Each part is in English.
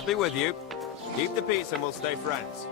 I'll be with you. Keep the peace and we'll stay friends.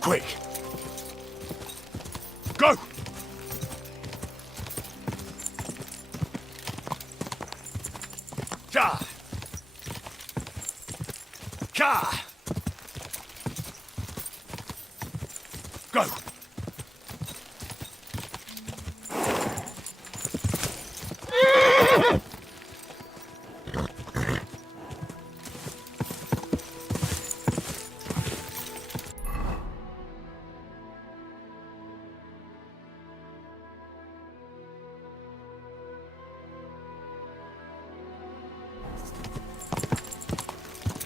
Quick! Go! Ka! Ka! Go!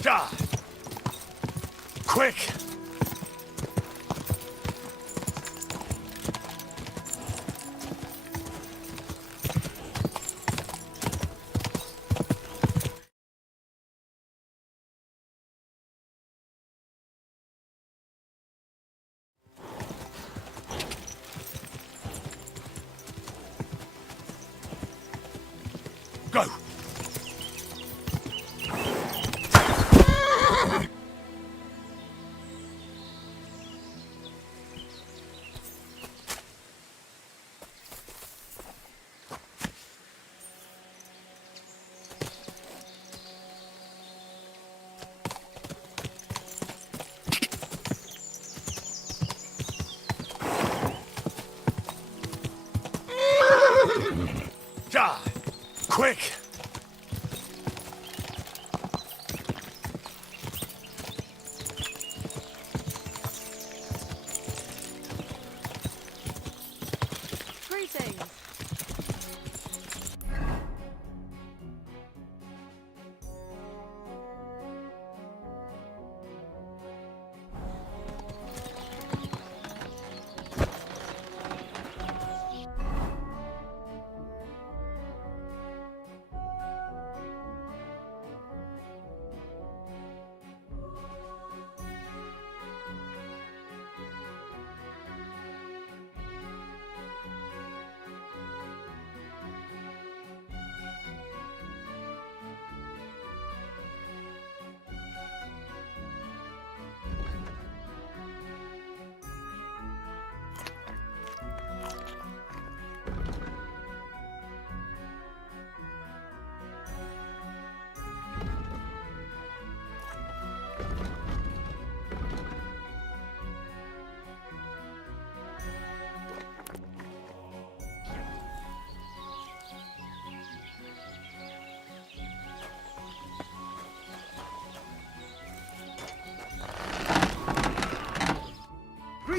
Ka! Quick! Go! Ja! Quick! Greetings.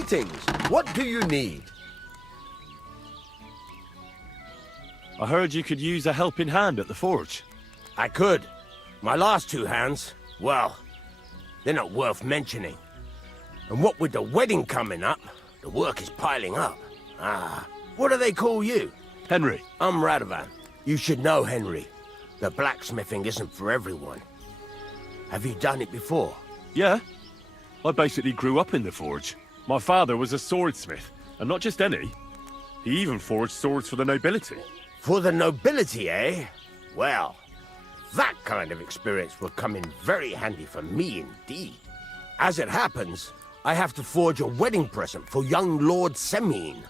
Greetings. What do you need? I heard you could use a helping hand at the forge. I could. My last two hands, well, they're not worth mentioning. And what with the wedding coming up, the work is piling up. Ah, what do they call you? Henry. I'm Radovan. You should know, Henry. The blacksmithing isn't for everyone. Have you done it before? Yeah. I basically grew up in the forge. My father was a swordsmith, and not just any. He even forged swords for the nobility. For the nobility, eh? Well, that kind of experience will come in very handy for me indeed. As it happens, I have to forge a wedding present for young Lord Semine.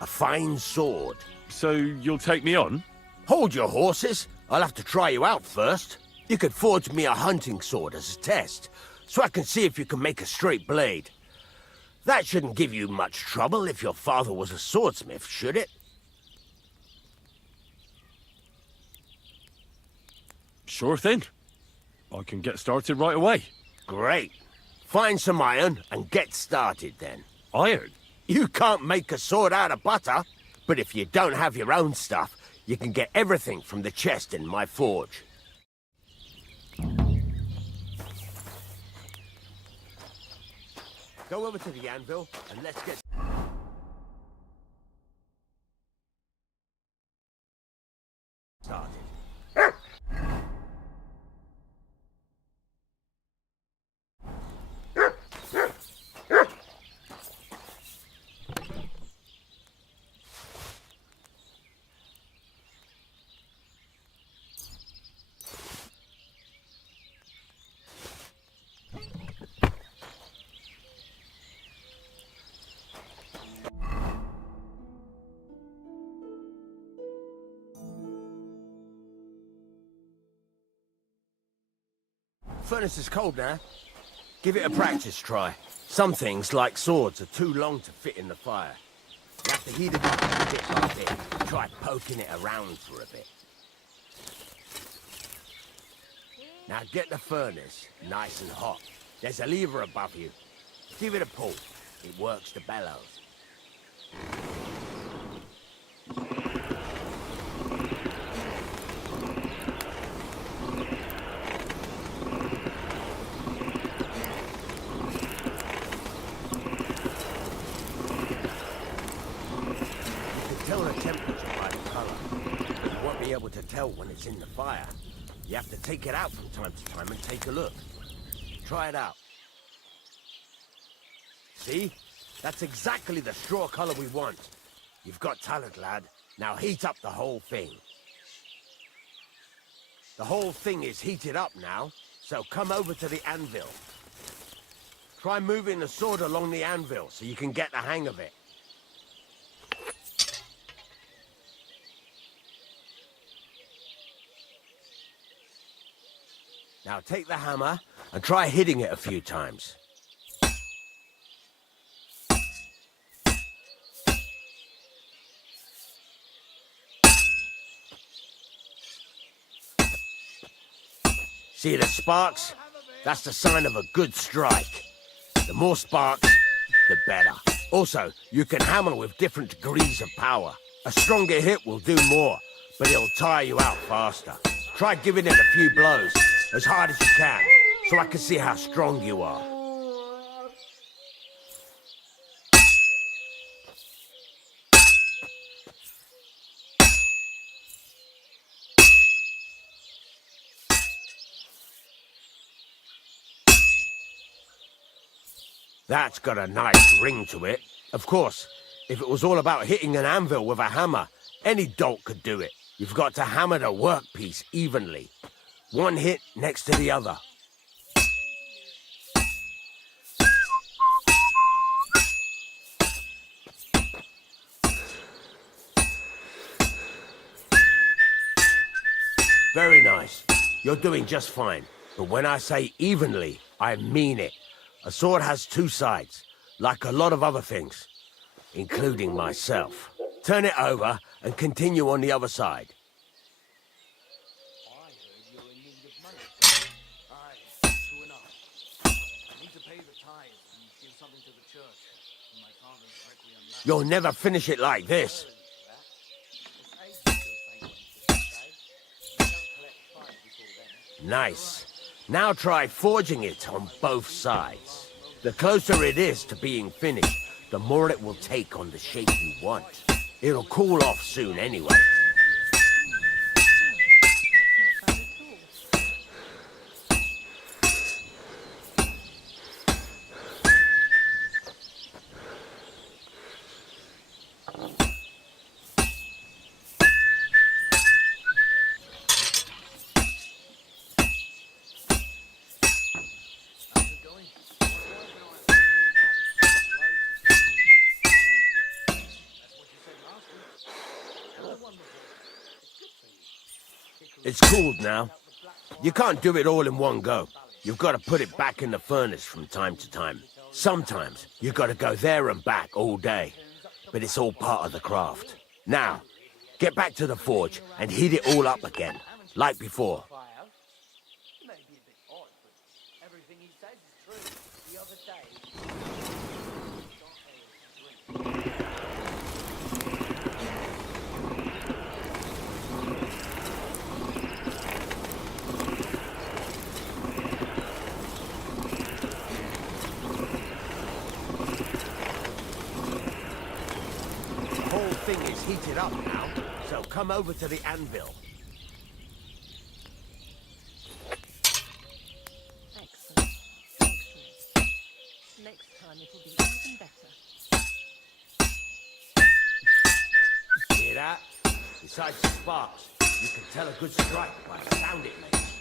A fine sword. So you'll take me on? Hold your horses. I'll have to try you out first. You could forge me a hunting sword as a test, so I can see if you can make a straight blade. That shouldn't give you much trouble if your father was a swordsmith, should it? Sure thing. I can get started right away. Great. Find some iron and get started then. Iron? You can't make a sword out of butter, but if you don't have your own stuff, you can get everything from the chest in my forge. Go over to the anvil and let's get started. Furnace is cold now. Give it a practice try. Some things, like swords, are too long to fit in the fire. You have to heat it up bit by bit. Try poking it around for a bit. Now get the furnace nice and hot. There's a lever above you. Give it a pull. It works the bellows. Tell the temperature by the color. You won't be able to tell when it's in the fire. You have to take it out from time to time and take a look. Try it out. See? That's exactly the straw color we want. You've got talent, lad. Now heat up the whole thing. The whole thing is heated up now, so come over to the anvil. Try moving the sword along the anvil so you can get the hang of it. Now take the hammer and try hitting it a few times. See the sparks? That's the sign of a good strike. The more sparks, the better. Also, you can hammer with different degrees of power. A stronger hit will do more, but it'll tire you out faster. Try giving it a few blows, as hard as you can, so I can see how strong you are. That's got a nice ring to it. Of course, if it was all about hitting an anvil with a hammer, any dolt could do it. You've got to hammer the workpiece evenly. One hit next to the other. Very nice. You're doing just fine. But when I say evenly, I mean it. A sword has two sides, like a lot of other things, including myself. Turn it over and continue on the other side. You'll never finish it like this. Nice. Now try forging it on both sides. The closer it is to being finished, the more it will take on the shape you want. It'll cool off soon anyway. It's cooled now. You can't do it all in one go. You've got to put it back in the furnace from time to time. Sometimes you've got to go there and back all day. But it's all part of the craft. Now, get back to the forge and heat it all up again, like before. The whole thing is heated up now, so come over to the anvil. Excellent. Excellent. Next time it'll be even better. Hear that? Besides the sparks, you can tell a good strike by the sound it makes.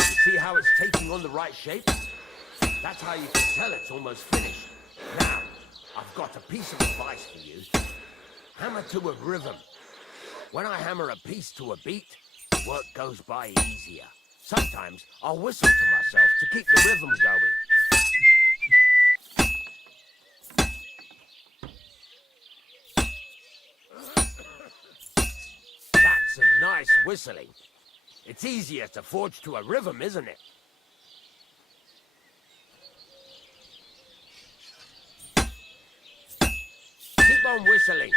You see how it's taking on the right shape? That's how you can tell it's almost finished. Now, I've got a piece of advice for you. Hammer to a rhythm. When I hammer a piece to a beat, the work goes by easier. Sometimes I'll whistle to myself to keep the rhythm going. That's some nice whistling. It's easier to forge to a rhythm, isn't it? Keep on whistling.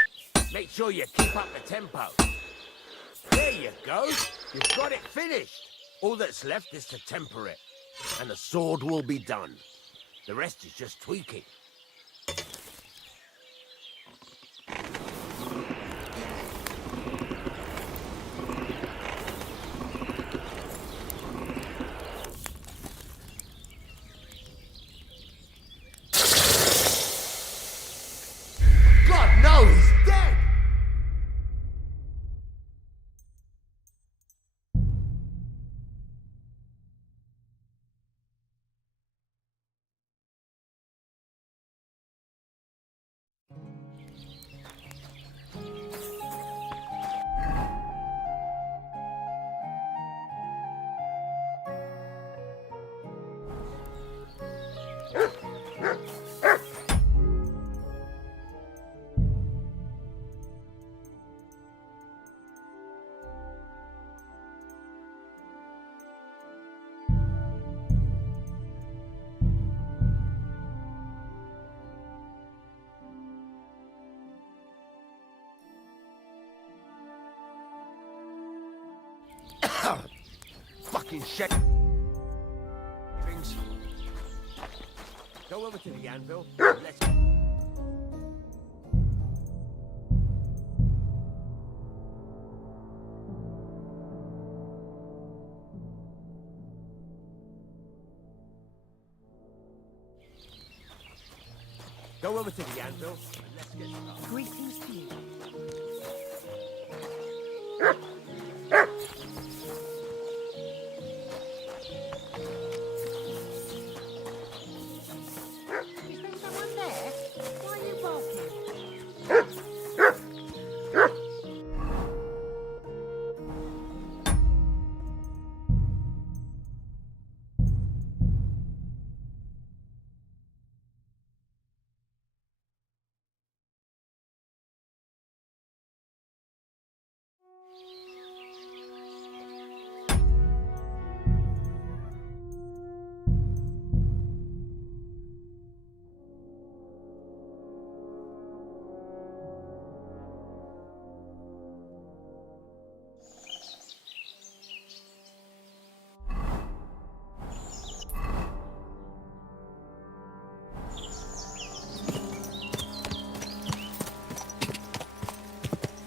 Make sure you keep up the tempo. There you go. You've got it finished. All that's left is to temper it. And the sword will be done. The rest is just tweaking. God, no, he's dead! Fucking shit. Things. Go over to the anvil. Let's. Go over to the anvil and let's get started. Greetings to you. Is there someone there? Why are you barking?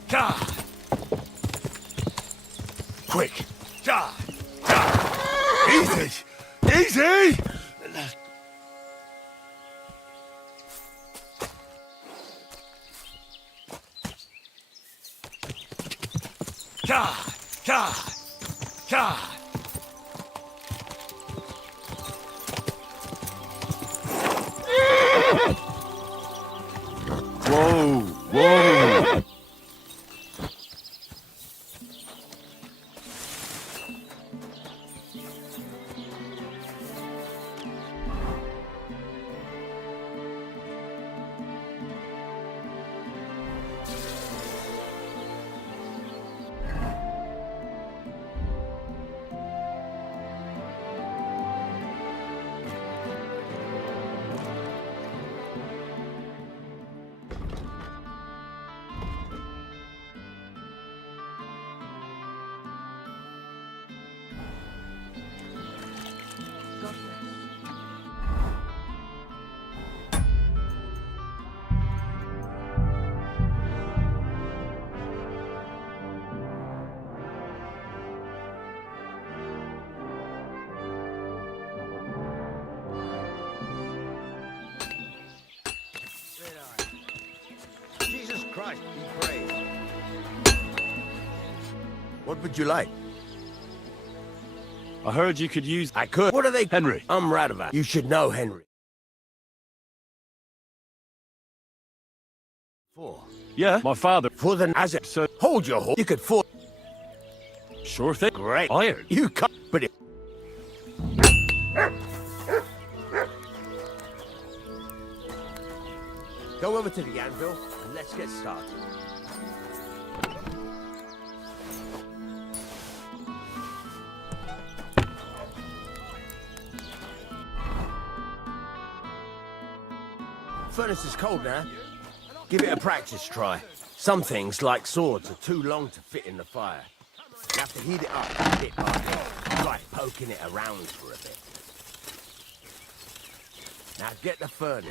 God! Quick! God! God! Easy! Easy! God! God! God! Whoa! Christ, be brave. What would you like? I heard you could use... I could. What are they? Henry. I'm Radovan. You should know Henry. For? Yeah, my father. For the... As it... So, Hold your horse. You could for... sure thing. Great. Iron. You can't... But it... Go over to the anvil and let's get started. Furnace is cold now. Give it a practice try. Some things, like swords, are too long to fit in the fire. You have to heat it up bit by bit, like poking it around for a bit. Now get the furnace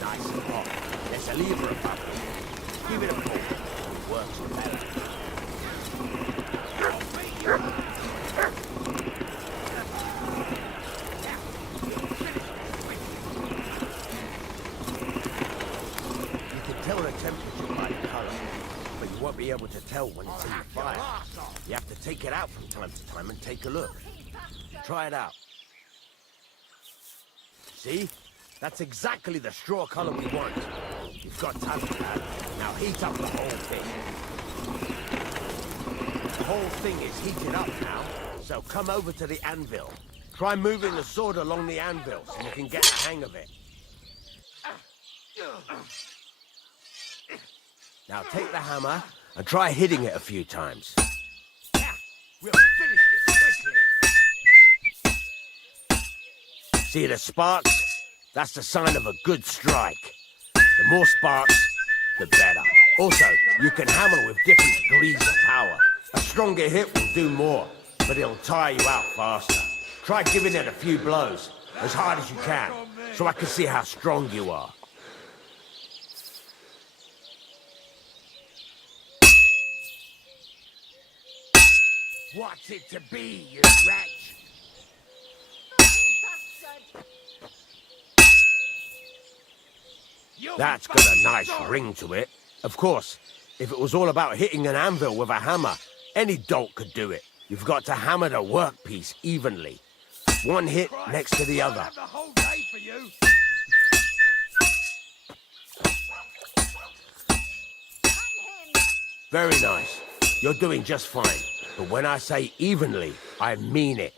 nice and hot. There's a lever above it. Give it a pull. It works better. You can tell the temperature by the color, but you won't be able to tell when it's in the fire. You have to take it out from time to time and take a look. Try it out. See? That's exactly the straw color we want. You've got time for that. Now heat up the whole thing. The whole thing is heated up now, so come over to the anvil. Try moving the sword along the anvil so you can get the hang of it. Now take the hammer and try hitting it a few times. We'll finish this quickly. See the sparks? That's the sign of a good strike. The more sparks, the better. Also, you can hammer with different degrees of power. A stronger hit will do more, but it'll tire you out faster. Try giving it a few blows, as hard as you can, so I can see how strong you are. What's it to be, you wretch? That's got a nice ring to it. Of course, if it was all about hitting an anvil with a hammer, any dolt could do it. You've got to hammer the workpiece evenly. One hit next to the other. Very nice. You're doing just fine. But when I say evenly, I mean it.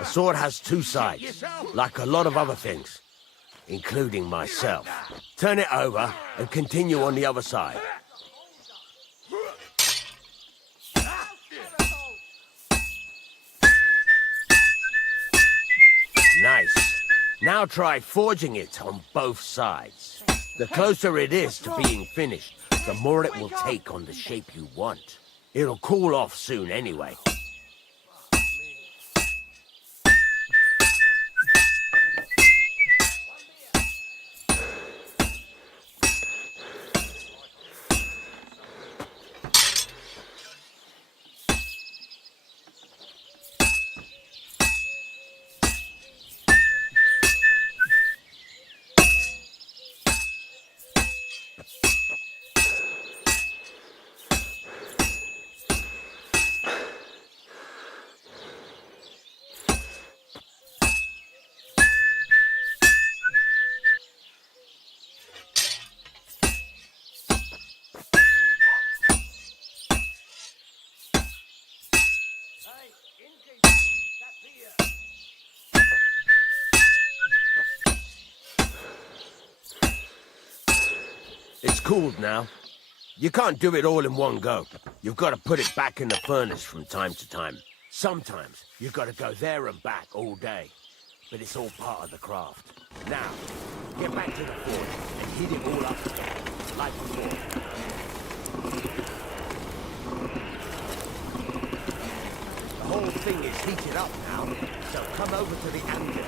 A sword has two sides, like a lot of other things, including myself. Turn it over and continue on the other side. Nice. Now try forging it on both sides. The closer it is to being finished, the more it will take on the shape you want. It'll cool off soon anyway. It's cooled now. You can't do it all in one go. You've got to put it back in the furnace from time to time. Sometimes you've got to go there and back all day. But it's all part of the craft. Now, get back to the forge and heat it all up again, like before. The whole thing is heated up now, so come over to the anvil.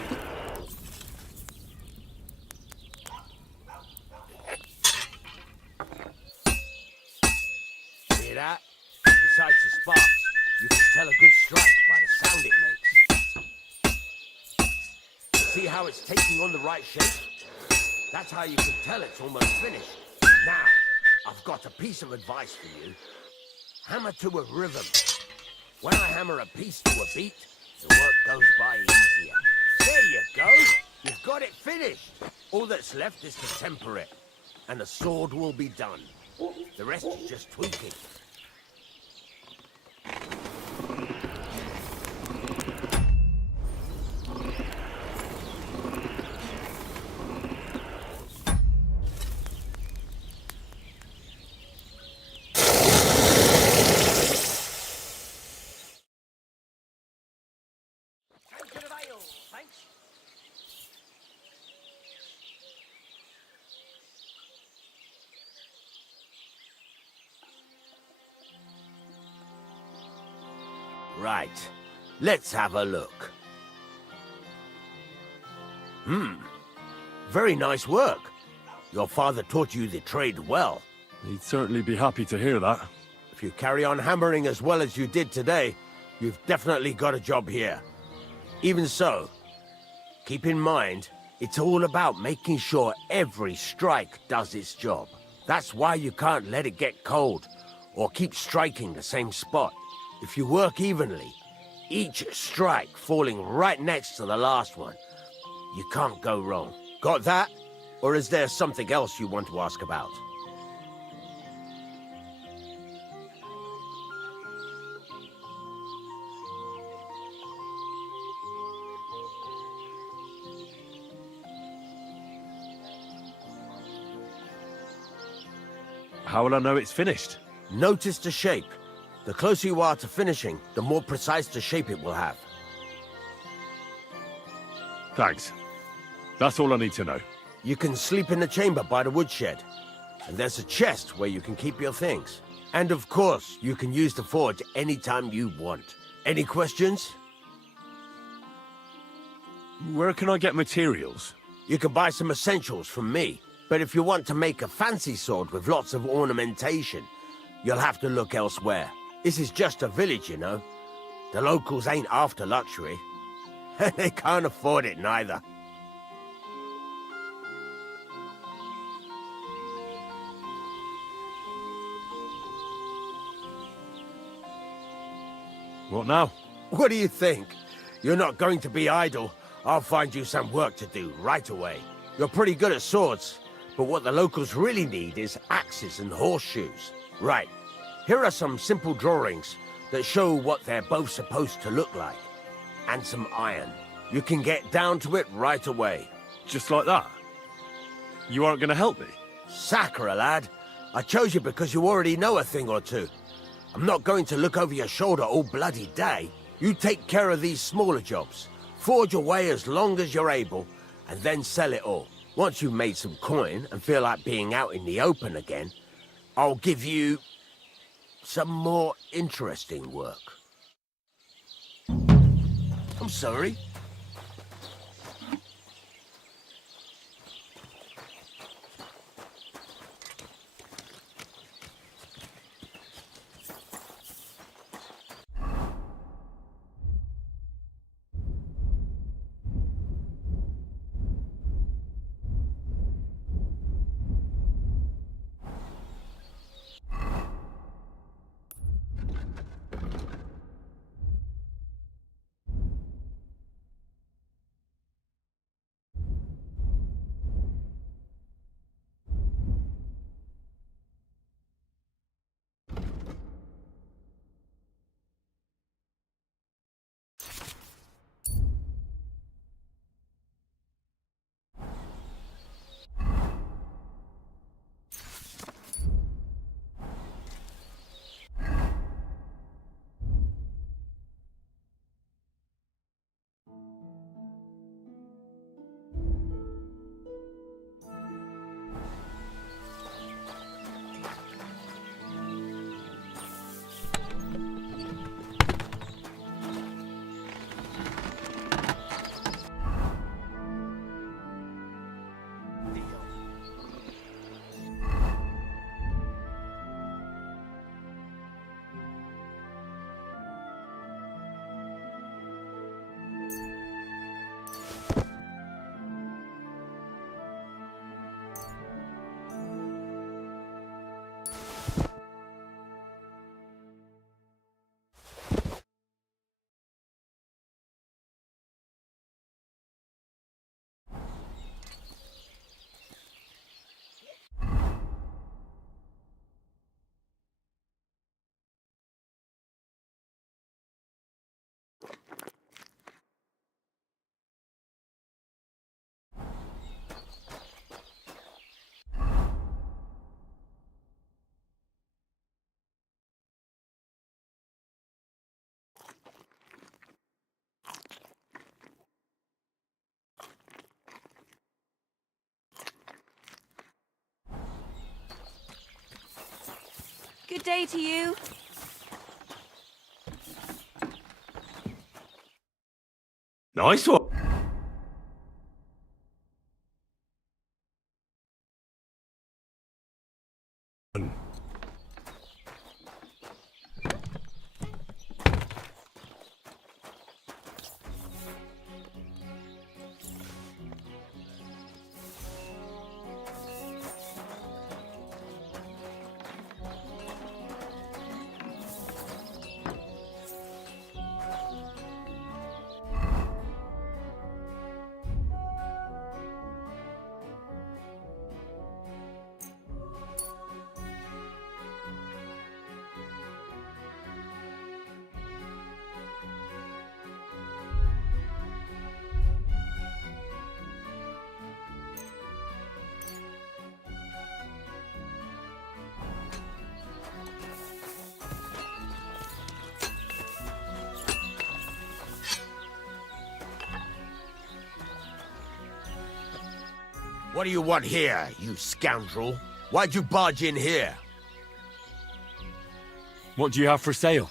Hear that? Besides the sparks, you can tell a good strike by the sound it makes. See how it's taking on the right shape? That's how you can tell it's almost finished. Now, I've got a piece of advice for you. Hammer to a rhythm. When I hammer a piece to a beat, the work goes by easier. There you go. You've got it finished. All that's left is to temper it, and the sword will be done. The rest is just tweaking. Right. Let's have a look. Very nice work. Your father taught you the trade well. He'd certainly be happy to hear that. If you carry on hammering as well as you did today, you've definitely got a job here. Even so, keep in mind, it's all about making sure every strike does its job. That's why you can't let it get cold, or keep striking the same spot. If you work evenly, each strike falling right next to the last one, you can't go wrong. Got that? Or is there something else you want to ask about? How will I know it's finished? Notice the shape. The closer you are to finishing, the more precise the shape it will have. Thanks. That's all I need to know. You can sleep in the chamber by the woodshed. And there's a chest where you can keep your things. And of course, you can use the forge anytime you want. Any questions? Where can I get materials? You can buy some essentials from me. But if you want to make a fancy sword with lots of ornamentation, you'll have to look elsewhere. This is just a village, you know. The locals ain't after luxury. They can't afford it neither. What now? What do you think? You're not going to be idle. I'll find you some work to do right away. You're pretty good at swords, but what the locals really need is axes and horseshoes. Right. Here are some simple drawings that show what they're both supposed to look like. And some iron. You can get down to it right away. Just like that? You aren't going to help me? Sacre, lad. I chose you because you already know a thing or two. I'm not going to look over your shoulder all bloody day. You take care of these smaller jobs. Forge away as long as you're able, and then sell it all. Once you've made some coin and feel like being out in the open again, I'll give you some more interesting work. I'm sorry. Good day to you. Nice one. What do you want here, you scoundrel? Why'd you barge in here? What do you have for sale?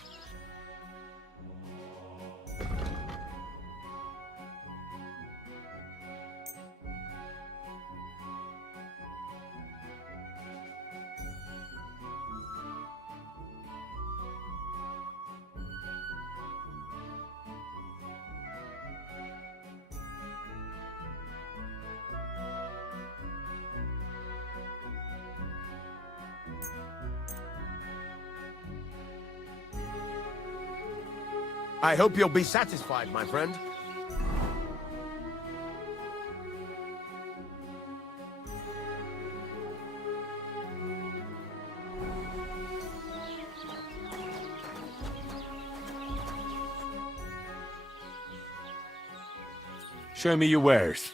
I hope you'll be satisfied, my friend. Show me your wares.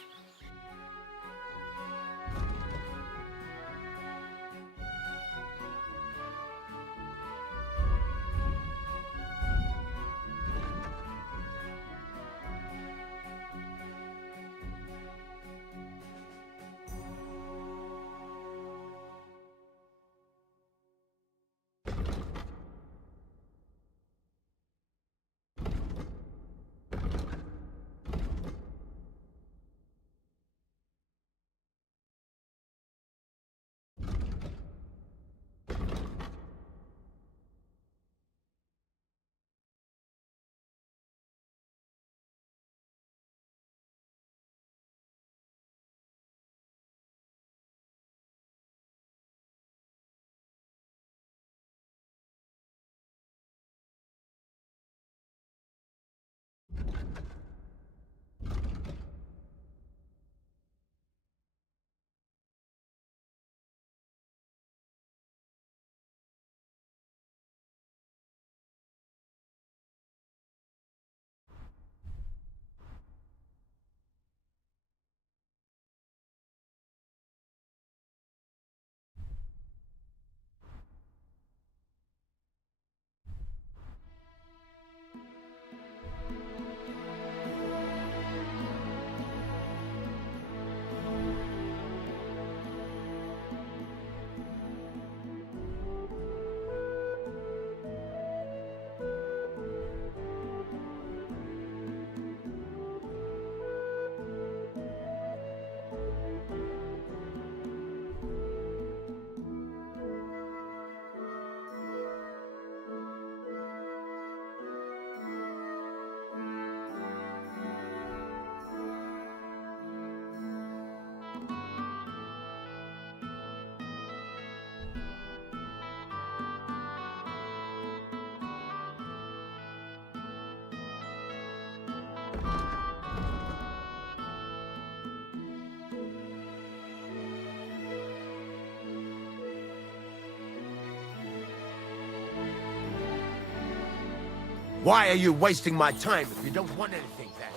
Why are you wasting my time if you don't want anything then,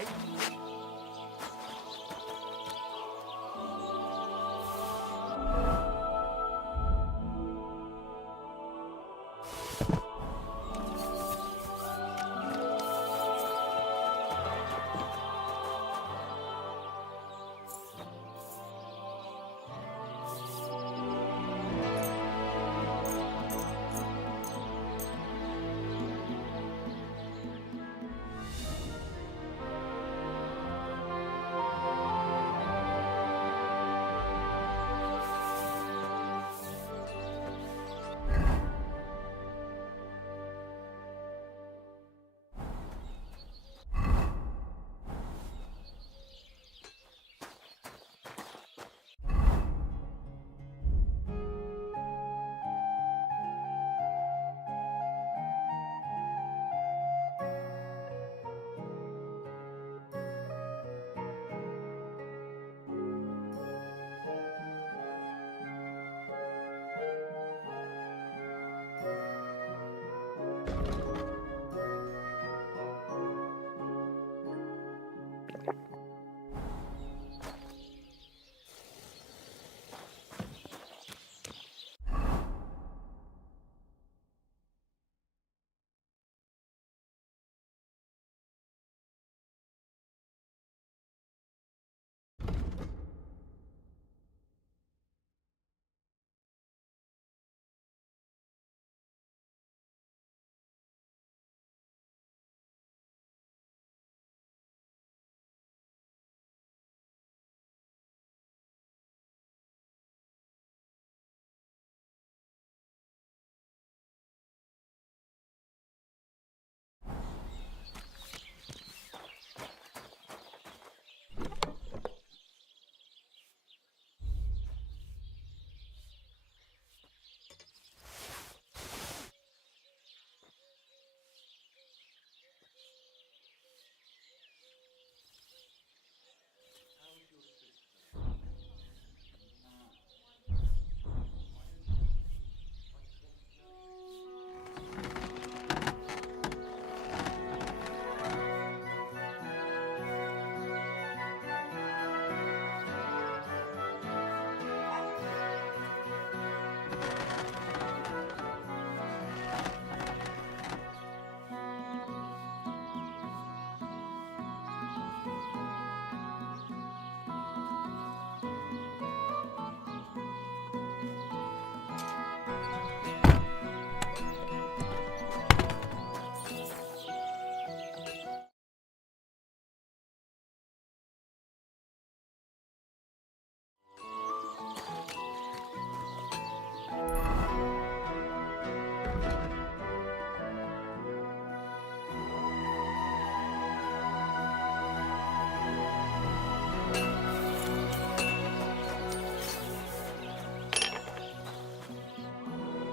eh?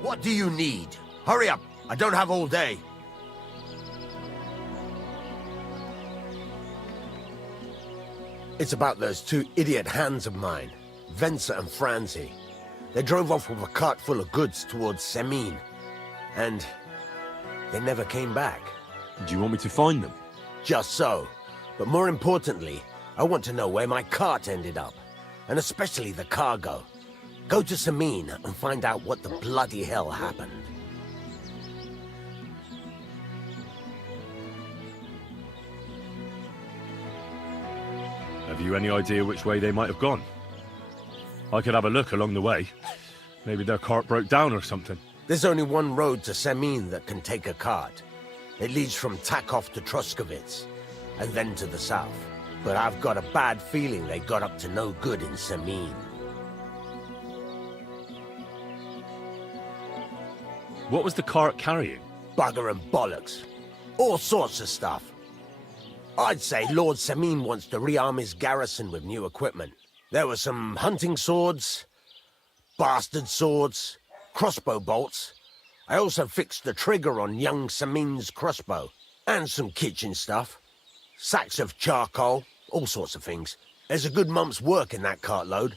What do you need? Hurry up! I don't have all day. It's about those two idiot hands of mine, Venser and Franzi. They drove off with a cart full of goods towards Semin, and they never came back. Do you want me to find them? Just so. But more importantly, I want to know where my cart ended up, and especially the cargo. Go to Semin and find out what the bloody hell happened. Have you any idea which way they might have gone? I could have a look along the way. Maybe their cart broke down or something. There's only one road to Semin that can take a cart. It leads from Takov to Troskovitz, and then to the south. But I've got a bad feeling they got up to no good in Semin. What was the cart carrying? Bugger and bollocks. All sorts of stuff. I'd say Lord Semin wants to rearm his garrison with new equipment. There were some hunting swords, bastard swords, crossbow bolts. I also fixed the trigger on young Semin's crossbow. And some kitchen stuff. Sacks of charcoal, all sorts of things. There's a good month's work in that cartload.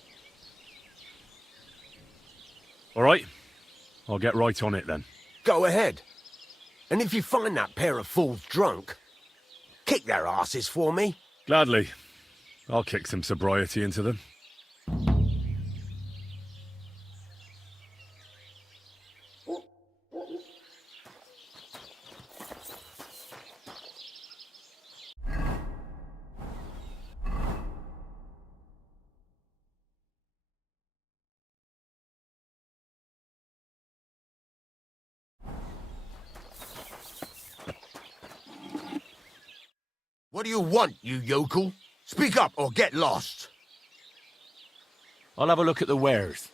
All right. I'll get right on it then. Go ahead. And if you find that pair of fools drunk, kick their asses for me. Gladly. I'll kick some sobriety into them. What do you want, you yokel? Speak up or get lost. I'll have a look at the wares.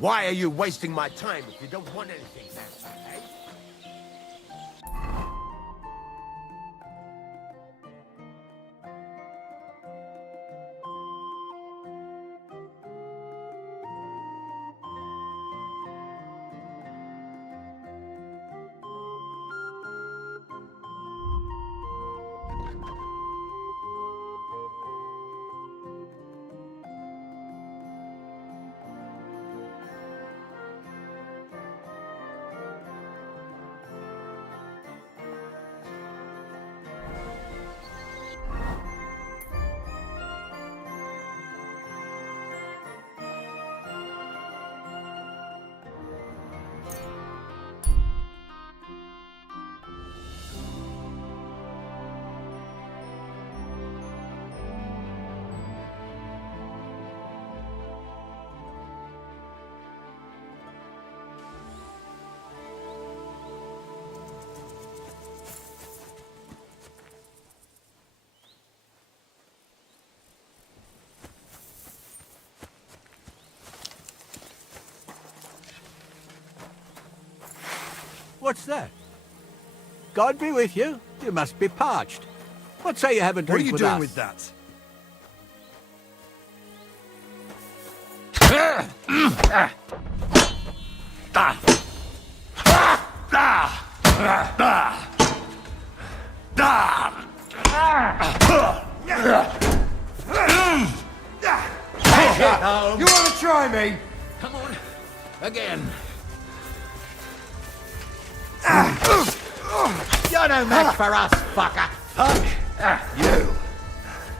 Why are you wasting my time if you don't want anything, eh? What's that? God be with you. You must be parched. What say you have a drink with us? What are you doing with that? You want to try me? Come on. Again. You're no match for us, fucker. Fuck you.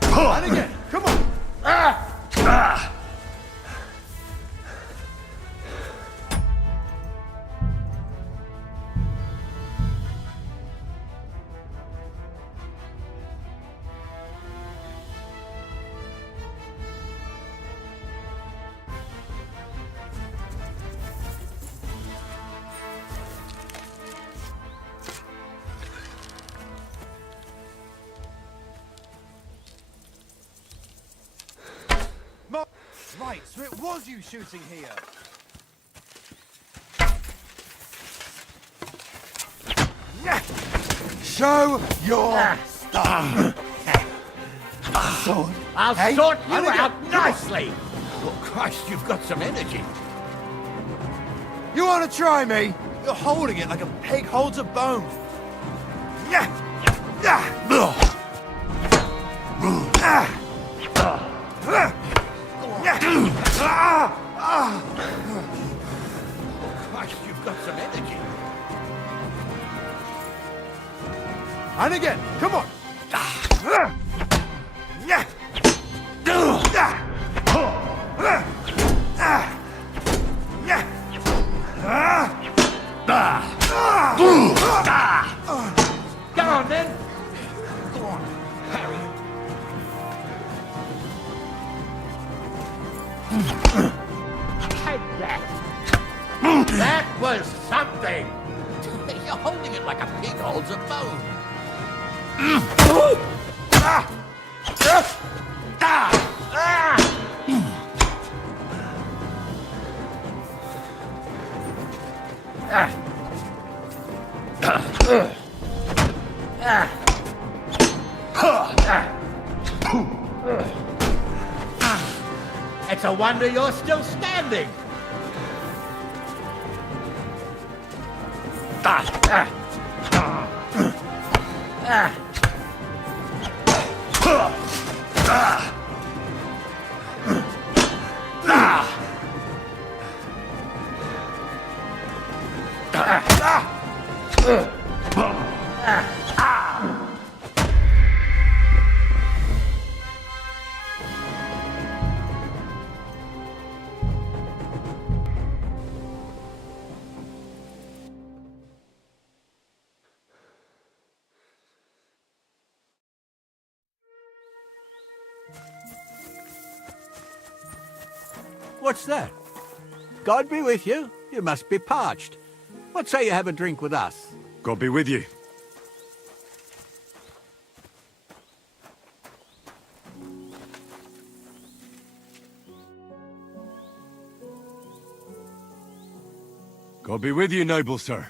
And again. Come on. Right, so it was you shooting here. Show your stuff. Sword. I'll Hey, sort you and again. out nicely. Oh, Christ, you've got some energy. You want to try me? You're holding it like a pig holds a bone. Christ, you've got some energy. And again, come on. Go on, then. Go on, Harry. Take that. That was something. You're holding it like a pig holds a bone. It's a wonder you're still standing. What's that? God be with you. You must be parched. What say you have a drink with us? God be with you. God be with you, noble sir.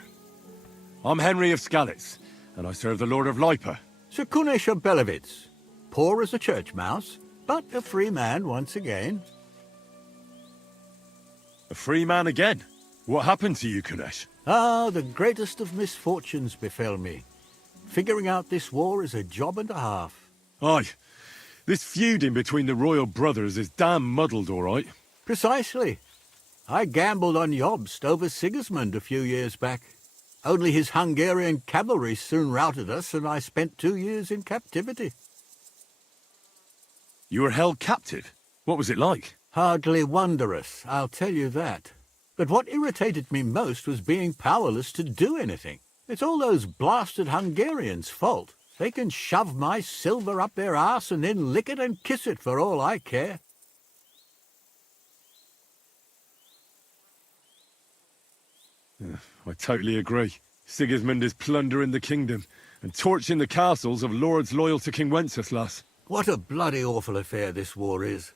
I'm Henry of Skalitz, and I serve the Lord of Lipa. Sir Kunesh of Belevitz. Poor as a church mouse, but a free man once again. A free man again? What happened to you, Kunesh? Ah, the greatest of misfortunes befell me. Figuring out this war is a job and a half. Aye. This feuding between the royal brothers is damn muddled, all right. Precisely. I gambled on Jobst over Sigismund a few years back. Only his Hungarian cavalry soon routed us, and I spent 2 years in captivity. You were held captive? What was it like? Hardly wondrous, I'll tell you that. But what irritated me most was being powerless to do anything. It's all those blasted Hungarians' fault. They can shove my silver up their arse and then lick it and kiss it for all I care. I totally agree. Sigismund is plundering the kingdom and torching the castles of lords loyal to King Wenceslas. What a bloody awful affair this war is.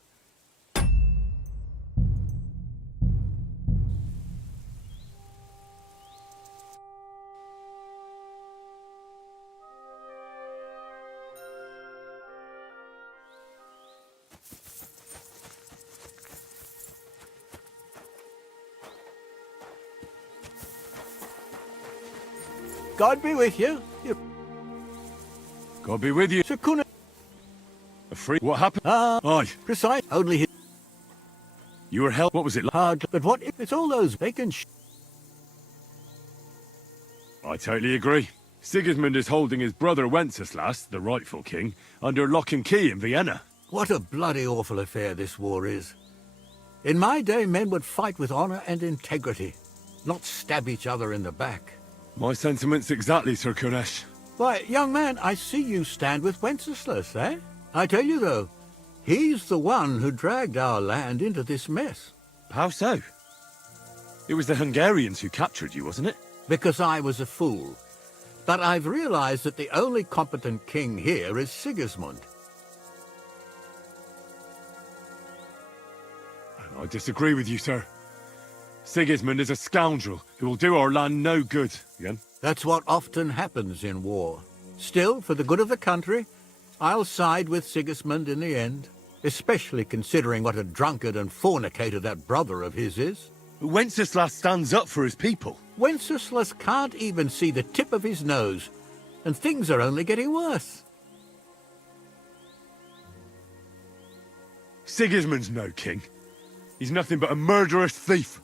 God be with you. God be with you. Sakuna. A free. What happened? Aye. Precise. Only his You were held. What was it like? hard. But what if it's all those they can I totally agree. Sigismund is holding his brother Wenceslas, the rightful king, under lock and key in Vienna. What a bloody awful affair this war is. In my day, men would fight with honor and integrity, not stab each other in the back. My sentiments exactly, Sir Kunesh. Why, young man, I see you stand with Wenceslas, eh? I tell you, though, he's the one who dragged our land into this mess. How so? It was the Hungarians who captured you, wasn't it? Because I was a fool. But I've realized that the only competent king here is Sigismund. I disagree with you, sir. Sigismund is a scoundrel who will do our land no good. Again? That's what often happens in war. Still, for the good of the country, I'll side with Sigismund in the end, especially considering what a drunkard and fornicator that brother of his is. Wenceslas stands up for his people. Wenceslas can't even see the tip of his nose, and things are only getting worse. Sigismund's no king. He's nothing but a murderous thief.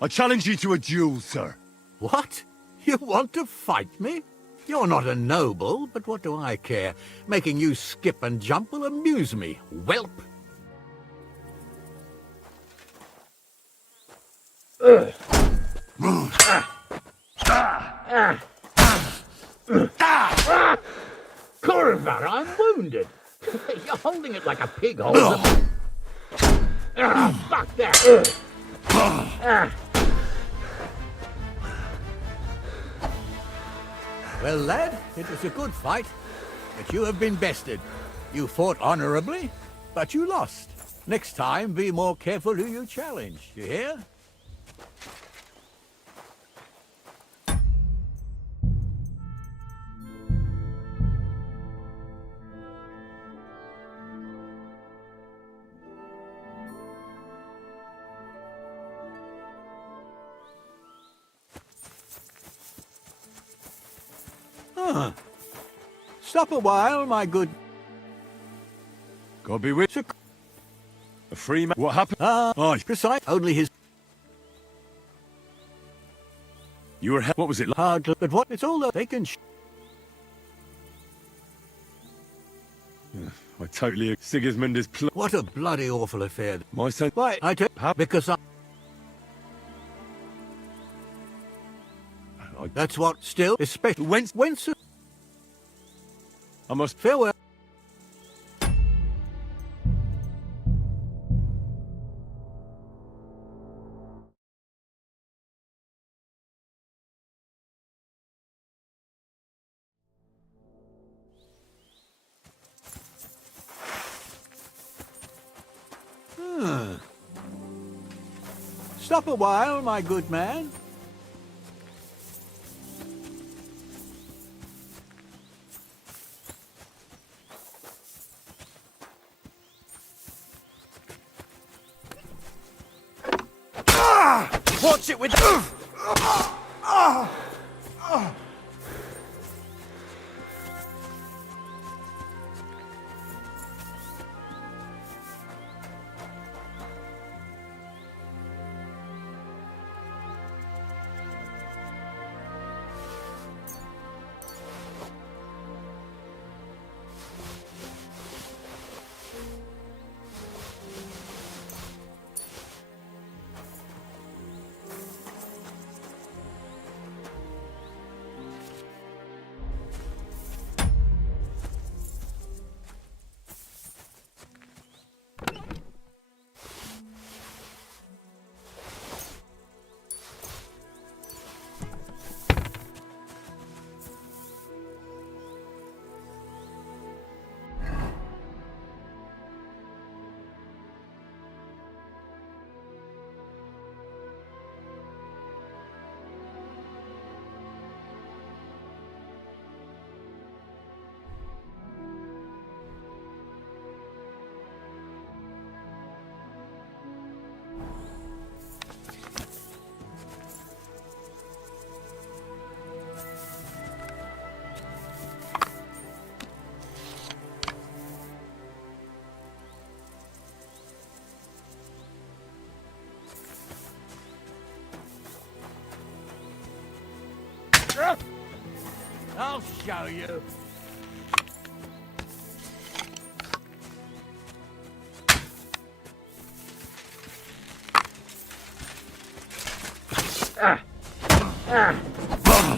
I challenge you to a duel, sir. What? You want to fight me? You're not a noble, but what do I care? Making you skip and jump will amuse me, whelp. Curva, I'm wounded. You're holding it like a pig holds a... Fuck that! Well, lad, it was a good fight, but you have been bested. You fought honorably, but you lost. Next time, be more careful who you challenge, you hear? Stop a while, my good... God be with you. A free man. What happened? Aye. Precise. Only his... You were held. What was it like? hard, but what? It's all they can... I totally... Sigismund is What a bloody awful affair. My son... Why, I tell... Because I... That's what, still, especially... Whence... I must... Farewell. Stop a while, my good man. Watch it with show you.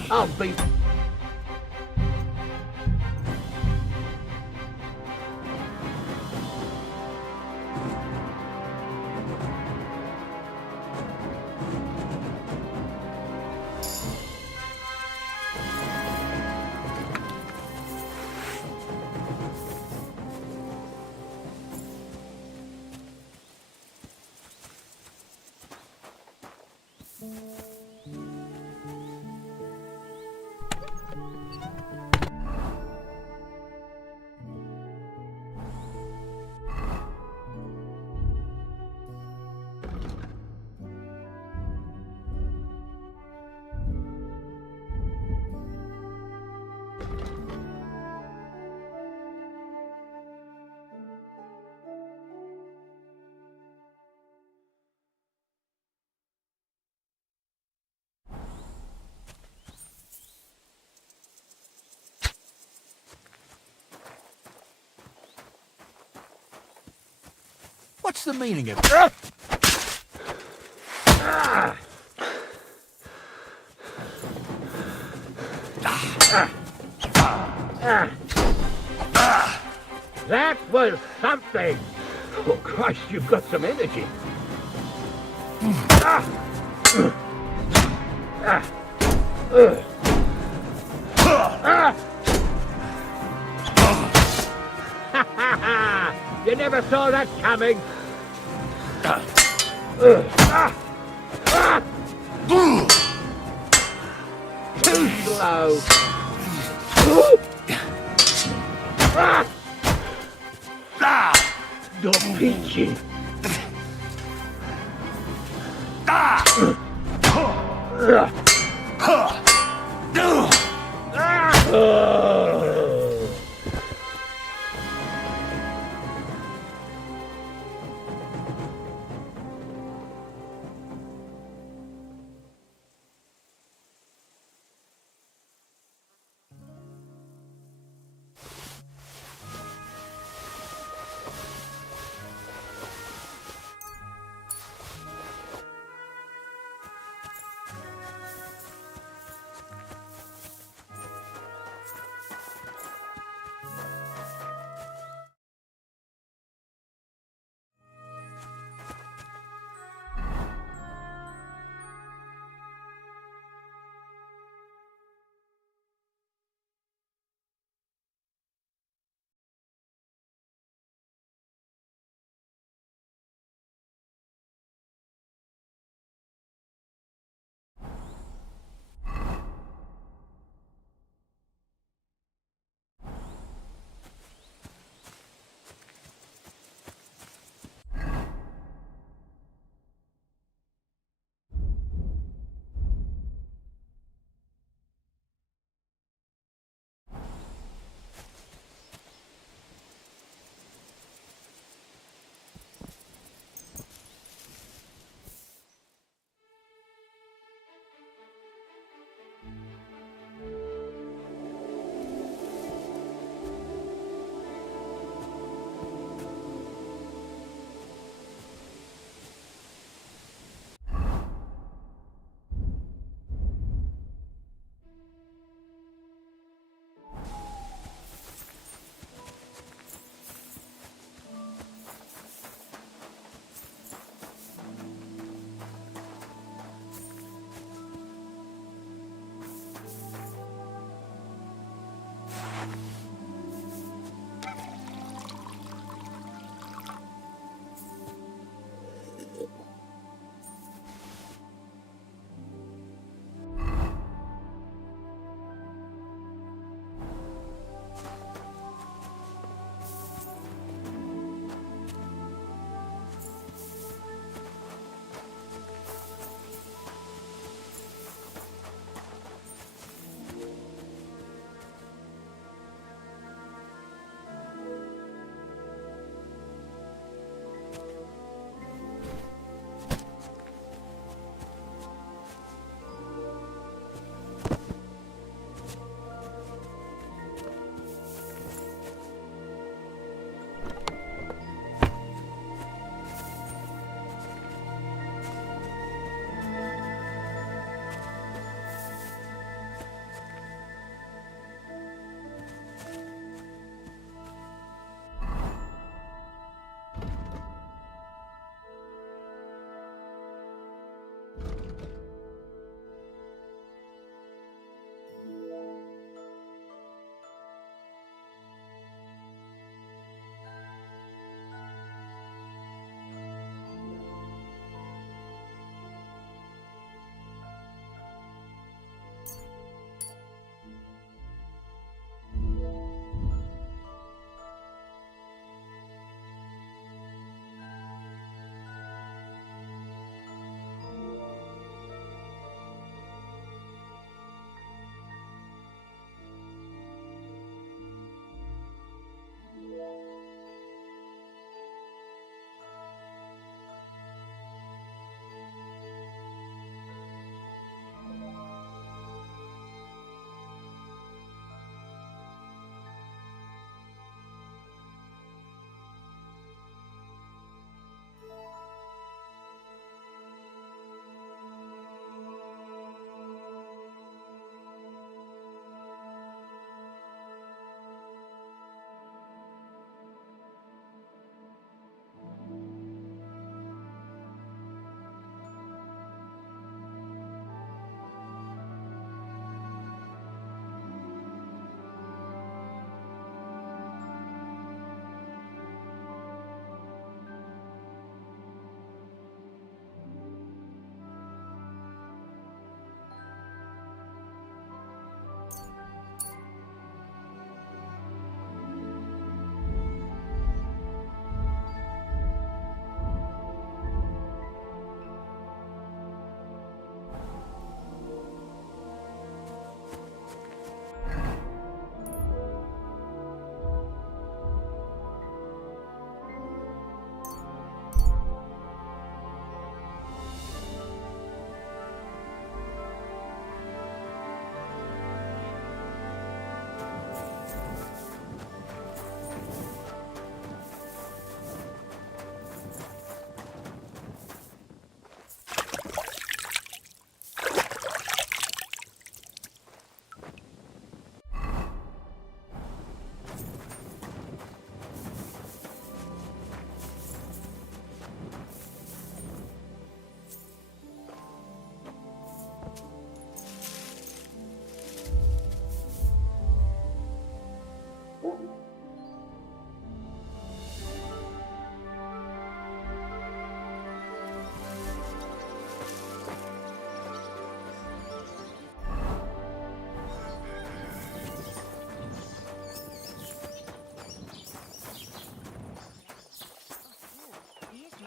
I'll be... What's the meaning of it? That was something! Oh, Christ, you've got some energy. You never saw that coming. Too slow. You're peachy.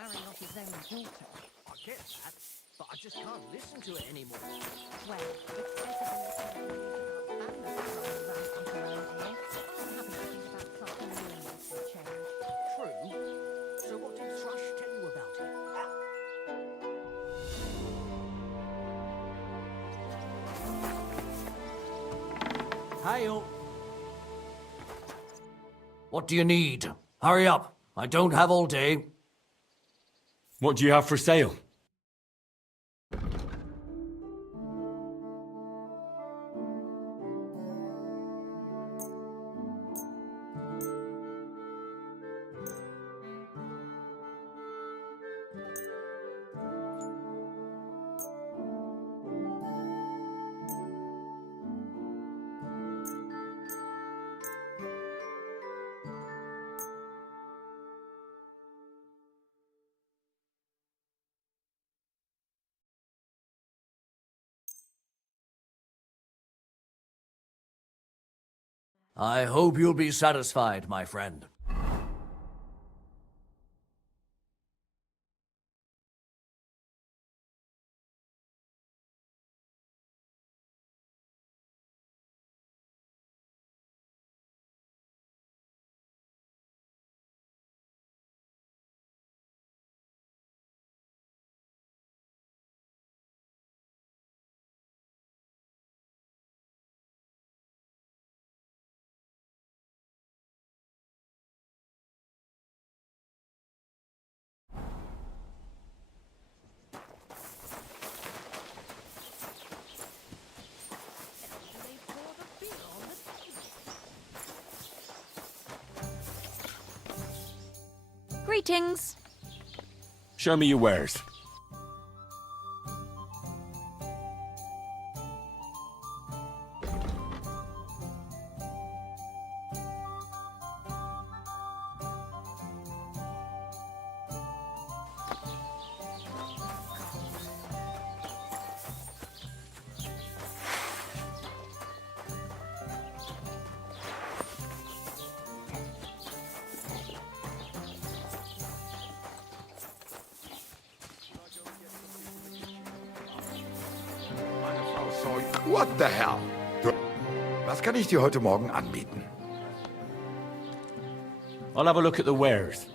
marry off his own daughter. I get that, but I just can't listen to it anymore. Well, it's better than listening to the news about bandits running rampant around here. I'm happy to think about starting a new life for a change. True. So what did Thrush tell you about it? Hail. What do you need? Hurry up. I don't have all day. What do you have for sale? I hope you'll be satisfied, my friend. They pour the beer on the table. Greetings. Show me your wares. Meine Frau Soy. What the hell? Du, was kann ich dir heute Morgen anbieten? I'll have a look at the wares.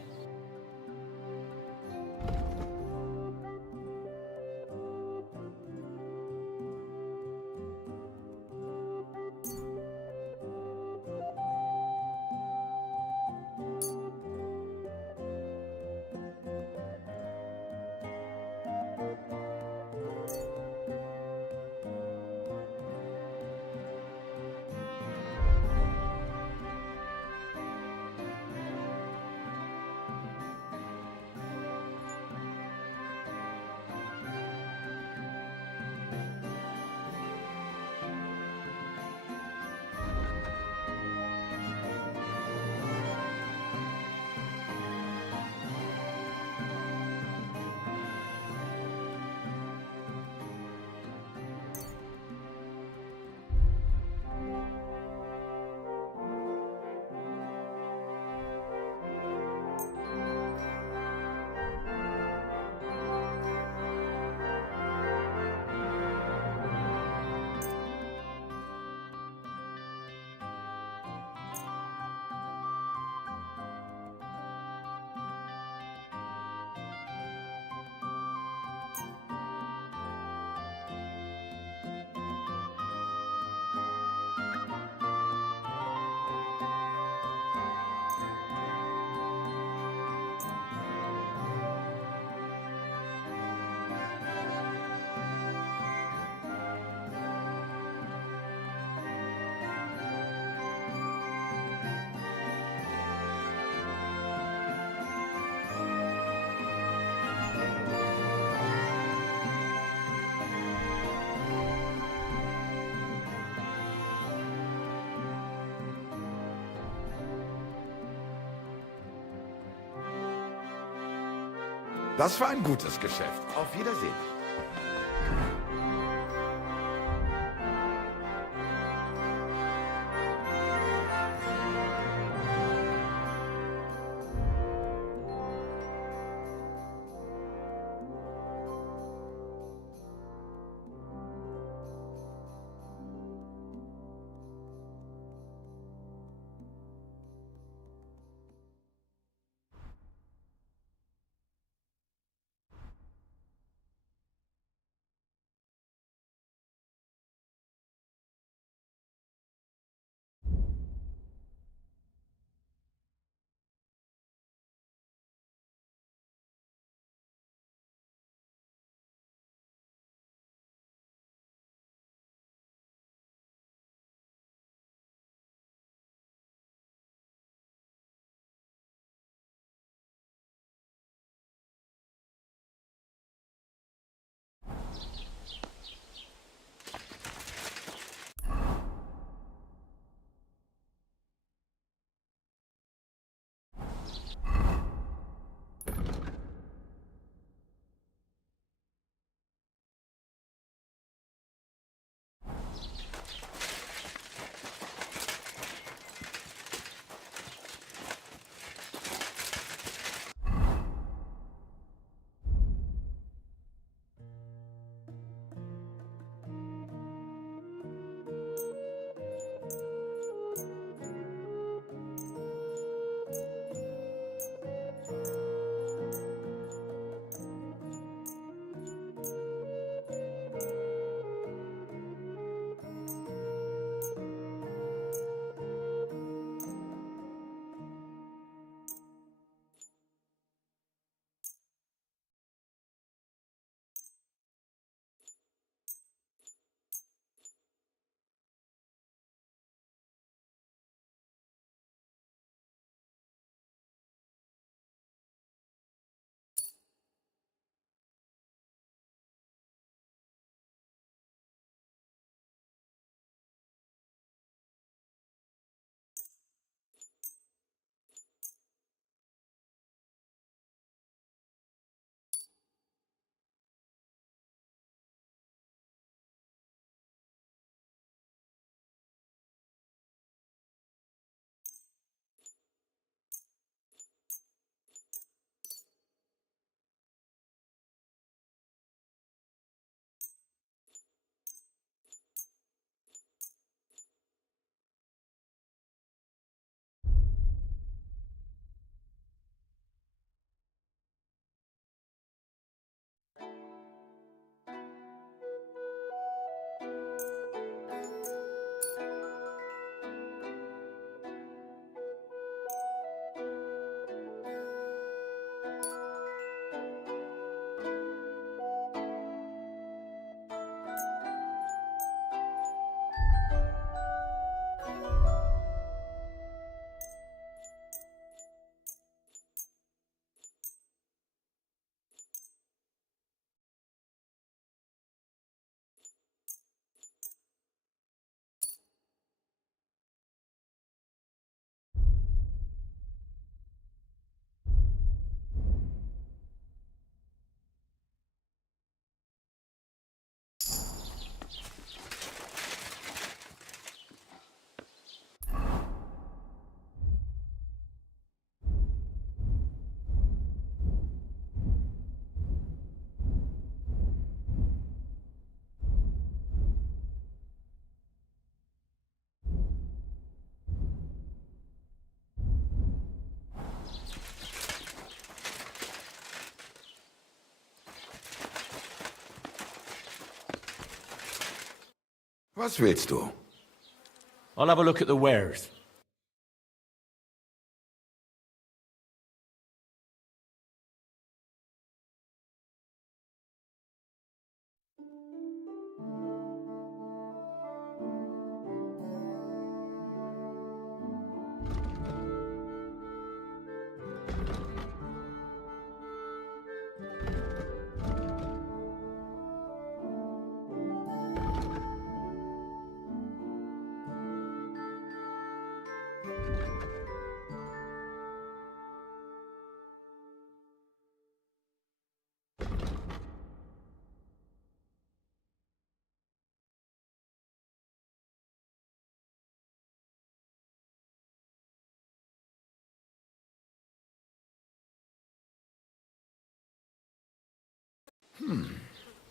Das war ein gutes Geschäft. Auf Wiedersehen. Was willst du? I'll have a look at the wares.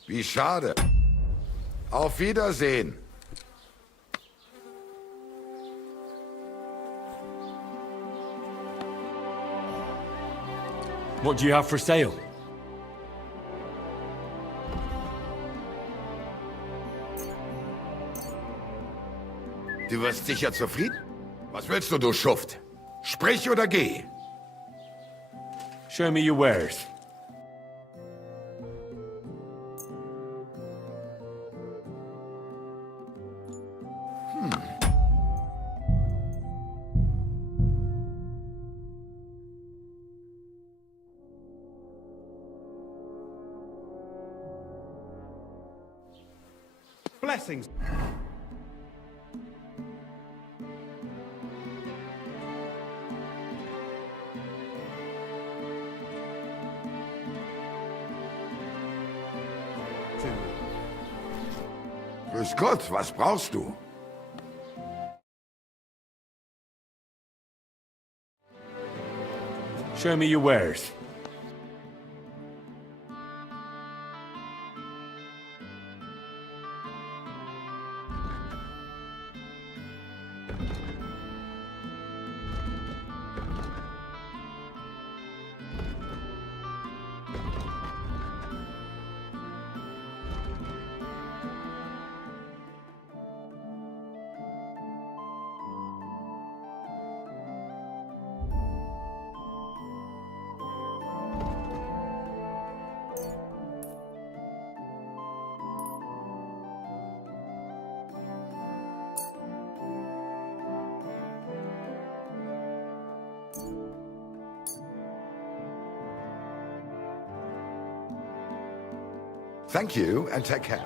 Wie schade. Auf Wiedersehen. What do you have for sale? Du wirst sicher zufrieden? Was willst du, du Schuft? Sprich oder geh. Show me your wares. Blessings. Grüß Gott, was brauchst du? Show me your wares. Thank you and take care.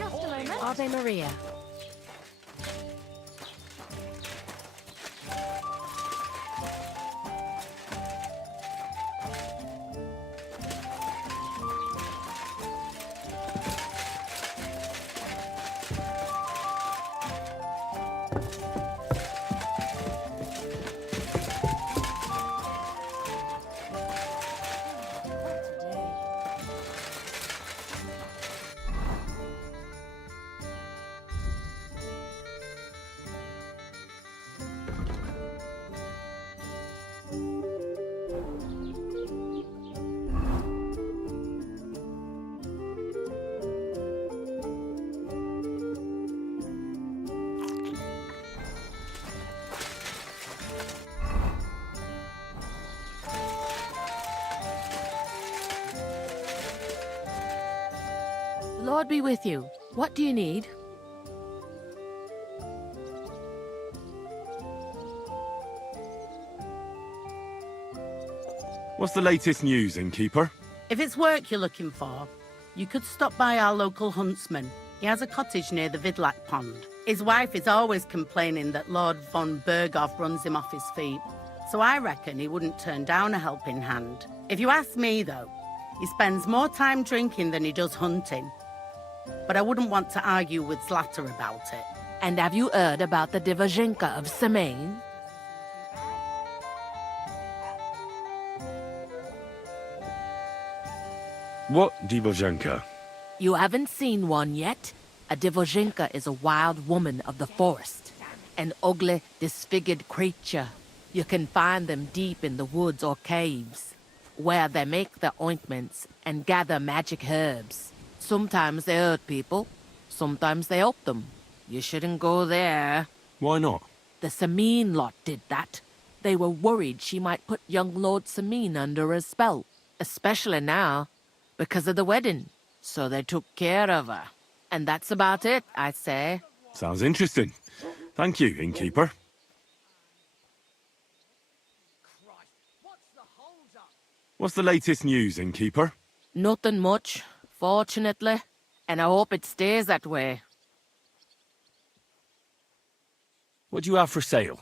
Just a moment. Ave Maria. Lord be with you. What do you need? What's the latest news, innkeeper? If it's work you're looking for, you could stop by our local huntsman. He has a cottage near the Vidlac pond. His wife is always complaining that Lord von Berghoff runs him off his feet, so I reckon he wouldn't turn down a helping hand. If you ask me, though, he spends more time drinking than he does hunting. But I wouldn't want to argue with Zlata about it. And have you heard about the Divozhenka of Semaine? What Divozhenka? You haven't seen one yet? A Divozhenka is a wild woman of the forest. An ugly, disfigured creature. You can find them deep in the woods or caves, where they make their ointments and gather magic herbs. Sometimes they hurt people, sometimes they help them. You shouldn't go there. Why not? The Sameen lot did that. They were worried she might put young Lord Sameen under a spell, especially now, because of the wedding. So they took care of her. And that's about it, I say. Sounds interesting. Thank you, innkeeper. What's the latest news, innkeeper? Nothing much, fortunately. And I hope it stays that way. What do you have for sale?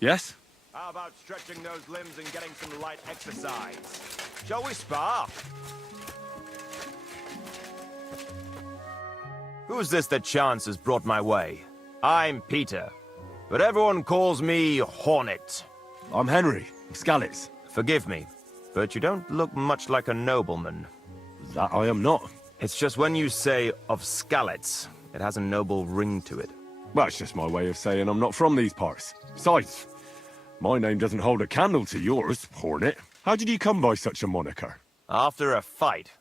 Yes? How about stretching those limbs and getting some light exercise? Shall we spar? Who's this that chance has brought my way? I'm Peter, but everyone calls me Hornet. I'm Henry, of Skalitz. Forgive me, but you don't look much like a nobleman. That I am not. It's just when you say of Skalitz, it has a noble ring to it. Well, it's just my way of saying I'm not from these parts. Besides, my name doesn't hold a candle to yours, Hornet. How did you come by such a moniker? After a fight,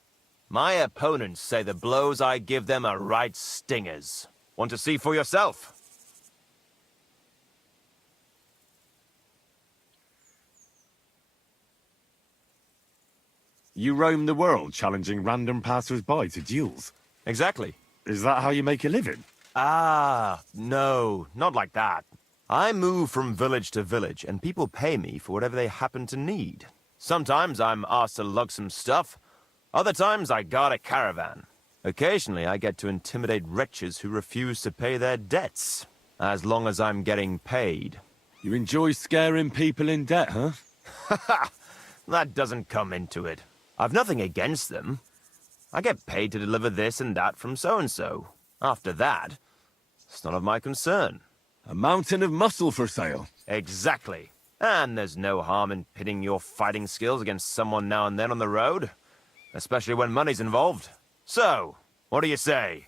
my opponents say the blows I give them are right stingers. Want to see for yourself? You roam the world challenging random passers-by to duels. Exactly. Is that how you make a living? Ah, no, not like that. I move from village to village, and people pay me for whatever they happen to need. Sometimes I'm asked to lug some stuff. Other times I guard a caravan. Occasionally I get to intimidate wretches who refuse to pay their debts, as long as I'm getting paid. You enjoy scaring people in debt, huh? Haha, that doesn't come into it. I've nothing against them. I get paid to deliver this and that from so-and-so. After that, it's none of my concern. A mountain of muscle for sale. Exactly. And there's no harm in pitting your fighting skills against someone now and then on the road. especially when money's involved. So, what do you say?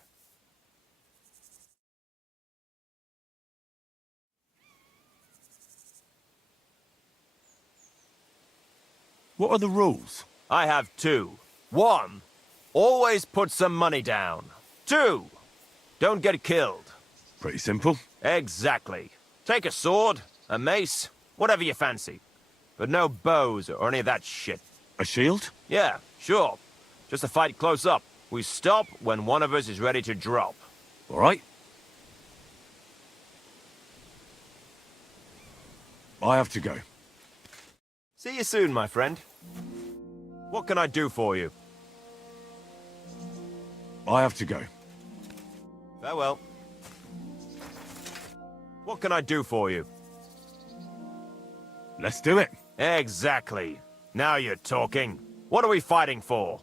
What are the rules? I have 2. 1, always put some money down. 2, don't get killed. Pretty simple. Exactly. Take a sword, a mace, whatever you fancy. But no bows or any of that shit. A shield? Yeah, sure. Just a fight close up. We stop when one of us is ready to drop. All right. I have to go. See you soon, my friend. What can I do for you? I have to go. Farewell. What can I do for you? Let's do it. Exactly. Now you're talking. What are we fighting for?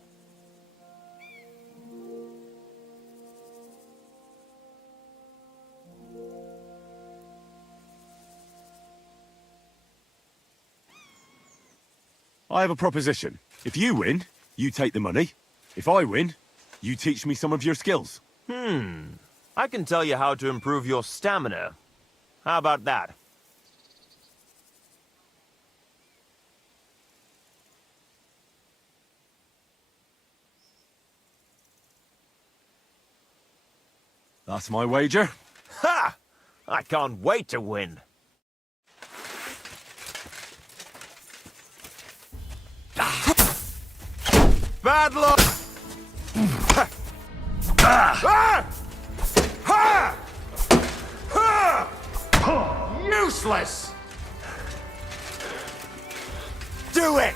I have a proposition. If you win, you take the money. If I win, you teach me some of your skills. I can tell you how to improve your stamina. How about that? That's my wager. Ha! I can't wait to win. Bad luck! Useless! Do it!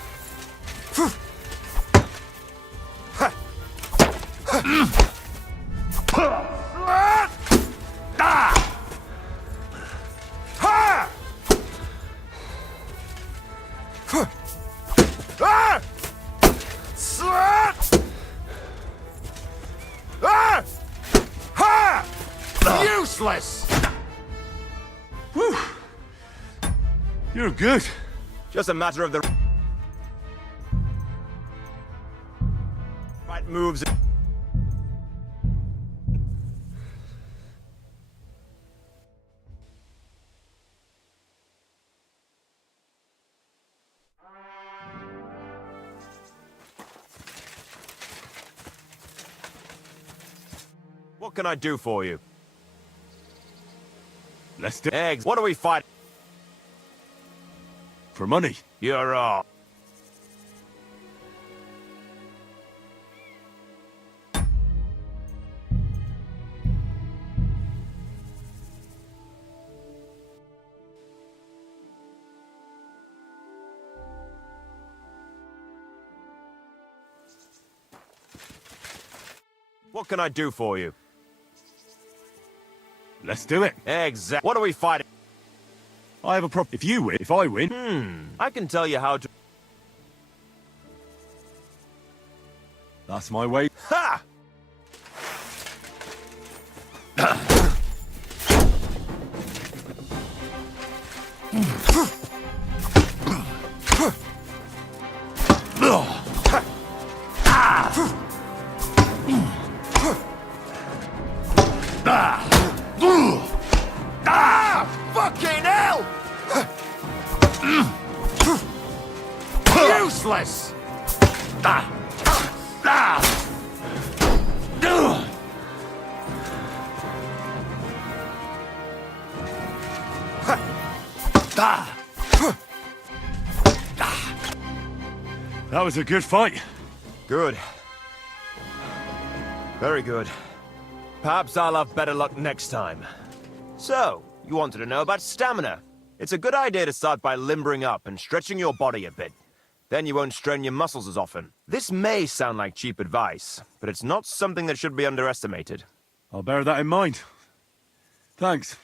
Useless! Whew. You're good. Just a matter of the right moves. What can I do for you? Let's do Eggs. What are we fighting? for money. You're off. What can I do for you? Let's do it. Exactly. What are we fighting? I have a prop. If you win, if I win, I can tell you how to. that's my way. Ha! Fucking hell! Useless! That was a good fight. Good. Very good. Perhaps I'll have better luck next time. So, you wanted to know about stamina. It's a good idea to start by limbering up and stretching your body a bit. Then you won't strain your muscles as often. This may sound like cheap advice, but it's not something that should be underestimated. I'll bear that in mind. Thanks.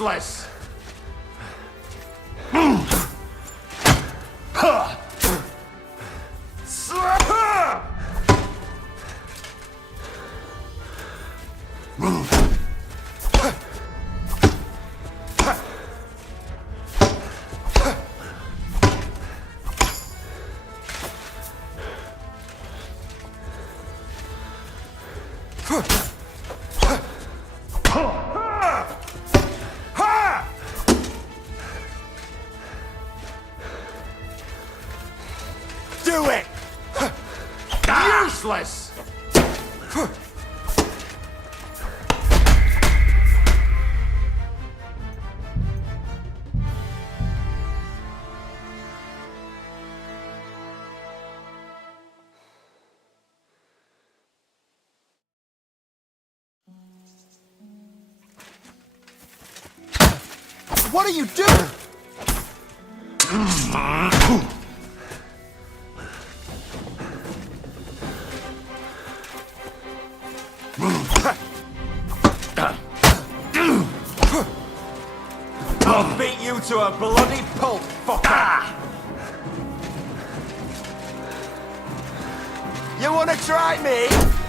Useless! Do it! Useless! What are you doing? I'll beat you to a bloody pulp, fucker! You wanna try me?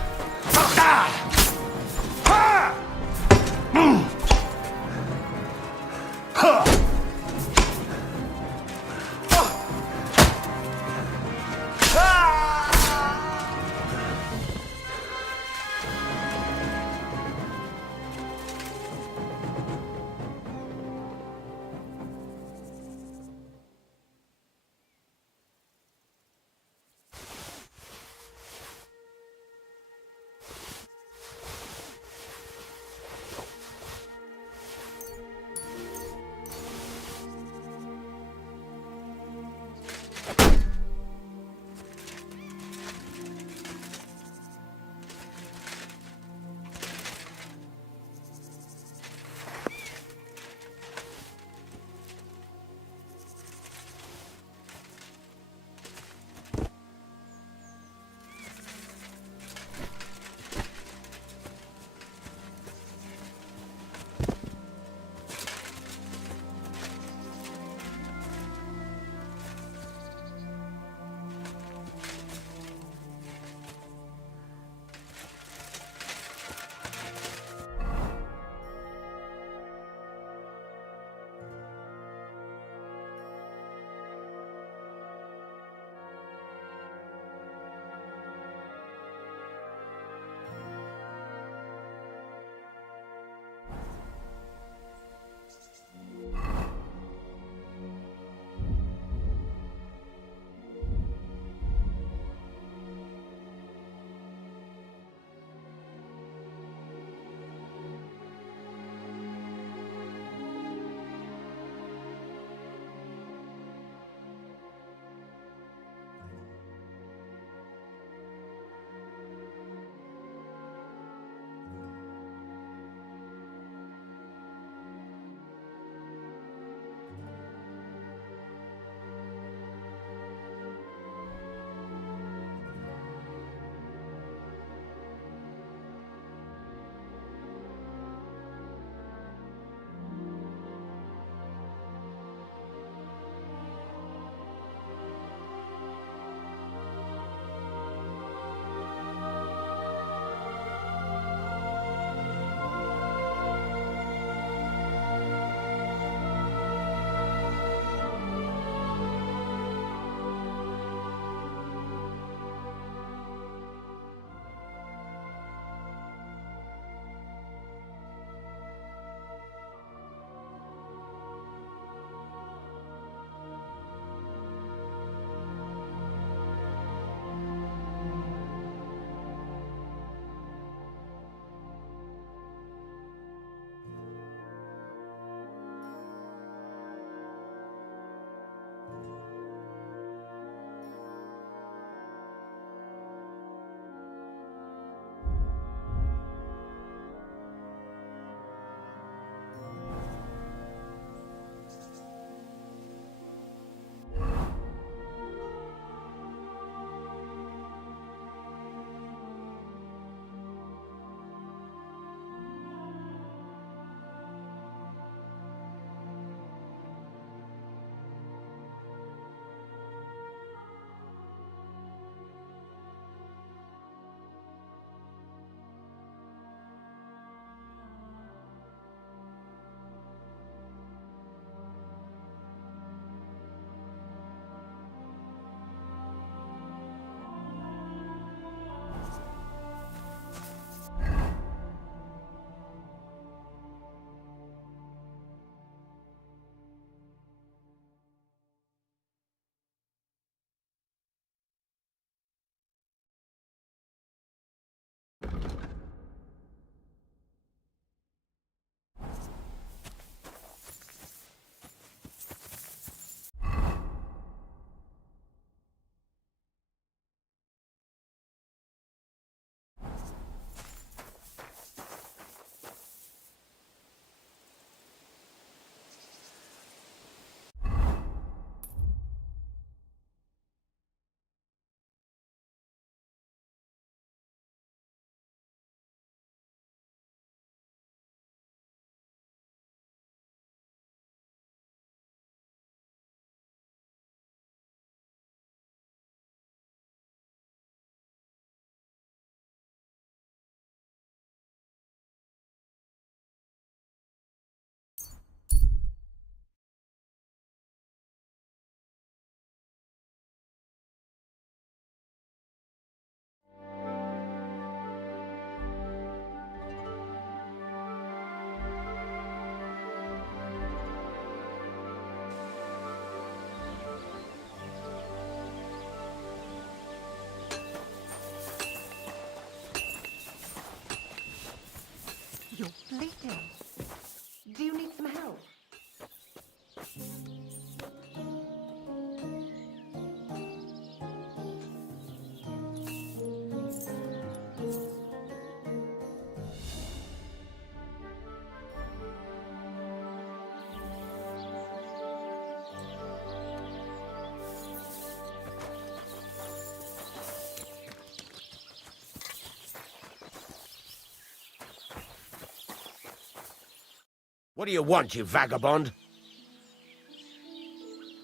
What do you want, you vagabond?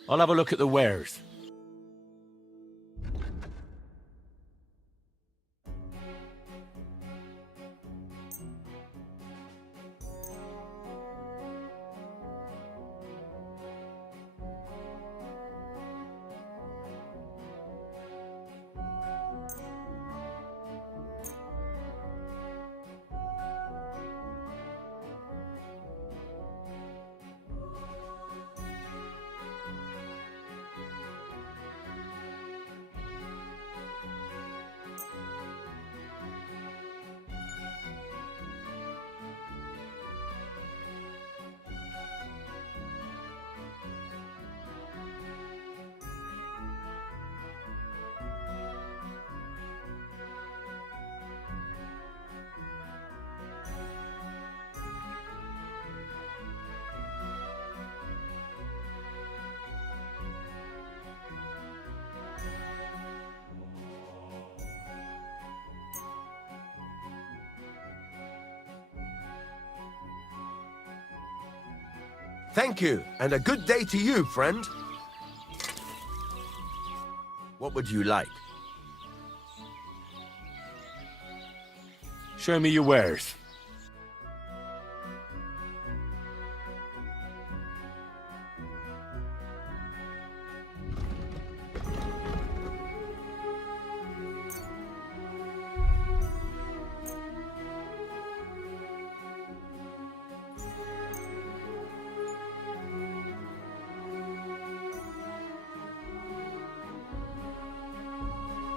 I'll have a look at the wares. Thank you, and a good day to you, friend. What would you like? Show me your wares.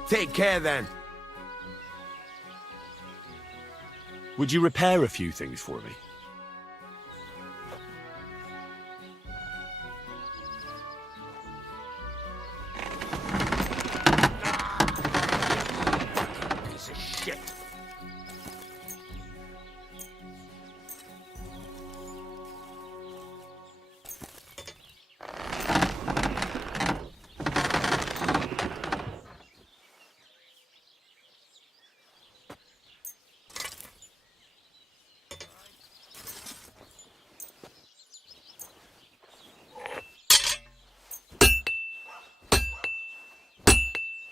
Take care, then. Would you repair a few things for me? Piece of shit.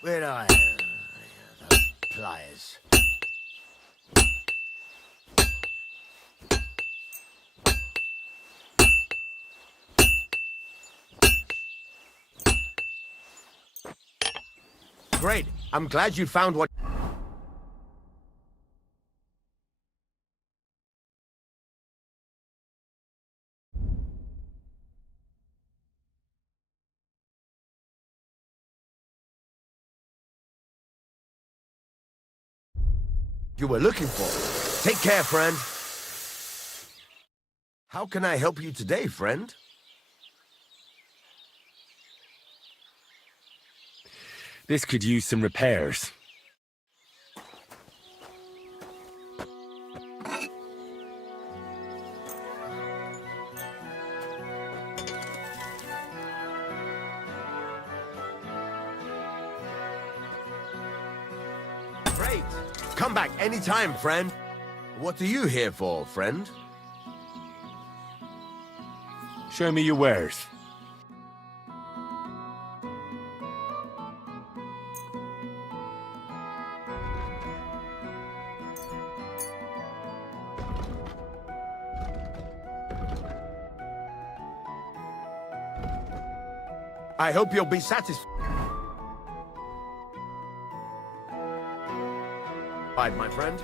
Where are those pliers? Great. I'm glad you found what... you were looking for. Take care, friend. How can I help you today, friend? This could use some repairs. Great. Come back anytime, friend. What are you here for, friend? Show me your wares. I hope you'll be satisfied, my friend.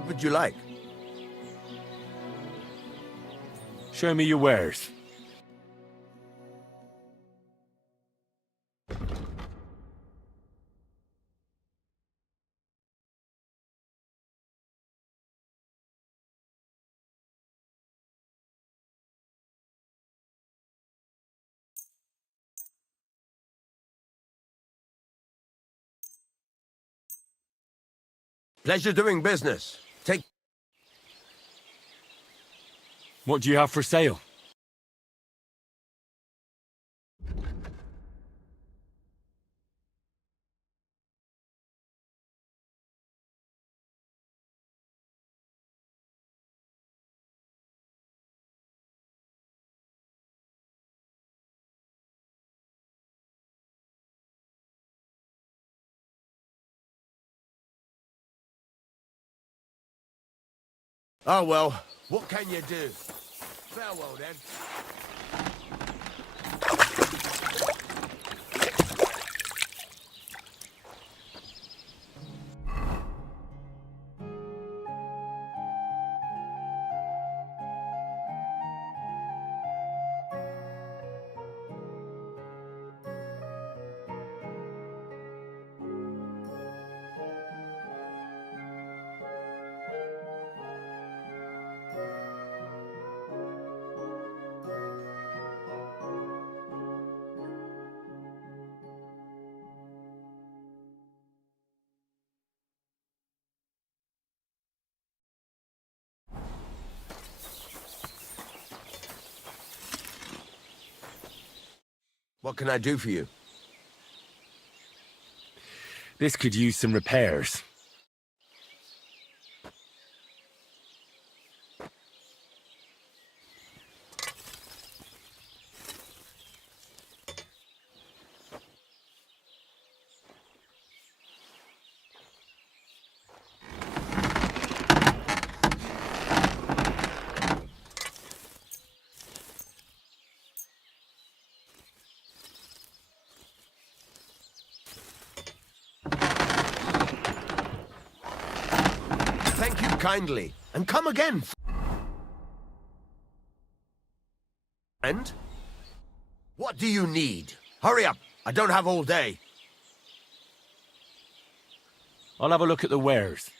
What would you like? Show me your wares. Pleasure doing business. Take... What do you have for sale? Oh, well, what can you do? Farewell, then. What can I do for you? This could use some repairs. Thank you kindly, and come again. And? What do you need? Hurry up, I don't have all day. I'll have a look at the wares.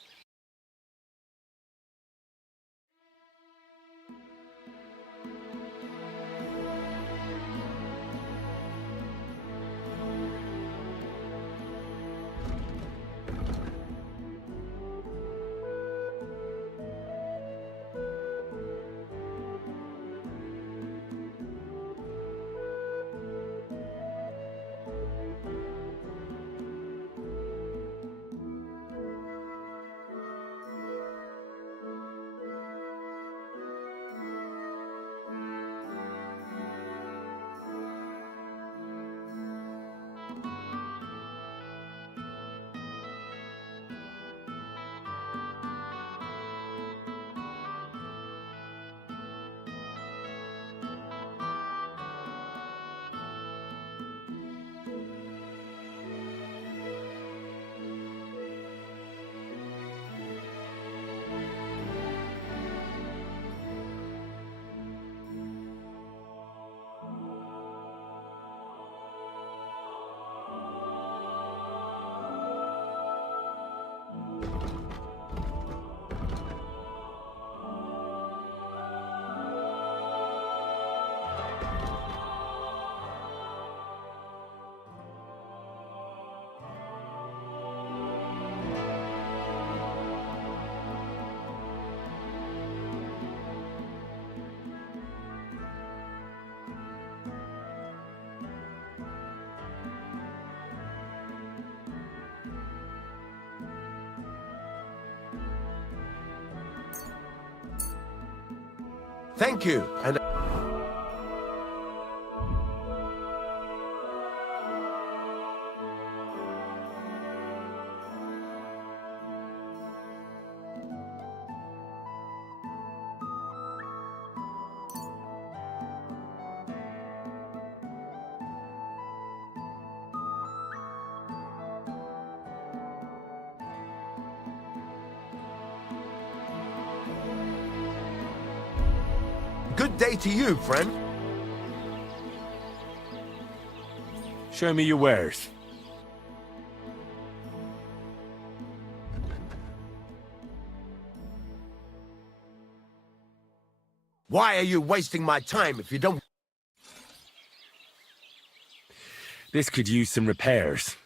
Thank you, and... day to you, friend. Show me your wares. Why are you wasting my time if you don't... This could use some repairs.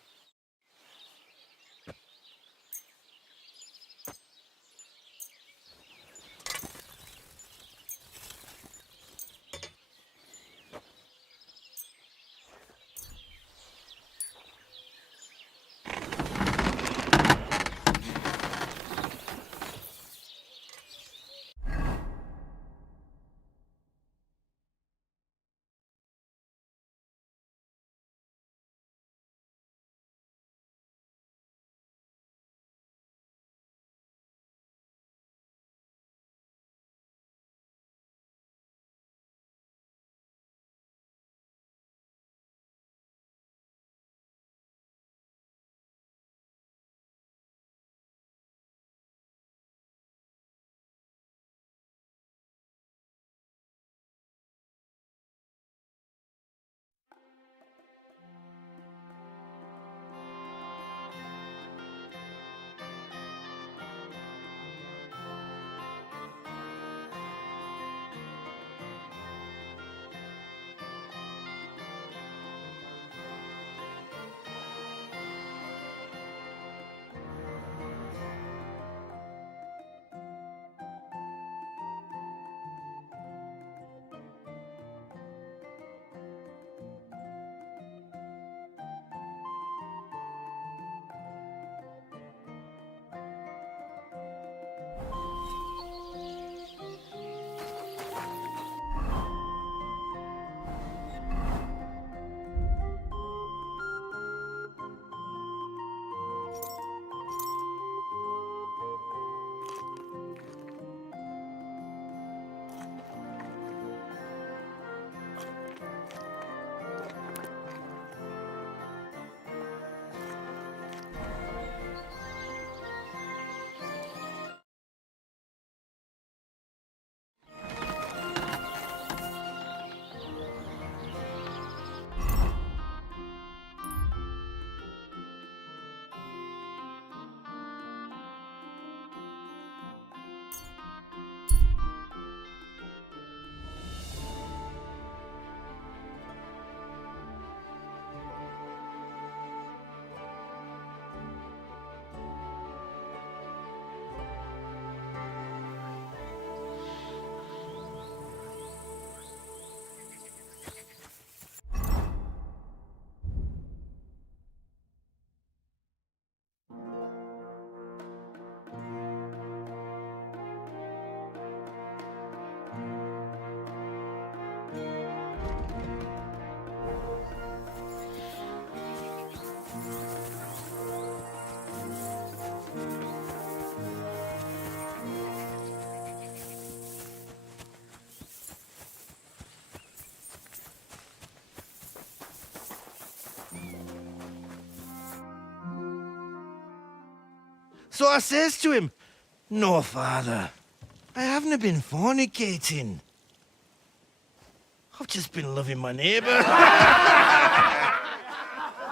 So I says to him, "No, father, I haven't been fornicating. I've just been loving my neighbour."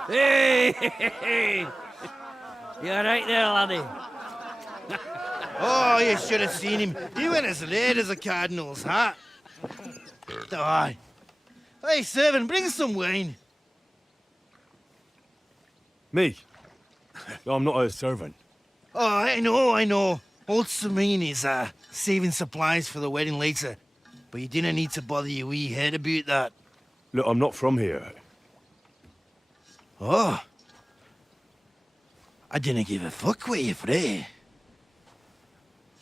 Hey! You alright there, laddie? Oh, you should have seen him. He went as red as a cardinal's hat. Aye. Hey, servant, bring some wine. Me? I'm not a servant. Oh, I know. Old Samine is saving supplies for the wedding later. But you didn't need to bother your wee head about that. Look, I'm not from here. Oh. I didn't give a fuck what you pray.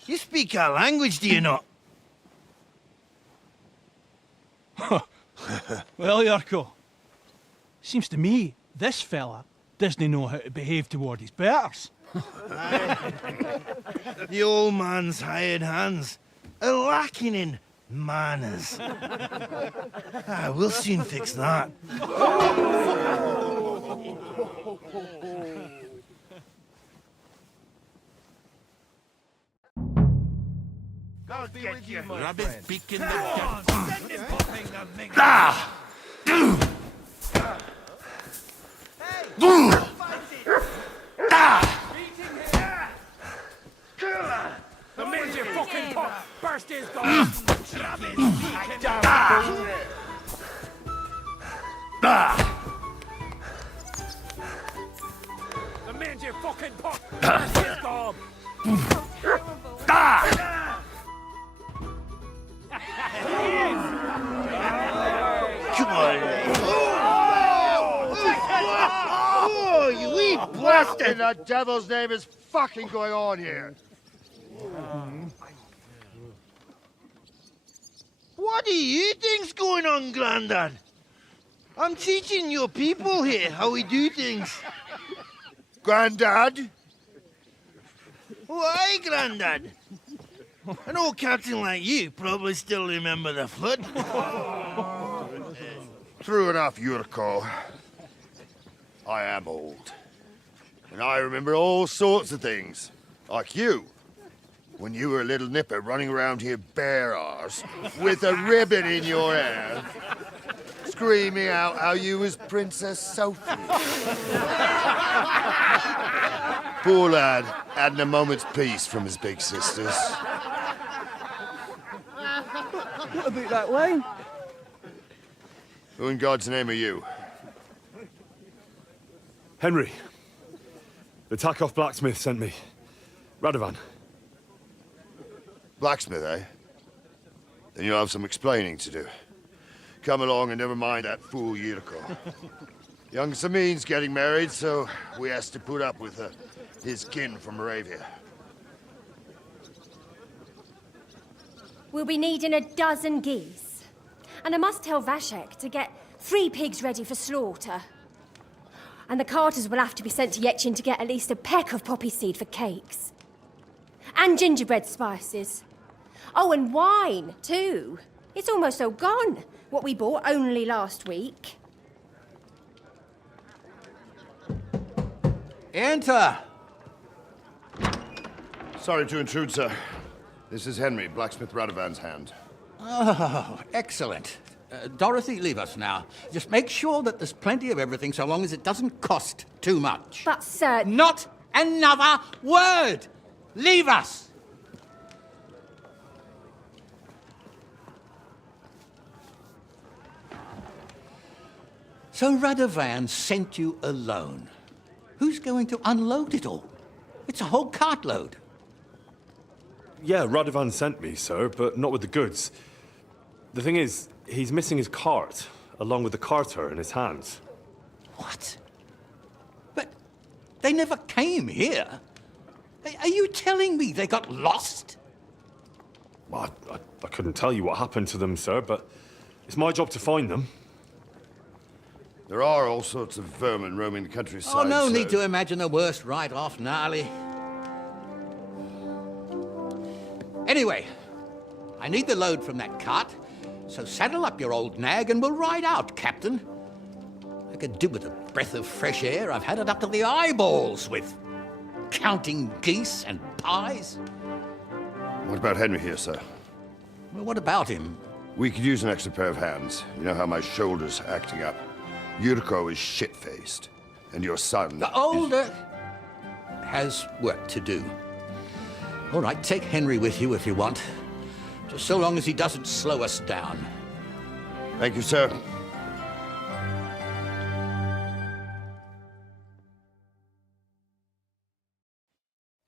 You speak our language, do you not? Well, Yarko, seems to me this fella doesn't know how to behave toward his betters. The old man's hired hands are lacking in manners. We'll soon fix that. I'll be with you, my Rub his friend. beak in the Send him popping the ming. The minute you fucking pop, burst his gun. The minute you fucking pop, burst his gun. Come on. Oh, you wee blasted! The devil's name is fucking going on here? What do you think's going on, Grandad? I'm teaching your people here how we do things. Grandad? Why, Grandad? An old captain like you probably still remember the flood. True enough, Yurko. I am old. And I remember all sorts of things. Like you. When you were a little nipper running around here bare arse, with a ribbon in your hair, screaming out how you was Princess Sophie. Poor lad, hadn't a moment's peace from his big sisters. What about that wine? Who in God's name are you? Henry. The Takeoff blacksmith sent me. Radovan. Blacksmith, eh? Then you'll have some explaining to do. Come along and never mind that fool Yurko. Young Samin's getting married, so we has to put up with his kin from Moravia. We'll be needing a dozen geese. And I must tell Vashek to get 3 pigs ready for slaughter. And the carters will have to be sent to Yetchin to get at least a peck of poppy seed for cakes. And gingerbread spices. Oh, and wine, too. It's almost all gone, what we bought only last week. Enter! Sorry to intrude, sir. This is Henry, blacksmith Radovan's hand. Oh, excellent. Dorothy, leave us now. Just make sure that there's plenty of everything so long as it doesn't cost too much. But, sir... Not another word! Leave us! So Radovan sent you alone. Who's going to unload it all? It's a whole cartload. Yeah, Radovan sent me, sir, but not with the goods. The thing is, he's missing his cart, along with the carter in his hands. What? But they never came here. Are you telling me they got lost? Well, I couldn't tell you what happened to them, sir, but it's my job to find them. There are all sorts of vermin roaming the countryside. Oh, no so... need to imagine the worst right off, gnarly. Anyway, I need the load from that cart, so saddle up your old nag and we'll ride out, Captain. I could do with a breath of fresh air. I've had it up to the eyeballs with counting geese and pies. What about Henry here, sir? Well, what about him? We could use an extra pair of hands. You know how my shoulder's acting up. Yurko is shit-faced, and your son... The older has work to do. All right, take Henry with you if you want. Just so long as he doesn't slow us down. Thank you, sir.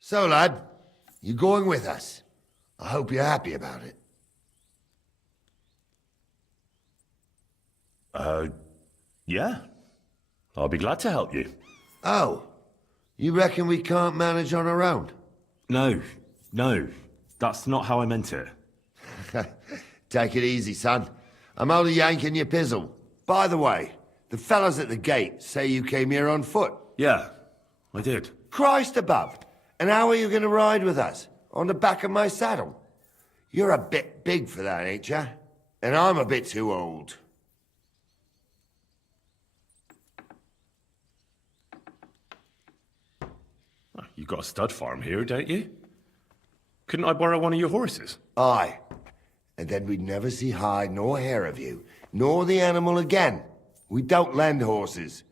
So, lad, you going with us? I hope you're happy about it. Yeah. I'll be glad to help you. Oh, you reckon we can't manage on our own? No. That's not how I meant it. Take it easy, son. I'm only yanking your pizzle. By the way, the fellas at the gate say you came here on foot. Yeah, I did. Christ above. And how are you going to ride with us? On the back of my saddle? You're a bit big for that, ain't ya? And I'm a bit too old. You've got a stud farm here, don't you? Couldn't I borrow one of your horses? Aye. And then we'd never see hide nor hair of you, nor the animal again. We don't lend horses.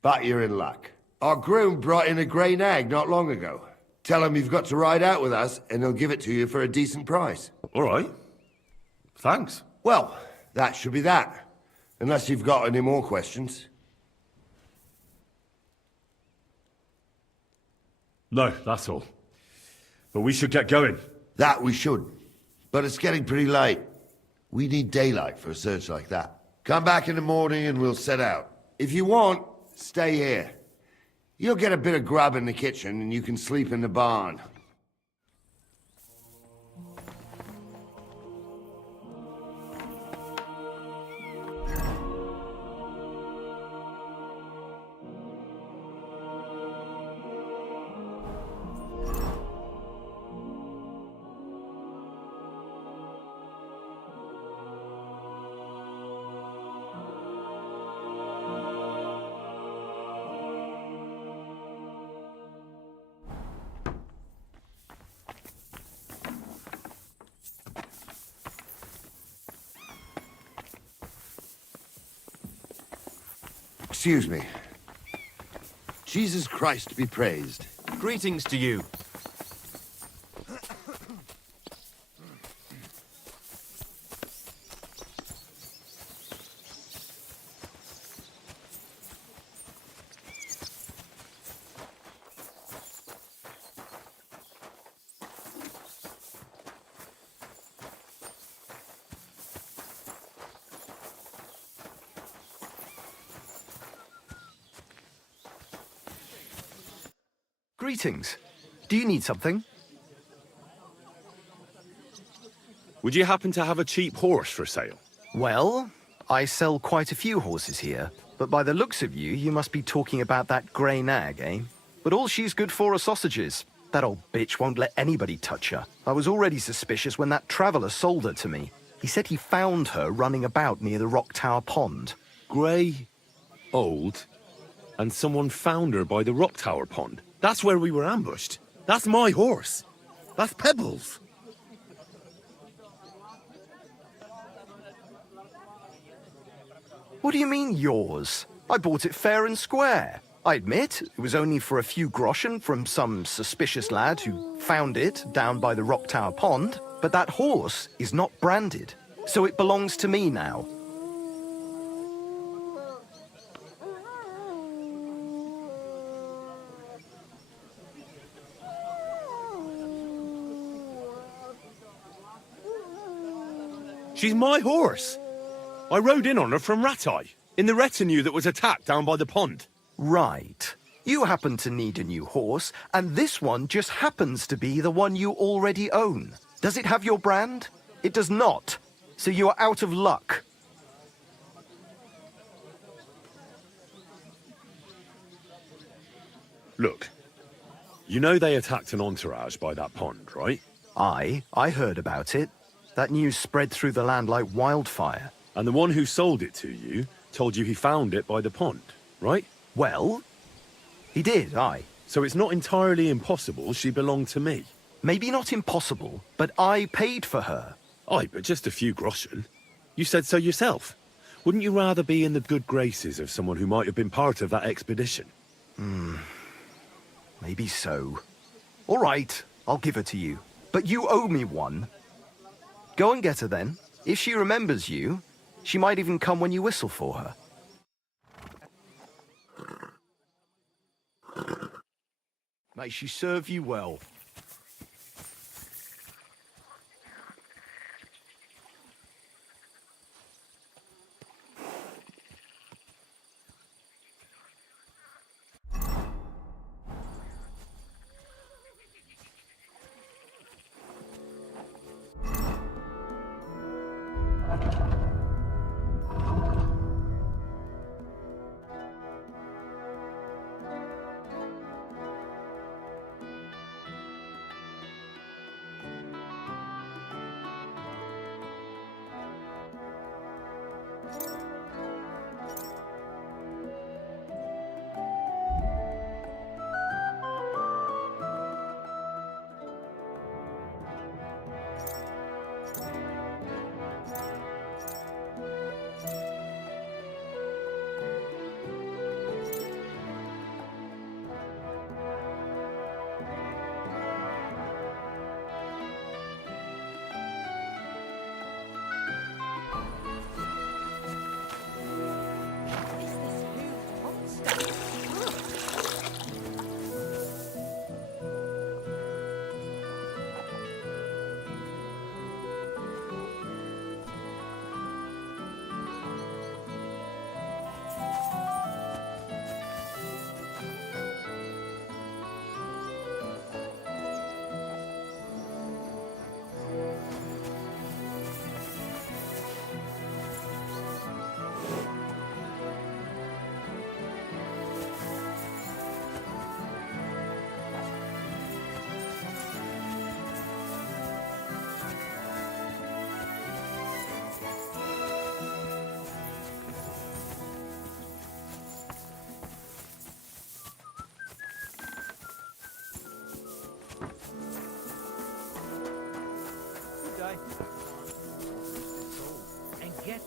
But you're in luck. Our groom brought in a grey nag not long ago. Tell him you've got to ride out with us, and he'll give it to you for a decent price. All right. Thanks. Well, that should be that. Unless you've got any more questions. No, that's all. But we should get going. That we should. But it's getting pretty late. We need daylight for a search like that. Come back in the morning and we'll set out. If you want, stay here. You'll get a bit of grub in the kitchen and you can sleep in the barn. Excuse me. Jesus Christ be praised. Greetings to you. Greetings. Do you need something? Would you happen to have a cheap horse for sale? Well, I sell quite a few horses here, but by the looks of you, you must be talking about that grey nag, eh? But all she's good for are sausages. That old bitch won't let anybody touch her. I was already suspicious when that traveller sold her to me. He said he found her running about near the Rock Tower Pond. Grey, old, and someone found her by the Rock Tower Pond. That's where we were ambushed. That's my horse. That's Pebbles. What do you mean, yours? I bought it fair and square. I admit, it was only for a few groschen from some suspicious lad who found it down by the Rock Tower Pond, but that horse is not branded, so it belongs to me now. She's my horse. I rode in on her from Ratai, in the retinue that was attacked down by the pond. Right. You happen to need a new horse, and this one just happens to be the one you already own. Does it have your brand? It does not. So you are out of luck. Look, you know they attacked an entourage by that pond, right? I heard about it. That news spread through the land like wildfire. And the one who sold it to you told you he found it by the pond, right? Well, he did, aye. So it's not entirely impossible she belonged to me. Maybe not impossible, but I paid for her. Aye, but just a few groschen. You said so yourself. Wouldn't you rather be in the good graces of someone who might have been part of that expedition? Maybe so. All right, I'll give her to you. But you owe me one. Go and get her then. If she remembers you, she might even come when you whistle for her. May she serve you well.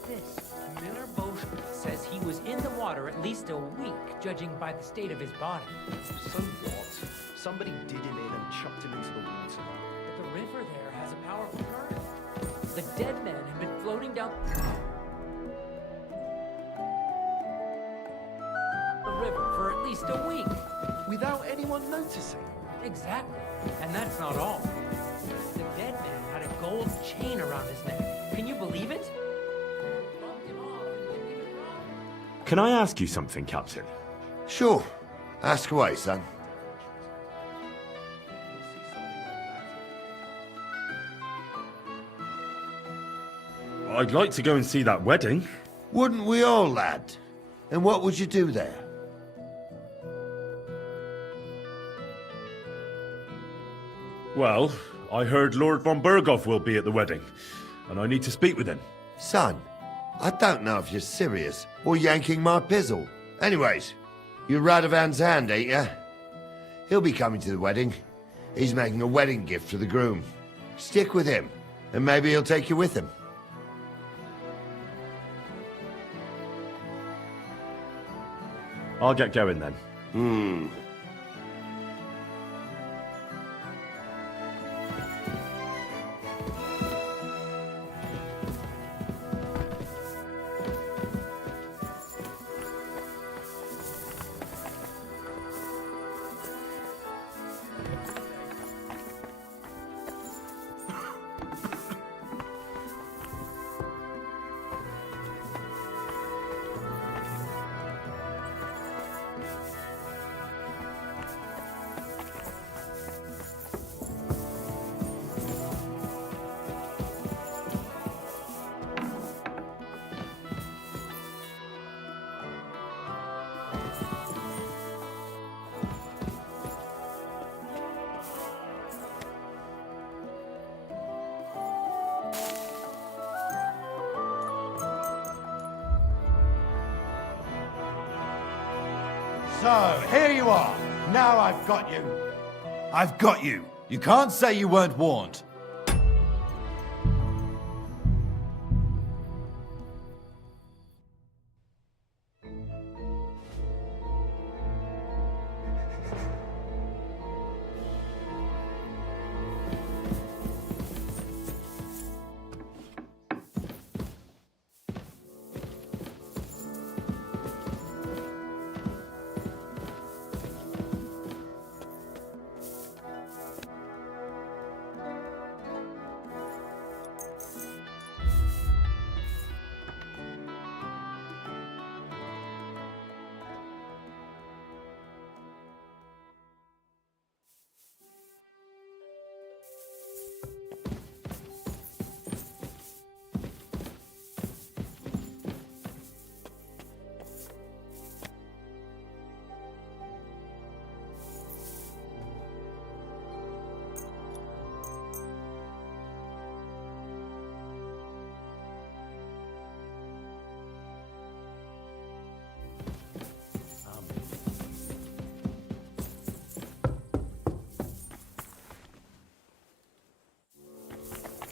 This Miller Bosch says he was in the water at least a week, judging by the state of his body. So what? Somebody did him in and chucked him into the water. But the river there has a powerful current. The dead man had been floating down the river for at least a week. Without anyone noticing? Exactly. And that's not all. The dead man had a gold chain around his neck. Can you believe it? Can I ask you something, Captain? Sure. Ask away, son. I'd like to go and see that wedding. Wouldn't we all, lad? And what would you do there? Well, I heard Lord von Berghoff will be at the wedding, and I need to speak with him. Son, I don't know if you're serious or yanking my pizzle. Anyways, you're Radovan's hand, ain't ya? He'll be coming to the wedding. He's making a wedding gift for the groom. Stick with him, and maybe he'll take you with him. I'll get going then. So, here you are. Now I've got you. I've got you. You can't say you weren't warned.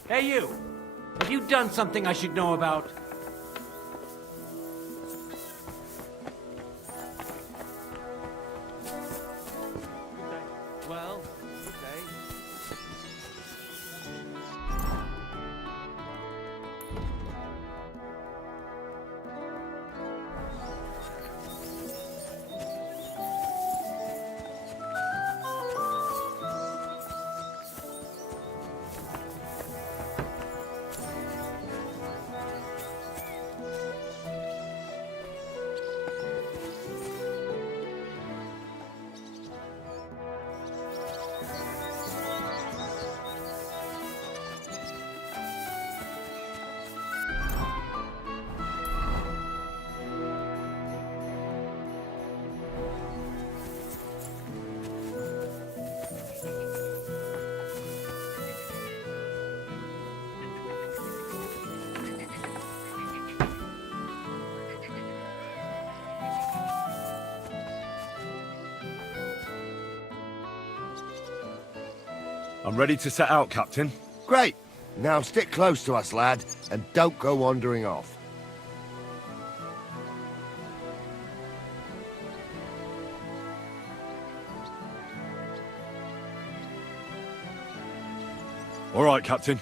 Hey, you! Have you done something I should know about? Well, okay. I'm ready to set out, Captain. Great. Now stick close to us, lad, and don't go wandering off. All right, Captain.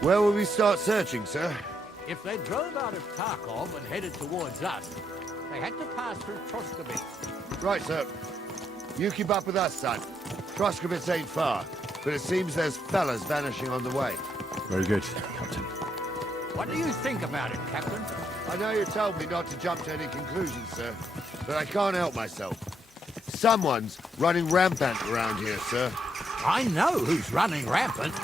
Where will we start searching, sir? If they drove out of Tarkov and headed towards us, they had to pass through Troskovitz. Right, sir. You keep up with us, son. Troskovitz ain't far, but it seems there's fellas vanishing on the way. Very good, Captain. What do you think about it, Captain? I know you told me not to jump to any conclusions, sir, but I can't help myself. Someone's running rampant around here, sir. I know who's running rampant.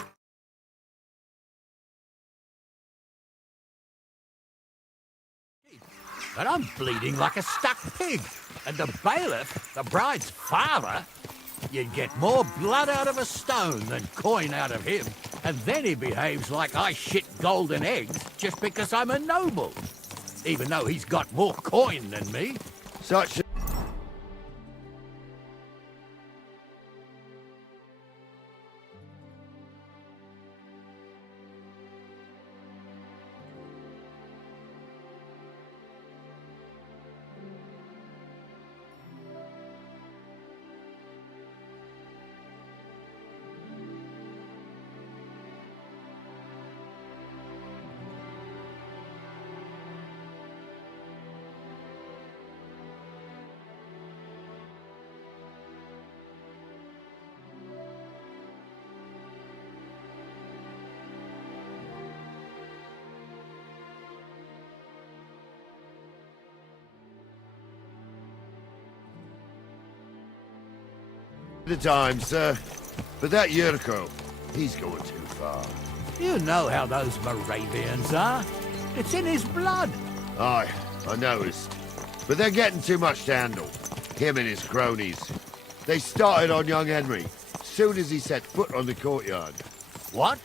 But I'm bleeding like a stuck pig. And the bailiff, the bride's father, you'd get more blood out of a stone than coin out of him. And then he behaves like I shit golden eggs just because I'm a noble. Even though he's got more coin than me. Such the time, sir. But that Yurko, he's going too far. You know how those Moravians are. It's in his blood. Aye, I noticed. But they're getting too much to handle. Him and his cronies. They started on young Henry, soon as he set foot on the courtyard. What?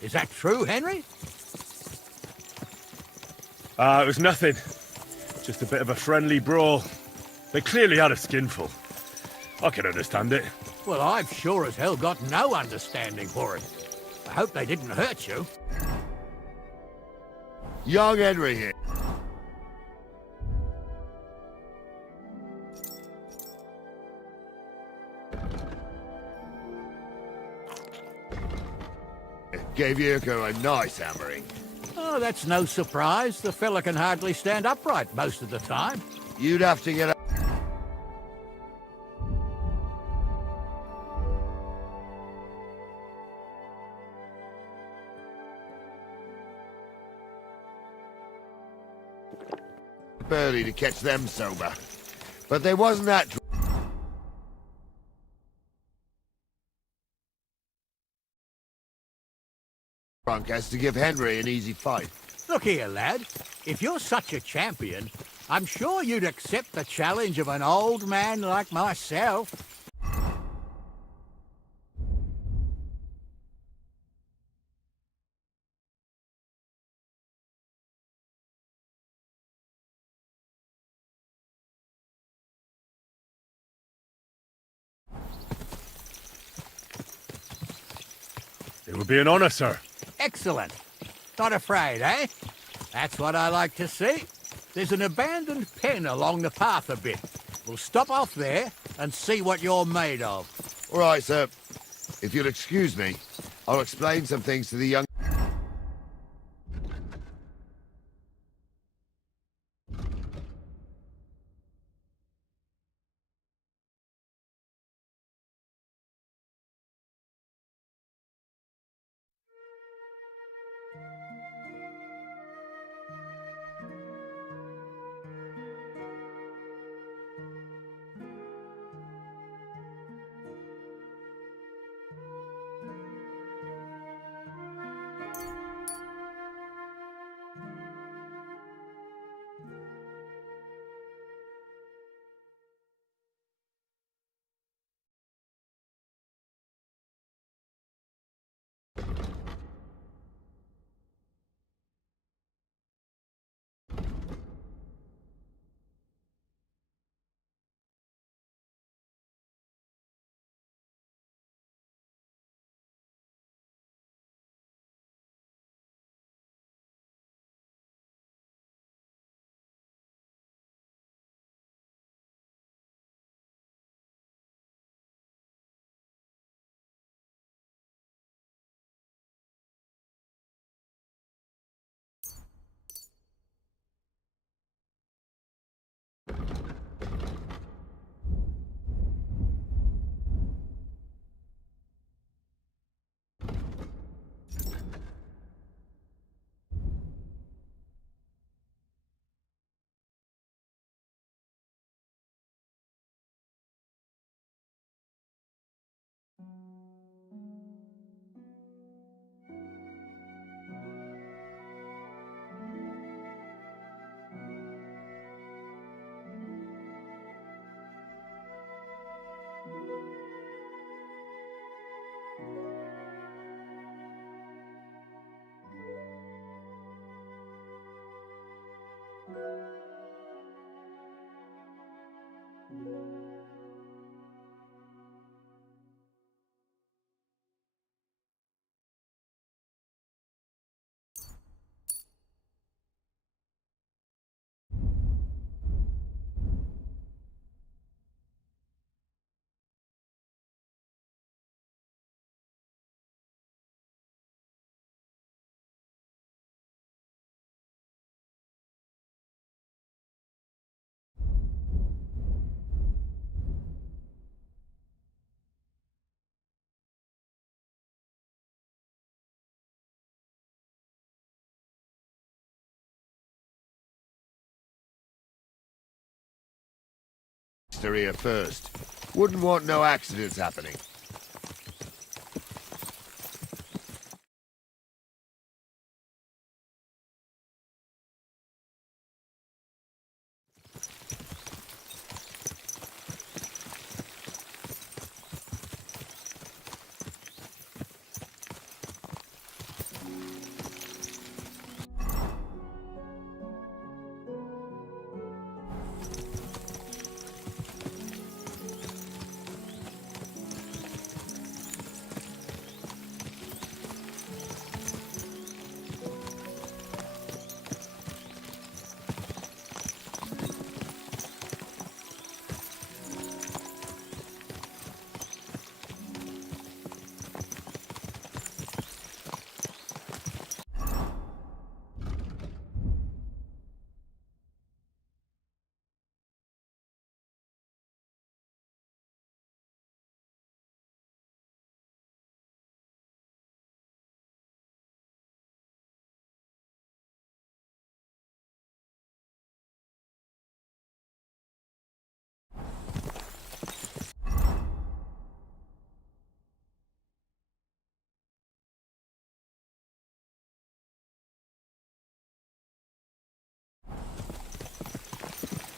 Is that true, Henry? It was nothing. Just a bit of a friendly brawl. They clearly had a skinful. I can understand it. Well, I've sure as hell got no understanding for it. I hope they didn't hurt you. Young Henry here. Gave Yurko a nice hammering. Oh, that's no surprise. The fella can hardly stand upright most of the time. You'd have to get up. Early to catch them sober. But they wasn't that drunk as to give Henry an easy fight. Look here, lad. If you're such a champion, I'm sure you'd accept the challenge of an old man like myself. It would be an honor, sir. Excellent. Not afraid, eh? That's what I like to see. There's an abandoned pen along the path a bit. We'll stop off there and see what you're made of. All right, sir. If you'll excuse me, I'll explain some things to the young... here first. Wouldn't want no accidents happening.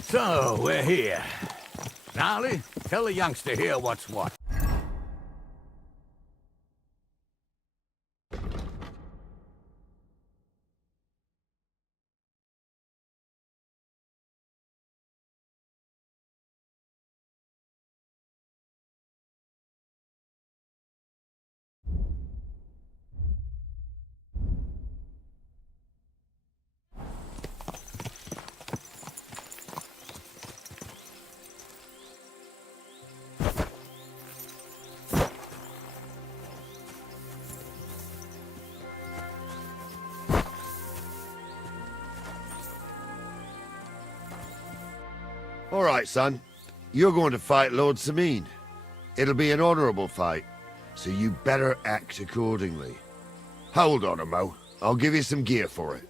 So, we're here. Gnarly, tell the youngster here what's what. All right, son. You're going to fight Lord Sameen. It'll be an honorable fight, so you better act accordingly. Hold on a mo. I'll give you some gear for it.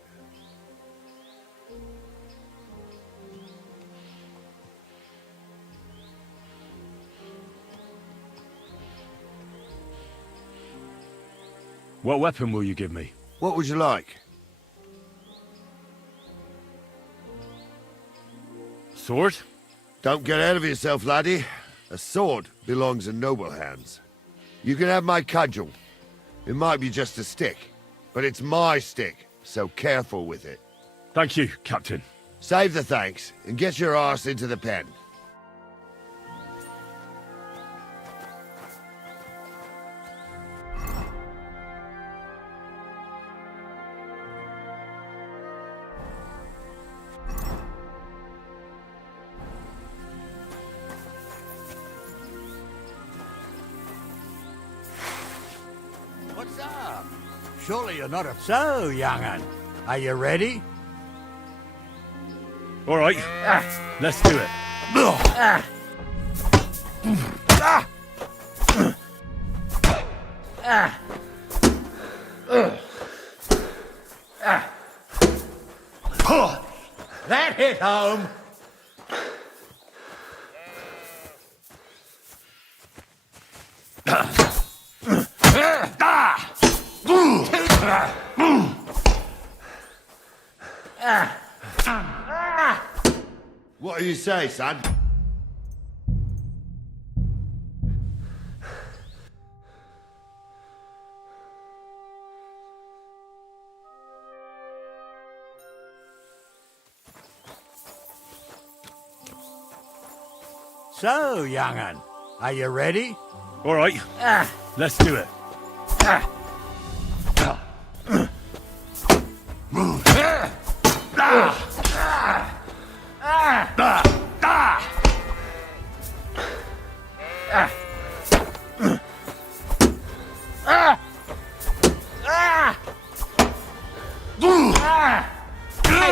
What weapon will you give me? What would you like? Sword? Don't get ahead of yourself, laddie. A sword belongs in noble hands. You can have my cudgel. It might be just a stick, but it's my stick, so careful with it. Thank you, Captain. Save the thanks, and get your arse into the pen. What's up? Surely you're not a... So, young'un, are you ready? All right, let's do it. That hit home. What do you say, son? So, young'un, are you ready? All right, let's do it.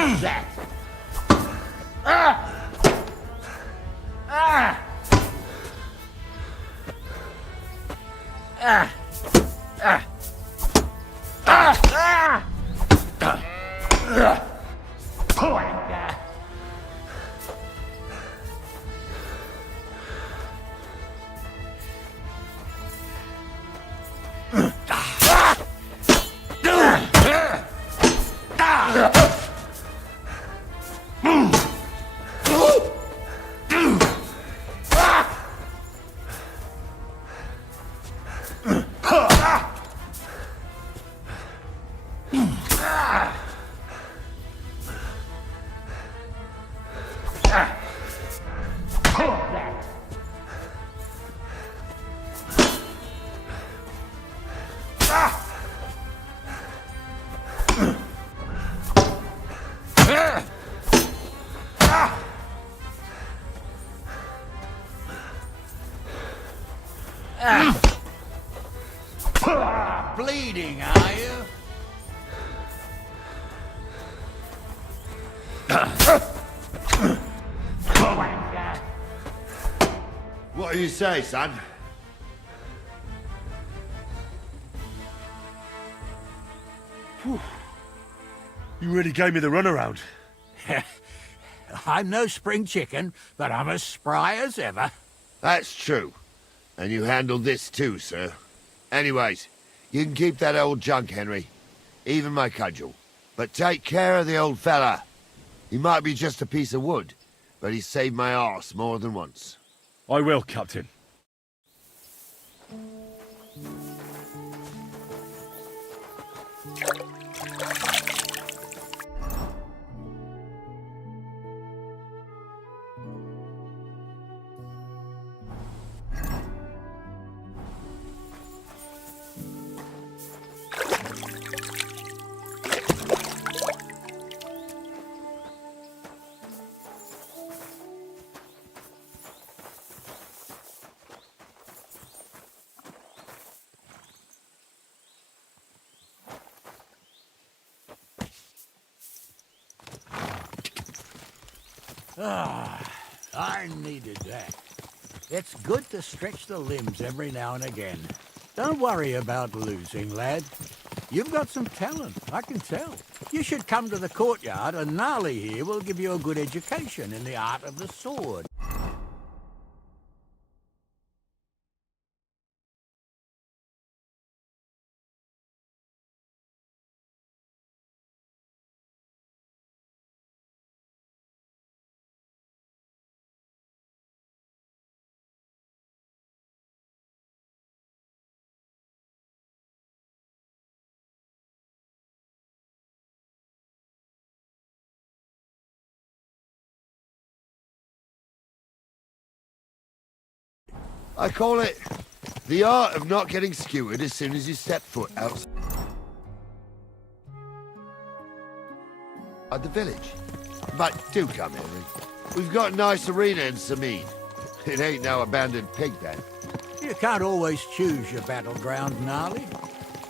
Take that. Bleeding, are you? What do you say, son? You really gave me the runaround. I'm no spring chicken, but I'm as spry as ever. That's true. And you handled this too, sir. Anyways, you can keep that old junk, Henry. Even my cudgel. But take care of the old fella. He might be just a piece of wood, but he saved my arse more than once. I will, Captain. I needed that. It's good to stretch the limbs every now and again. Don't worry about losing, lad. You've got some talent, I can tell. You should come to the courtyard, and Gnarly here will give you a good education in the art of the sword. I call it the art of not getting skewered as soon as you step foot outside the village. But do come, Henry. We've got a nice arena in Samid. It ain't no abandoned pig pen. You can't always choose your battleground, Gnarly.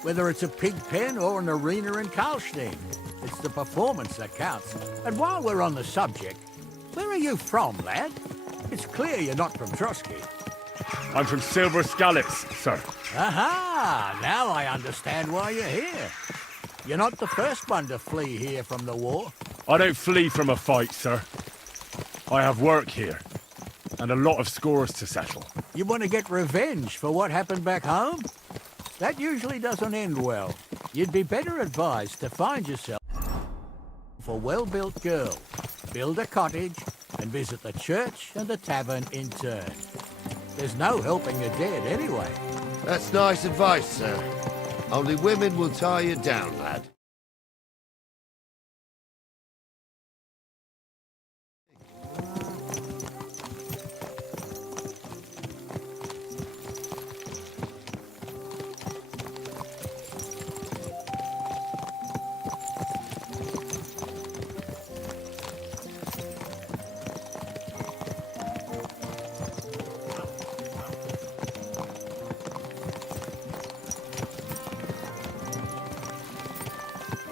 Whether it's a pig pen or an arena in Karlstein, it's the performance that counts. And while we're on the subject, where are you from, lad? It's clear you're not from Trotsky. I'm from Silver Scallops, sir. Aha! Now I understand why you're here. You're not the first one to flee here from the war. I don't flee from a fight, sir. I have work here, and a lot of scores to settle. You want to get revenge for what happened back home? That usually doesn't end well. You'd be better advised to find yourself a well-built girl, build a cottage, and visit the church and the tavern in turn. There's no helping the dead anyway. That's nice advice, sir. Only women will tie you down, lad.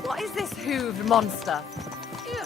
What is this hooved monster? Ew.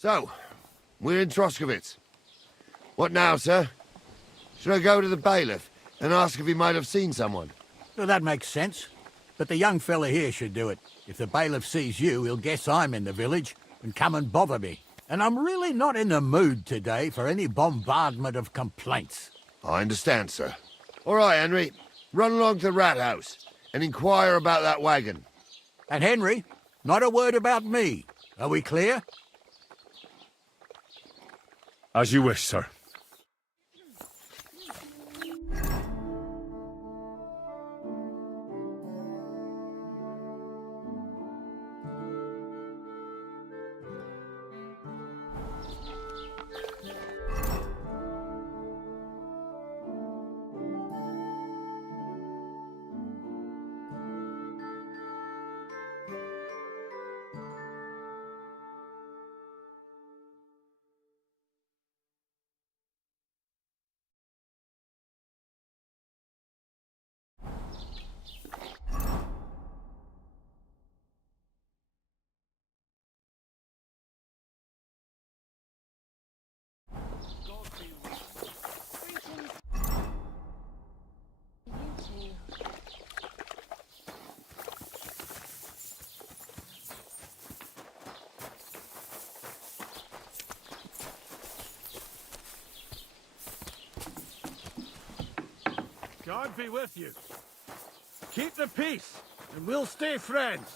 So, we're in Troskovitz. What now, sir? Should I go to the bailiff and ask if he might have seen someone? Well, that makes sense. But the young fella here should do it. If the bailiff sees you, he'll guess I'm in the village and come and bother me. And I'm really not in the mood today for any bombardment of complaints. I understand, sir. All right, Henry. Run along to the rat house and inquire about that wagon. And Henry, not a word about me. Are we clear? As you wish, sir. God be with you. Keep the peace, and we'll stay friends.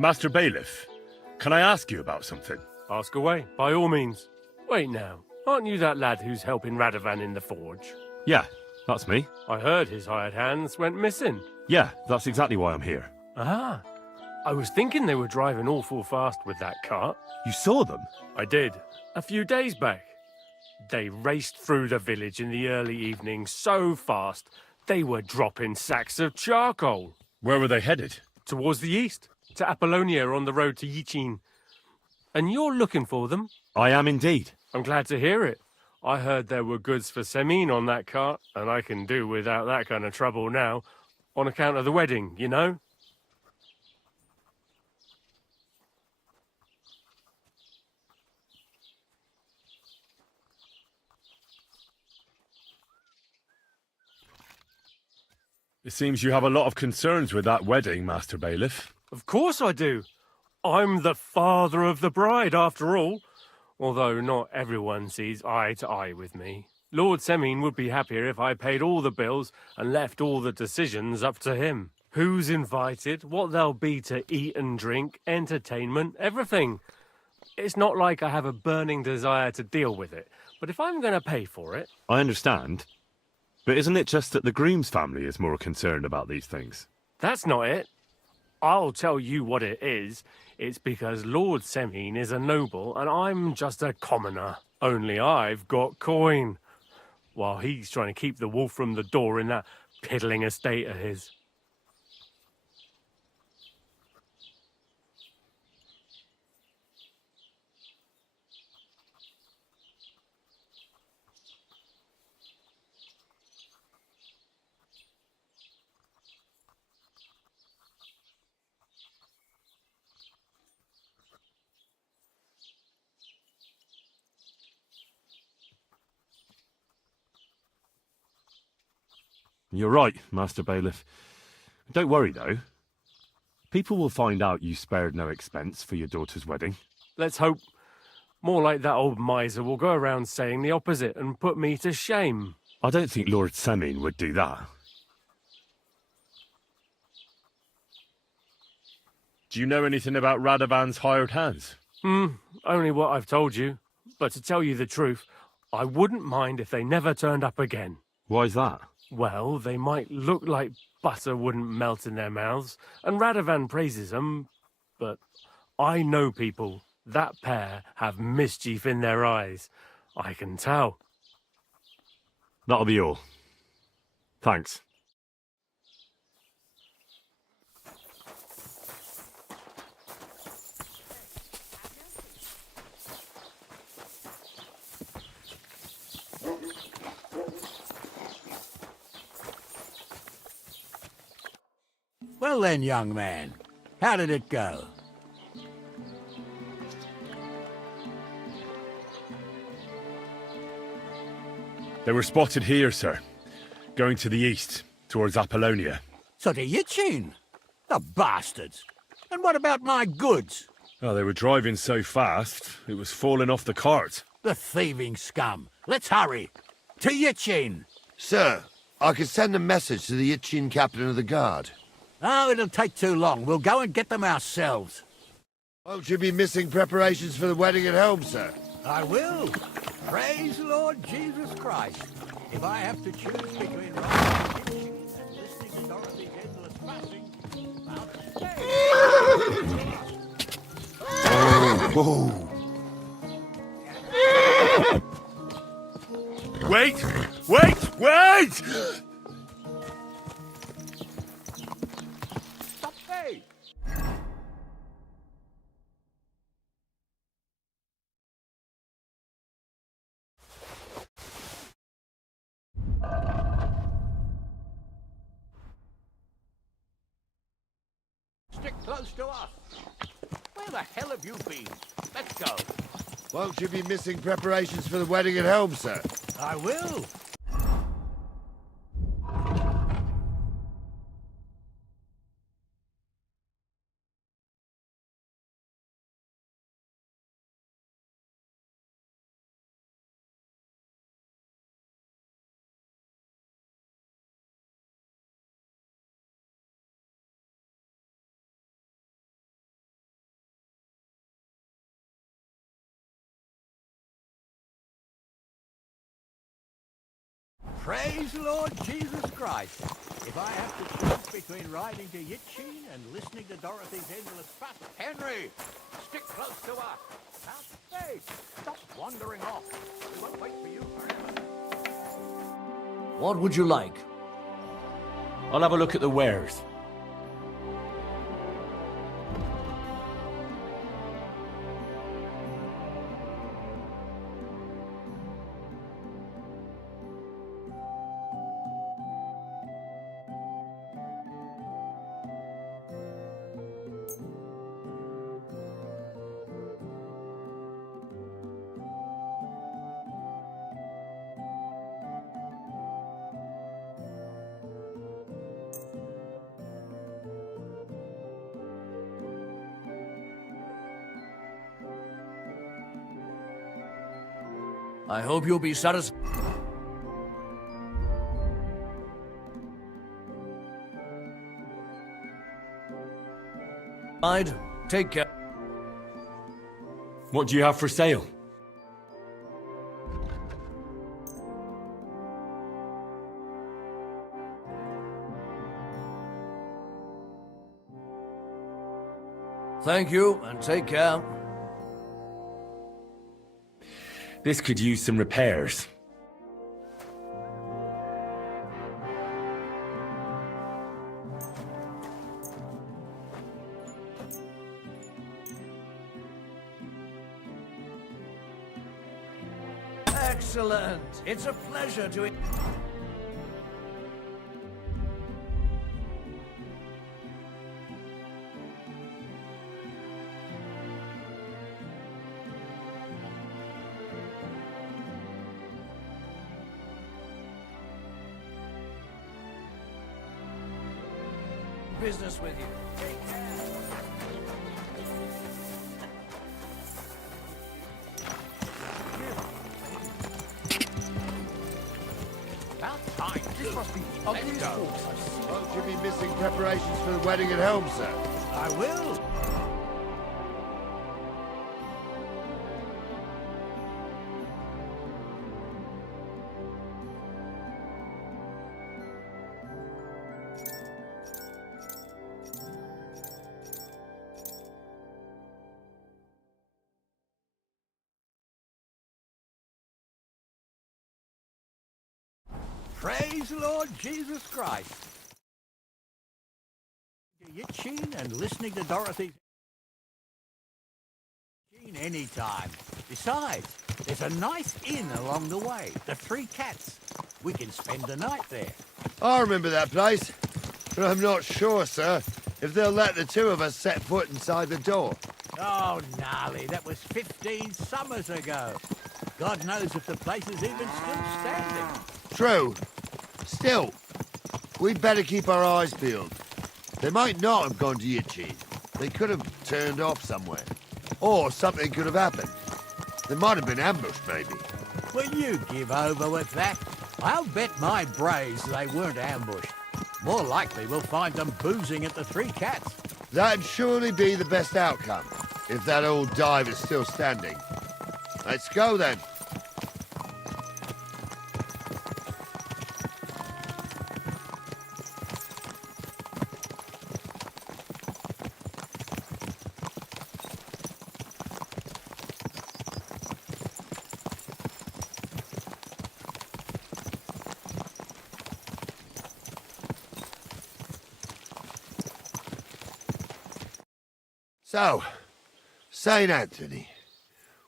Master Bailiff, can I ask you about something? Ask away, by all means. Wait now, aren't you that lad who's helping Radovan in the forge? Yeah, that's me. I heard his hired hands went missing. Yeah, that's exactly why I'm here. Ah, I was thinking they were driving awful fast with that cart. You saw them? I did, a few days back. They raced through the village in the early evening so fast, they were dropping sacks of charcoal. Where were they headed? Towards the east, to Apollonia on the road to Yichin. And you're looking for them? I am indeed. I'm glad to hear it. I heard there were goods for Semin on that cart, and I can do without that kind of trouble now, on account of the wedding, you know? It seems you have a lot of concerns with that wedding, Master Bailiff. Of course I do. I'm the father of the bride, after all. Although not everyone sees eye to eye with me. Lord Semin would be happier if I paid all the bills and left all the decisions up to him. Who's invited, what there'll be to eat and drink, entertainment, everything. It's not like I have a burning desire to deal with it, but if I'm going to pay for it... I understand. But isn't it just that the groom's family is more concerned about these things? That's not it. I'll tell you what it is. It's because Lord Semin is a noble and I'm just a commoner. Only I've got coin. While he's trying to keep the wolf from the door in that piddling estate of his. You're right, Master Bailiff. Don't worry, though. People will find out you spared no expense for your daughter's wedding. Let's hope. More like that old miser will go around saying the opposite and put me to shame. I don't think Lord Semin would do that. Do you know anything about Radovan's hired hands? Only what I've told you. But to tell you the truth, I wouldn't mind if they never turned up again. Why's that? Well, they might look like butter wouldn't melt in their mouths, and Radovan praises them, but I know people. That pair have mischief in their eyes. I can tell. That'll be all. Thanks. Well then, young man, how did it go? They were spotted here, sir. Going to the east, towards Apollonia. So to Yitchin? The bastards! And what about my goods? Oh, they were driving so fast, it was falling off the cart. The thieving scum! Let's hurry! To Yitchin! Sir, I could send a message to the Itchin captain of the guard. Oh, it'll take too long. We'll go and get them ourselves. Won't you be missing preparations for the wedding at home, sir? I will. Praise the Lord Jesus Christ. If I have to choose between riding to Yitchin and listening to Dorothy's endless fussing, Wait! Wait! Wait! Stop me! Stick close to us. Where the hell have you been? Let's go. Won't you be missing preparations for the wedding at home, sir? I will. Praise the Lord Jesus Christ. If I have to choose between riding to Yitchin and listening to Dorothy's endless fuss, Henry, stick close to us. Now, hey, stop wandering off. We won't wait for you forever. What would you like? I'll have a look at the wares. I hope you'll be satisfied. Take care. What do you have for sale? Thank you, and take care. This could use some repairs. Excellent. It's a pleasure to... business with you. About time. This must be the ugliest horse I've seen. Won't you be missing preparations for the wedding at home, sir? I will. Praise the Lord Jesus Christ. Yitching and listening to Dorothy anytime. Besides, there's a nice inn along the way, the Three Cats. We can spend the night there. I remember that place, but I'm not sure, sir, if they'll let the two of us set foot inside the door. Oh, gnarly, that was 15 summers ago. God knows if the place is even still standing. True. Still, we'd better keep our eyes peeled. They might not have gone to Yitchin. They could have turned off somewhere. Or something could have happened. They might have been ambushed, maybe. Will you give over with that? I'll bet my brains they weren't ambushed. More likely we'll find them boozing at the Three Cats. That'd surely be the best outcome, if that old dive is still standing. Let's go, then. So, St. Anthony,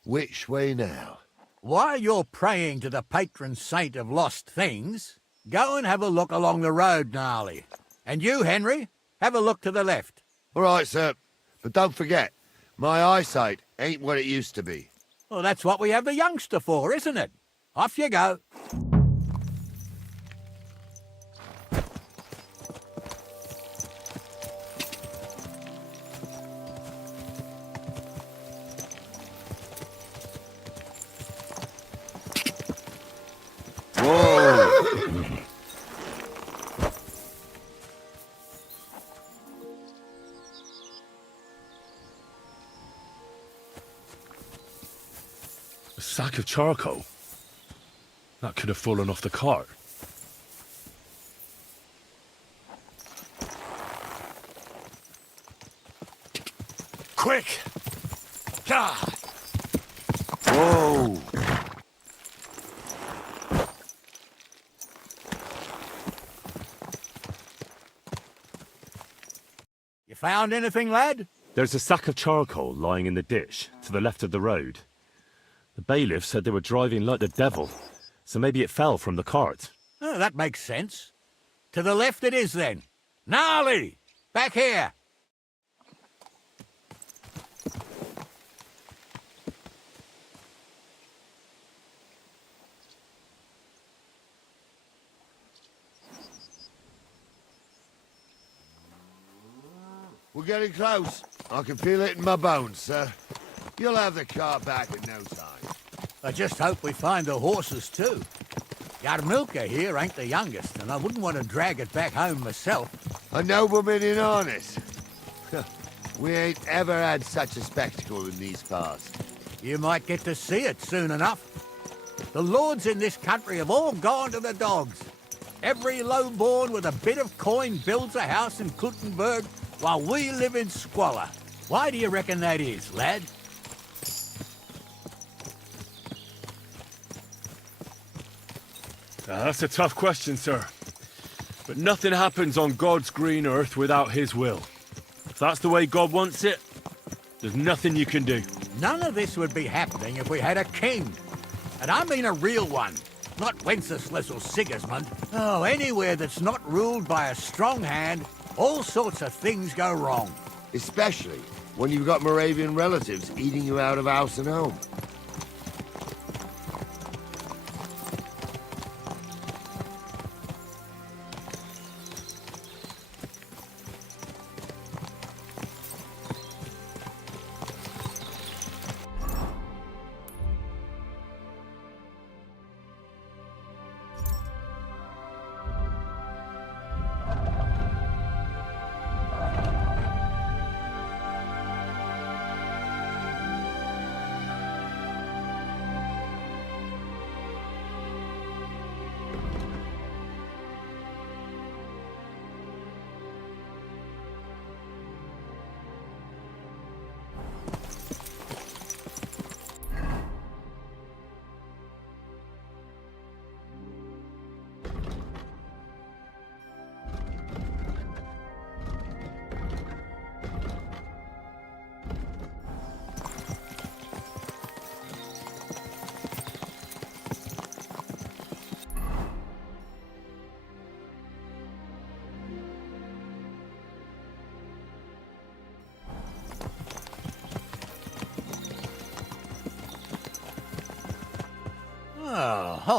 which way now? While you're praying to the patron saint of lost things, go and have a look along the road, Gnarly. And you, Henry, have a look to the left. All right, sir. But don't forget, my eyesight ain't what it used to be. Well, that's what we have the youngster for, isn't it? Off you go. A sack of charcoal? That could have fallen off the cart. Quick! God! Whoa! You found anything, lad? There's a sack of charcoal lying in the ditch to the left of the road. The bailiff said they were driving like the devil, so maybe it fell from the cart. Oh, that makes sense. To the left it is, then. Gnarly! Back here! We're getting close. I can feel it in my bones, sir. You'll have the car back in no time. I just hope we find the horses, too. Yarmilka here ain't the youngest, and I wouldn't want to drag it back home myself. A nobleman in harness. We ain't ever had such a spectacle in these parts. You might get to see it soon enough. The lords in this country have all gone to the dogs. Every lowborn with a bit of coin builds a house in Kuttenberg while we live in squalor. Why do you reckon that is, lad? That's a tough question, sir. But nothing happens on God's green earth without his will. If that's the way God wants it, there's nothing you can do. None of this would be happening if we had a king. And I mean a real one, not Wenceslas or Sigismund. Oh, anywhere that's not ruled by a strong hand, all sorts of things go wrong. Especially when you've got Moravian relatives eating you out of house and home.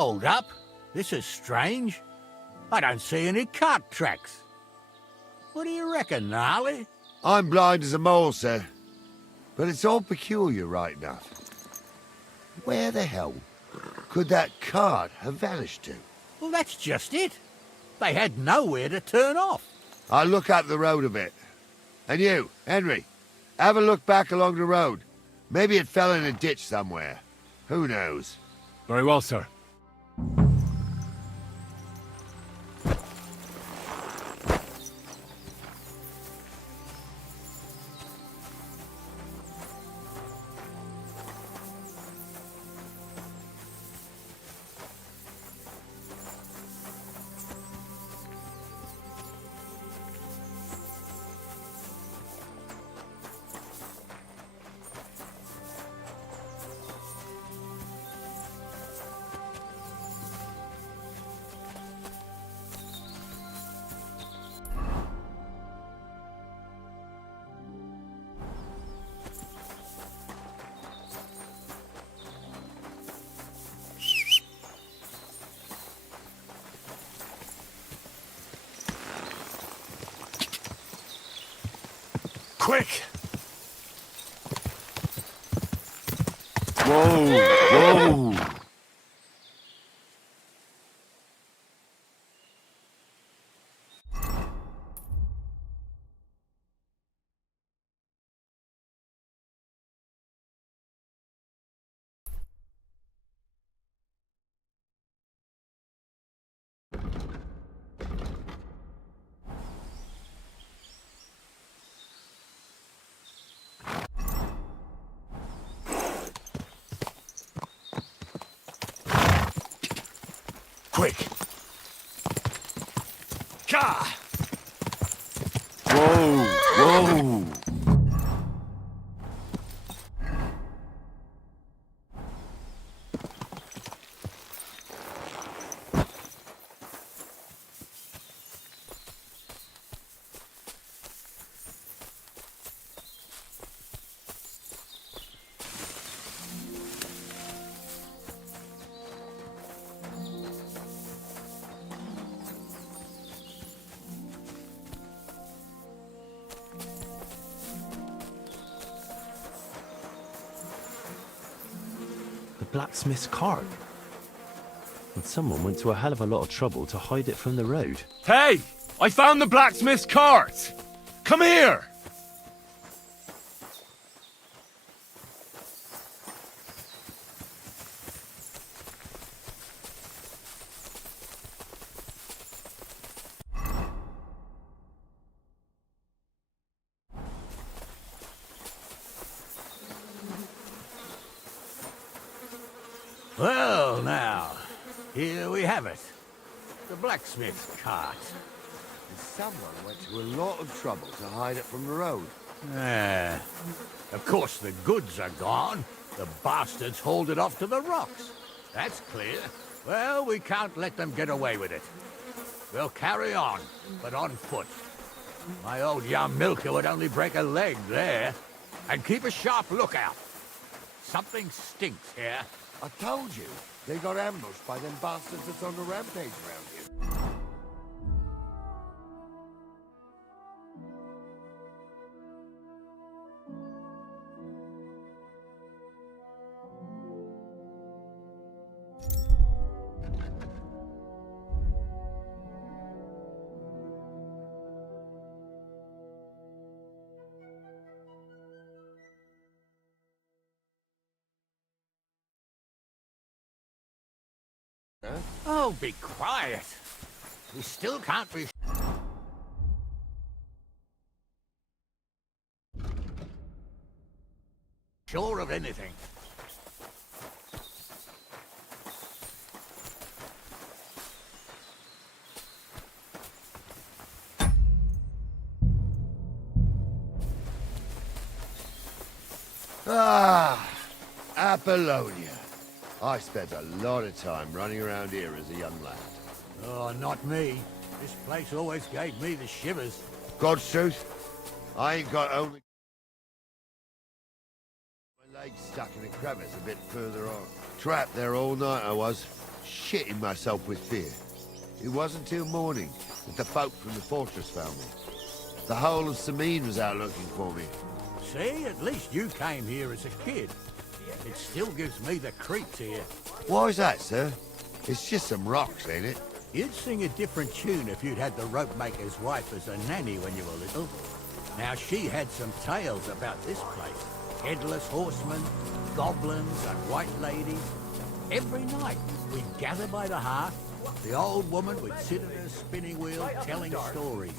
Hold up. This is strange. I don't see any cart tracks. What do you reckon, Gnarly? I'm blind as a mole, sir. But it's all peculiar right enough. Where the hell could that cart have vanished to? Well, that's just it. They had nowhere to turn off. I'll look up the road a bit. And you, Henry, have a look back along the road. Maybe it fell in a ditch somewhere. Who knows? Very well, sir. Quick! Whoa! Whoa! Quick! Gah! Whoa! Whoa! The blacksmith's cart. And someone went to a hell of a lot of trouble to hide it from the road. Hey! I found the blacksmith's cart! Come here! Well, now, here we have it. The blacksmith's cart. And someone went to a lot of trouble to hide it from the road. Of course, the goods are gone. The bastards hauled it off to the rocks. That's clear. Well, we can't let them get away with it. We'll carry on, but on foot. My old young milker would only break a leg there. And keep a sharp lookout. Something stinks here. I told you, they got ambushed by them bastards that's on the rampage around here. Oh, be quiet. We still can't be sure of anything. Ah, Apollonia. I spent a lot of time running around here as a young lad. Oh, not me. This place always gave me the shivers. God's truth, I ain't got only my legs stuck in a crevice a bit further on. Trapped there all night I was, shitting myself with fear. It wasn't till morning that the folk from the fortress found me. The whole of Sameen was out looking for me. See, at least you came here as a kid. It still gives me the creeps here. Why is that, sir? It's just some rocks, ain't it? You'd sing a different tune if you'd had the rope maker's wife as a nanny when you were little. Now, she had some tales about this place. Headless horsemen, goblins and white ladies. Every night, we'd gather by the hearth. The old woman would sit at her spinning wheel telling stories.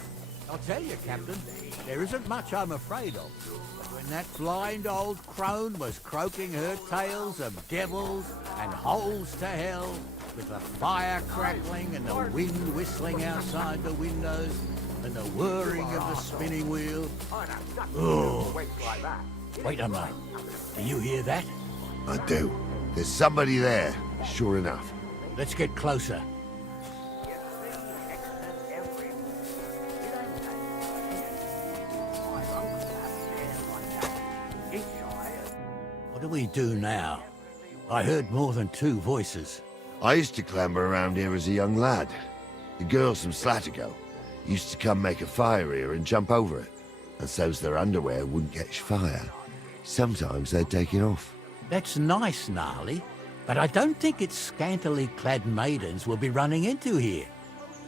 I'll tell you, Captain, there isn't much I'm afraid of. But when that blind old crone was croaking her tales of devils and holes to hell, with the fire crackling and the wind whistling outside the windows, and the whirring of the spinning wheel. Oh, wait a minute. Do you hear that? I do. There's somebody there, sure enough. Let's get closer. What do we do now? I heard more than two voices. I used to clamber around here as a young lad. The girls from Slatigo used to come make a fire here and jump over it, and so's their underwear wouldn't catch fire. Sometimes they'd take it off. That's nice, Gnarly, but I don't think it's scantily clad maidens we'll be running into here.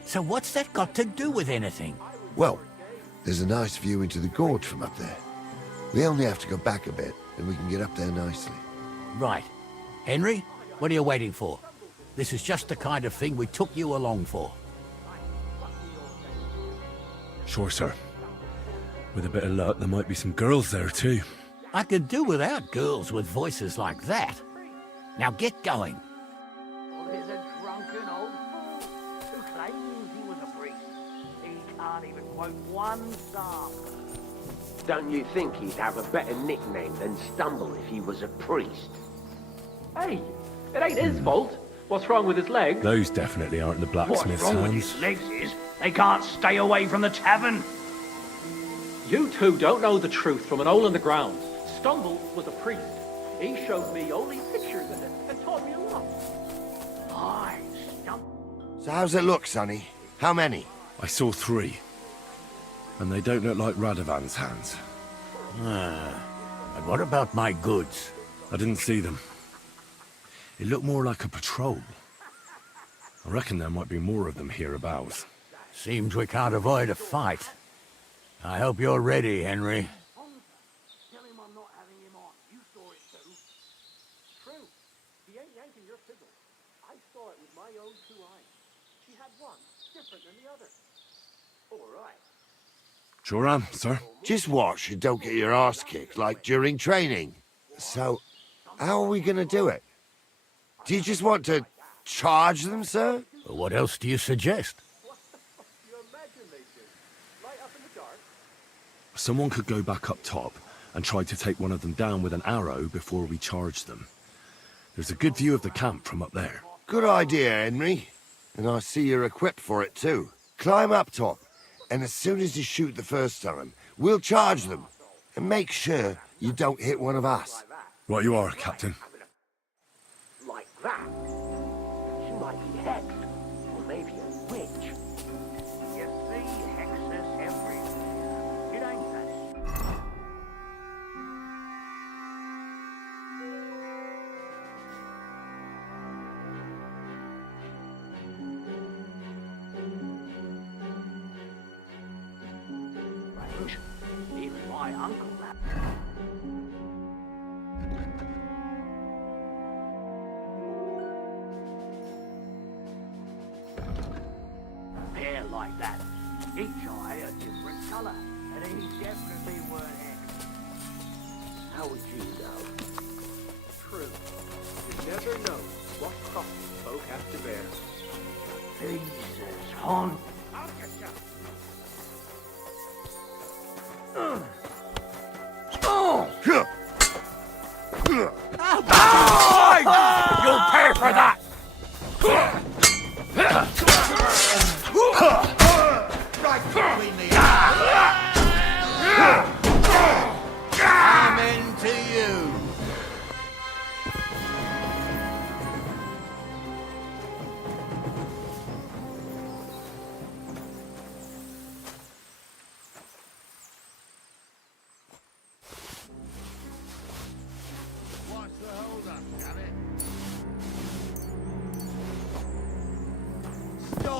So what's that got to do with anything? Well, there's a nice view into the gorge from up there. We only have to go back a bit, and we can get up there nicely. Right. Henry, what are you waiting for? This is just the kind of thing we took you along for. Sure, sir. With a bit of luck, there might be some girls there, too. I could do without girls with voices like that. Now get going. There's a drunken old fool who claims he was a priest. He can't even quote one psalm. Don't you think he'd have a better nickname than Stumble if he was a priest? Hey, it ain't his fault. What's wrong with his legs? Those definitely aren't the blacksmith's What's wrong with hands. his legs is they can't stay away from the tavern. You two don't know the truth from an hole in the ground. Stumble was a priest. He showed me only pictures of it and taught me a lot. Aye, Stumble. So how's it look, Sonny? How many? I saw 3. And they don't look like Radovan's hands. And what about my goods? I didn't see them. It looked more like a patrol. I reckon there might be more of them hereabouts. Seems we can't avoid a fight. I hope you're ready, Henry. Tell him I'm not having him on. You saw it too. True. He ain't yanking your fiddle. I saw it with my own 2 eyes. She had one, different than the other. All right. Sure am, sir. Just watch and don't get your arse kicked like during training. So, how are we gonna do it? Do you just want to charge them, sir? What else do you suggest? Someone could go back up top and try to take one of them down with an arrow before we charge them. There's a good view of the camp from up there. Good idea, Henry. And I see you're equipped for it too. Climb up top, and as soon as you shoot the first time, we'll charge them. And make sure you don't hit one of us. Right you are, Captain. Like that? She might be hexed, or maybe a witch. You see hexes everywhere. It ain't that. Even my uncle that. Hair like that. Each eye a different colour, and he definitely weren't hexed. How would you know? True. You never know what crosses folk have to bear. Jesus, hon. I'll get you. You'll pay for that! Amen to you.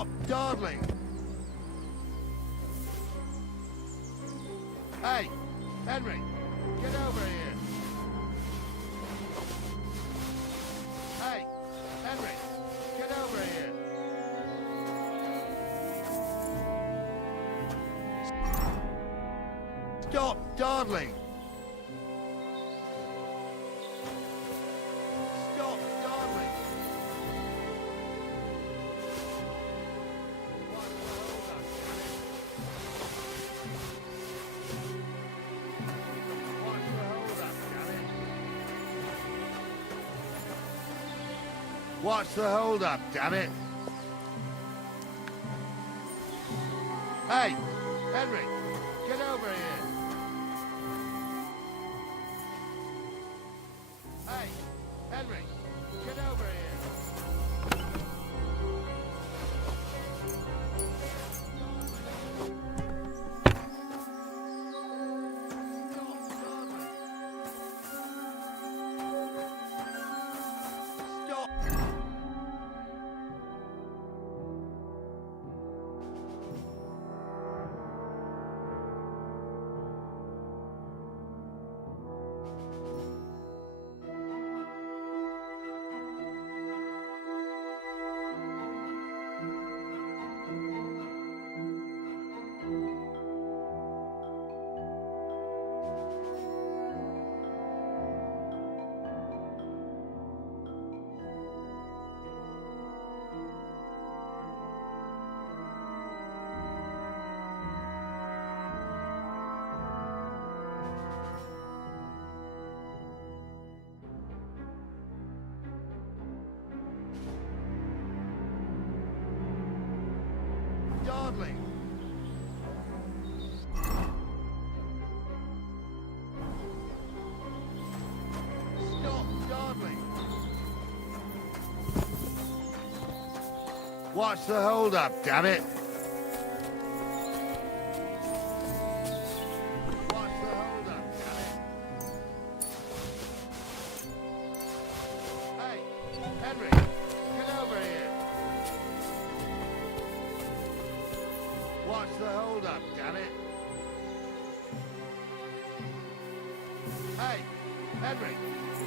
Stop dawdling! Hey, Henry, get over here! Hey, Henry, get over here! Stop dawdling! Stop dawdling! What's the hold up, damn it? Hey, Henry, get over here. Hey, Henry, get over here. Stop. Dawdling. Stop dawdling. What's the hold up, damn it? What's the hold up, damn it? Hey, Henry, get over here. What's the hold up, damn it? Hey, Henry,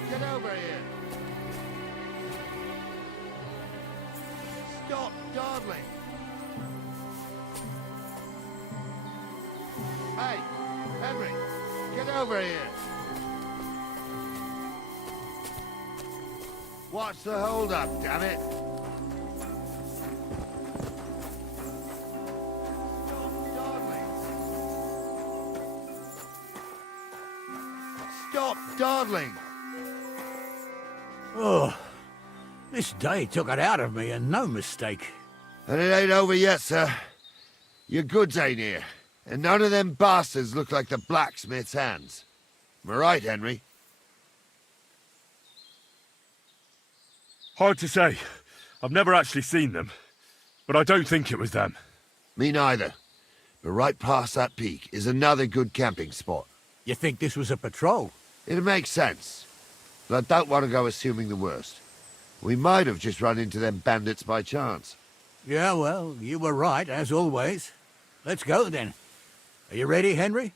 get over here. Stop dawdling. Hey, Henry, get over here. What's the hold up, damn it? Stop dawdling! Oh, this day took it out of me, and no mistake. And it ain't over yet, sir. Your goods ain't here, and none of them bastards look like the blacksmith's hands. Am I right, Henry? Hard to say. I've never actually seen them. But I don't think it was them. Me neither. But right past that peak is another good camping spot. You think this was a patrol? It makes sense. But I don't want to go assuming the worst. We might have just run into them bandits by chance. Yeah, well, you were right, as always. Let's go, then. Are you ready, Henry?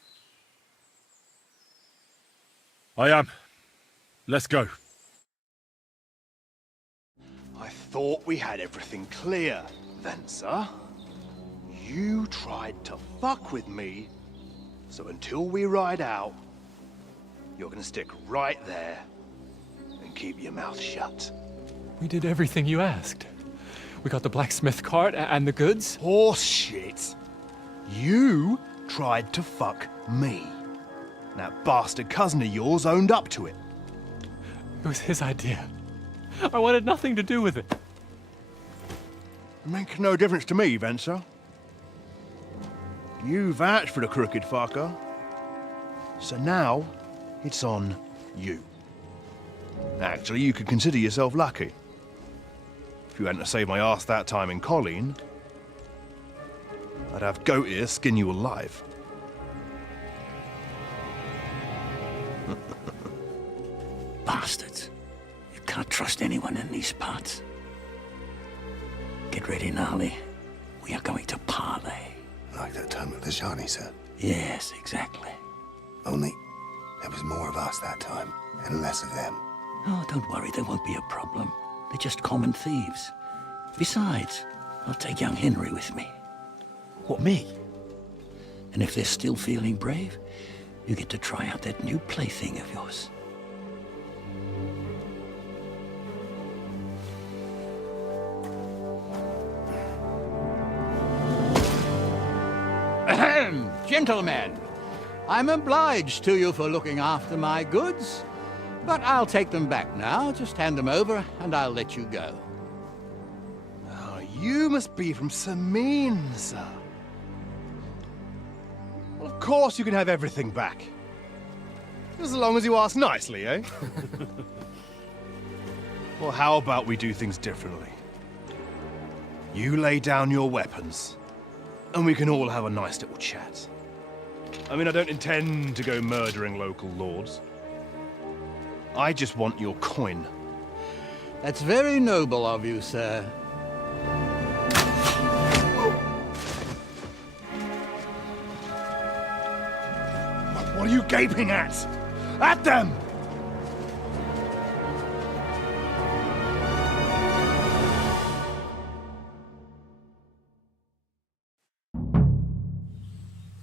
I am. Let's go. I thought we had everything clear, then, sir. You tried to fuck with me, so until we ride out, you're gonna stick right there and keep your mouth shut. We did everything you asked. We got the blacksmith cart and the goods. Horse shit. You tried to fuck me. That bastard cousin of yours owned up to it. It was his idea. I wanted nothing to do with it. Makes no difference to me, Venser. You vouched for the crooked fucker. So now, it's on you. Actually, you could consider yourself lucky. If you hadn't saved my ass that time in Colleen, I'd have goat ear skin you alive. Bastards. You can't trust anyone in these parts. Get ready, Gnarly. We are going to parley. Like that time at the Shani, sir. Yes, exactly. Only there was more of us that time, and less of them. Oh, don't worry, there won't be a problem. They're just common thieves. Besides, I'll take young Henry with me. What, me? And if they're still feeling brave, you get to try out that new plaything of yours. Ahem, gentlemen, I'm obliged to you for looking after my goods, but I'll take them back now. Just hand them over, and I'll let you go. Oh, you must be from Samin, sir. Well, of course you can have everything back. As long as you ask nicely, eh? Well, how about we do things differently? You lay down your weapons, and we can all have a nice little chat. I mean, I don't intend to go murdering local lords. I just want your coin. That's very noble of you, sir. What are you gaping at? At them!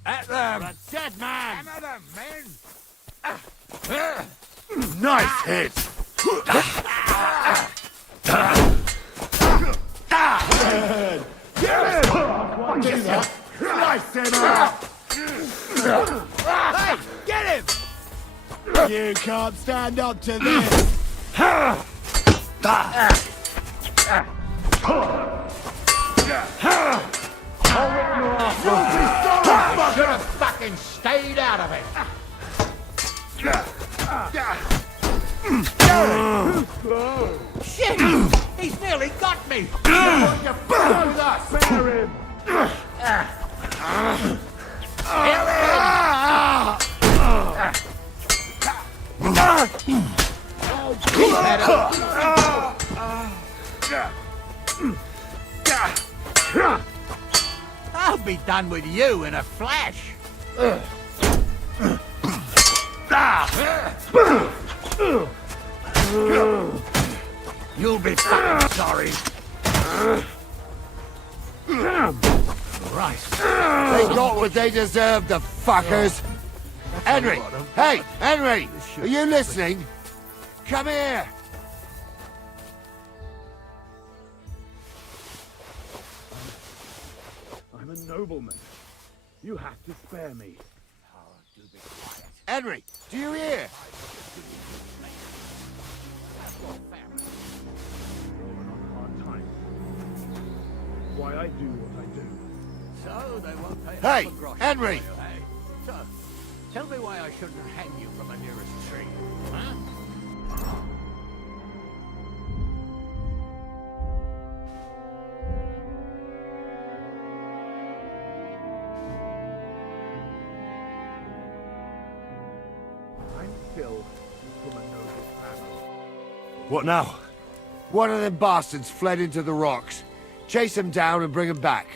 At them! A dead man! Hammer them, men! Nice hit! Get him! Slice him up! Hey, get him! You can't stand up to this! Should have fucking stayed out of it. Shit! He's nearly got me! You fuck with us! Spare him! I'll be done with you in a flash. You'll be fucking sorry. Christ. They got what they deserved, the fuckers! Henry! Hey, Henry! Are you listening? Come here! I'm a nobleman. You have to spare me. Henry, do you hear? Why I do what I do. So they won't pay Hey, half a grosh Henry! for you, eh? So, tell me why I shouldn't hang you from the nearest tree, huh? I'm still from a noble family. What now? One of them bastards fled into the rocks. Chase him down and bring him back.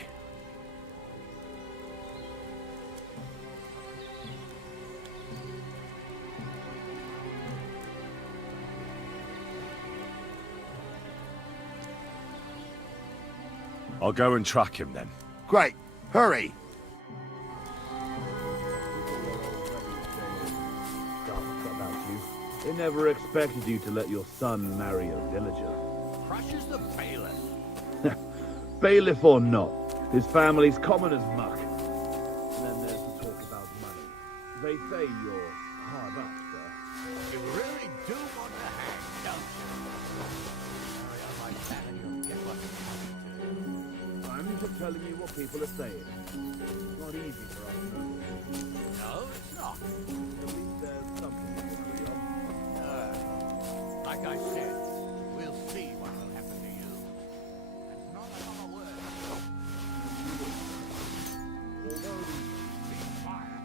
I'll go and track him then. Great. Hurry. About you. They never expected you to let your son marry a villager. Crushes the bailiff. Bailiff or not, his family's common as muck. And then there's the talk about money. They say you're hard up, sir. You really do want to hang, don't you? Carry on like that and you'll get what's coming to you. I'm just telling you what people are saying. It's not easy for us, no. No, it's not. At least there's something to agree on. Like I said, we'll see what will happen to you. And not another word. Be quiet.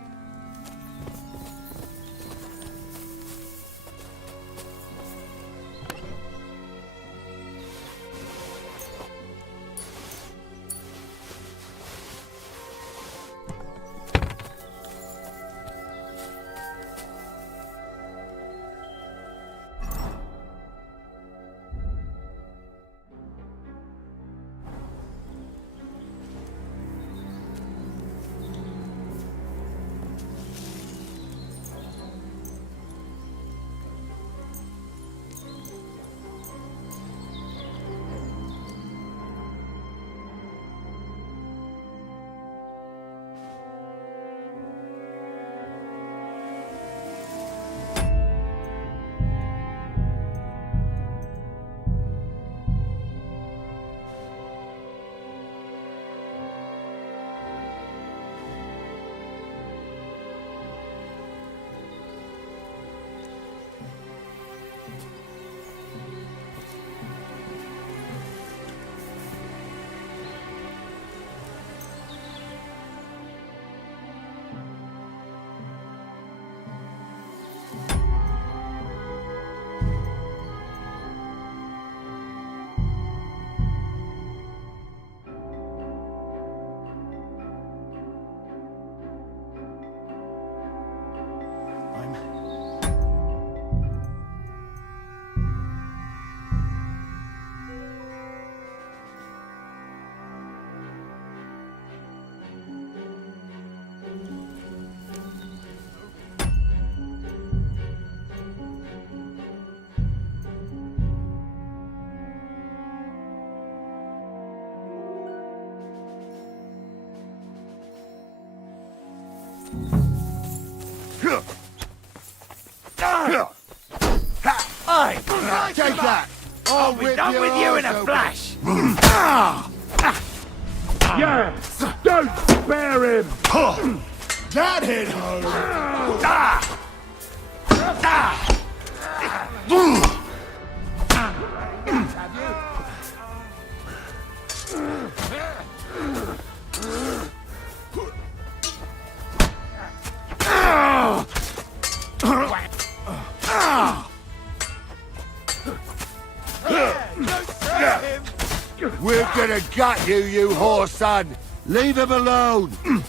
Hey, take that! I'll be done with you in a flash! Yes! Don't spare him! That hit home! We're gonna gut you, you whore son! Leave him alone! He's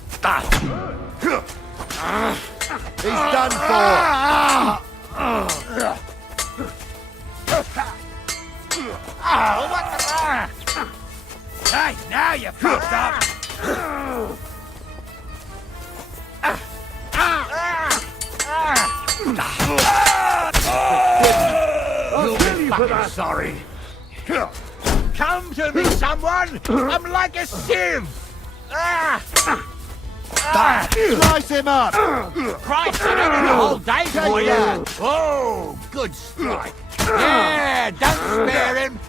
done for! Hey, now you fucked up! I'll kill you for that! Sorry. Come to me, someone! I'm like a sieve! Slice him up! Christ, I don't need a whole day for you! Oh, good strike! Yeah, don't spare him!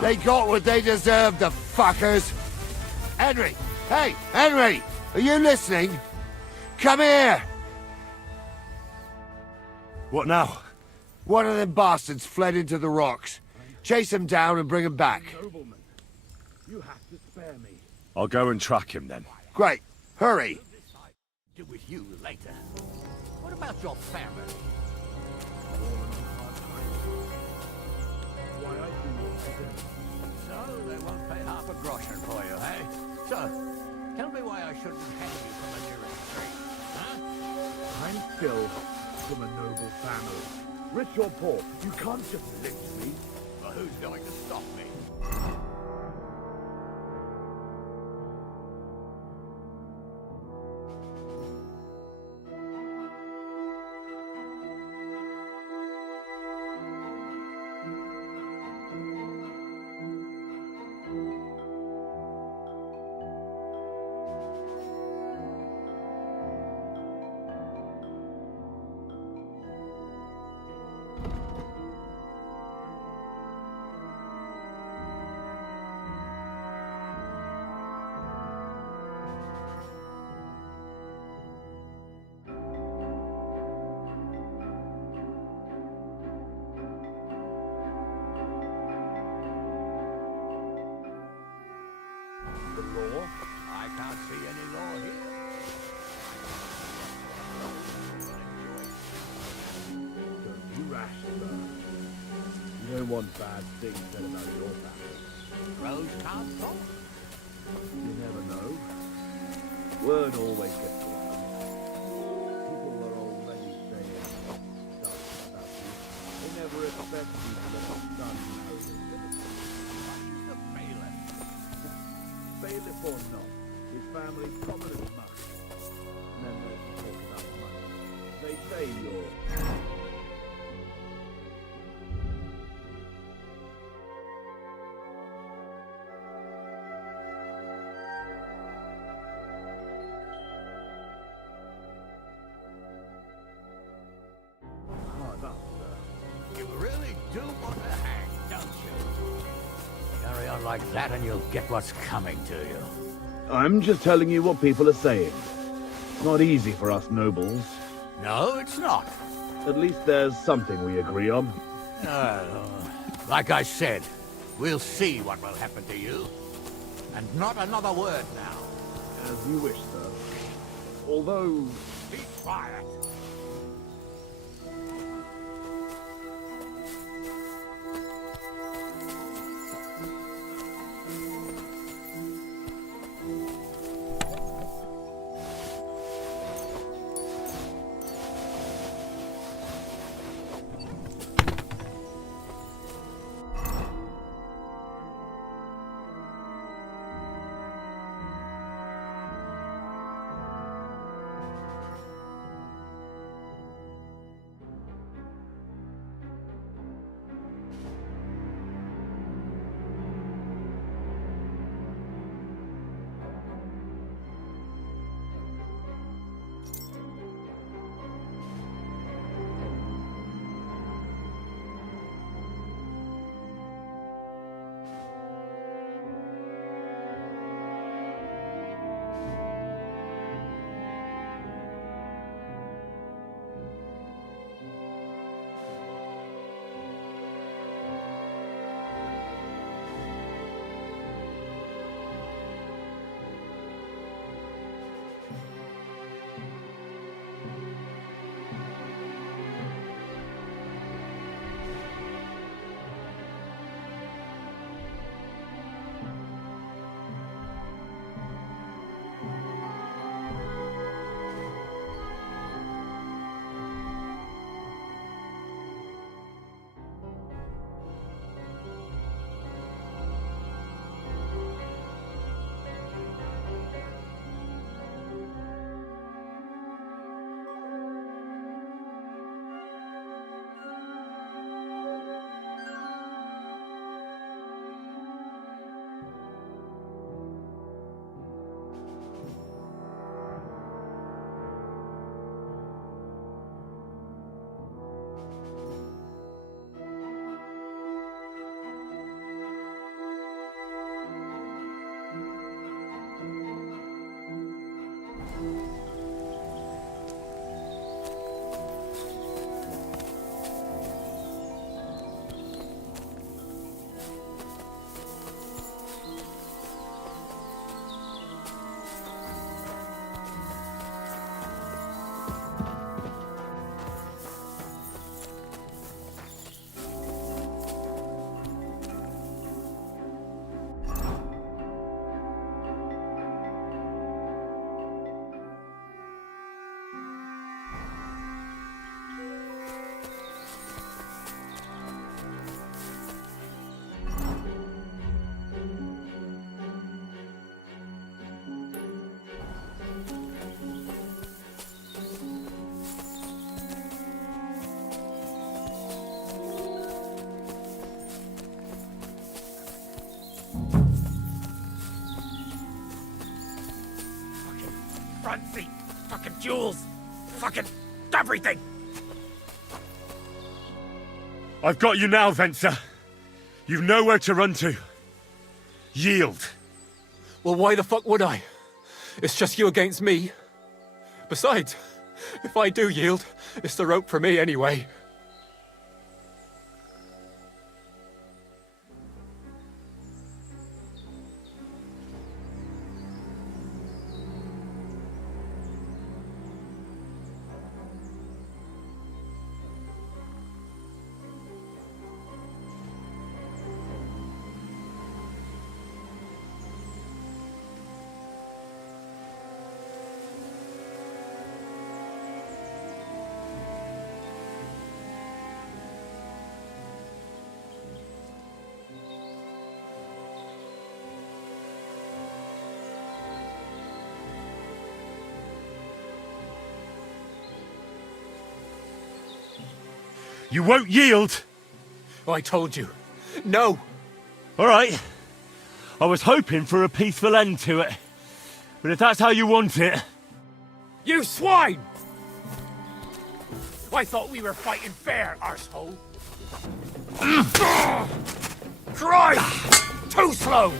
They got what they deserved, the fuckers! Henry! Hey, Henry! Are you listening? Come here! What now? One of them bastards fled into the rocks. Chase him down and bring him back. Nobleman, you have to spare me. I'll go and track him then. Great. Hurry. Do with you later. What about your family? So they won't pay half a groschen for you, eh? So, tell me why I shouldn't hang you from the nearest tree, huh? I'm still from a noble family. Rich or poor, you can't just lynch me. Well, who's going to stop me? Law? I can't see any law here. Don't be rash, sir. You don't want bad things said about your family. Crows can't talk. You never know. Word always gets around. People are already saying stuff about you. They never expect you to let your son marry them. The bailiff. Bailiff or not, his family's common as muck. And then there's the talk about money. They say you're... hard up, sir. You really do want to hang, don't you? Carry on like that and you'll get what's coming to you. I'm just telling you what people are saying. It's not easy for us nobles. No, it's not. At least there's something we agree on. Like I said, we'll see what will happen to you. And not another word now. As you wish, sir. Although... Be quiet. front seat. Fucking jewels. Fucking everything. I've got you now, Venser. You've nowhere to run to. Yield. Well, why the fuck would I? It's just you against me. Besides, if I do yield, it's the rope for me anyway. You won't yield? Oh, I told you. No! All right. I was hoping for a peaceful end to it. But if that's how you want it... You swine! I thought we were fighting fair, arsehole. Christ! Too slow!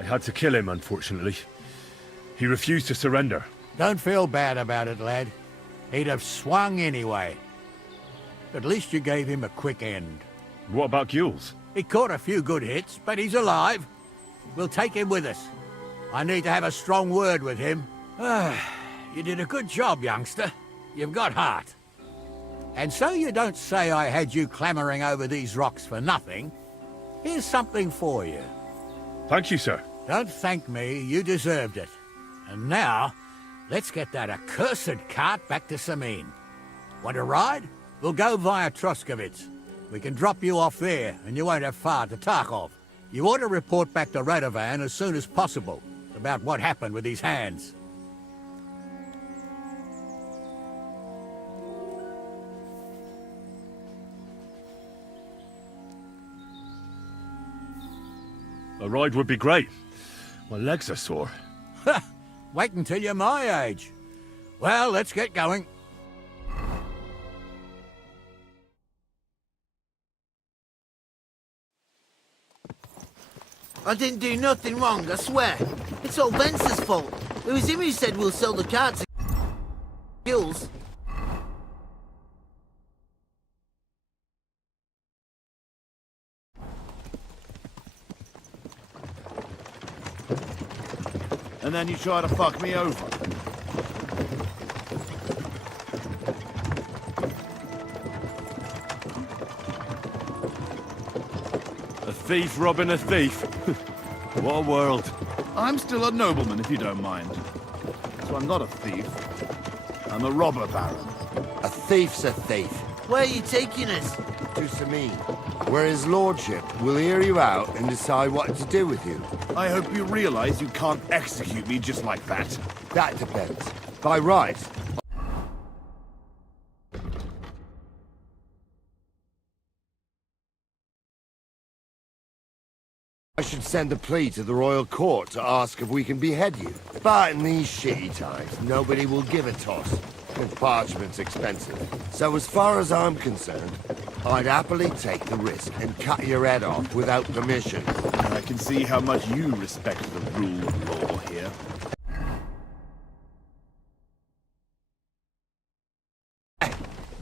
I had to kill him, unfortunately. He refused to surrender. Don't feel bad about it, lad. He'd have swung anyway. At least you gave him a quick end. What about Gules? He caught a few good hits, but he's alive. We'll take him with us. I need to have a strong word with him. You did a good job, youngster. You've got heart. And so you don't say I had you clambering over these rocks for nothing. Here's something for you. Thank you, sir. Don't thank me, you deserved it. And now, let's get that accursed cart back to Samin. Want to ride? We'll go via Troskovitz. We can drop you off there, and you won't have far to Tarkov. You ought to report back to Radovan as soon as possible about what happened with these hands. A ride would be great. My legs are sore. Wait until you're my age. Well, let's get going. I didn't do nothing wrong, I swear. It's all Vence's fault. It was him who said we'll sell the car to Gules. And then you try to fuck me over. A thief robbing a thief. What a world. I'm still a nobleman, if you don't mind. So I'm not a thief. I'm a robber baron. A thief's a thief. Where are you taking us? To Samin, where his lordship will hear you out and decide what to do with you. I hope you realize you can't execute me just like that. That depends. By right, I should send a plea to the royal court to ask if we can behead you. But in these shitty times, nobody will give a toss. And parchment's expensive. So as far as I'm concerned, I'd happily take the risk and cut your head off without permission. I can see how much you respect the rule of law here.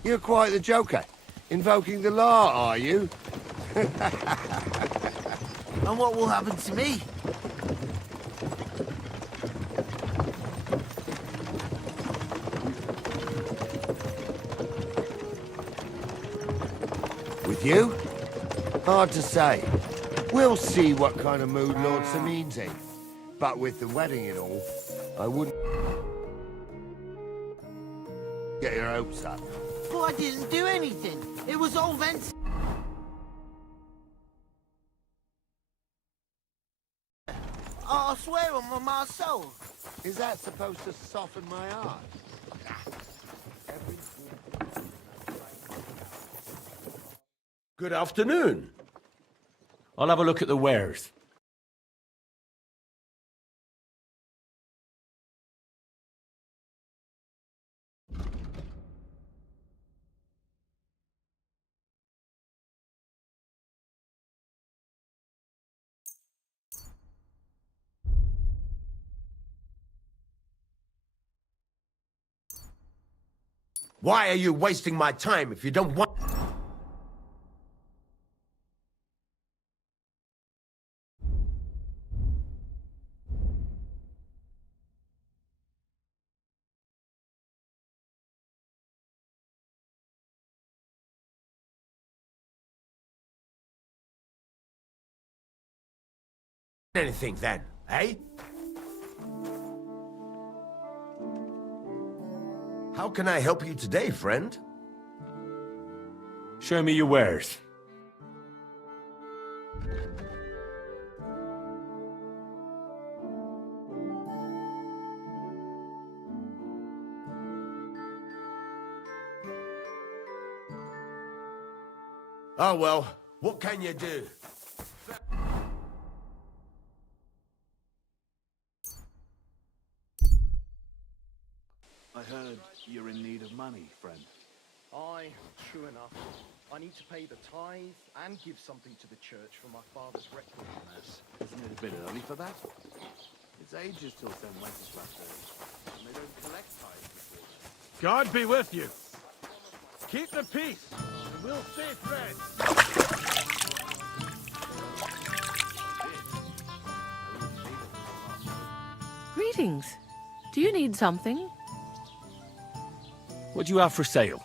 You're quite the joker. Invoking the law, are you? And what will happen to me? With you? Hard to say. We'll see what kind of mood Lord Samin's in. But with the wedding and all, I wouldn't get your hopes up. But I didn't do anything. It was all Vence. I swear on my soul. Is that supposed to soften my heart? Good afternoon. I'll have a look at the wares. Why are you wasting my time if you don't want... anything then, eh? How can I help you today, friend? Show me your wares. Oh well, what can you do? I heard you're in need of money, friend. Aye, true enough. I need to pay the tithe and give something to the church for my father's requiem mass. Isn't it a bit early for that? It's ages till St. Wenceslas Day, and they don't collect tithes before then. God be with you. Keep the peace, and we'll stay friends. Greetings. Do you need something? What do you have for sale?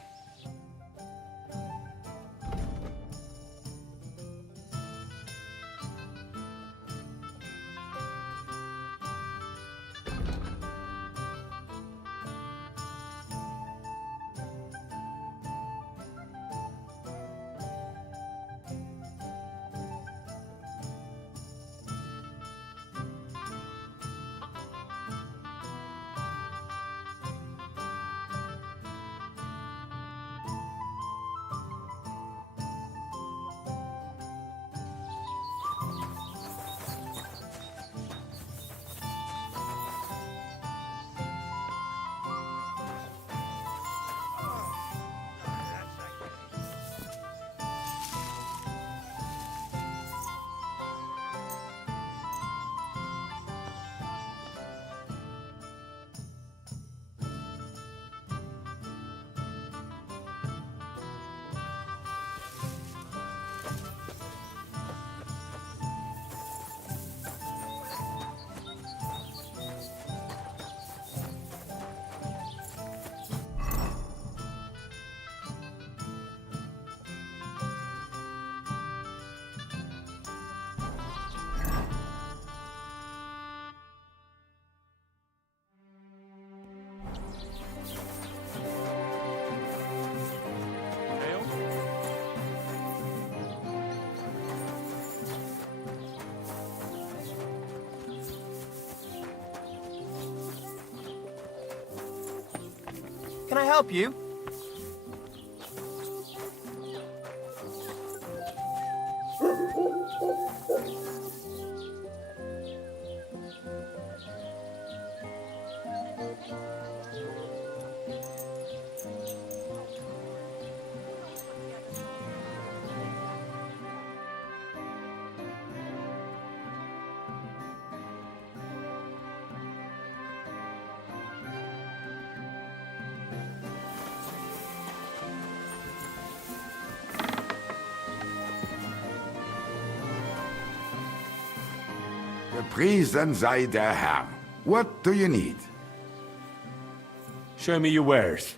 Can I help you? Gepriesen sei der Herr. What do you need? Show me your wares.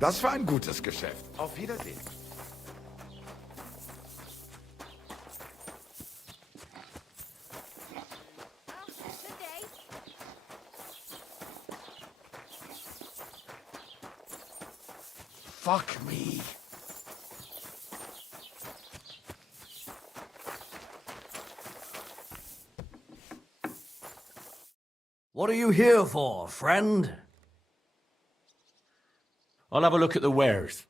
Das war ein gutes Geschäft. Auf Wiedersehen. Fuck me. What are you here for, friend? I'll have a look at the wares.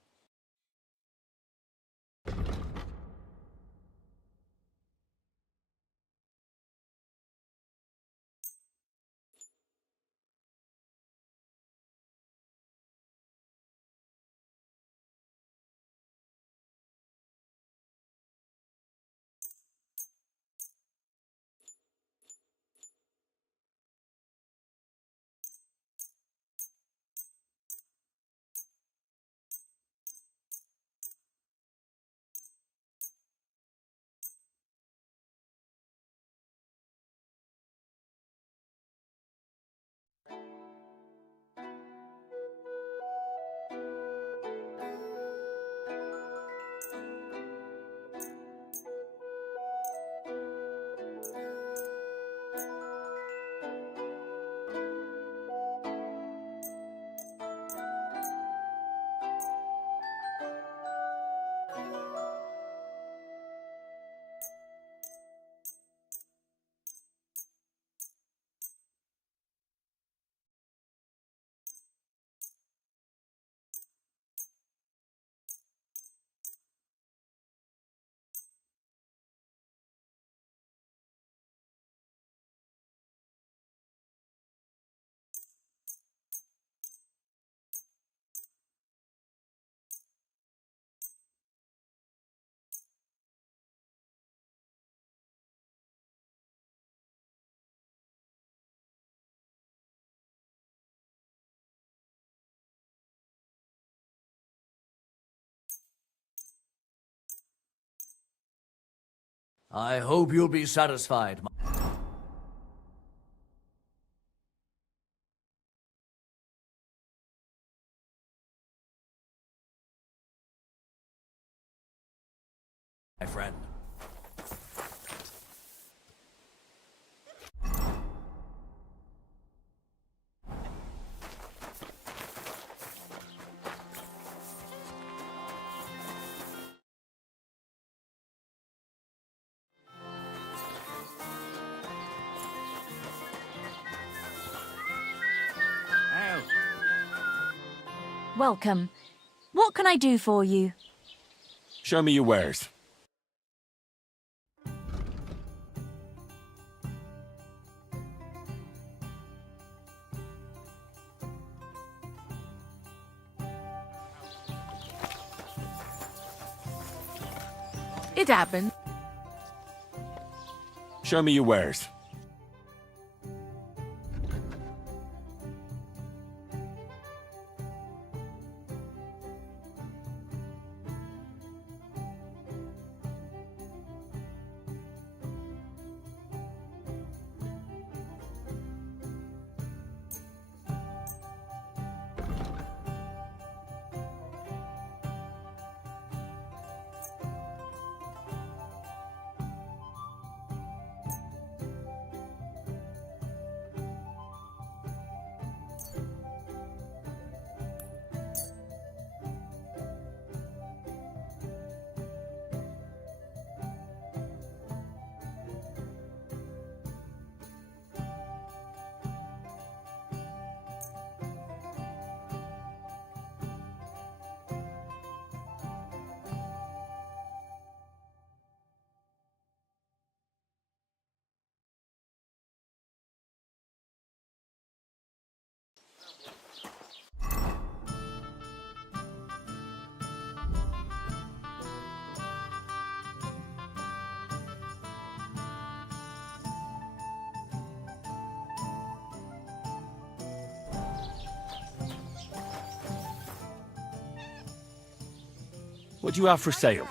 I hope you'll be satisfied. My friend. Welcome. What can I do for you? Show me your wares. It happened. Show me your wares. What do you have for sale?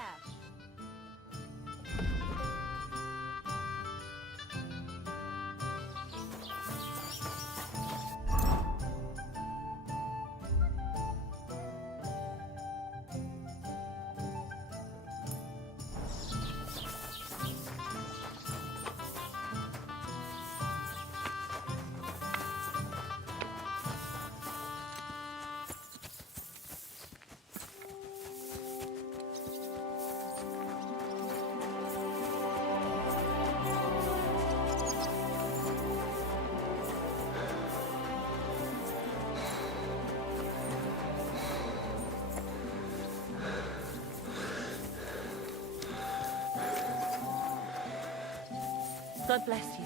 God bless you.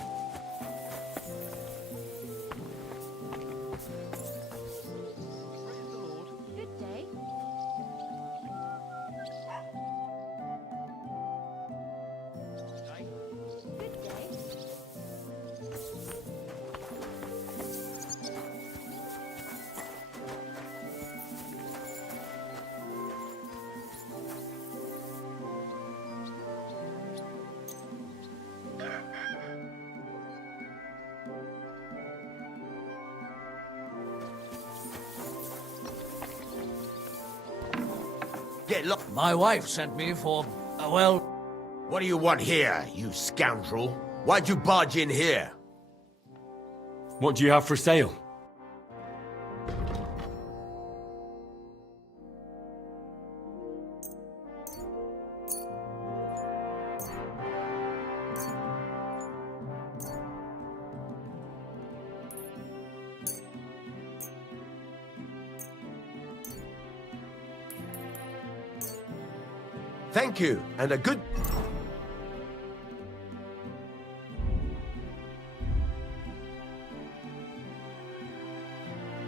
Good day. Good day. My wife sent me for, well... What do you want here, you scoundrel? Why'd you barge in here? What do you have for sale? Thank you, and a good...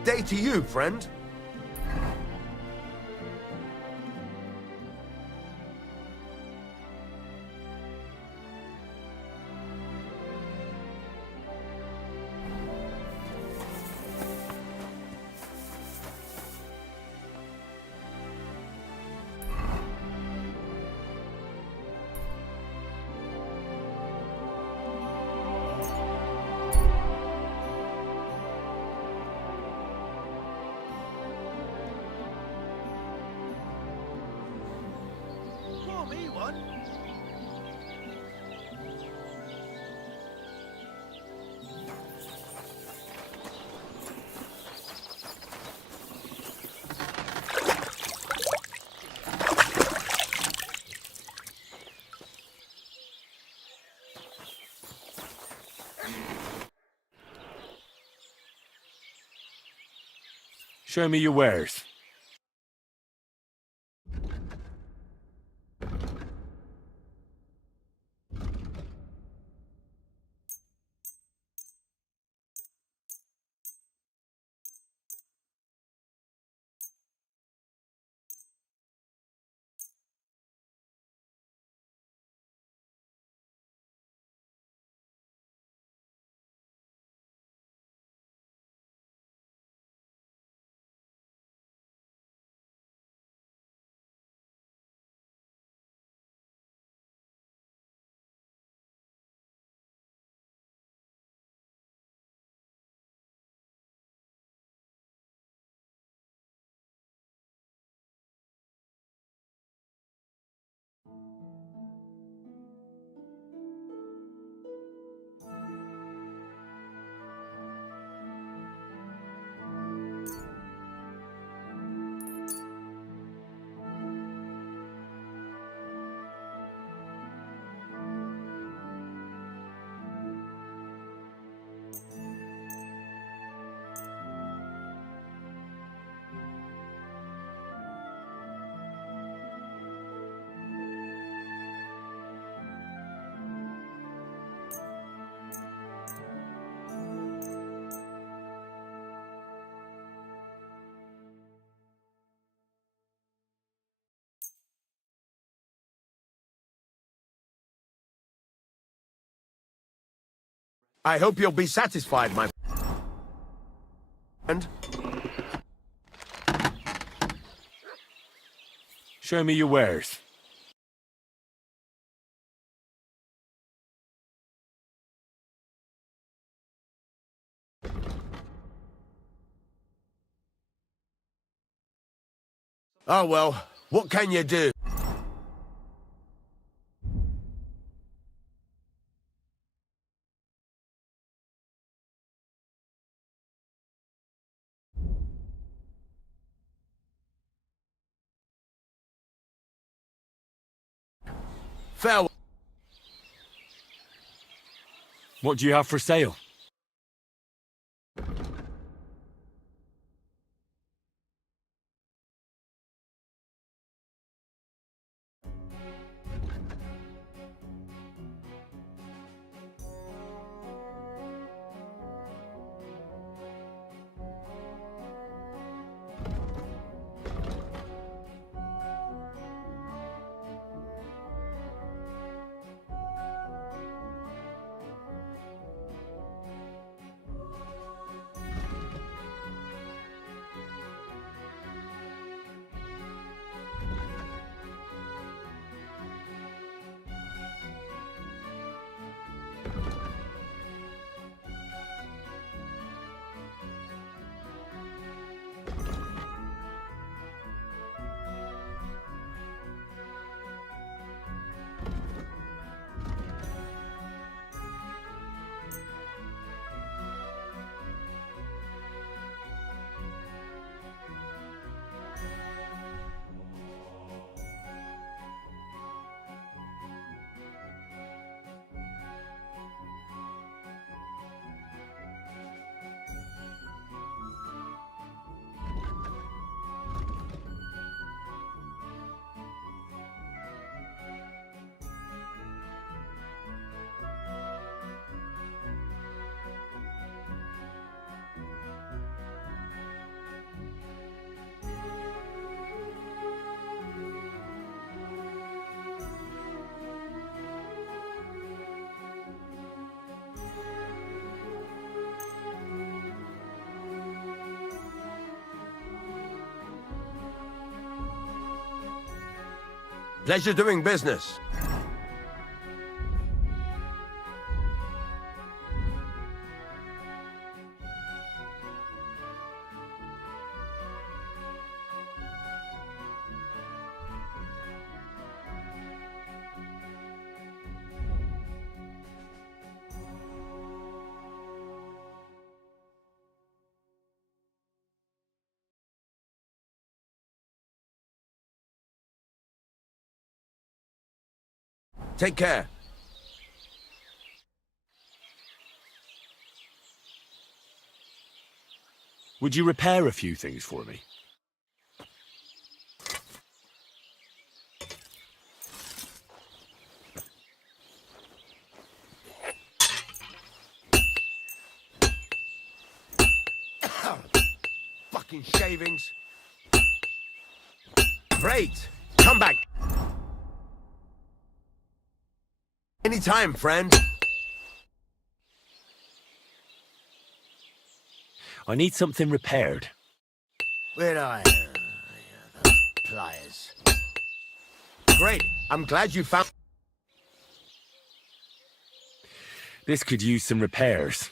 day to you, friend. Show me one. Show me your wares. I hope you'll be satisfied, my friend. Show me your wares. Oh well, what can you do? Farewell. What do you have for sale? Pleasure doing business. Take care. Would you repair a few things for me? Fucking shavings. Great. Come back. Anytime, friend. I need something repaired. Where'd I... the pliers. Great. I'm glad you found... This could use some repairs.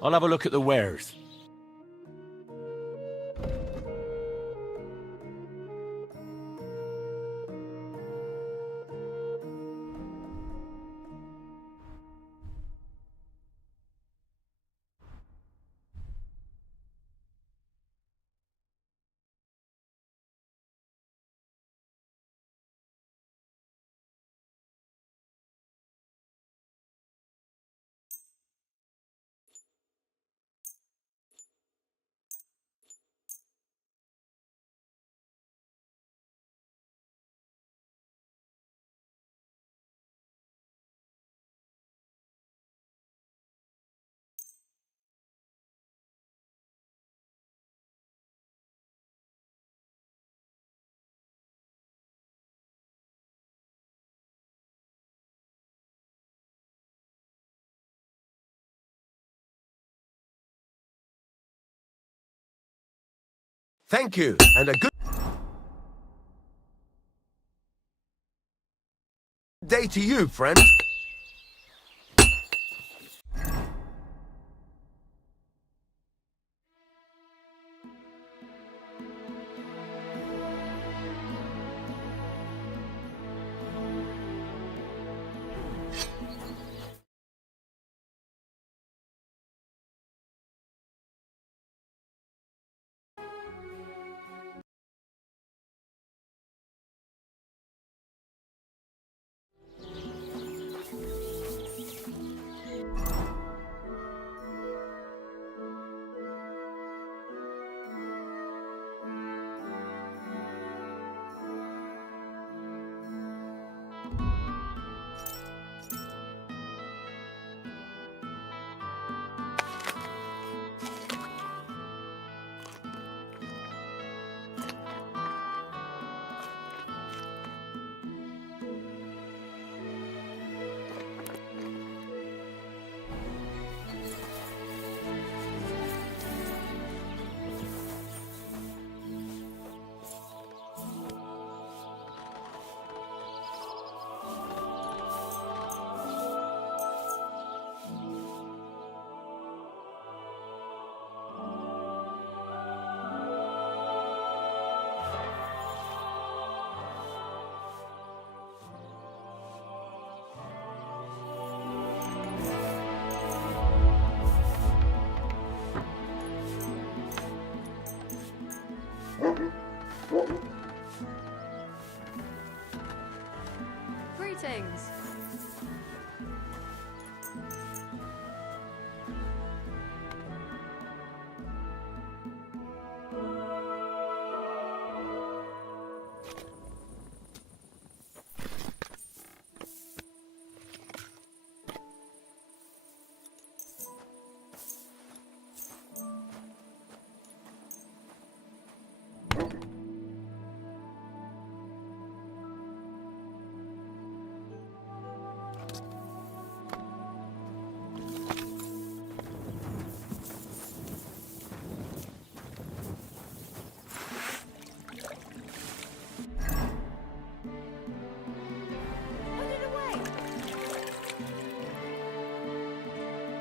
I'll have a look at the wares. Thank you, and a good day to you, friend. Greetings.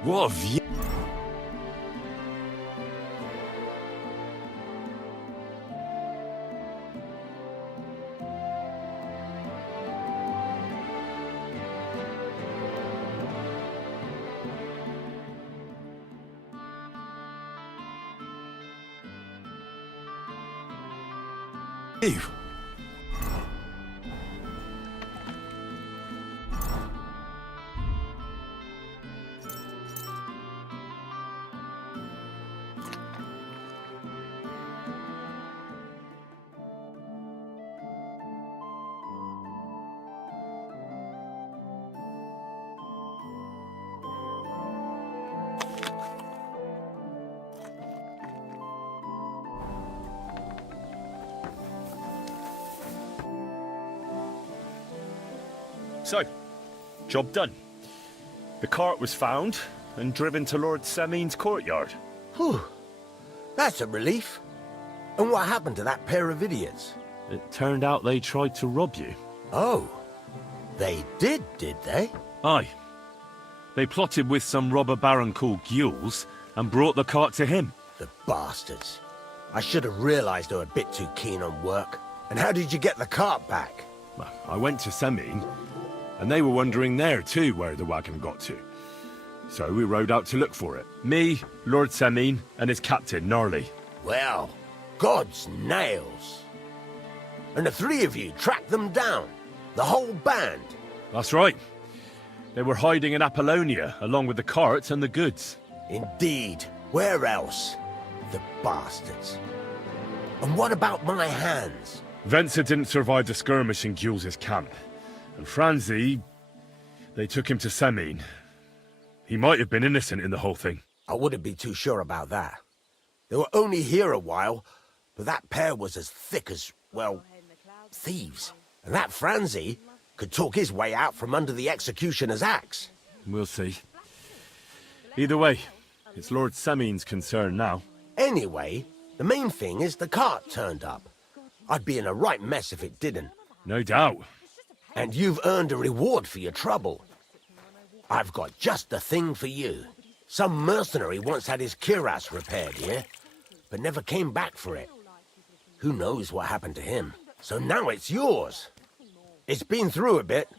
What have you... You. So, job done. The cart was found and driven to Lord Semin's courtyard. Whew. That's a relief. And what happened to that pair of idiots? It turned out they tried to rob you. Oh. They did they? Aye. They plotted with some robber baron called Gules and brought the cart to him. The bastards. I should have realized they were a bit too keen on work. And how did you get the cart back? Well, I went to Semin, and they were wondering there too where the wagon got to. So we rode out to look for it. Me, Lord Semin, and his captain, Gnarly. Well, God's nails. And the three of you tracked them down? The whole band? That's right. They were hiding in Apollonia, along with the cart and the goods. Indeed. Where else? The bastards. And what about my hands? Venser didn't survive the skirmish in Gules' camp. And Franzi, they took him to Semin. He might have been innocent in the whole thing. I wouldn't be too sure about that. They were only here a while, but that pair was as thick as, well, thieves. And that Franzi could talk his way out from under the executioner's axe. We'll see. Either way, it's Lord Semin's concern now. Anyway, the main thing is the cart turned up. I'd be in a right mess if it didn't. No doubt. And you've earned a reward for your trouble. I've got just the thing for you. Some mercenary once had his cuirass repaired here, but never came back for it. Who knows what happened to him? So now it's yours. It's been through a bit,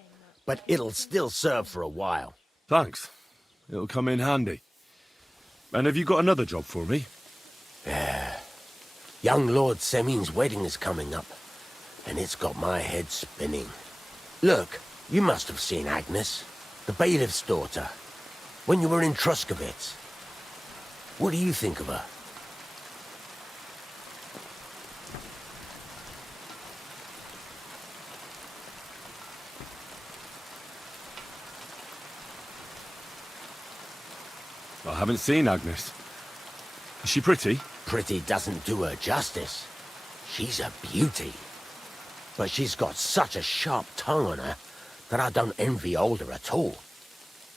but it'll still serve for a while. Thanks. It'll come in handy. And have you got another job for me? Young Lord Semin's wedding is coming up, and it's got my head spinning. Look, you must have seen Agnes, the bailiff's daughter, when you were in Truscovitz. What do you think of her? I haven't seen Agnes. Is she pretty? Pretty doesn't do her justice. She's a beauty. But she's got such a sharp tongue on her that I don't envy older at all.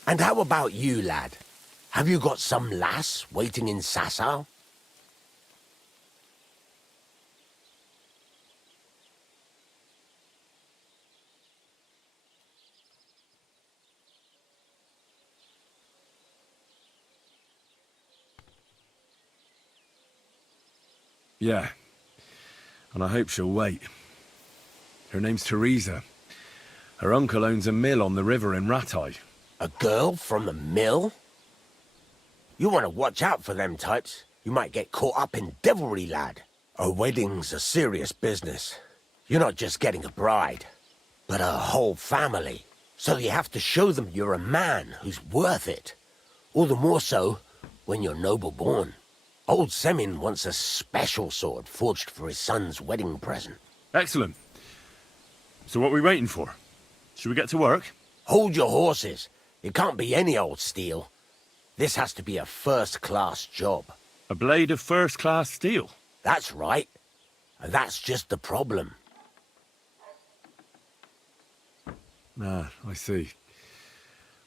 And how about you, lad? Have you got some lass waiting in Sasau? Yeah. And I hope she'll wait. Her name's Teresa. Her uncle owns a mill on the river in Ratai. A girl from the mill? You want to watch out for them types. You might get caught up in devilry, lad. A wedding's a serious business. You're not just getting a bride, but a whole family. So you have to show them you're a man who's worth it. All the more so when you're noble-born. Old Semin wants a special sword forged for his son's wedding present. Excellent. So what are we waiting for? Should we get to work? Hold your horses. It can't be any old steel. This has to be a first-class job. A blade of first-class steel? That's right. And that's just the problem. Ah, I see.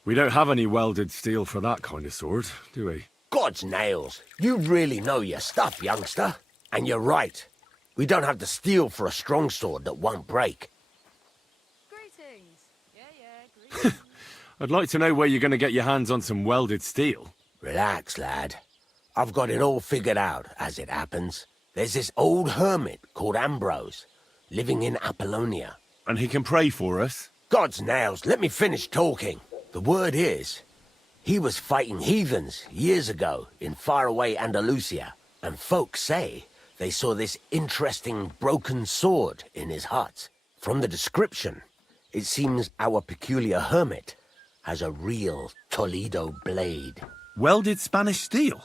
We don't have any welded steel for that kind of sword, do we? God's nails. You really know your stuff, youngster. And you're right. We don't have the steel for a strong sword that won't break. Greetings. Greetings. I'd like to know where you're going to get your hands on some welded steel. Relax, lad. I've got it all figured out, as it happens. There's this old hermit called Ambrose, living in Apollonia. And he can pray for us? God's nails, let me finish talking. The word is, he was fighting heathens years ago in faraway Andalusia, and folks say they saw this interesting broken sword in his hut. From the description, it seems our peculiar hermit has a real Toledo blade. Welded Spanish steel?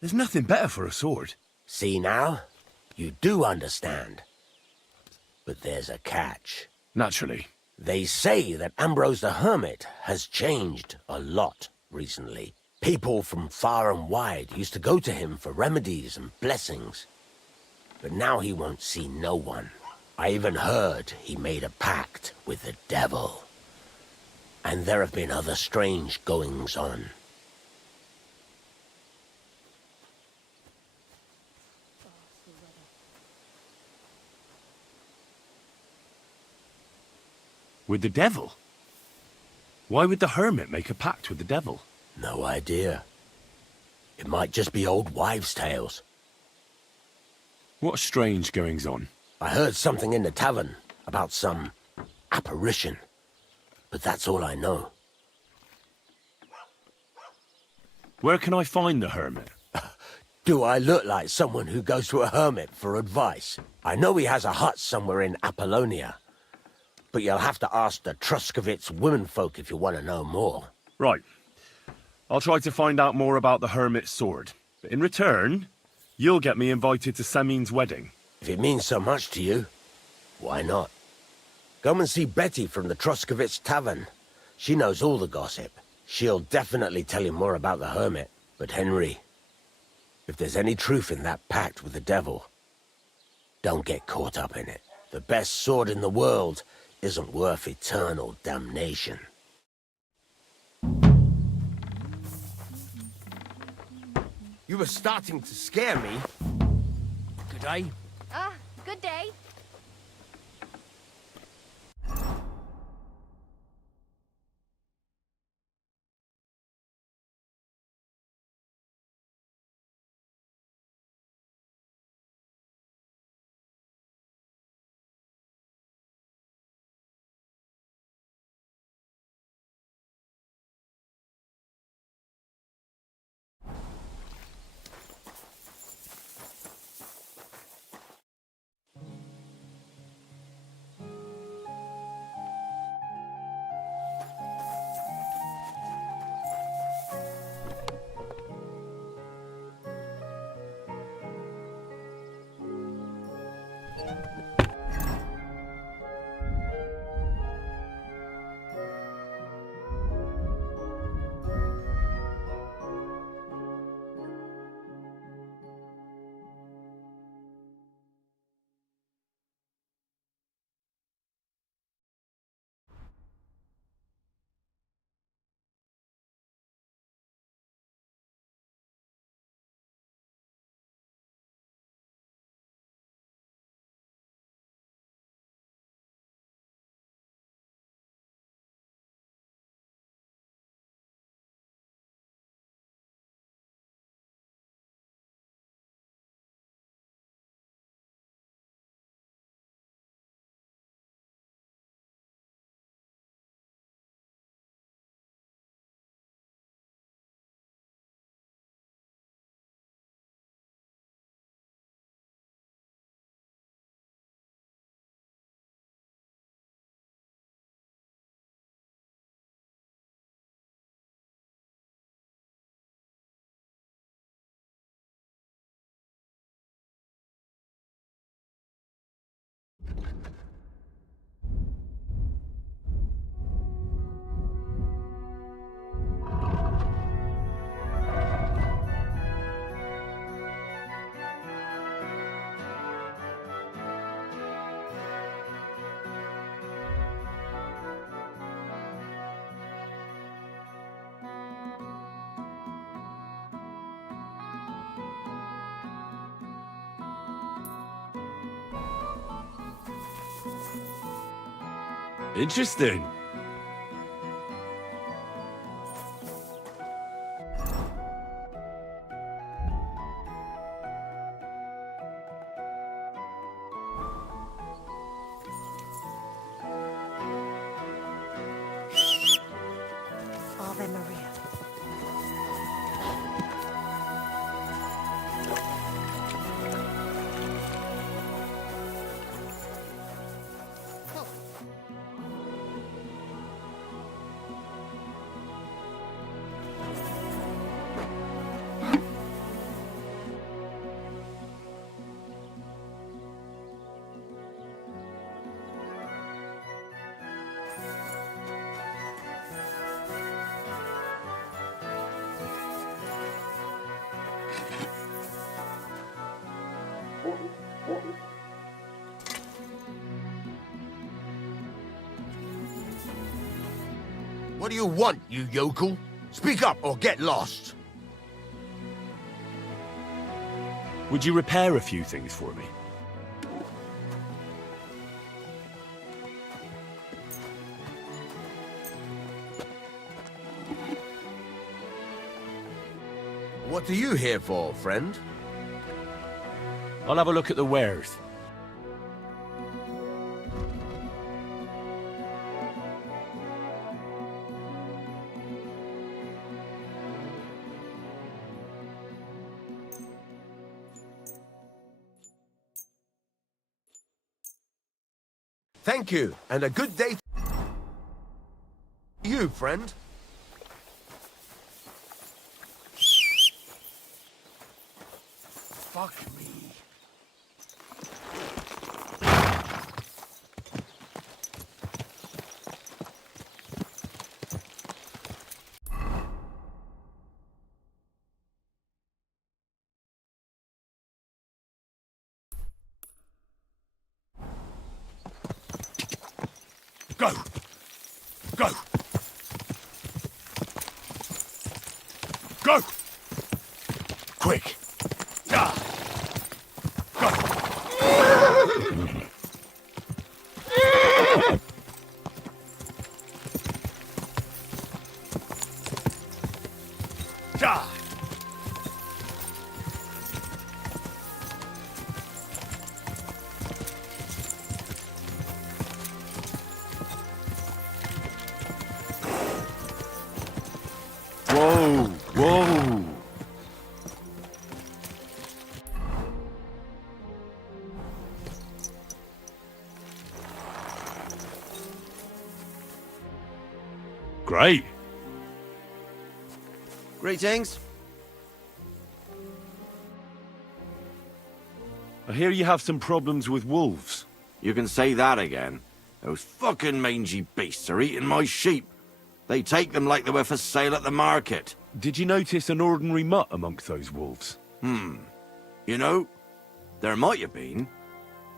There's nothing better for a sword. See now? You do understand. But there's a catch. Naturally. They say that Ambrose the Hermit has changed a lot recently. People from far and wide used to go to him for remedies and blessings. But now he won't see no one. I even heard he made a pact with the devil. And there have been other strange goings-on. With the devil? Why would the hermit make a pact with the devil? No idea. It might just be old wives' tales. What strange goings-on? I heard something in the tavern about some apparition, but that's all I know. Where can I find the hermit? Do I look like someone who goes to a hermit for advice? I know he has a hut somewhere in Apollonia, but you'll have to ask the Truscovitz womenfolk if you want to know more. Right. I'll try to find out more about the hermit's sword. But in return, you'll get me invited to Semin's wedding. If it means so much to you, why not? Come and see Betty from the Truscovitz tavern. She knows all the gossip. She'll definitely tell you more about the hermit. But Henry, if there's any truth in that pact with the devil, don't get caught up in it. The best sword in the world isn't worth eternal damnation. You were starting to scare me. Good day. Ah, good day. Interesting. Ave Maria. What do you want, you yokel? Speak up or get lost. Would you repair a few things for me? What are you here for, friend? I'll have a look at the wares. Thank you, and a good day to you, friend. Fuck me. Go! Go! Go! Quick! Ah! Go! Ah! Whoa! Whoa! Great. Greetings. I hear you have some problems with wolves. You can say that again. Those fucking mangy beasts are eating my sheep. They take them like they were for sale at the market. Did you notice an ordinary mutt amongst those wolves? You know, there might have been.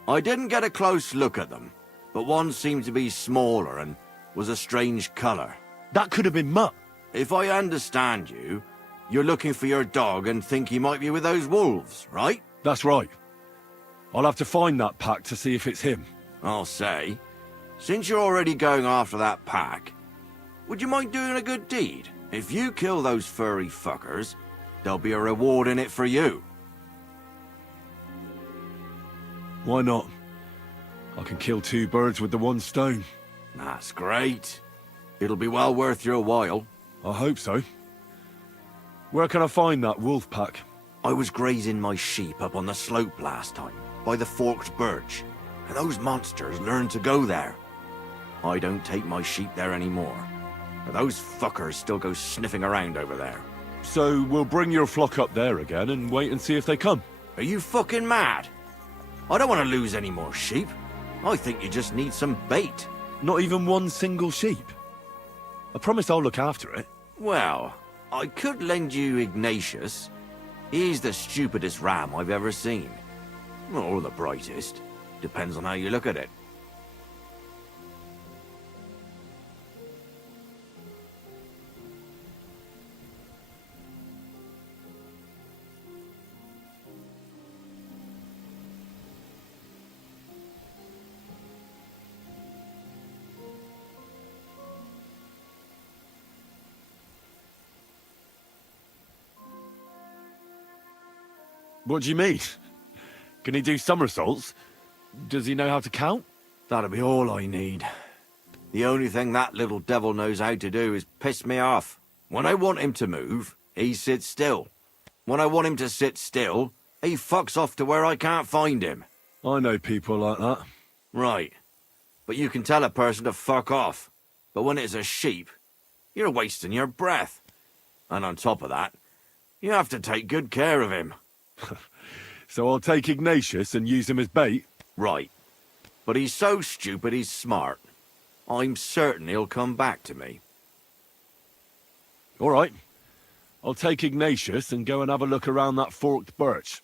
I didn't get a close look at them, but one seemed to be smaller and was a strange colour. That could have been Mutt. If I understand you, you're looking for your dog and think he might be with those wolves, right? That's right. I'll have to find that pack to see if it's him. I'll say, since you're already going after that pack, would you mind doing a good deed? If you kill those furry fuckers, there'll be a reward in it for you. Why not? I can kill two birds with the one stone. That's great. It'll be well worth your while. I hope so. Where can I find that wolf pack? I was grazing my sheep up on the slope last time, by the forked birch, and those monsters learned to go there. I don't take my sheep there anymore, but those fuckers still go sniffing around over there. So we'll bring your flock up there again and wait and see if they come. Are you fucking mad? I don't want to lose any more sheep. I think you just need some bait. Not even one single sheep? I promise I'll look after it. Well, I could lend you Ignatius. He's the stupidest ram I've ever seen. Or the brightest. Depends on how you look at it. What do you mean? Can he do somersaults? Does he know how to count? That'll be all I need. The only thing that little devil knows how to do is piss me off. When I want him to move, he sits still. When I want him to sit still, he fucks off to where I can't find him. I know people like that. Right. But you can tell a person to fuck off. But when it's a sheep, you're wasting your breath. And on top of that, you have to take good care of him. So I'll take Ignatius and use him as bait? Right. But he's so stupid he's smart. I'm certain he'll come back to me. All right. I'll take Ignatius and go and have a look around that forked birch.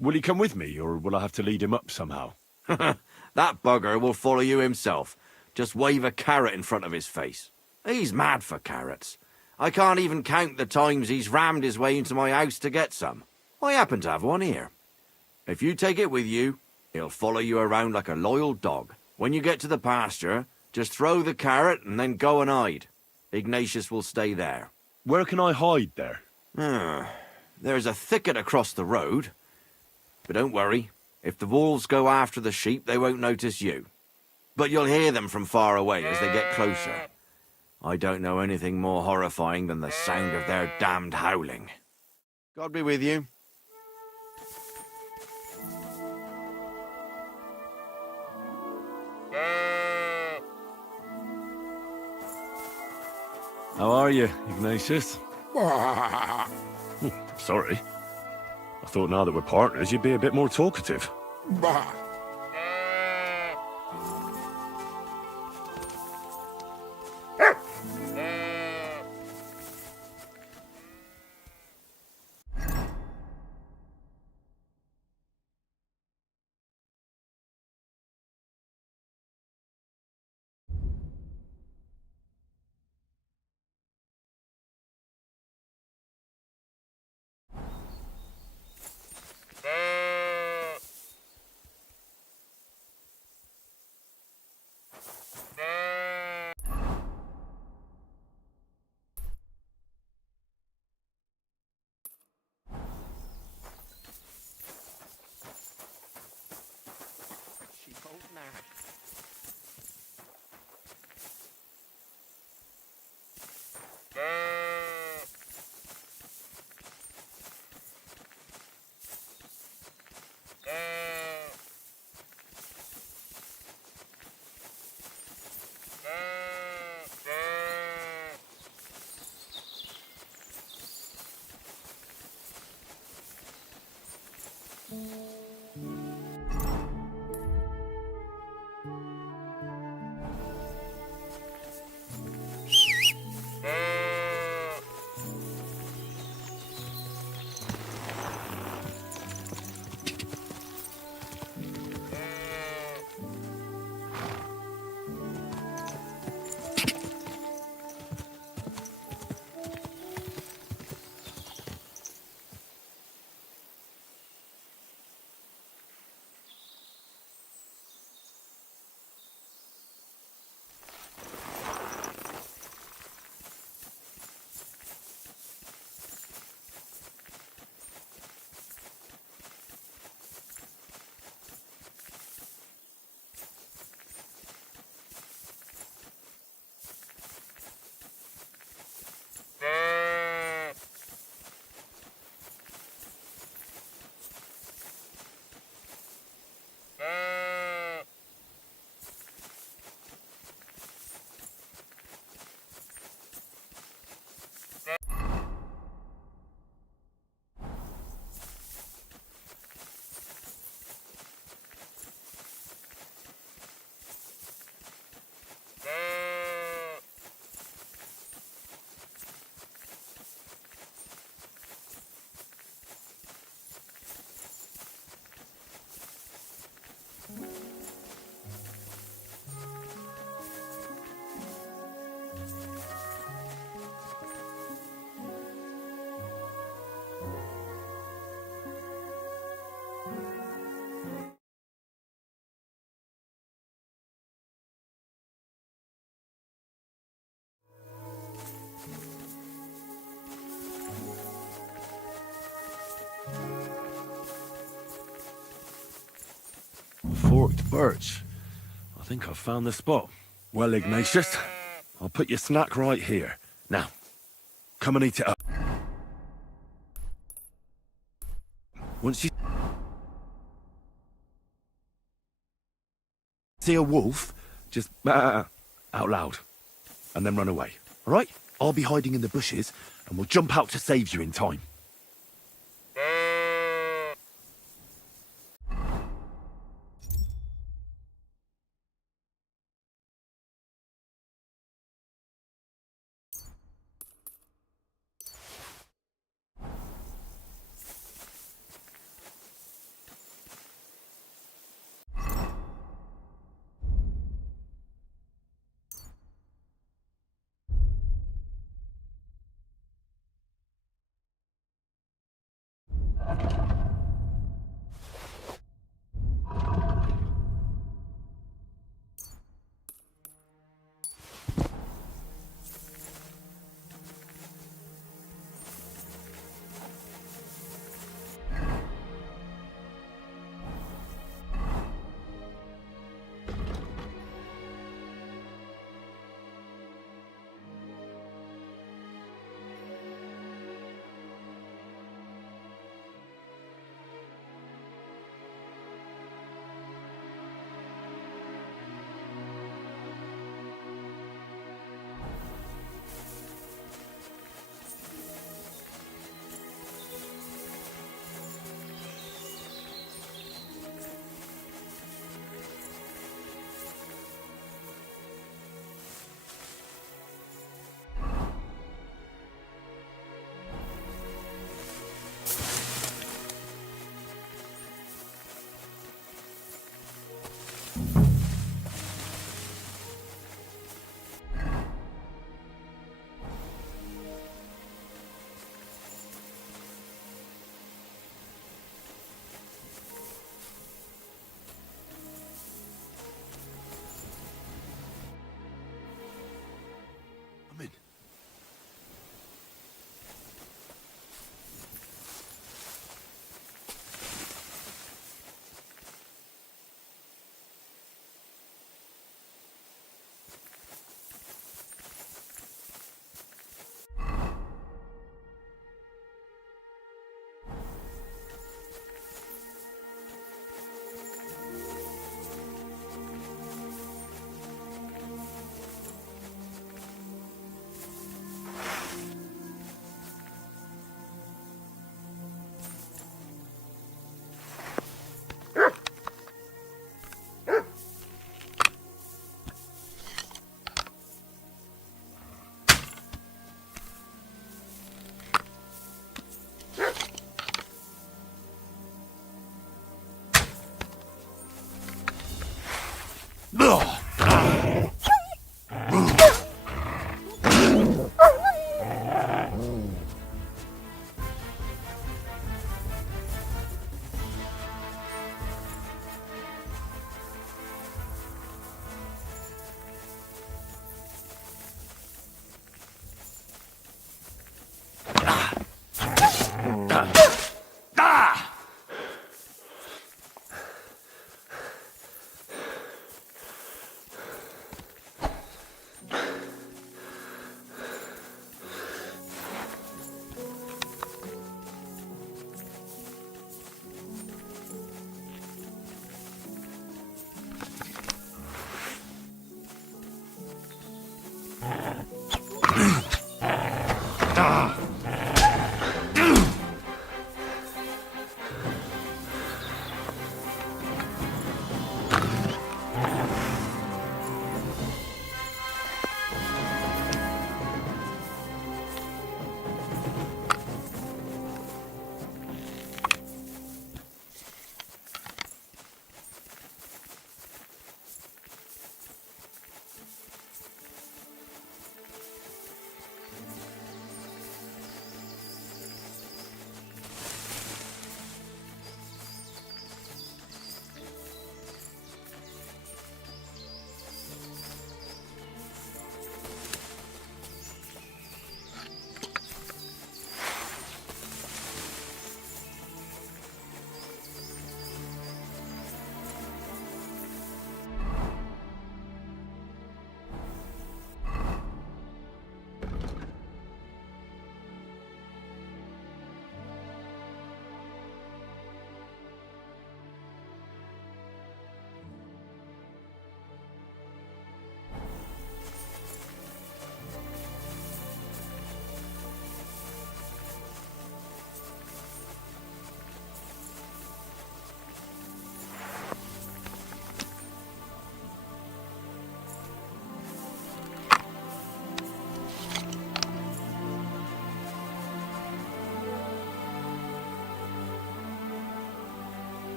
Will he come with me, or will I have to lead him up somehow? That bugger will follow you himself. Just wave a carrot in front of his face. He's mad for carrots. I can't even count the times he's rammed his way into my house to get some. I happen to have one here. If you take it with you, he'll follow you around like a loyal dog. When you get to the pasture, just throw the carrot and then go and hide. Ignatius will stay there. Where can I hide there? There's a thicket across the road. But don't worry. If the wolves go after the sheep, they won't notice you. But you'll hear them from far away as they get closer. I don't know anything more horrifying than the sound of their damned howling. God be with you. How are you, Ignatius? Sorry. I thought now that we're partners, you'd be a bit more talkative. forked birch. I think I've found the spot. Well, Ignatius, I'll put your snack right here. Now, come and eat it up. Once you see a wolf, just out loud, and then run away. All right? I'll be hiding in the bushes, and we'll jump out to save you in time.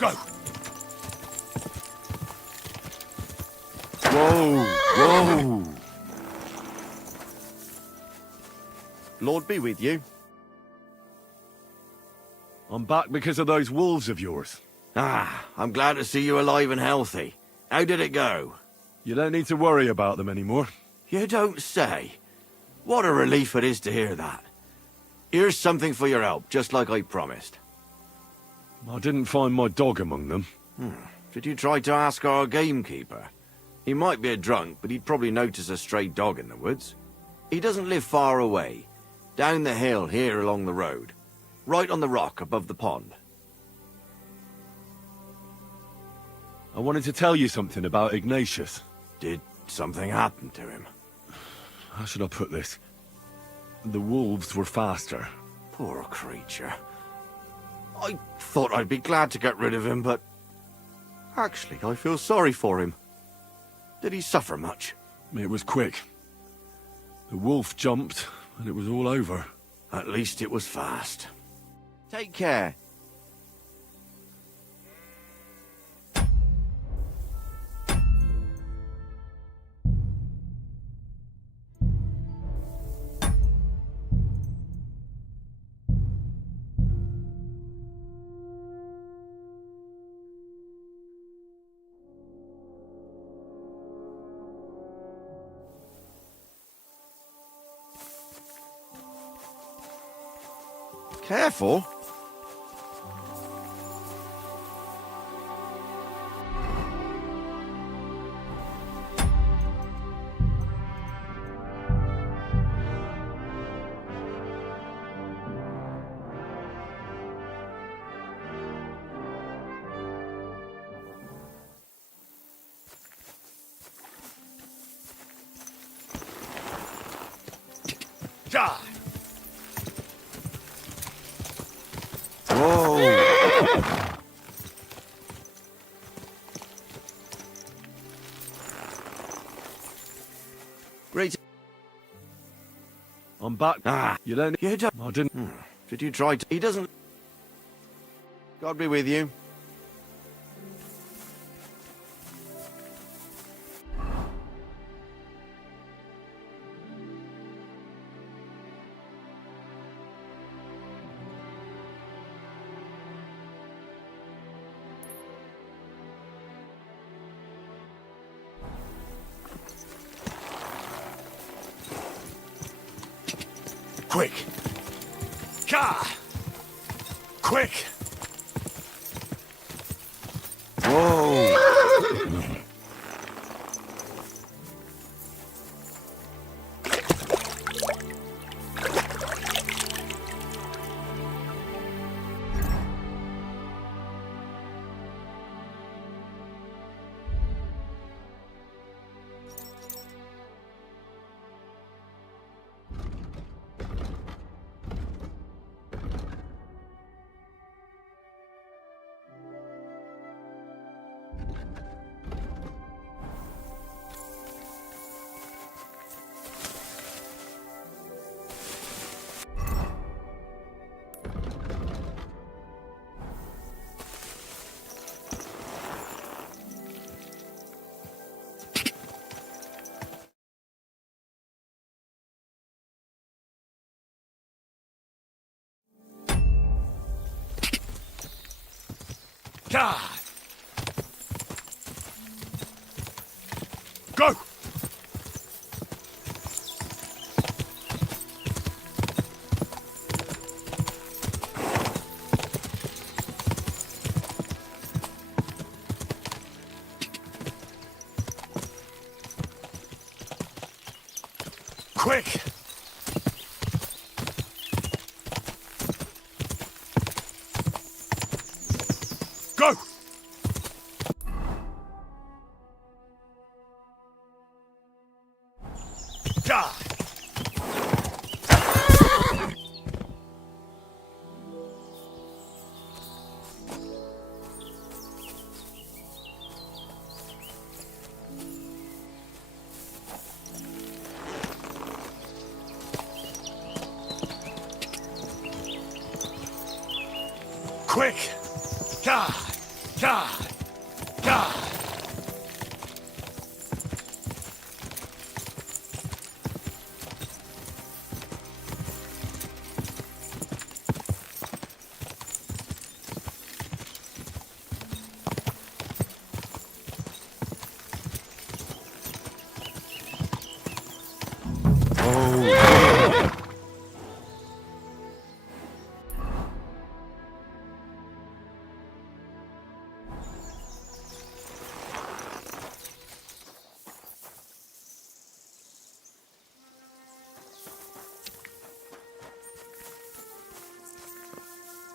Go! Whoa! Whoa! Lord be with you. I'm back because of those wolves of yours. Ah, I'm glad to see you alive and healthy. How did it go? You don't need to worry about them anymore. You don't say. What a relief it is to hear that. Here's something for your help, just like I promised. I didn't find my dog among them. Did you try to ask our gamekeeper? He might be a drunk, but he'd probably notice a stray dog in the woods. He doesn't live far away. Down the hill here along the road. Right on the rock above the pond. I wanted to tell you something about Ignatius. Did something happen to him? How should I put this? The wolves were faster. Poor creature. I thought I'd be glad to get rid of him, but... Actually, I feel sorry for him. Did he suffer much? It was quick. The wolf jumped, and it was all over. At least it was fast. Take care. Careful. Die! Whoa! Great. I'm back. Ah, You don't... you don't... I didn't... Did you try to... He doesn't... God be with you. Quick! Ka! Quick! Whoa! God! Go! Quick! Go! Die! Quick! God! God! God!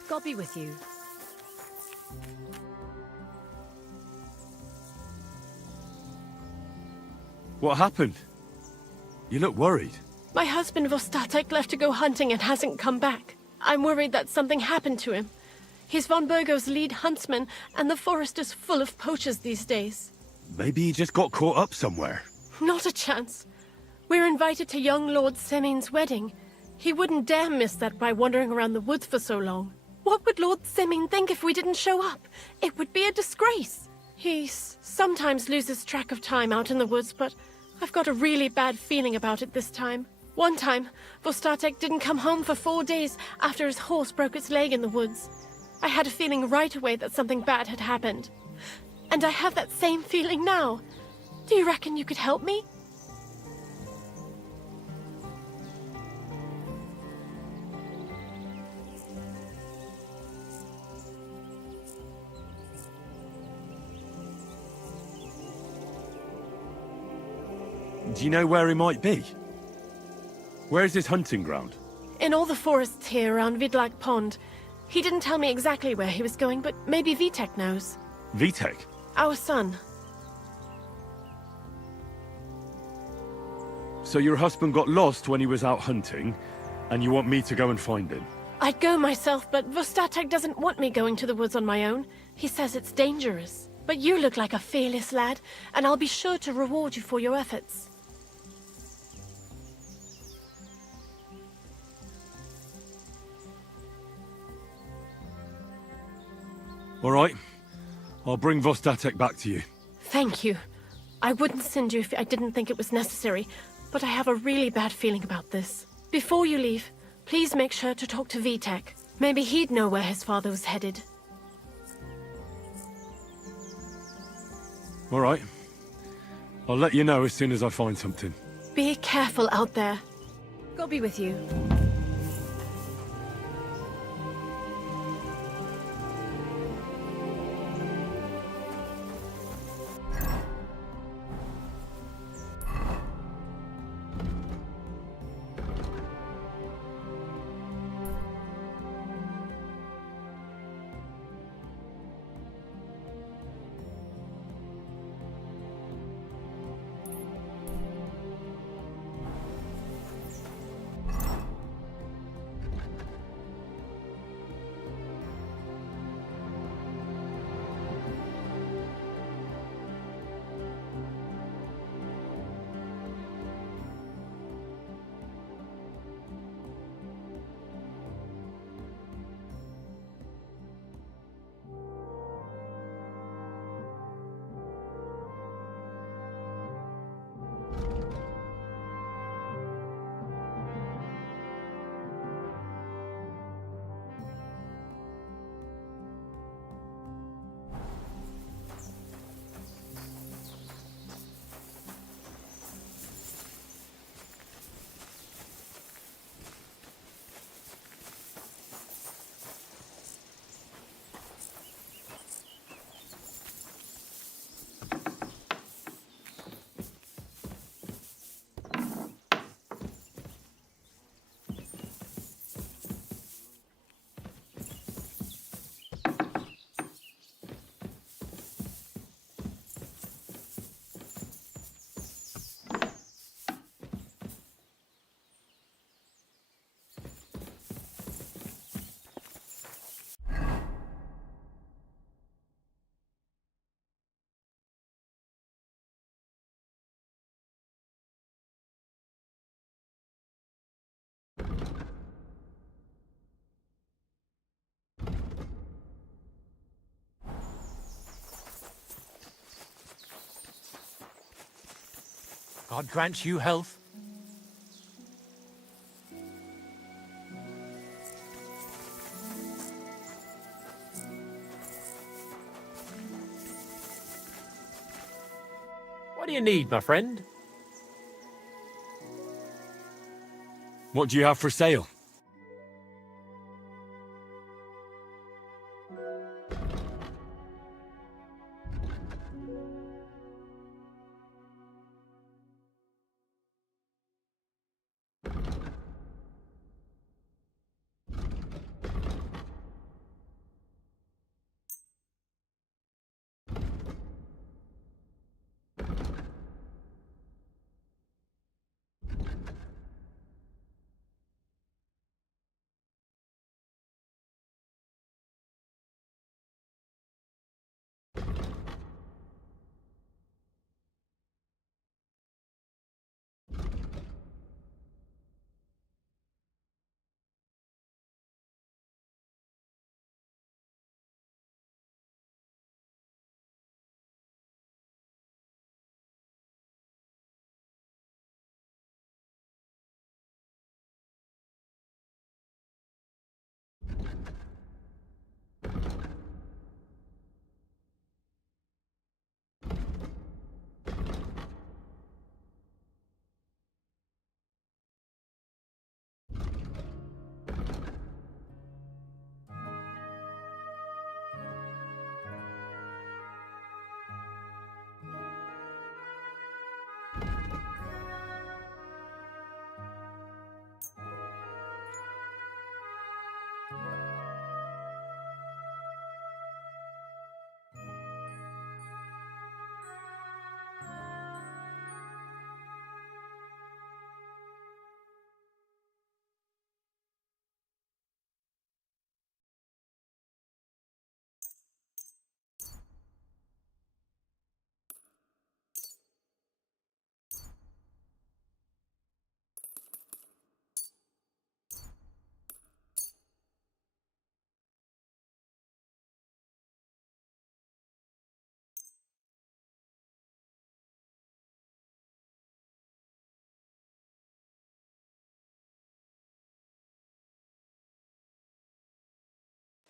God be with you. What happened? You look worried. My husband Vostatek left to go hunting and hasn't come back. I'm worried that something happened to him. He's von Burgo's lead huntsman, and the forest is full of poachers these days. Maybe he just got caught up somewhere. Not a chance. We're invited to young Lord Semin's wedding. He wouldn't dare miss that by wandering around the woods for so long. What would Lord Semin think if we didn't show up? It would be a disgrace. He sometimes loses track of time out in the woods, but I've got a really bad feeling about it this time. One time, Vostatek didn't come home for 4 days after his horse broke its leg in the woods. I had a feeling right away that something bad had happened. And I have that same feeling now. Do you reckon you could help me? Do you know where he might be? Where's his hunting ground? In all the forests here around Vidlak Pond. He didn't tell me exactly where he was going, but maybe Vitek knows. Vitek? Our son. So your husband got lost when he was out hunting, and you want me to go and find him? I'd go myself, but Vostatek doesn't want me going to the woods on my own. He says it's dangerous. But you look like a fearless lad, and I'll be sure to reward you for your efforts. All right. I'll bring Vostatek back to you. Thank you. I wouldn't send you if I didn't think it was necessary, but I have a really bad feeling about this. Before you leave, please make sure to talk to Vitek. Maybe he'd know where his father was headed. All right. I'll let you know as soon as I find something. Be careful out there. God be with you. God grant you health. What do you need, my friend? What do you have for sale?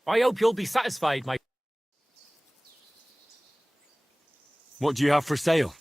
I hope you'll be satisfied, my... What do you have for sale?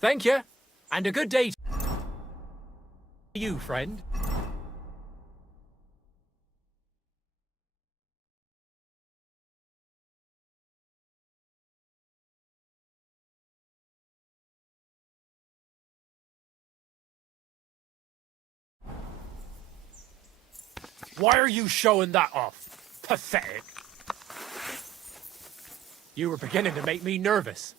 Thank you, and a good day to you, friend. Why are you showing that off? Pathetic. You were beginning to make me nervous.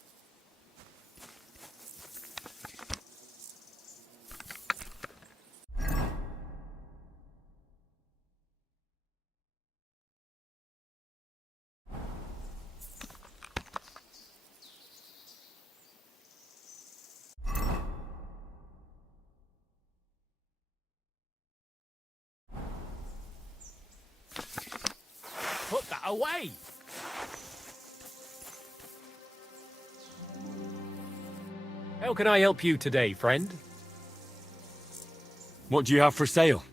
Put that away. How can I help you today, friend? What do you have for sale?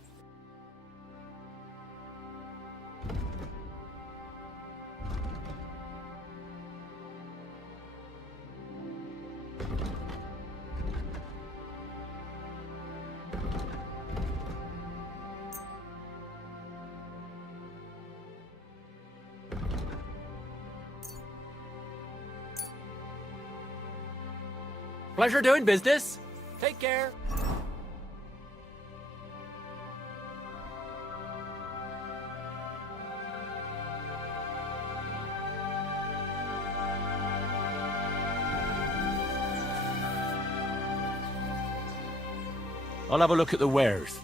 Pleasure doing business. Take care. I'll have a look at the wares.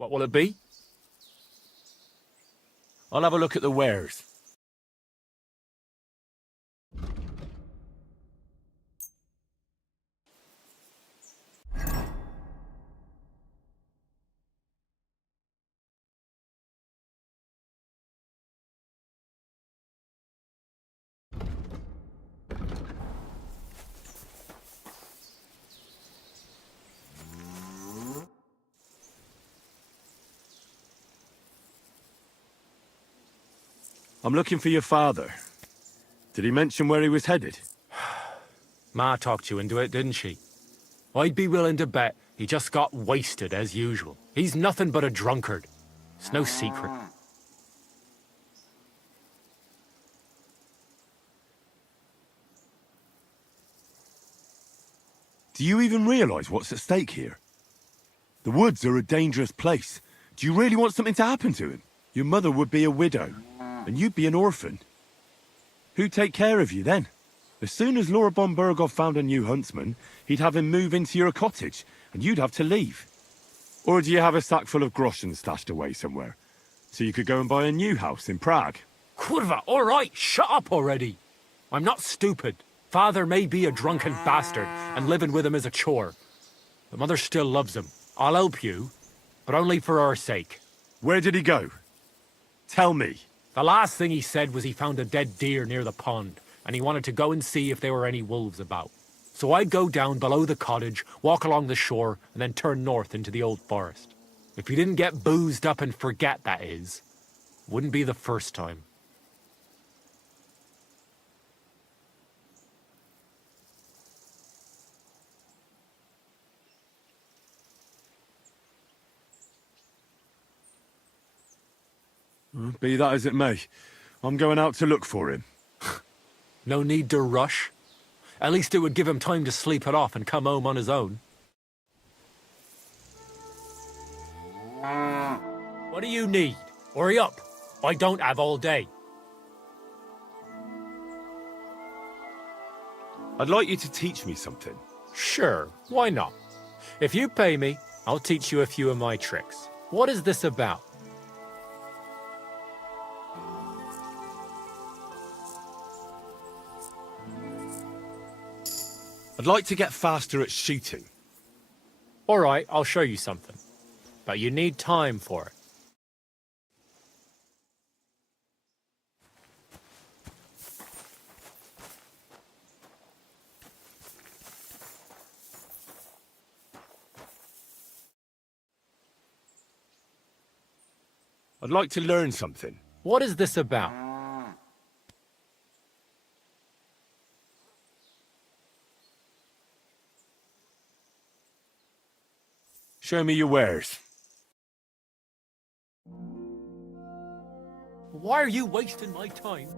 What will it be? I'll have a look at the wares. I'm looking for your father. Did he mention where he was headed? Ma talked you into it, didn't she? I'd be willing to bet he just got wasted as usual. He's nothing but a drunkard. It's no secret. Do you even realise what's at stake here? The woods are a dangerous place. Do you really want something to happen to him? Your mother would be a widow, and you'd be an orphan. Who'd take care of you then? As soon as Lord Bombergov found a new huntsman, he'd have him move into your cottage, and you'd have to leave. Or do you have a sack full of groschen stashed away somewhere, so you could go and buy a new house in Prague? Kurva, all right, shut up already. I'm not stupid. Father may be a drunken bastard, and living with him is a chore. But Mother still loves him. I'll help you, but only for our sake. Where did he go? Tell me. The last thing he said was he found a dead deer near the pond, and he wanted to go and see if there were any wolves about. So I'd go down below the cottage, walk along the shore, and then turn north into the old forest. If you didn't get boozed up and forget, that is. Wouldn't be the first time. Be that as it may, I'm going out to look for him. No need to rush. At least it would give him time to sleep it off and come home on his own. What do you need? Hurry up. I don't have all day. I'd like you to teach me something. Sure, why not? If you pay me, I'll teach you a few of my tricks. What is this about? I'd like to get faster at shooting. All right, I'll show you something. But you need time for it. I'd like to learn something. What is this about? Show me your wares. Why are you wasting my time?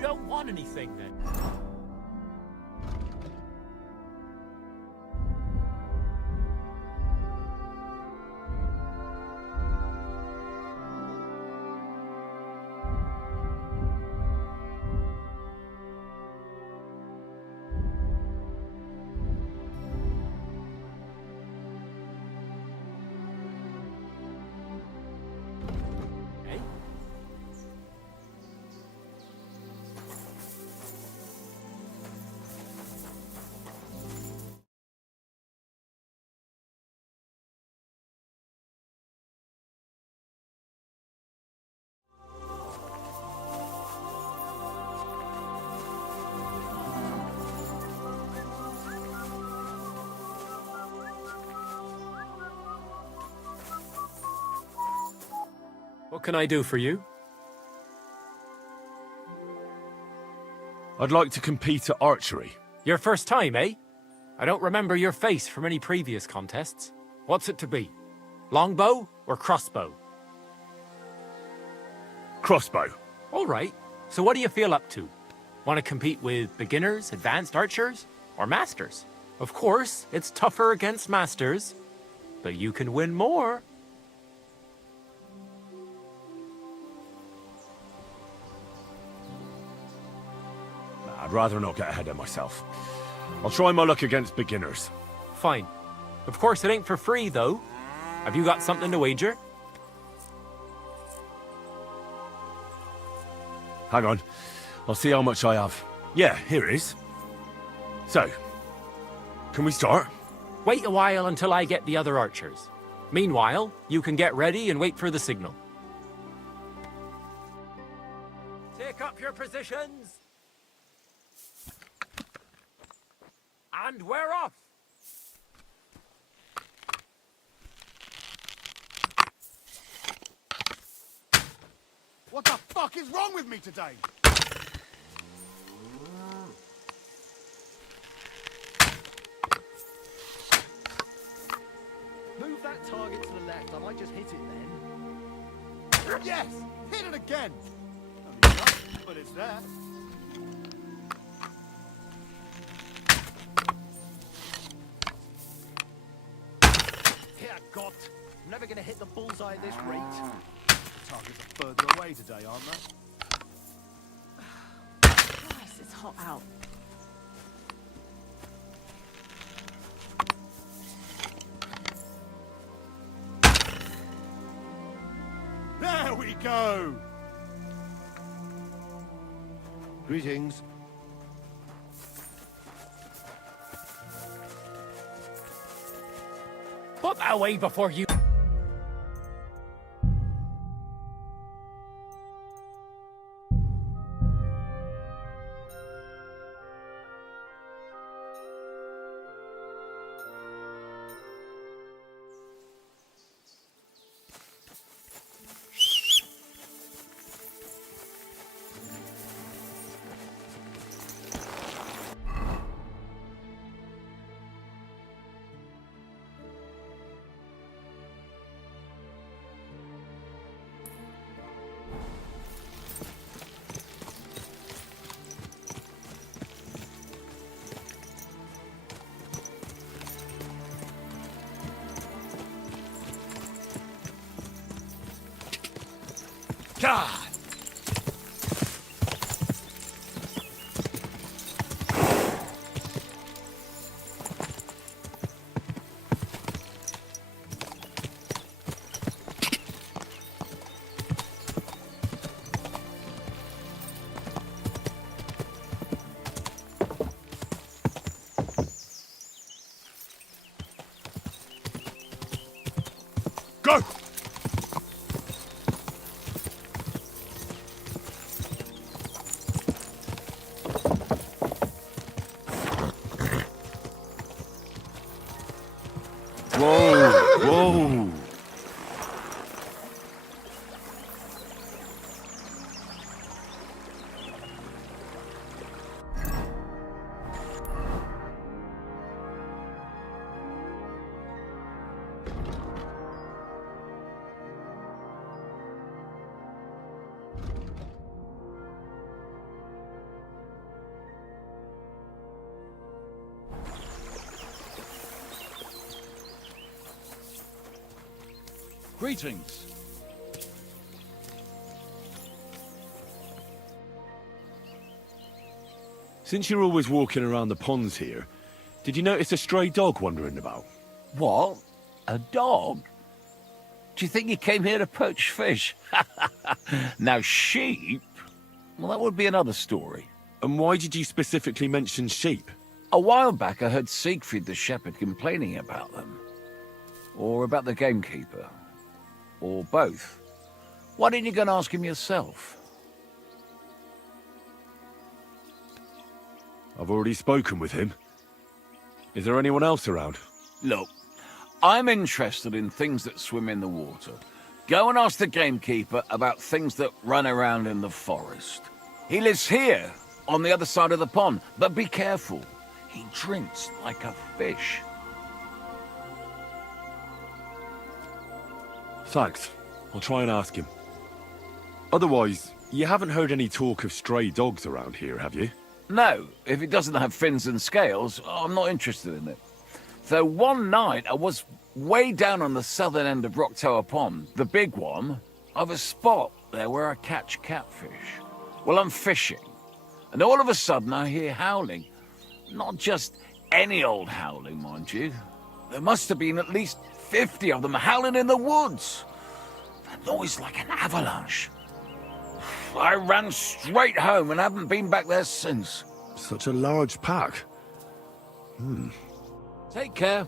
You don't want anything, then. What can I do for you? I'd like to compete at archery. Your first time, eh? I don't remember your face from any previous contests. What's it to be? Longbow or crossbow? Crossbow. All right. So what do you feel up to? Want to compete with beginners, advanced archers, or masters? Of course, it's tougher against masters, but you can win more. I'd rather not get ahead of myself. I'll try my luck against beginners. Fine. Of course, it ain't for free, though. Have you got something to wager? Hang on. I'll see how much I have. Yeah, here it is. So, can we start? Wait a while until I get the other archers. Meanwhile, you can get ready and wait for the signal. Take up your positions. And we're off! What the fuck is wrong with me today? Move that target to the left. I might just hit it then. Yes! Hit it again! Only enough, but it's there. Here, God. I'm never gonna hit the bullseye at this rate. Targets are further away today, aren't they? Christ, it's hot out. There we go! Greetings. Put that away before you... God! Go! Whoa! Whoa! Greetings. Since you're always walking around the ponds here, did you notice a stray dog wandering about? What? A dog? Do you think he came here to poach fish? Now, sheep? Well, that would be another story. And why did you specifically mention sheep? A while back, I heard Siegfried the shepherd complaining about them. Or about the gamekeeper. Or both. Why didn't you go and ask him yourself? I've already spoken with him. Is there anyone else around? Look, I'm interested in things that swim in the water. Go and ask the gamekeeper about things that run around in the forest. He lives here, on the other side of the pond, but be careful. He drinks like a fish. Thanks. I'll try and ask him. Otherwise, you haven't heard any talk of stray dogs around here, have you? No, if it doesn't have fins and scales, I'm not interested in it. Though one night I was way down on the southern end of Rock Tower Pond, the big one, I've a spot there where I catch catfish. Well, I'm fishing. And all of a sudden I hear howling. Not just any old howling, mind you. There must have been at least 50 of them howling in the woods. A noise like an avalanche. I ran straight home and haven't been back there since. Such a large pack. Take care.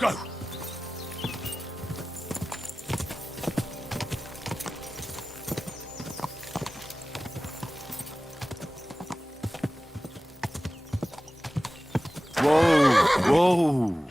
Go! Whoa! Whoa!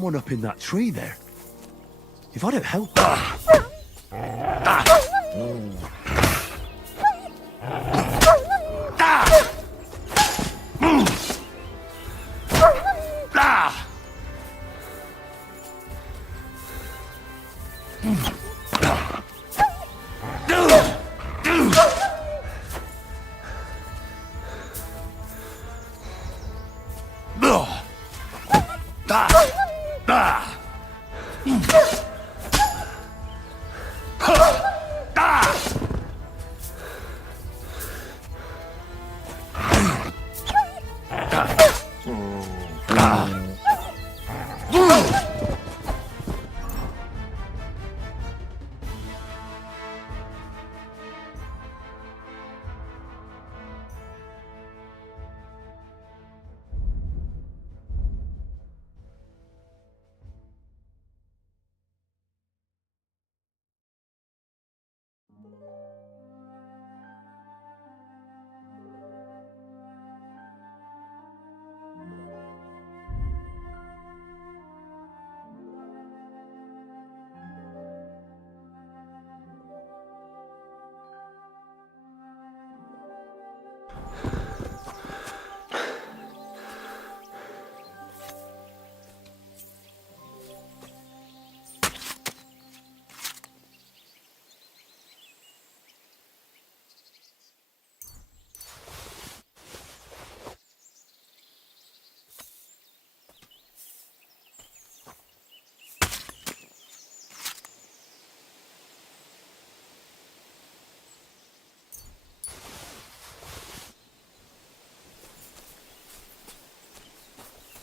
someone up in that tree there. If I don't help...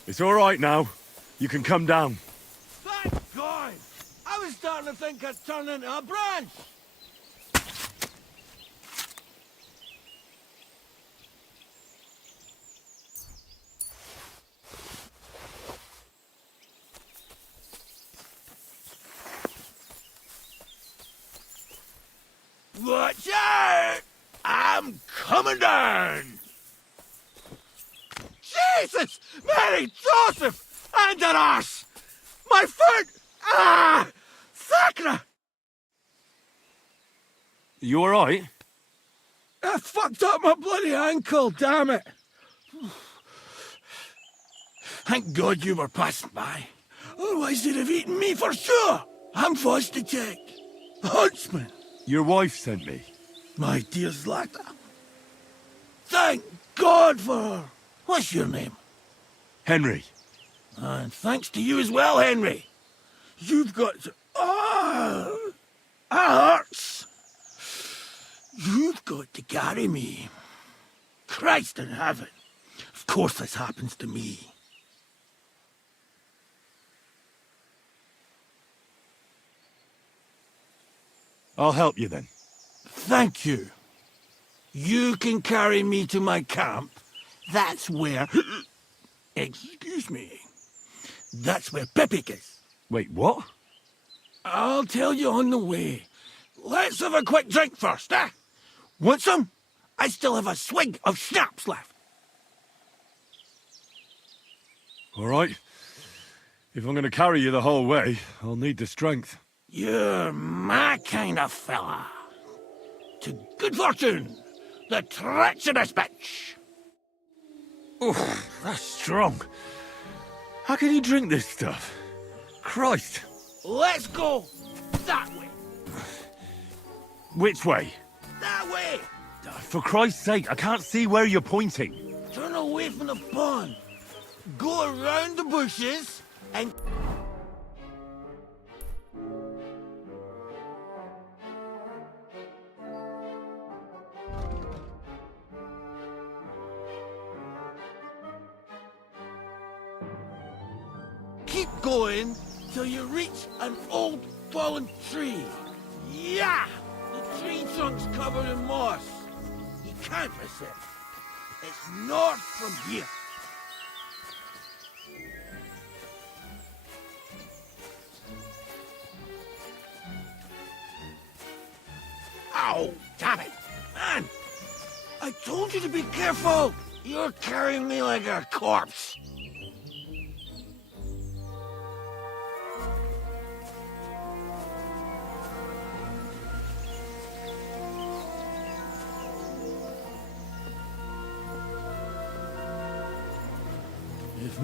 It's all right now. You can come down. Thank God! I was starting to think I'd turn into a branch! Watch out! I'm coming down! Jesus! Mary Joseph! And an arse! My foot! Ah! Sacra! You all right? I fucked up my bloody ankle, damn it! Thank God you were passing by. Otherwise they'd have eaten me for sure! I'm forced to check. Huntsman! Your wife sent me. My dear Zlata. Thank God for her! What's your name? Henry. And thanks to you as well, Henry. You've got to... Ah! That hurts! You've got to carry me. Christ in heaven. Of course this happens to me. I'll help you then. Thank you. You can carry me to my camp. That's where... Excuse me. That's where Pepik is. Wait, what? I'll tell you on the way. Let's have a quick drink first, eh? Want some? I still have a swig of schnapps left. All right. If I'm going to carry you the whole way, I'll need the strength. You're my kind of fella. To good fortune, the treacherous bitch. Oof, that's strong. How can you drink this stuff? Christ. Let's go that way. Which way? That way. For Christ's sake, I can't see where you're pointing. Turn away from the pond. Go around the bushes and... keep going till you reach an old fallen tree. Yeah! The tree trunk's covered in moss. You can't miss it. It's north from here. Ow! Damn it! Man! I told you to be careful! You're carrying me like a corpse.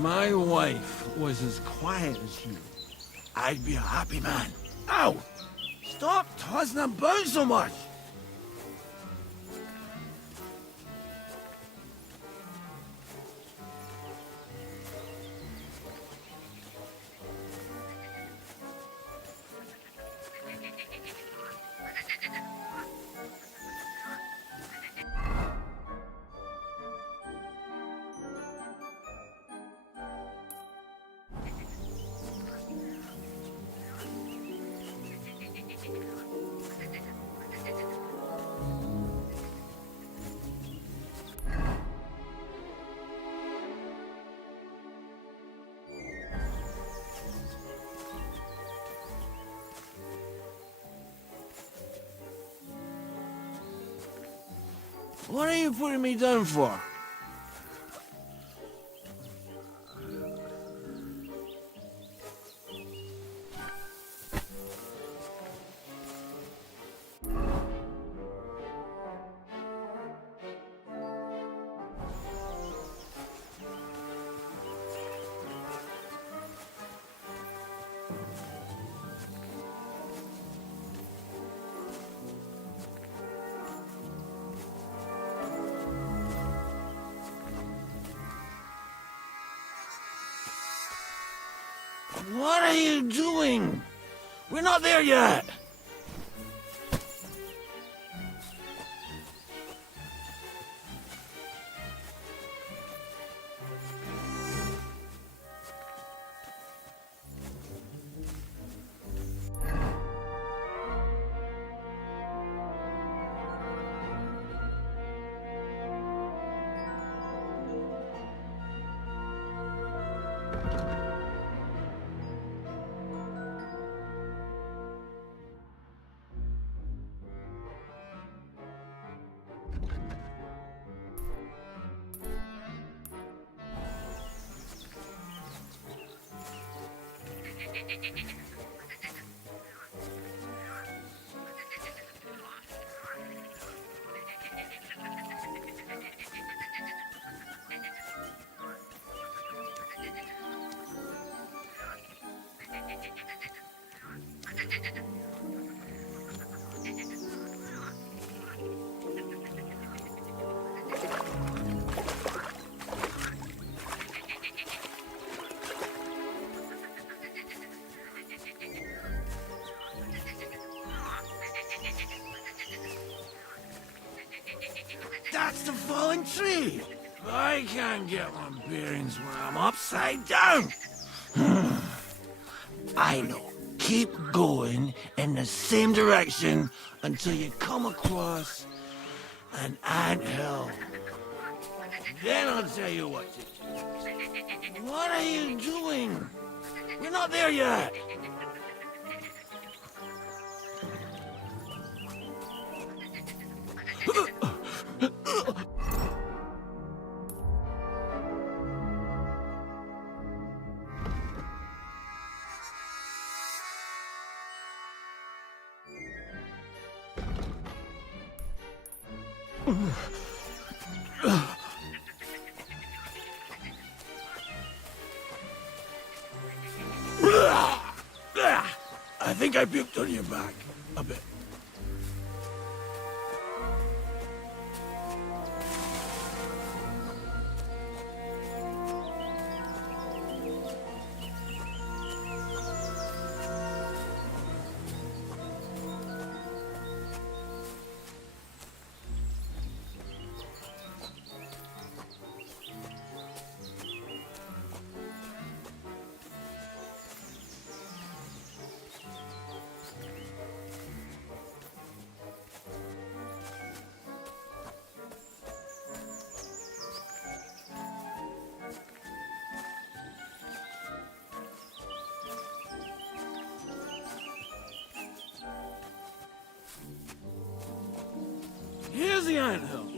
my wife was as quiet as you, I'd be a happy man. Ow! Stop tossing about so much! What are you putting me down for? What are you doing? We're not there yet. That's the fallen tree. I can't get my bearings when I'm upside down. I know. Keep going in the same direction until you come across an anthill. Then I'll tell you what to do. What are you doing? We're not there yet. I think I puked on your back a bit. Here's the anthill.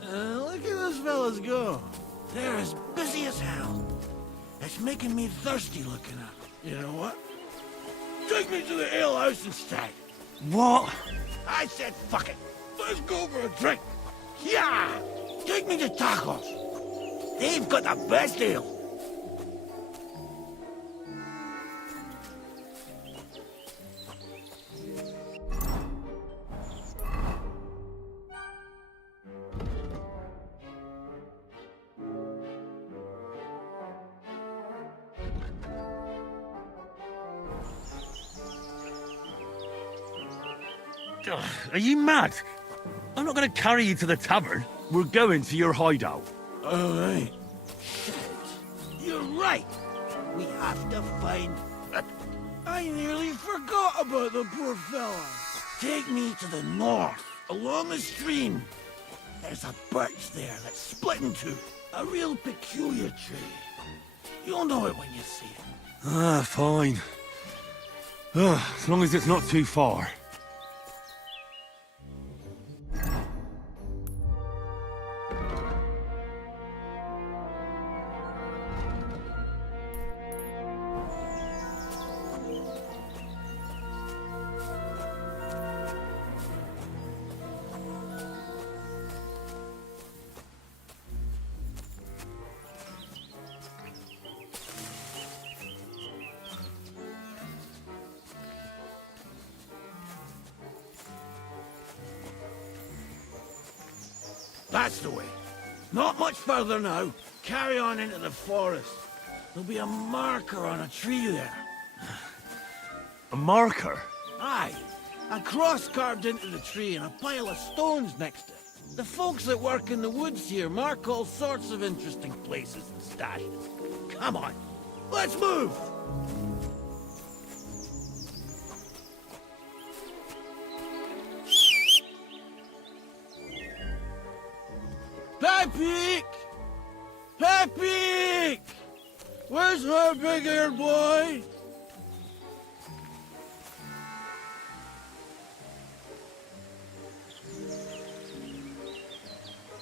Look at those fellas go. They're as busy as hell. It's making me thirsty looking at them. You know what? Take me to the ale house instead. What? I said fuck it. Let's go for a drink. Yeah! Take me to tacos. They've got the best ale. Ugh, are you mad? I'm not going to carry you to the tavern. We're going to your hideout. All right. You're right. We have to find... I nearly forgot about the poor fella. Take me to the north, along the stream. There's a birch there that's split in two. A real peculiar tree. You'll know it when you see it. Ah, fine. As long as it's not too far. That's the way. Not much further now. Carry on into the forest. There'll be a marker on a tree there. A marker? Aye. A cross carved into the tree and a pile of stones next to it. The folks that work in the woods here mark all sorts of interesting places and stashes. Come on. Let's move! Pepe! Pepe! Where's her big-eared boy?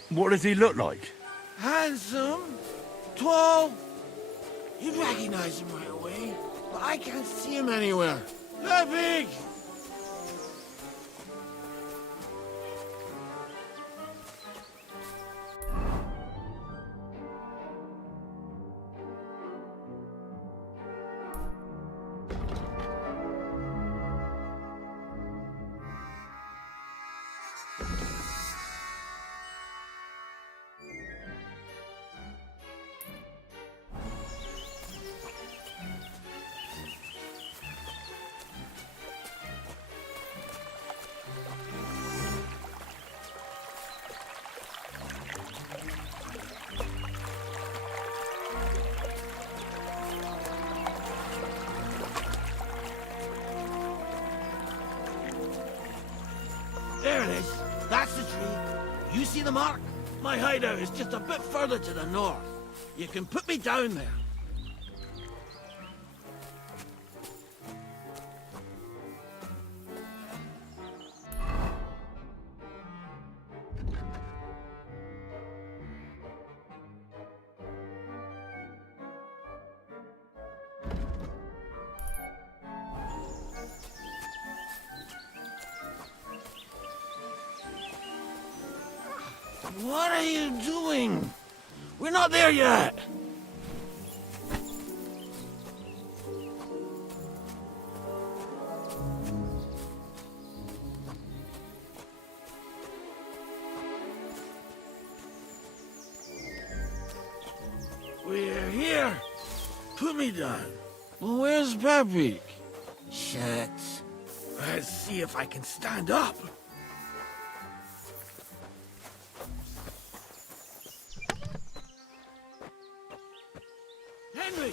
What does he look like? Handsome, tall. You'd recognize him right away, but I can't see him anywhere. Pepe! There it is. That's the tree. You see the mark? My hideout is just a bit further to the north. You can put me down there. What are you doing? We're not there yet. We're here. Put me down. Well, where's Pepe? Shit. Let's see if I can stand up. Henry!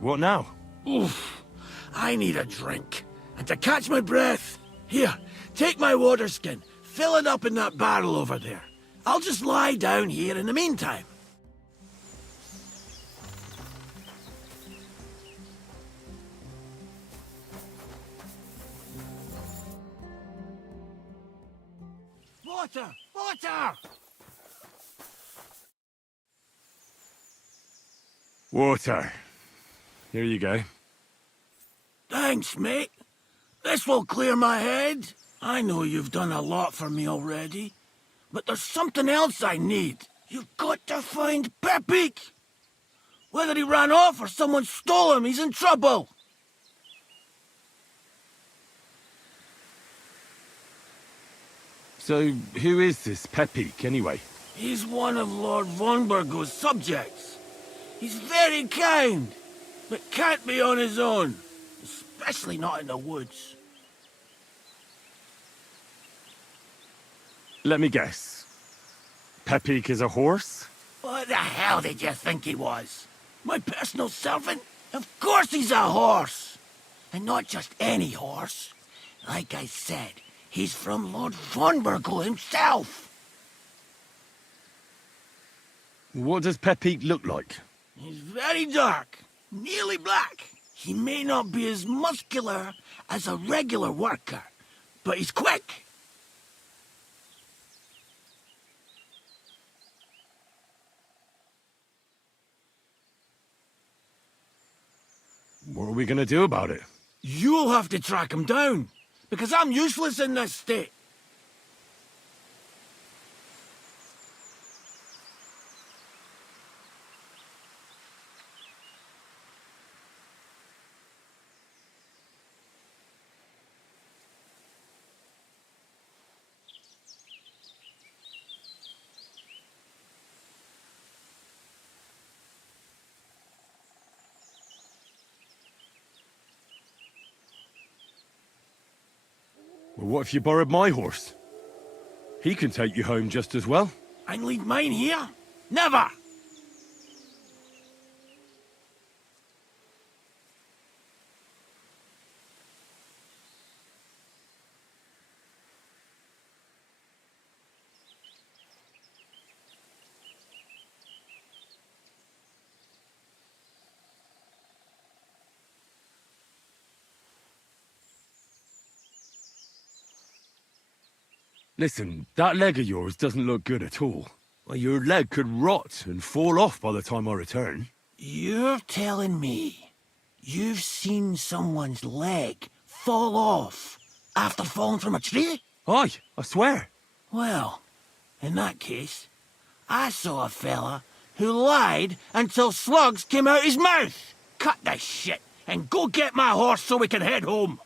What now? Oof. I need a drink. And to catch my breath, here, take my water skin. Fill it up in that barrel over there. I'll just lie down here in the meantime. Water! Water! Water. Here you go. Thanks, mate. This will clear my head. I know you've done a lot for me already, but there's something else I need. You've got to find Pepik. Whether he ran off or someone stole him, he's in trouble. So, who is this Pepik, anyway? He's one of Lord Vonbergo's subjects. He's very kind, but can't be on his own, especially not in the woods. Let me guess. Pepik is a horse? What the hell did you think he was? My personal servant? Of course he's a horse! And not just any horse. Like I said, he's from Lord Vonbergo himself. What does Pepik look like? He's very dark, nearly black. He may not be as muscular as a regular worker, but he's quick. What are we gonna do about it? You'll have to track him down, because I'm useless in this state. Well, what if you borrowed my horse? He can take you home just as well. I'd leave mine here? Never! Listen, that leg of yours doesn't look good at all. Well, your leg could rot and fall off by the time I return. You're telling me you've seen someone's leg fall off after falling from a tree? Aye, I swear. Well, in that case, I saw a fella who lied until slugs came out his mouth. Cut the shit and go get my horse so we can head home.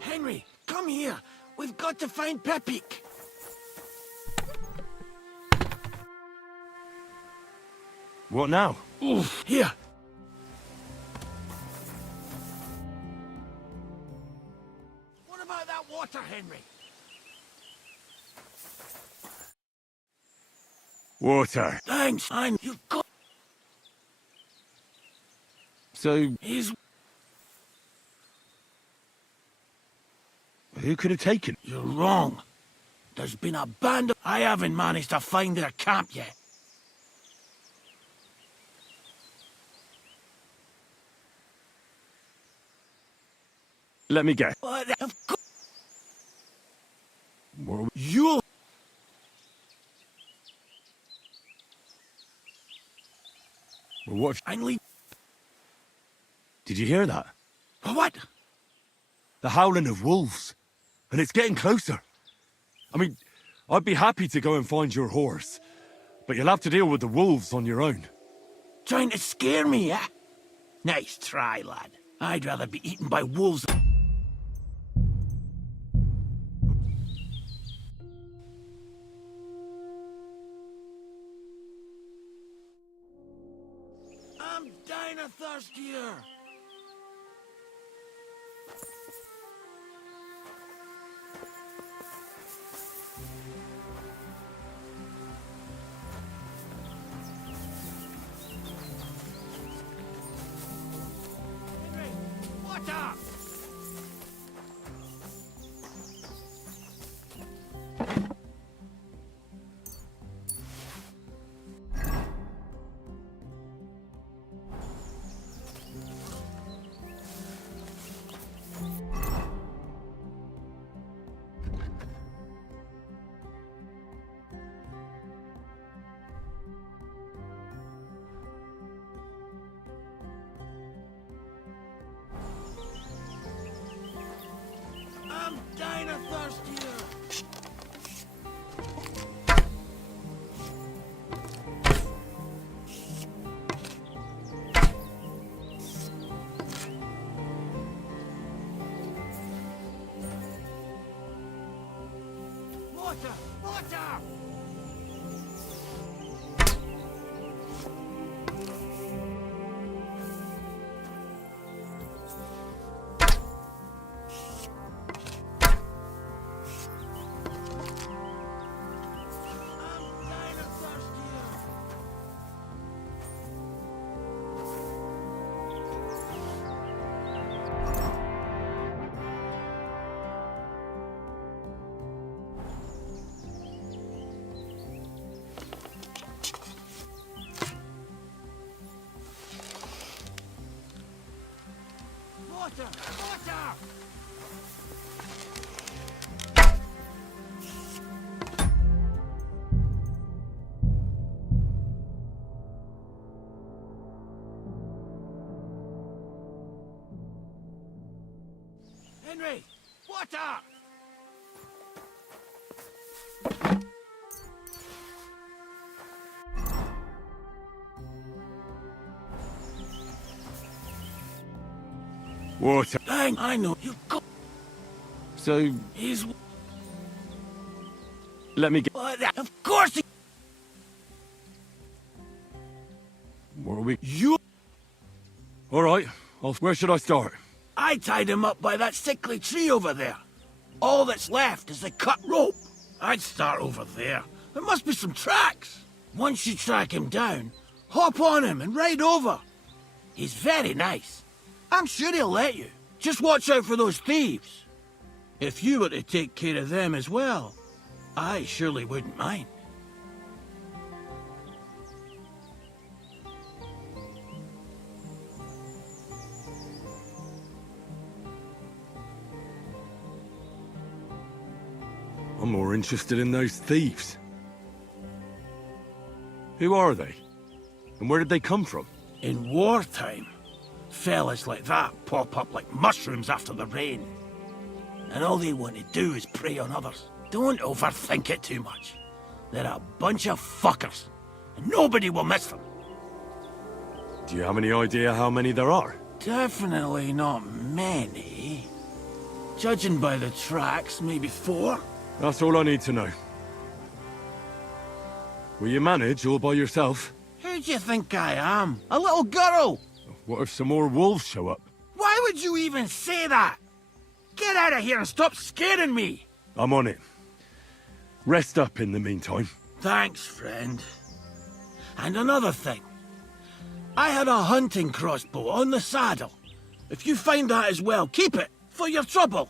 Henry, come here. We've got to find Pepik. What now? Oof, here. What about that water, Henry? Water. Thanks, you've got... So, He's... who could have taken? You're wrong. There's been a band of... I haven't managed to find their camp yet. Let me guess. What? Of course... What are we... You'll... Well, what if... I need... Did you hear that? What? The howling of wolves. And it's getting closer. I mean, I'd be happy to go and find your horse, but you'll have to deal with the wolves on your own. Trying to scare me, eh? Nice try, lad. I'd rather be eaten by wolves. dying of thirst here. Water! I'm dying of thirst here. Water! Water! Water! Water! Henry! Water! Water. Dang, I know you go. So, He's. let me get... Of course he. Where are we? You. All right. Where should I start? I tied him up by that sickly tree over there. All that's left is the cut rope. I'd start over there. There must be some tracks. Once you track him down, hop on him and ride over. He's very nice. I'm sure he'll let you. Just watch out for those thieves. If you were to take care of them as well, I surely wouldn't mind. I'm more interested in those thieves. Who are they? And where did they come from? In wartime, fellas like that pop up like mushrooms after the rain. And all they want to do is prey on others. Don't overthink it too much. They're a bunch of fuckers, and nobody will miss them. Do you have any idea how many there are? Definitely not many. Judging by the tracks, maybe 4. That's all I need to know. Will you manage all by yourself? Who do you think I am? A little girl? What if some more wolves show up? Why would you even say that? Get out of here and stop scaring me! I'm on it. Rest up in the meantime. Thanks, friend. And another thing. I had a hunting crossbow on the saddle. If you find that as well, keep it, for your trouble.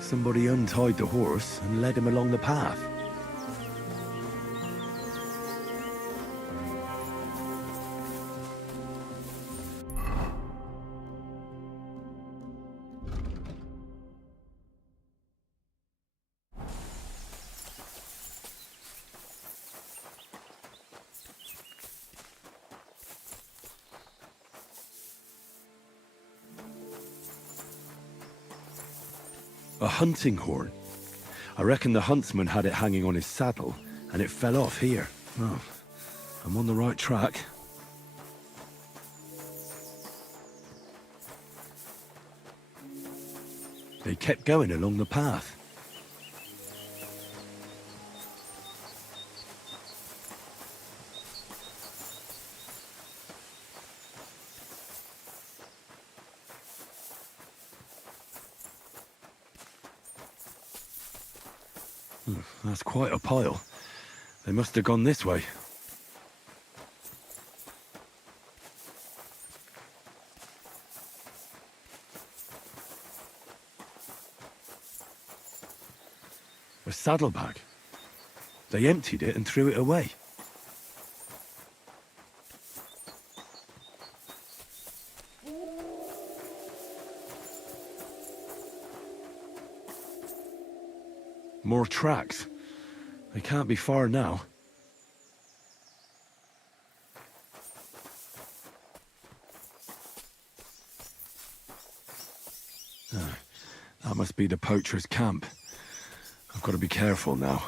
Somebody untied the horse and led him along the path. A hunting horn. I reckon the huntsman had it hanging on his saddle, and it fell off here. Oh, I'm on the right track. They kept going along the path. That's quite a pile. They must have gone this way. A saddlebag. They emptied it and threw it away. More tracks. They can't be far now. That must be the poacher's camp. I've got to be careful now.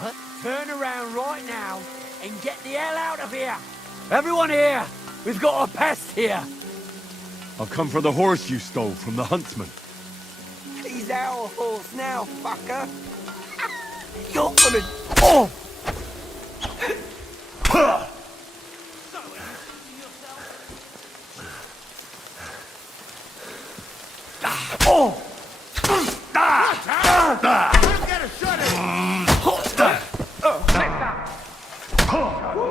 What? Turn around right now and get the hell out of here! Everyone here! We've got a pest here! I've come for the horse you stole from the huntsman. He's our horse now, fucker! You're gonna... Oh! Oh! Get a shot at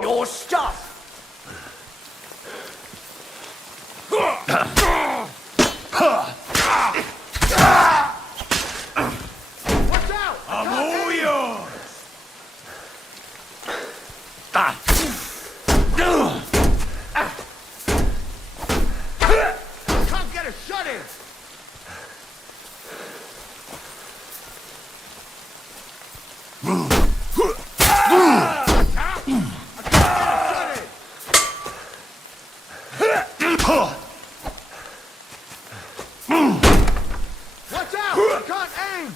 Your stuff! Watch out! I'm all yours! Can't get a shot in! Watch out! I can't aim!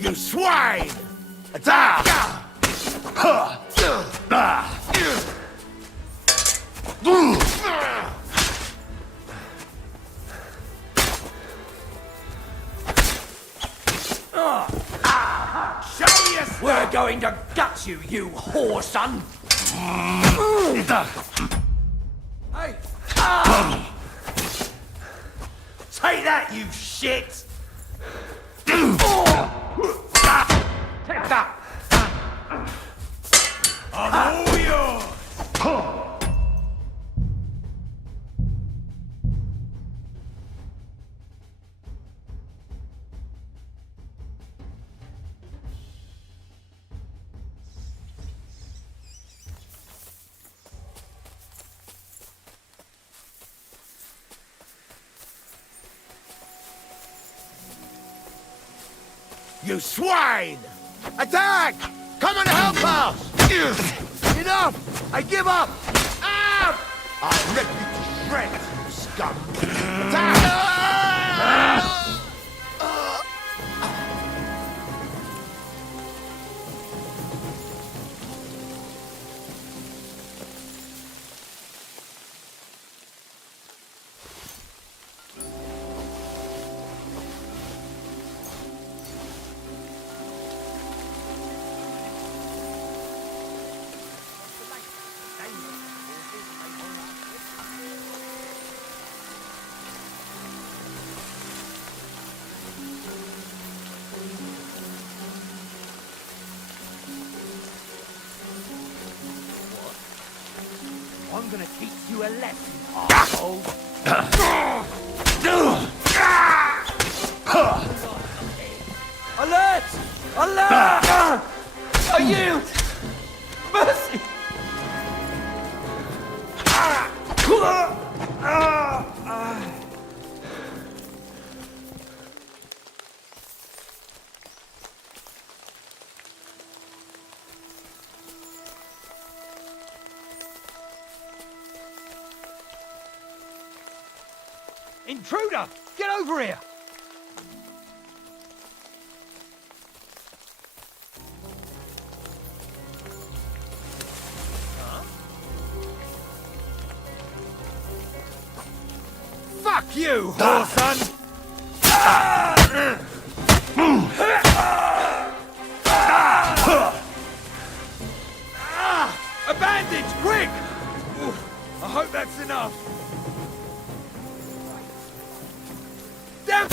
You swine! We're going to gut you, you whore son! Hey! Take that, you shit! Take that! I'm all yours! You swine! Attack! Come and help us! Enough! I give up! Ah! I'll rip you to shreds, you scum! Attack! I'm gonna teach you a lesson, asshole. Alert! Alert! Are you? Mercy! Intruder! Get over here! Fuck you, whoreson! A bandage, quick! I hope that's enough. Damn!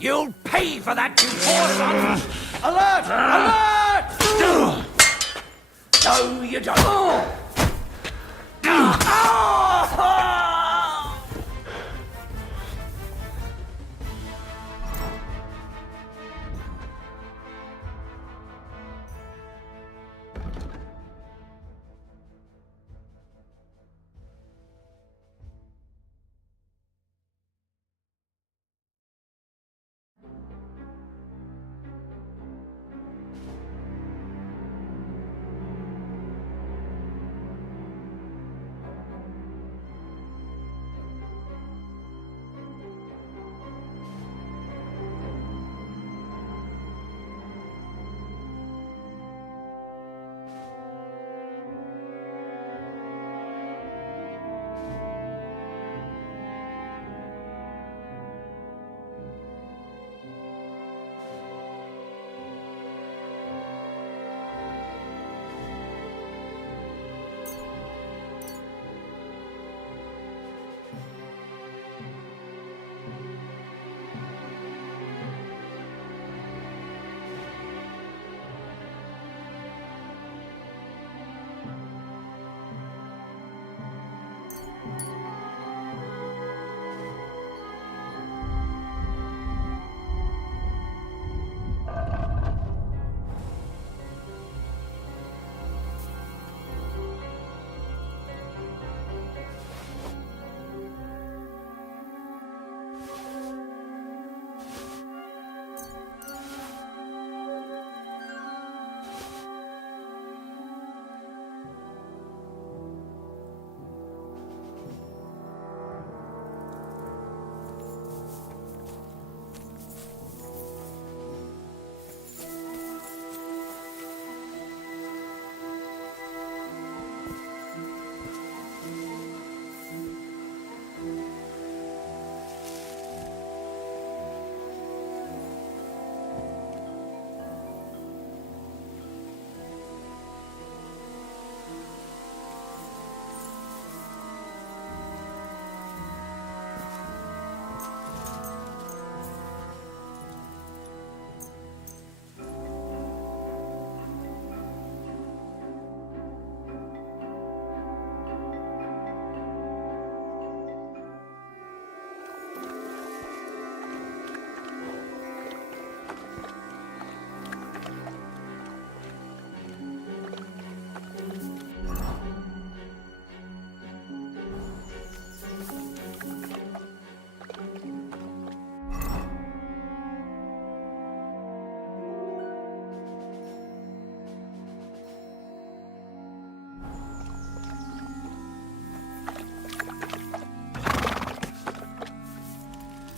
You'll pay for that, you poor son! Alert! Alert! No, you don't!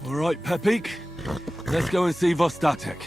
All right, Pepik. Let's go and see Vostatek.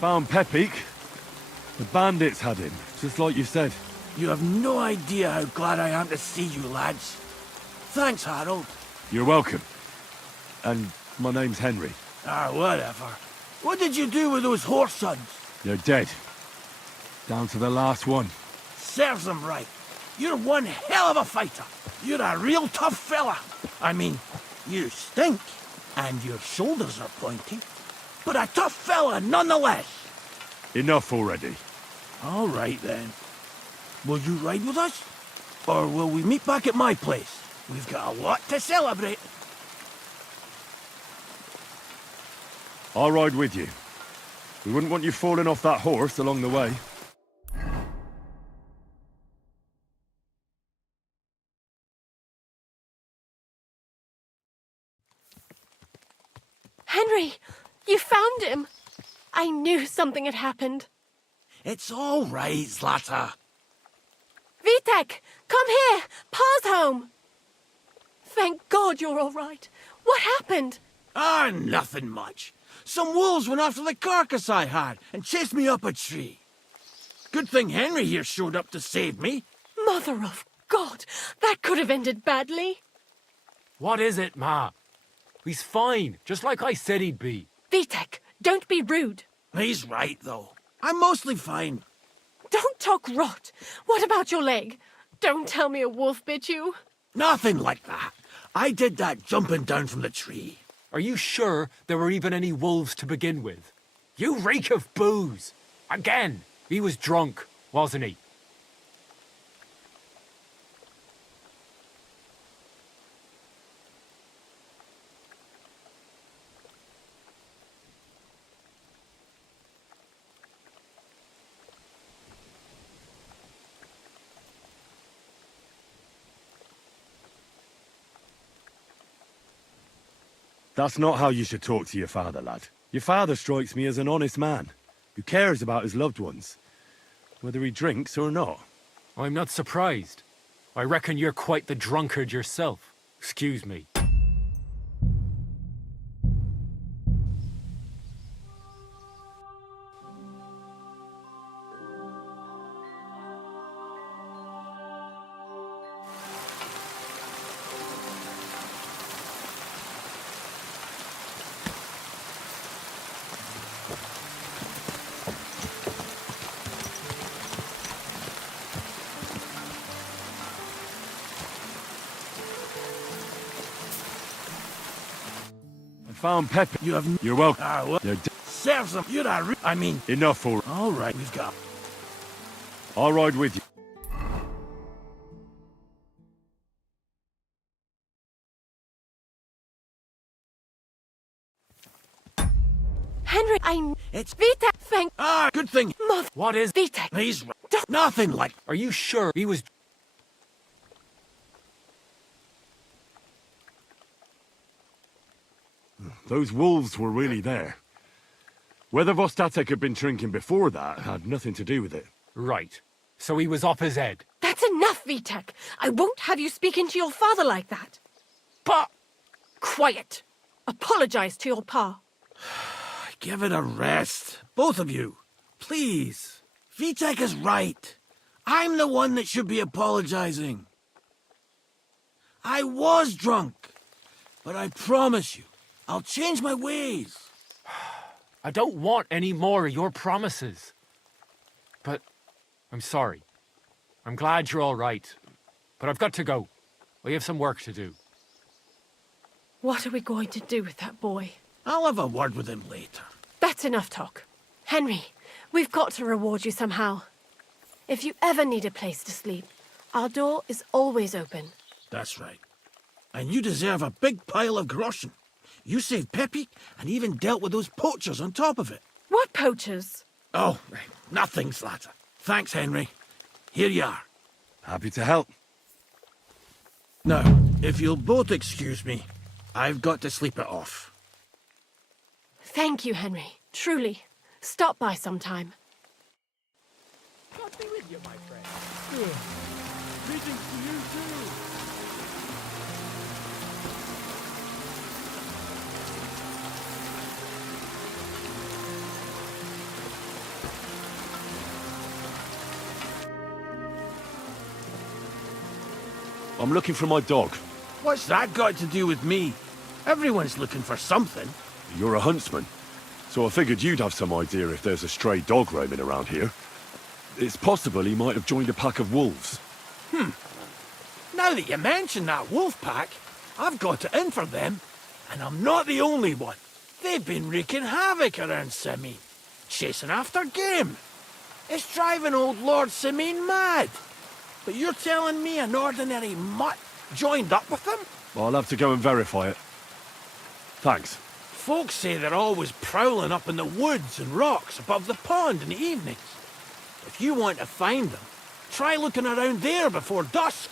Found Pepik. The bandits had him, just like you said. You have no idea how glad I am to see you, lads. Thanks, Harold. You're welcome. And my name's Henry. Ah, whatever. What did you do with those horse sons? They're dead. Down to the last one. Serves them right. You're one hell of a fighter. You're a real tough fella. I mean, you stink, and your shoulders are pointy. But a tough fella nonetheless. Enough already. All right, then. Will you ride with us? Or will we meet back at my place? We've got a lot to celebrate. I'll ride with you. We wouldn't want you falling off that horse along the way. Henry, you found him. I knew something had happened. It's all right, Zlata. Vitek, come here. Pa's home. Thank God you're all right. What happened? Ah, nothing much. Some wolves went after the carcass I had and chased me up a tree. Good thing Henry here showed up to save me. Mother of God, that could have ended badly. What is it, Ma? He's fine, just like I said he'd be. Vitek, don't be rude. He's right, though. I'm mostly fine. Don't talk rot. What about your leg? Don't tell me a wolf bit you. Nothing like that. I did that jumping down from the tree. Are you sure there were even any wolves to begin with? You reek of booze! Again! He was drunk, wasn't he? That's not how you should talk to your father, lad. Your father strikes me as an honest man, who cares about his loved ones, whether he drinks or not. I'm not surprised. I reckon you're quite the drunkard yourself. Excuse me. Found Pepper. You're welcome. They're Serves them. You're a I mean... Enough for... All right, we've got... I'll ride with you. Henry, It's Vitek, thank... Ah, good thing. Mother... What is... Vitek. He's... Nothing like... Are you sure he was... Those wolves were really there. Whether Vostatek had been drinking before that had nothing to do with it. Right. So he was off his head. That's enough, Vitek. I won't have you speaking to your father like that. Pa! Quiet. Apologize to your pa. Give it a rest. Both of you. Please. Vitek is right. I'm the one that should be apologizing. I was drunk. But I promise you, I'll change my ways. I don't want any more of your promises. But I'm sorry. I'm glad you're all right. But I've got to go. We have some work to do. What are we going to do with that boy? I'll have a word with him later. That's enough talk. Henry, we've got to reward you somehow. If you ever need a place to sleep, our door is always open. That's right. And you deserve a big pile of groschen. You saved Peppy and even dealt with those poachers on top of it. What poachers? Oh, nothing, Slatter. Thanks, Henry. Here you are. Happy to help. Now, if you'll both excuse me, I've got to sleep it off. Thank you, Henry. Truly. Stop by sometime. God be with you, my friend. Greetings to you too. I'm looking for my dog. What's that got to do with me? Everyone's looking for something. You're a huntsman, so I figured you'd have some idea if there's a stray dog roaming around here. It's possible he might have joined a pack of wolves. Now that you mention that wolf pack, I've got it in for them, and I'm not the only one. They've been wreaking havoc around Simene, chasing after game. It's driving old Lord Simene mad. But you're telling me an ordinary mutt joined up with them? I'll have to go and verify it. Thanks. Folks say they're always prowling up in the woods and rocks above the pond in the evenings. If you want to find them, try looking around there before dusk.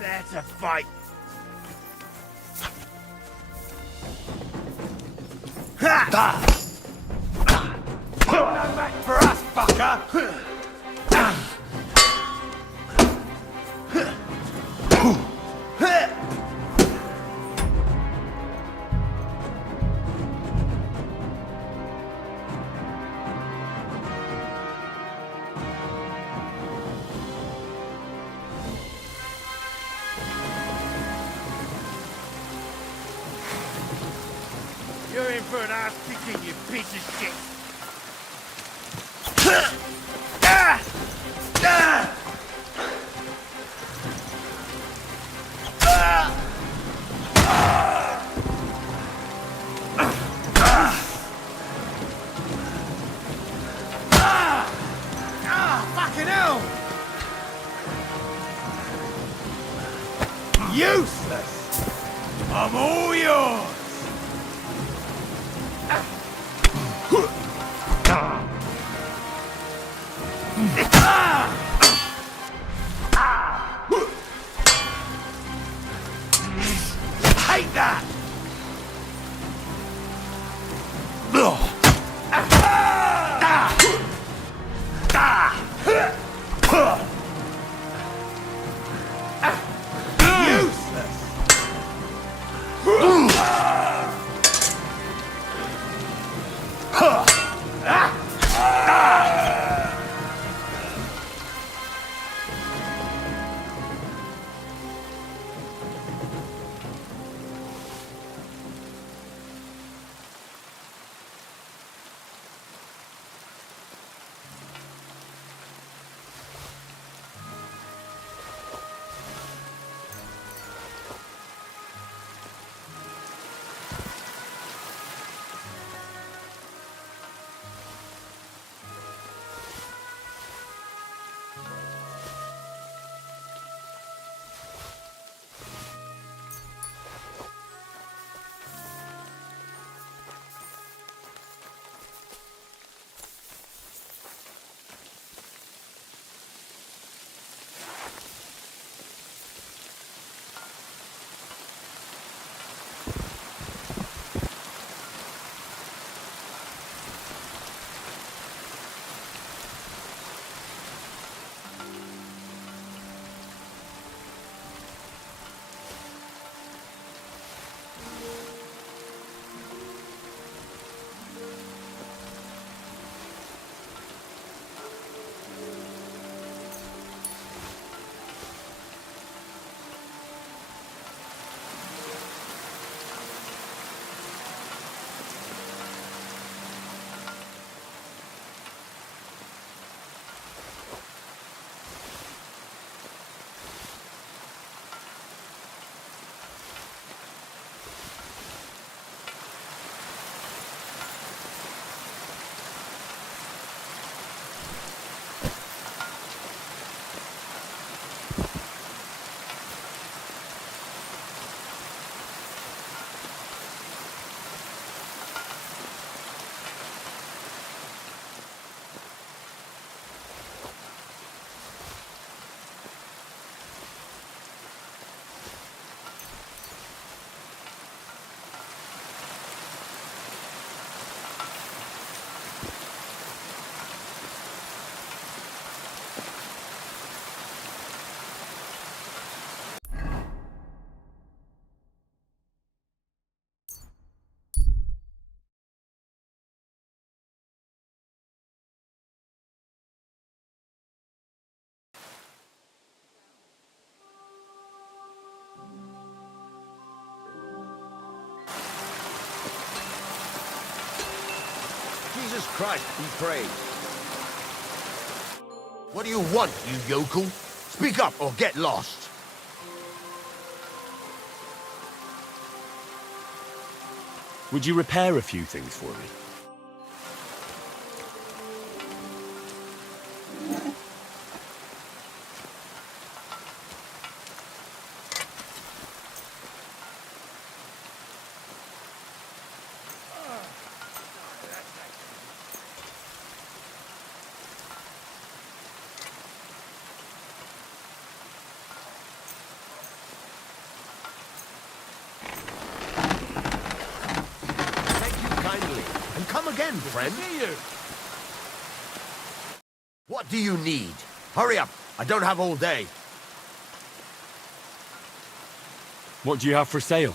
That's a fight. Ha! No match for us, fucker! You're in for an ass kicking, you piece of shit. Fucking hell! Useless! I'm all yours! Hate that! Jesus Christ be praised. What do you want, you yokel? Speak up or get lost. Would you repair a few things for me? And come again, friend. What do you need? Hurry up. I don't have all day. What do you have for sale?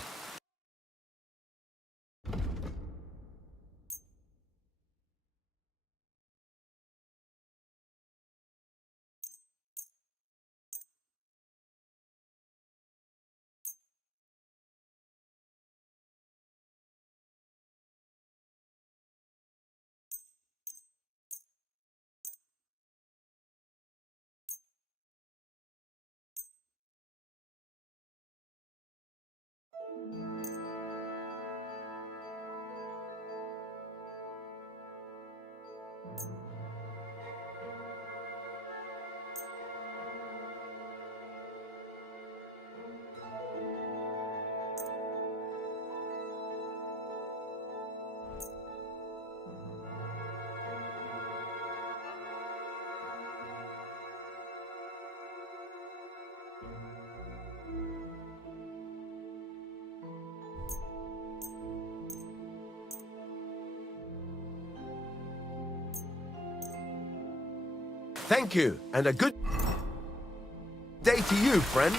Thank you, and a good day to you, friend.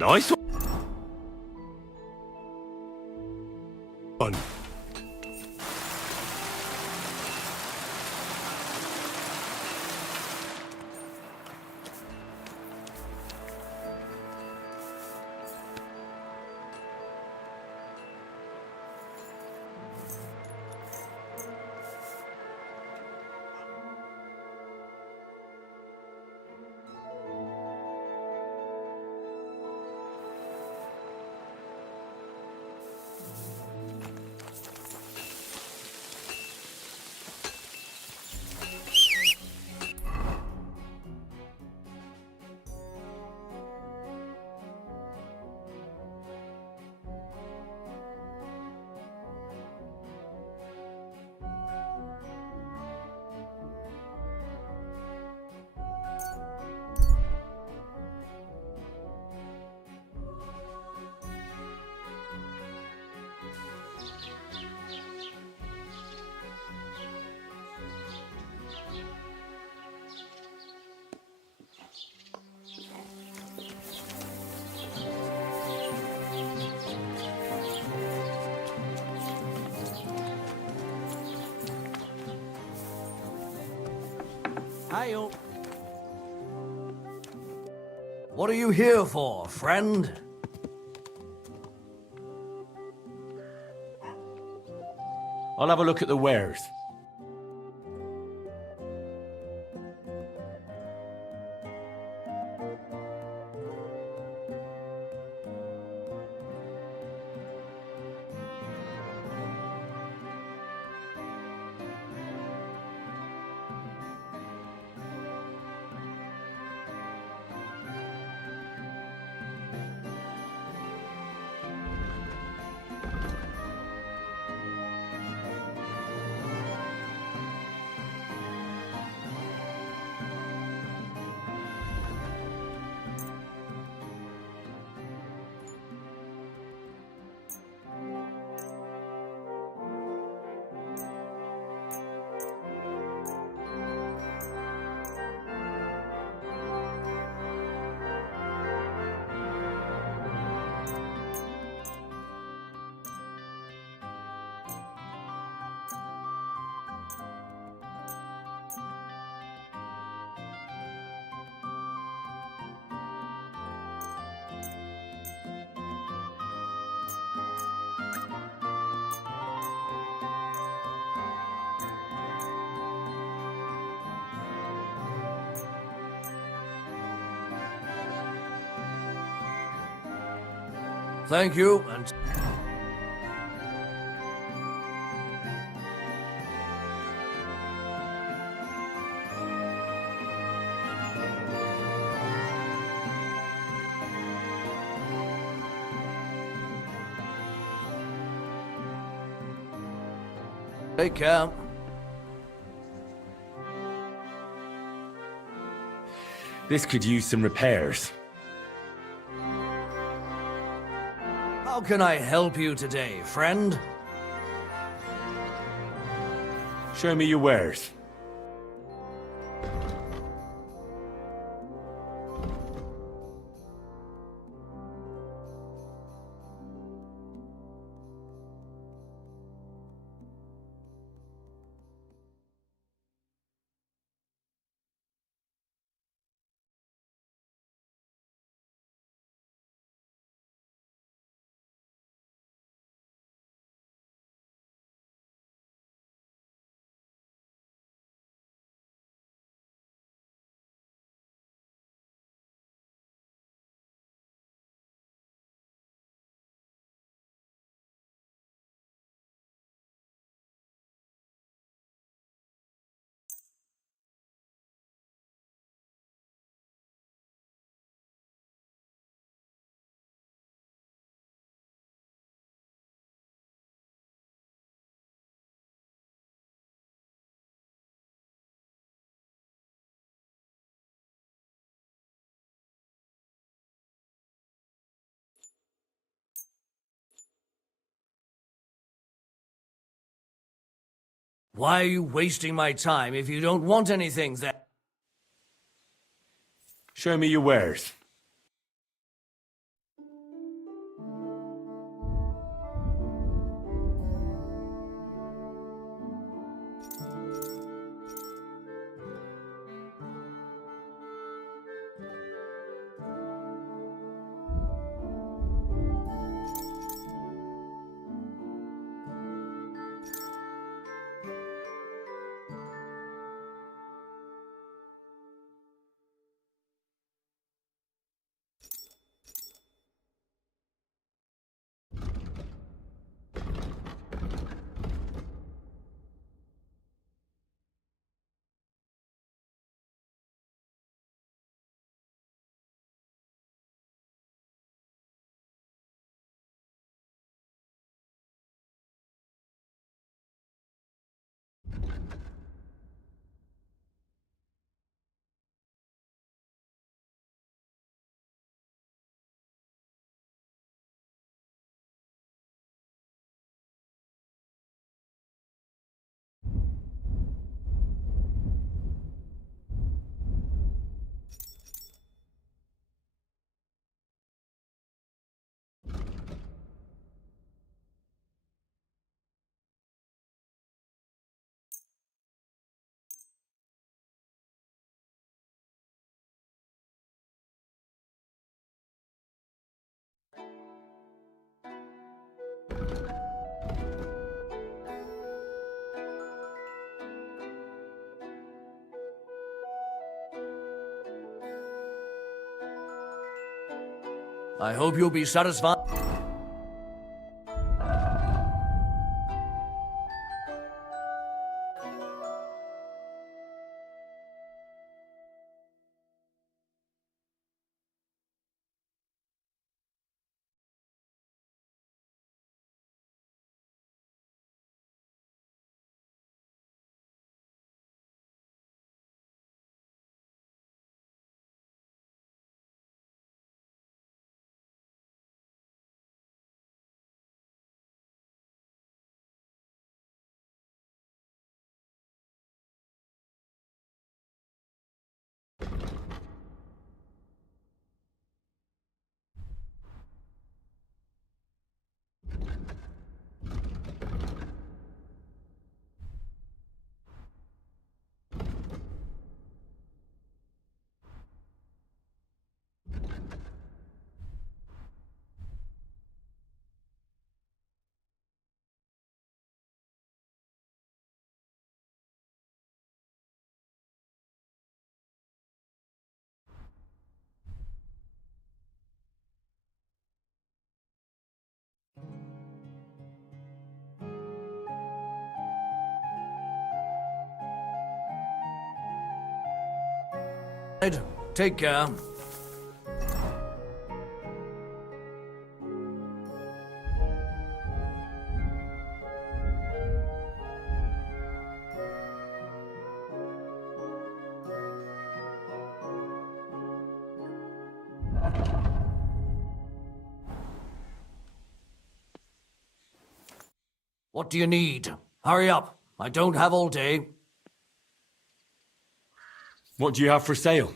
Nice one. Hi-yo. What are you here for, friend? I'll have a look at the wares. Thank you, and... Take care. This could use some repairs. How can I help you today, friend? Show me your wares. Why are you wasting my time if you don't want anything then? Show me your wares. I hope you'll be satisfied. Take care. What do you need? Hurry up. I don't have all day. What do you have for sale?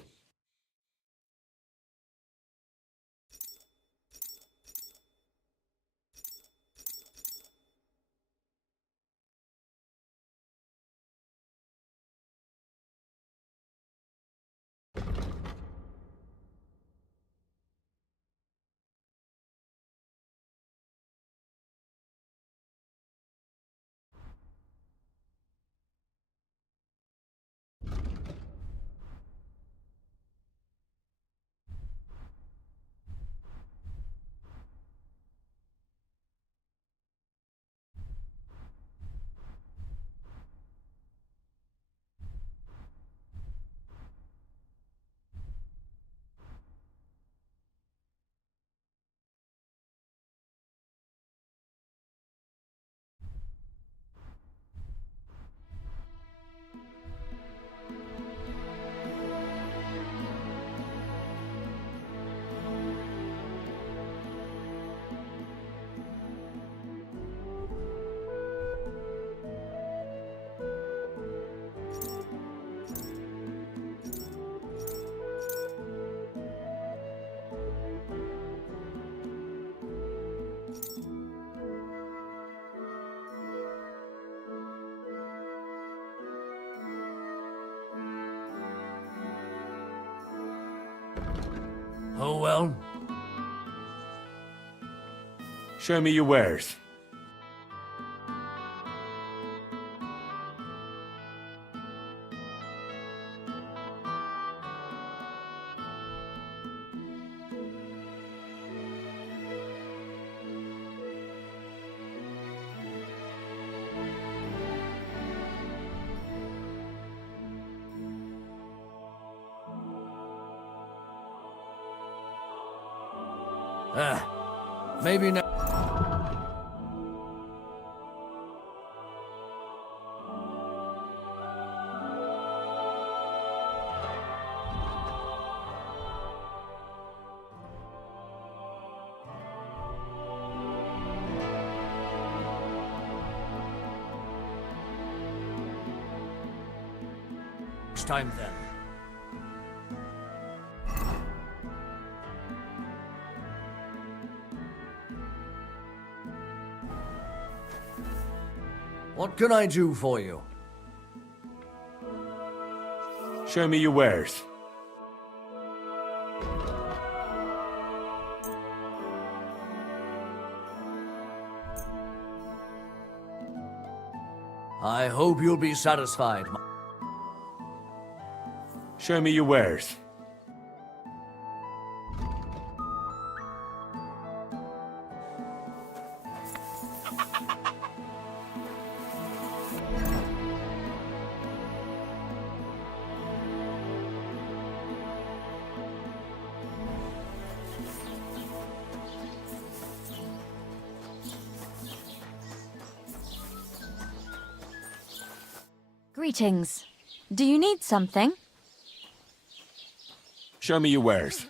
Oh, well. Show me your wares. Maybe not. It's time then. What can I do for you? Show me your wares. I hope you'll be satisfied. Show me your wares. Greetings. Do you need something? Show me your wares.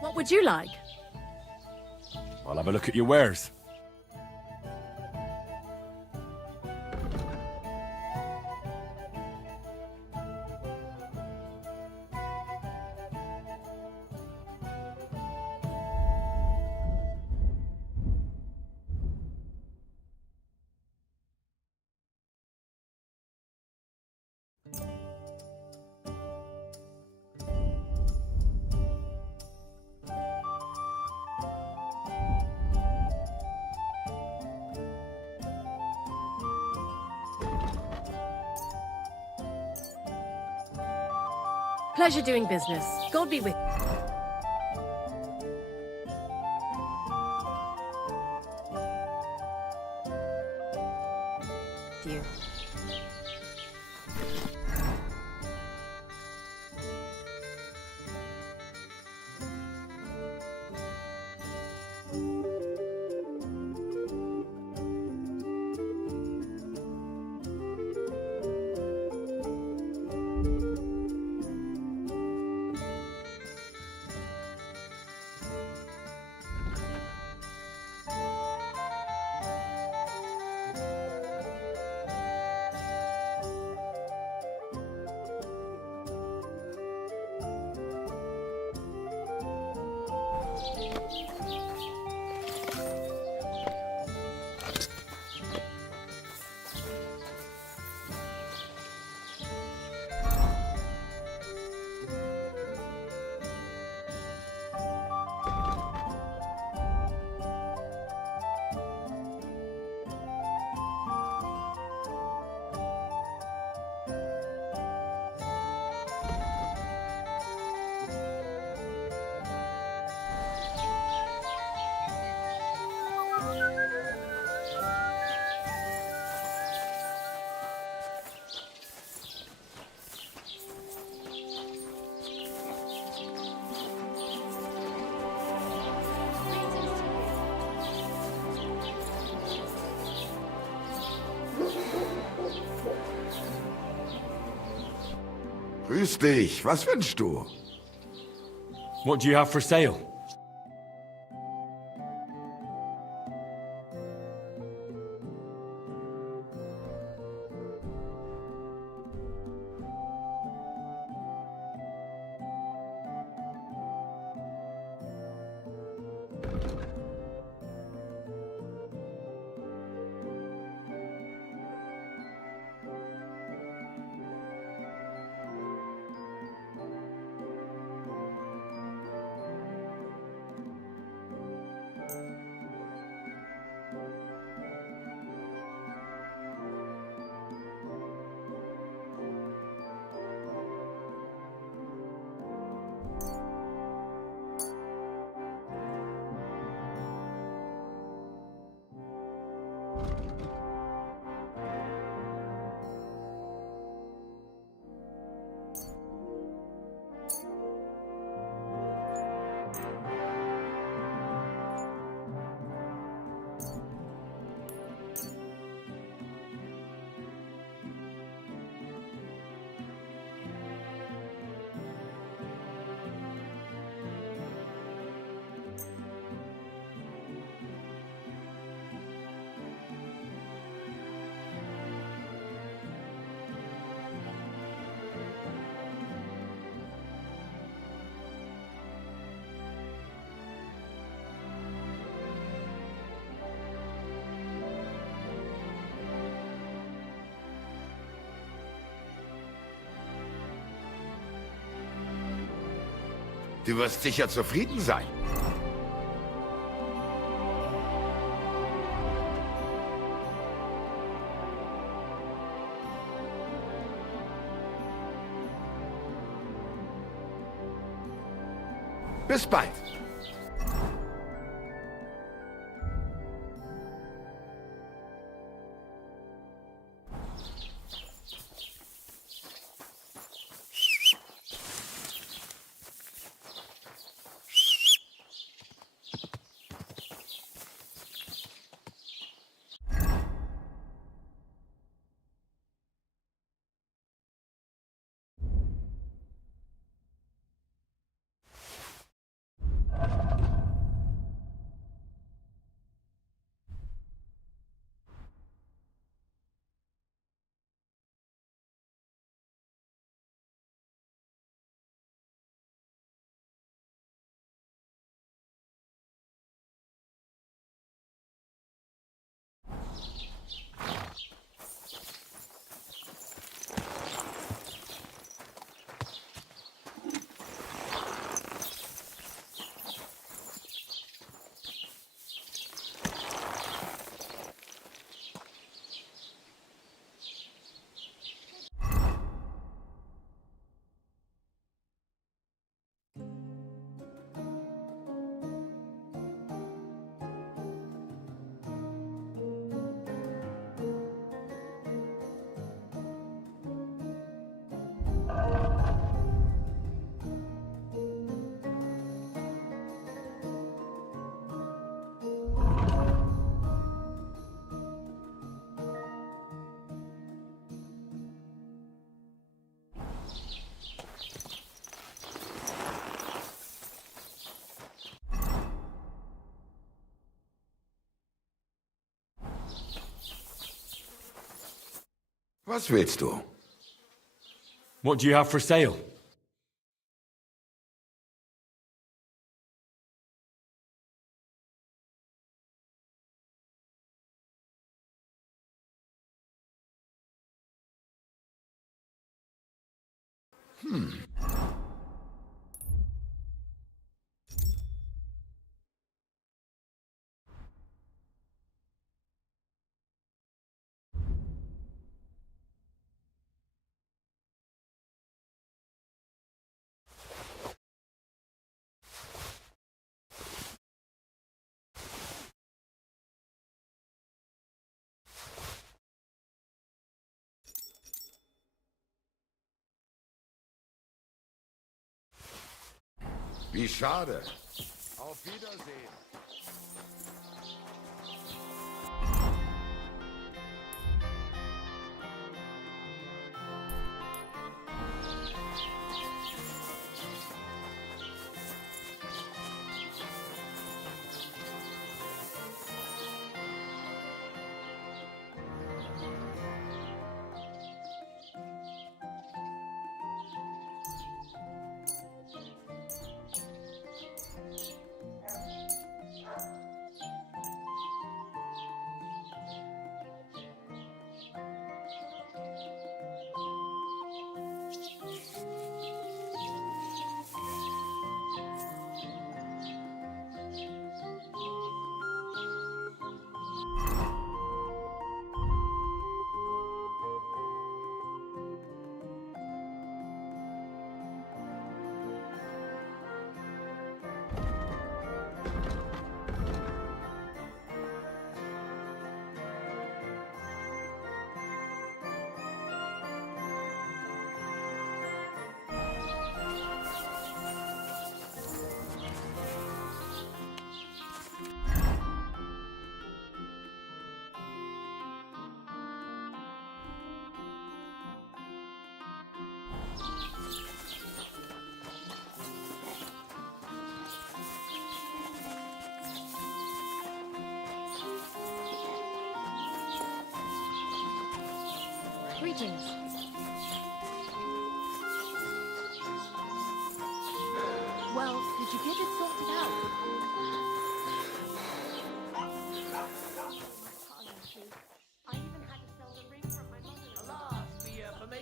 What would you like? I'll have a look at your wares. Pleasure doing business. God be with you. Grüß dich. Was wünschst du? What do you have for sale? Du wirst sicher zufrieden sein. Bis bald. Was willst du? What do you have for sale? Wie schade. Auf Wiedersehen. Greetings. Well, did you get it sorted out? I even had to sell the ring from my mother. Alas, beer for me.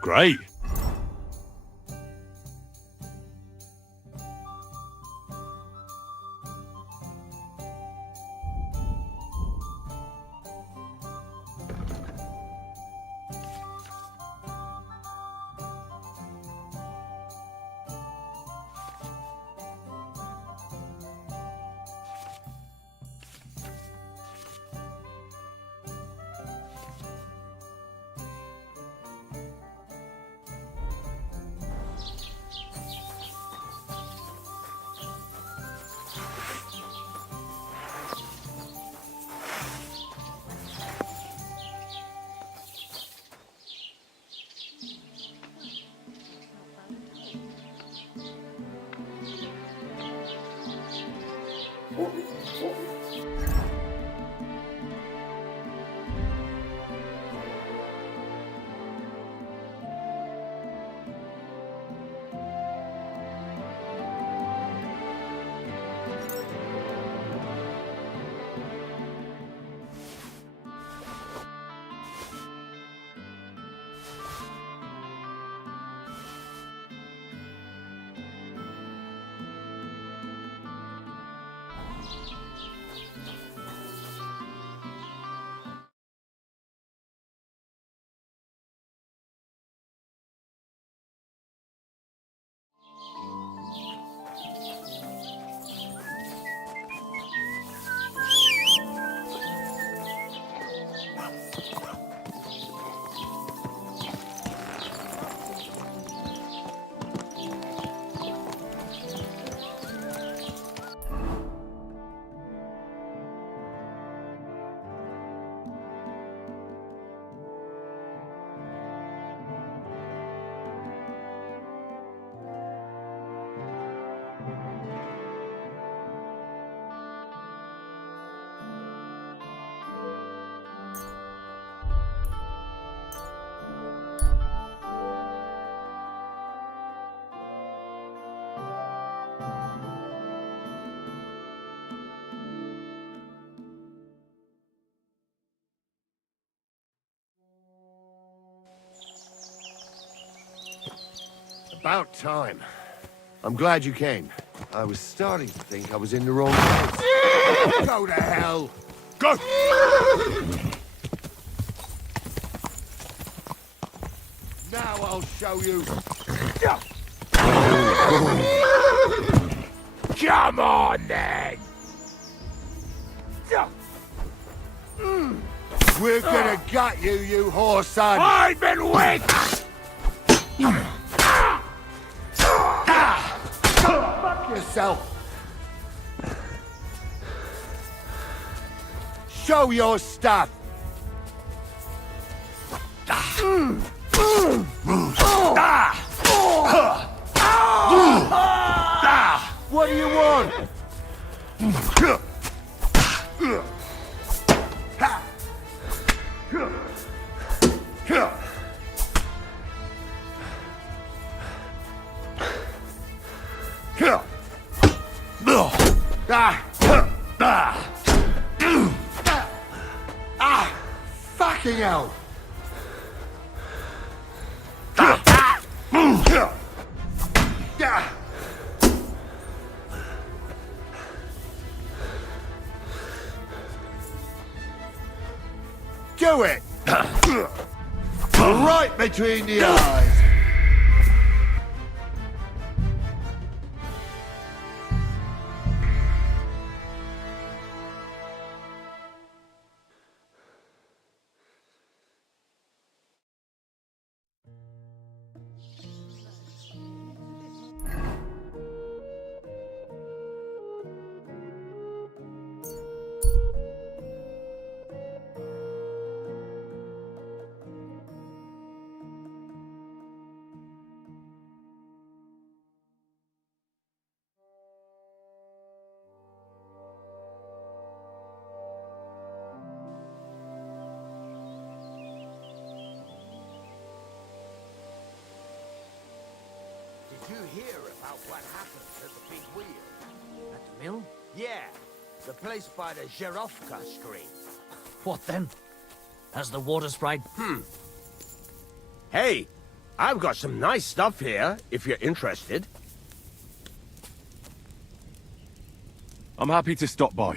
Great. About time. I'm glad you came. I was starting to think I was in the wrong place. Go to hell! Go! Now I'll show you. Come on, then! We're gonna gut you, you whore son! I've been waiting! Fuck yourself! Show your stuff! What do you want? Fucking hell! Do it! Right between the eyes! Did you hear about what happened at the big wheel? At the mill? Yeah, the place by the Zherovka stream. What then? Has the water sprite... Hey, I've got some nice stuff here, if you're interested. I'm happy to stop by.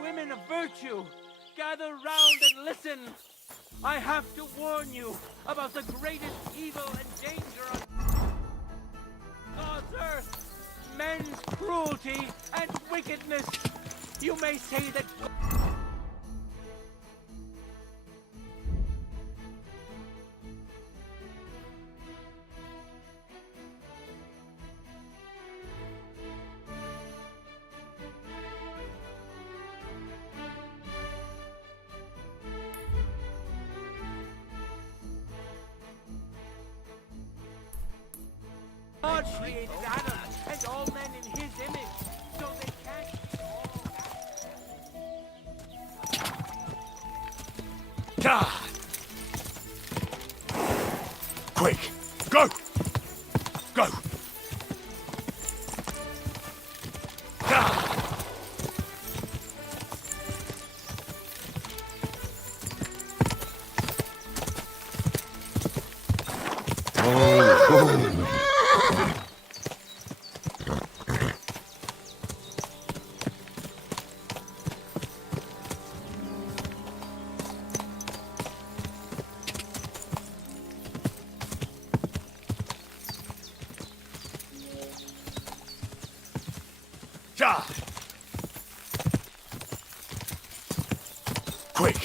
Women of virtue, gather round and listen. I have to warn you about the greatest evil and danger on God's earth. Men's cruelty and wickedness. You may say that... God created Adam and all men in his image, so they can't... God! Quick! Go! Go! Quick!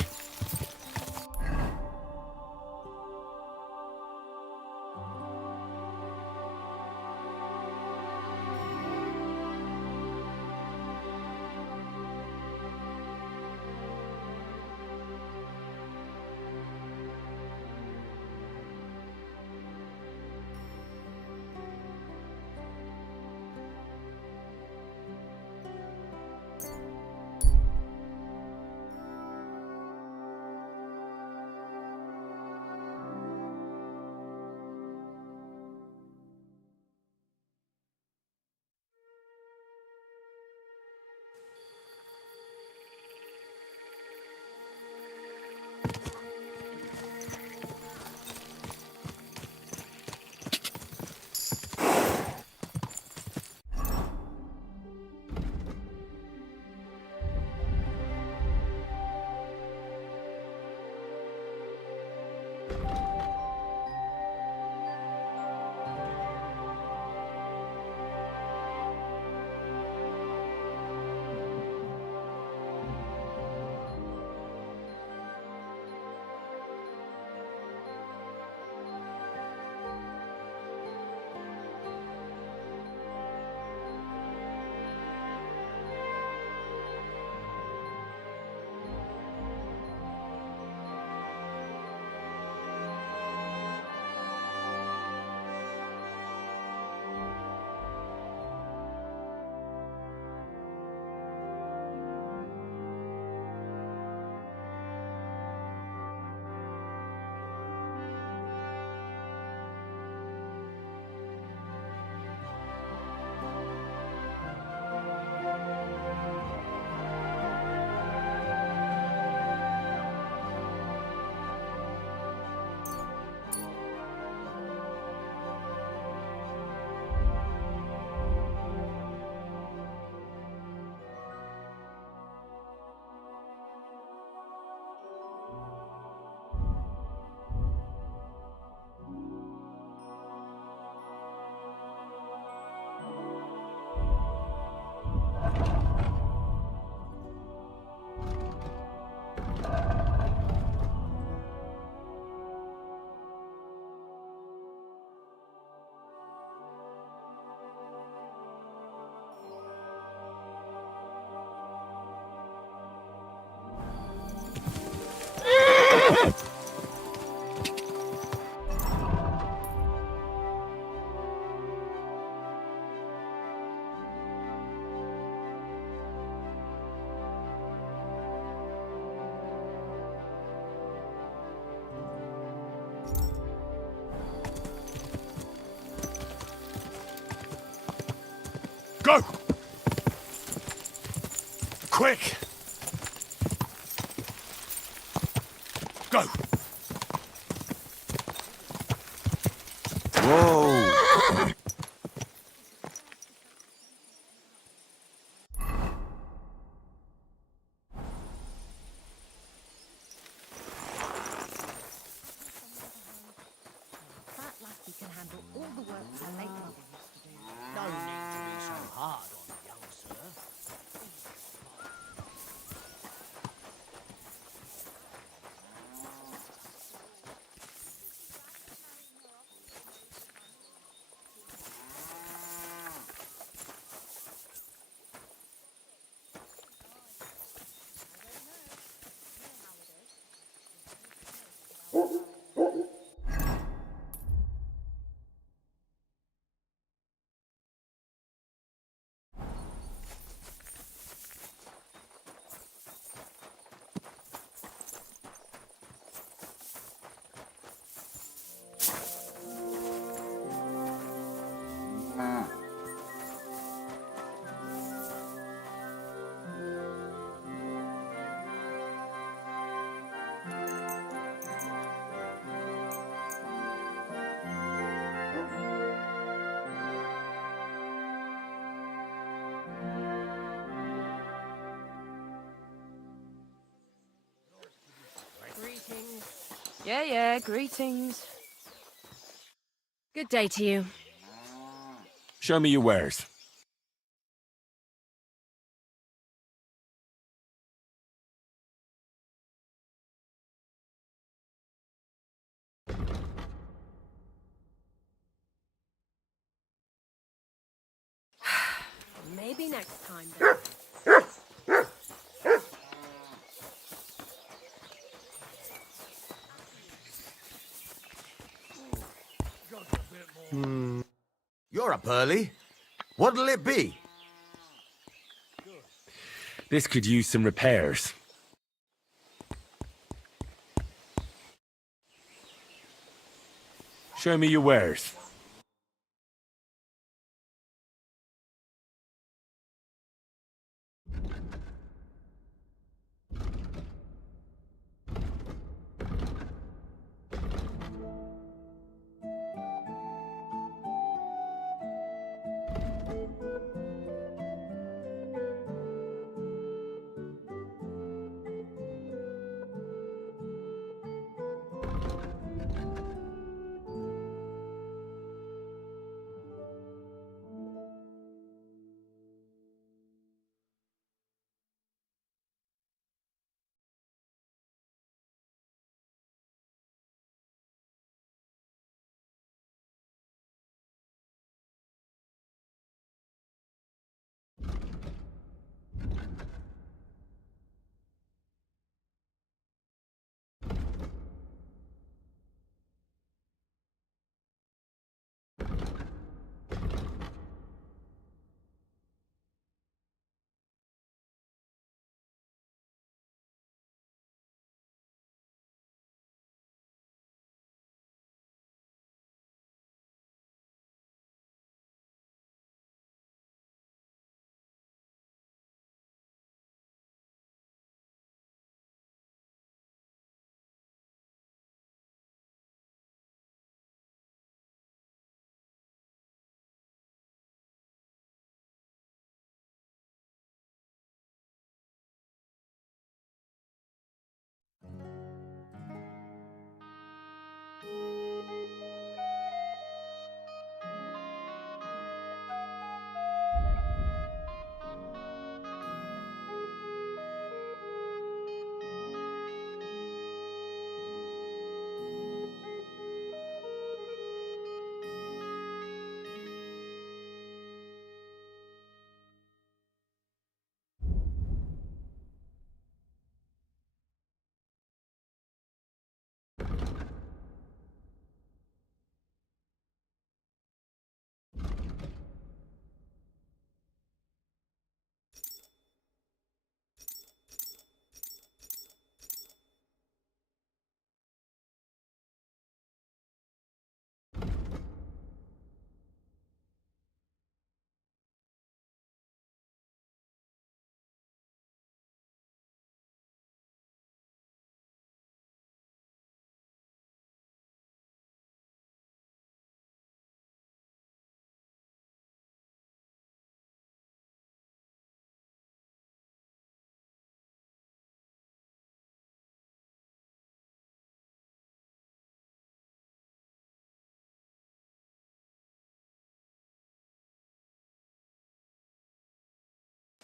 Go! Quick! Go! Whoa! That lassie can handle all the work that her late mother used to do. No need to be so hard on the young sir. Greetings. Yeah, greetings. Good day to you. Show me your wares. Maybe next time then. You're up early. What'll it be? This could use some repairs. Show me your wares.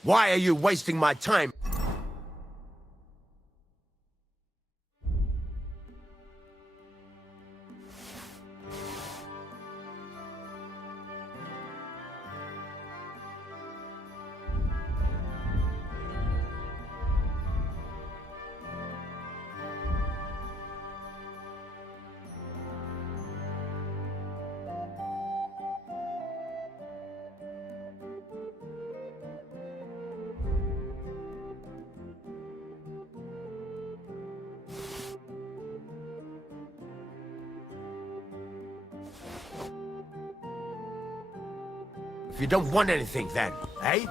Why are you wasting my time? If you don't want anything then, eh?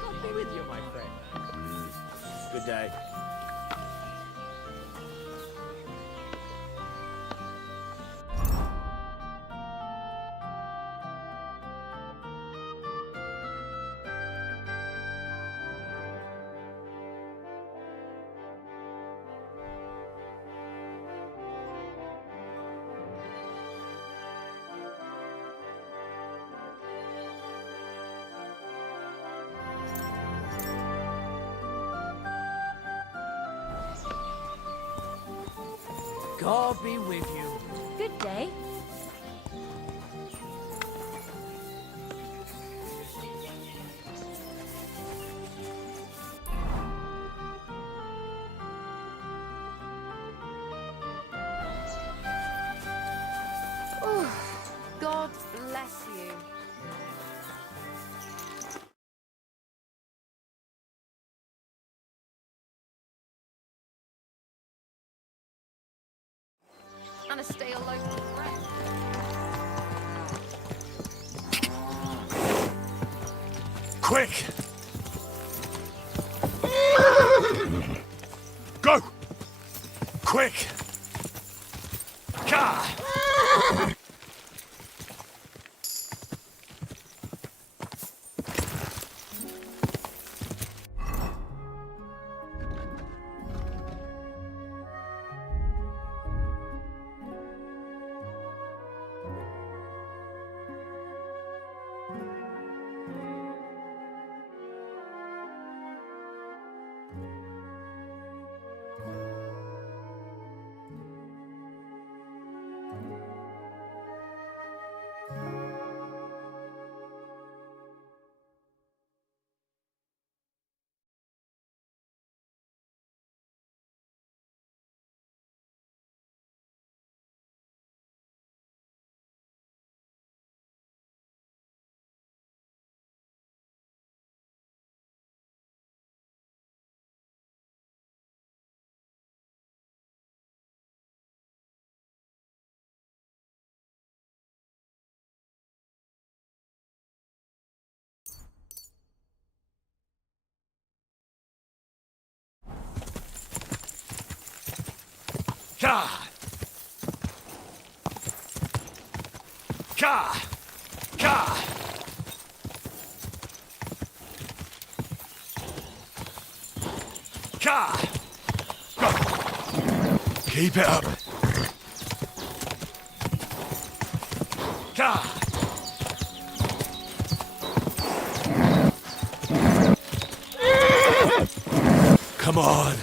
God be with you, my friend. Good day. God be with you. Good day. God bless you. And a stale loaf of bread. Quick! Go! Quick! Ka! Ka! Ka! Ka! Ka! Go! Keep it up! Ka! Come on!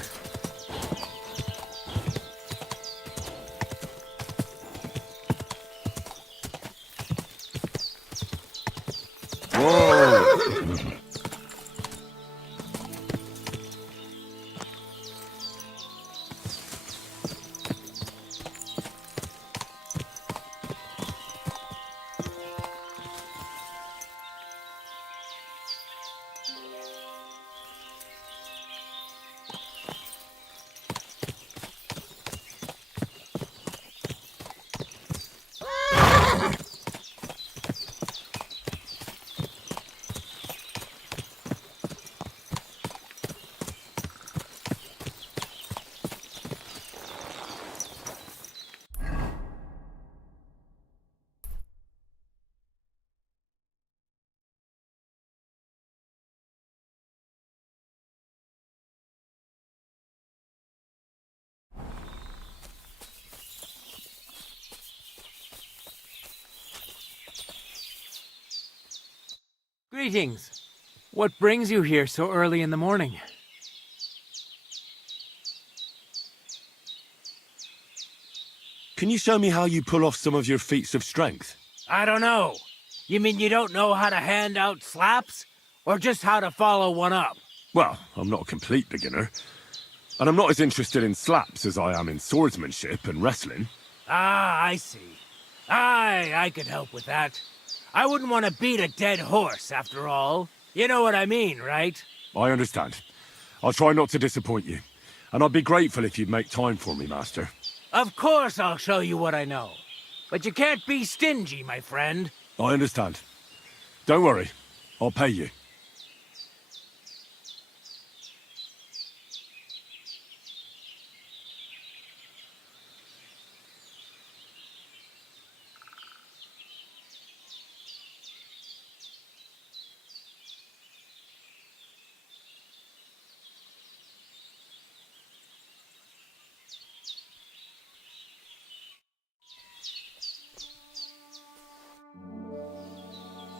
Greetings. What brings you here so early in the morning? Can you show me how you pull off some of your feats of strength? I don't know. You mean you don't know how to hand out slaps? Or just how to follow one up? Well, I'm not a complete beginner. And I'm not as interested in slaps as I am in swordsmanship and wrestling. Ah, I see. I could help with that. I wouldn't want to beat a dead horse, after all. You know what I mean, right? I understand. I'll try not to disappoint you. And I'd be grateful if you'd make time for me, Master. Of course I'll show you what I know. But you can't be stingy, my friend. I understand. Don't worry. I'll pay you.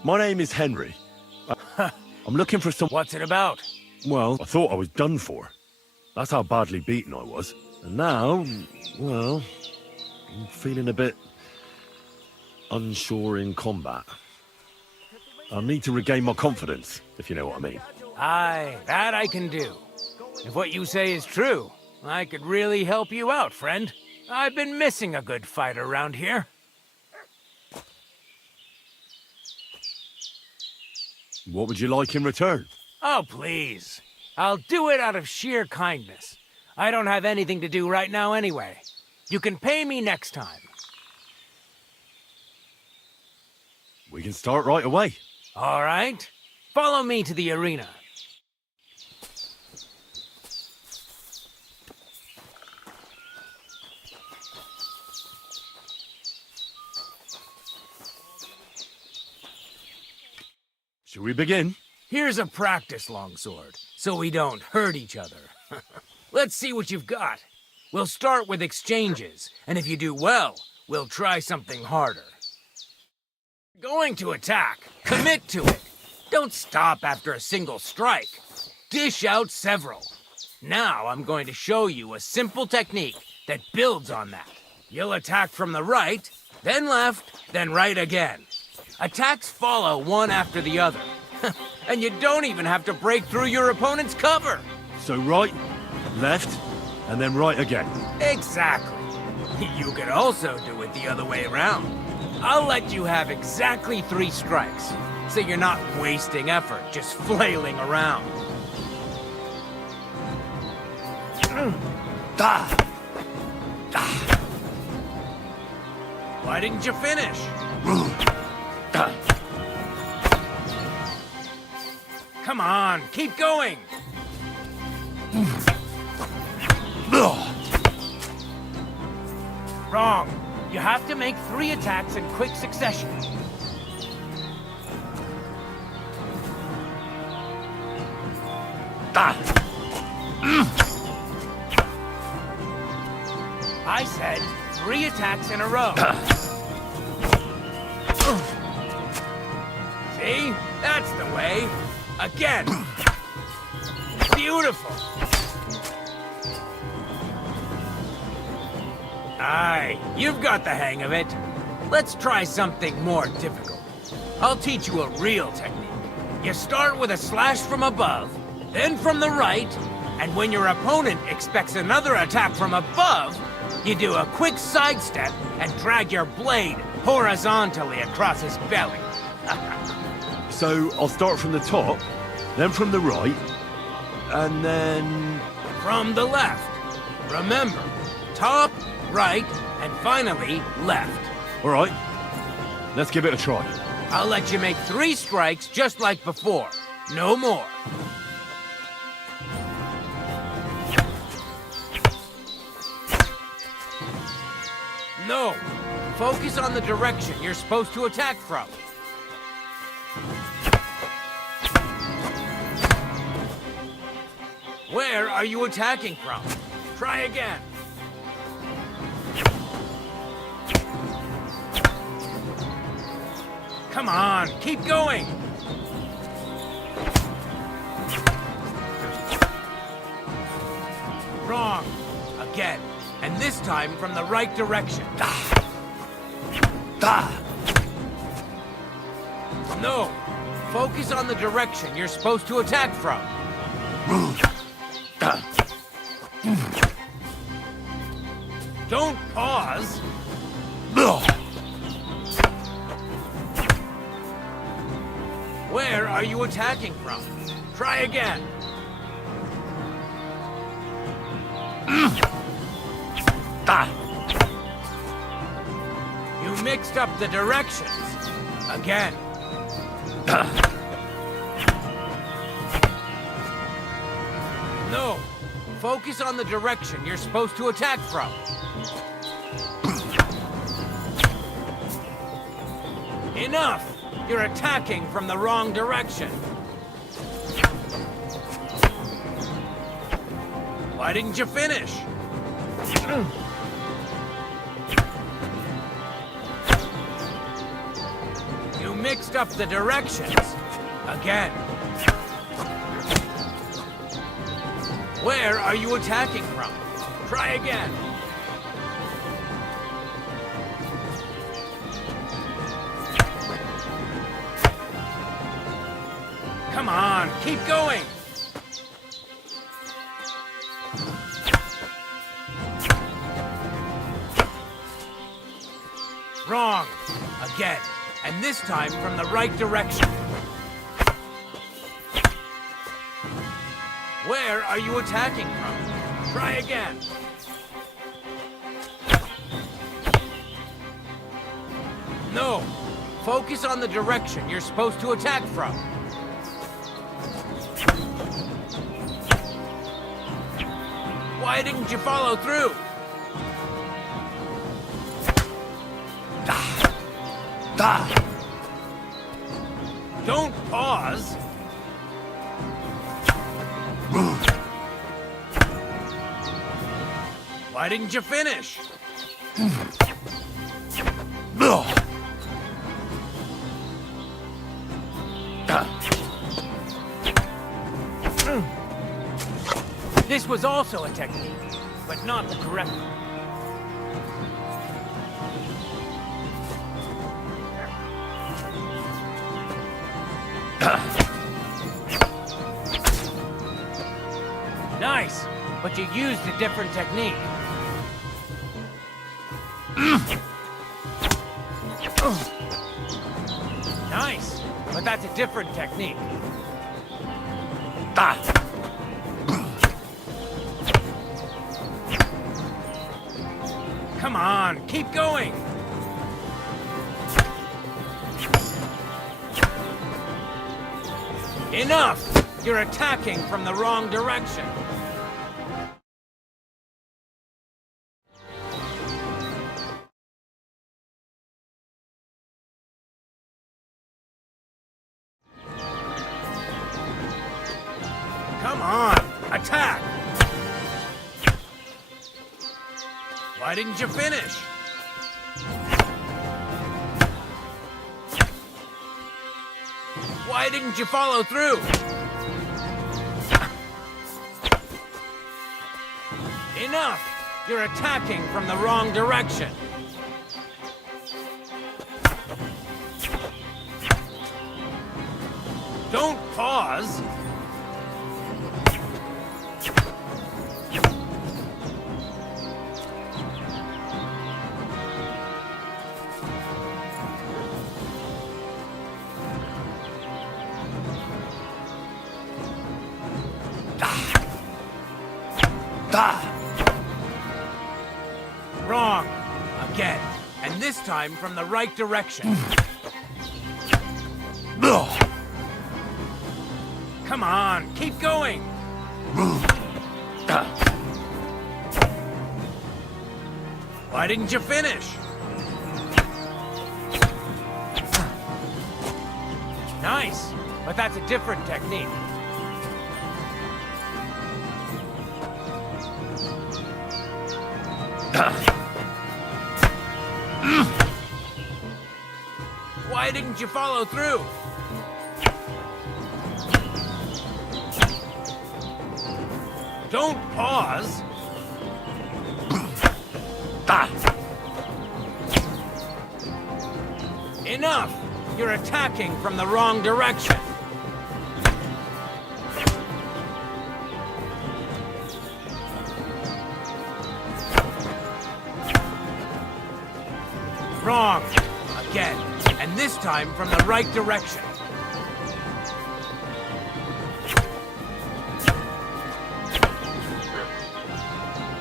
My name is Henry. I'm looking for some... What's it about? Well, I thought I was done for. That's how badly beaten I was. And now, well, I'm feeling a bit unsure in combat. I need to regain my confidence, if you know what I mean. Aye, that I can do. If what you say is true, I could really help you out, friend. I've been missing a good fight around here. What would you like in return? Oh, please. I'll do it out of sheer kindness. I don't have anything to do right now anyway. You can pay me next time. We can start right away. All right. Follow me to the arena. Shall we begin? Here's a practice longsword, so we don't hurt each other. Let's see what you've got. We'll start with exchanges, and if you do well, we'll try something harder. Going to attack. Commit to it. Don't stop after a single strike. Dish out several. Now I'm going to show you a simple technique that builds on that. You'll attack from the right, then left, then right again. Attacks follow one after the other. And you don't even have to break through your opponent's cover. So right, left, and then right again. Exactly. You could also do it the other way around. I'll let you have exactly 3 strikes, so you're not wasting effort just flailing around. Why didn't you finish? Come on, keep going! Wrong. You have to make 3 attacks in quick succession. I said 3 attacks in a row. See? That's the way. Again. Beautiful. Aye, you've got the hang of it. Let's try something more difficult. I'll teach you a real technique. You start with a slash from above, then from the right, and when your opponent expects another attack from above, you do a quick sidestep and drag your blade horizontally across his belly. So I'll start from the top, then from the right, and then... From the left. Remember, top, right, and finally, left. All right, let's give it a try. I'll let you make 3 strikes just like before. No more. No. Focus on the direction you're supposed to attack from. Where are you attacking from? Try again. Come on, keep going. Again. And this time from the right direction. No. Focus on the direction you're supposed to attack from. Don't pause. Where are you attacking from? Try again. You mixed up the directions. Again. No. Focus on the direction you're supposed to attack from. Enough! You're attacking from the wrong direction. Why didn't you finish? You mixed up the directions. Again. Where are you attacking from? Try again. Come on, keep going. Wrong. Again. And this time from the right direction. Where are you attacking from? Try again. No. Focus on the direction you're supposed to attack from. Why didn't you follow through? Don't pause. Why didn't you finish? This was also a technique, but not the correct one. Nice, but you used a different technique. Nice, but that's a different technique. Come on, keep going! Enough! You're attacking from the wrong direction. Come on, attack! Why didn't you finish? Why didn't you follow through? Enough! You're attacking from the wrong direction. Don't pause. Wrong. Again. And this time from the right direction. Come on, keep going. Why didn't you finish? Nice, but that's a different technique. Why didn't you follow through? Don't pause. Enough! You're attacking from the wrong direction. Wrong! Again. And this time from the right direction.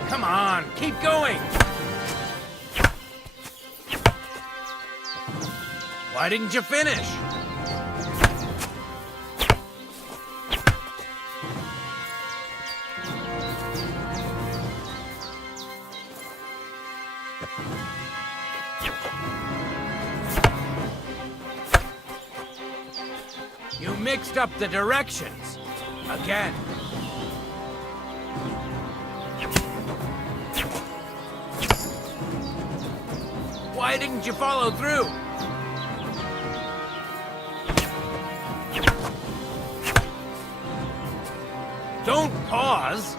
Come on, keep going! Why didn't you finish? You mixed up the directions. Again. Why didn't you follow through? Don't pause.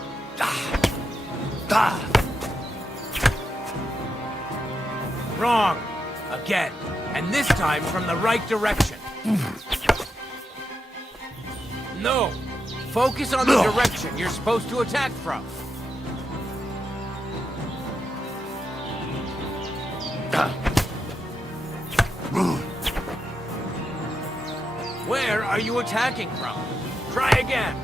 Wrong. Again. And this time from the right direction. No. Focus on the direction you're supposed to attack from. Where are you attacking from? Try again.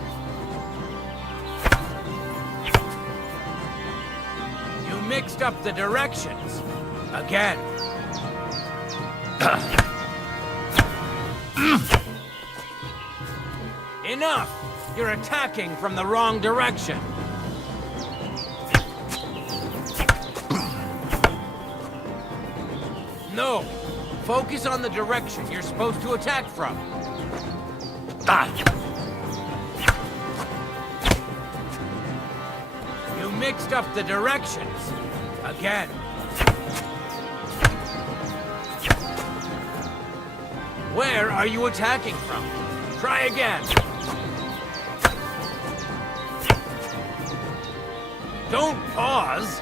You mixed up the directions. Again. Enough! You're attacking from the wrong direction. No. Focus on the direction you're supposed to attack from. You mixed up the directions. Again. Where are you attacking from? Try again. Don't pause.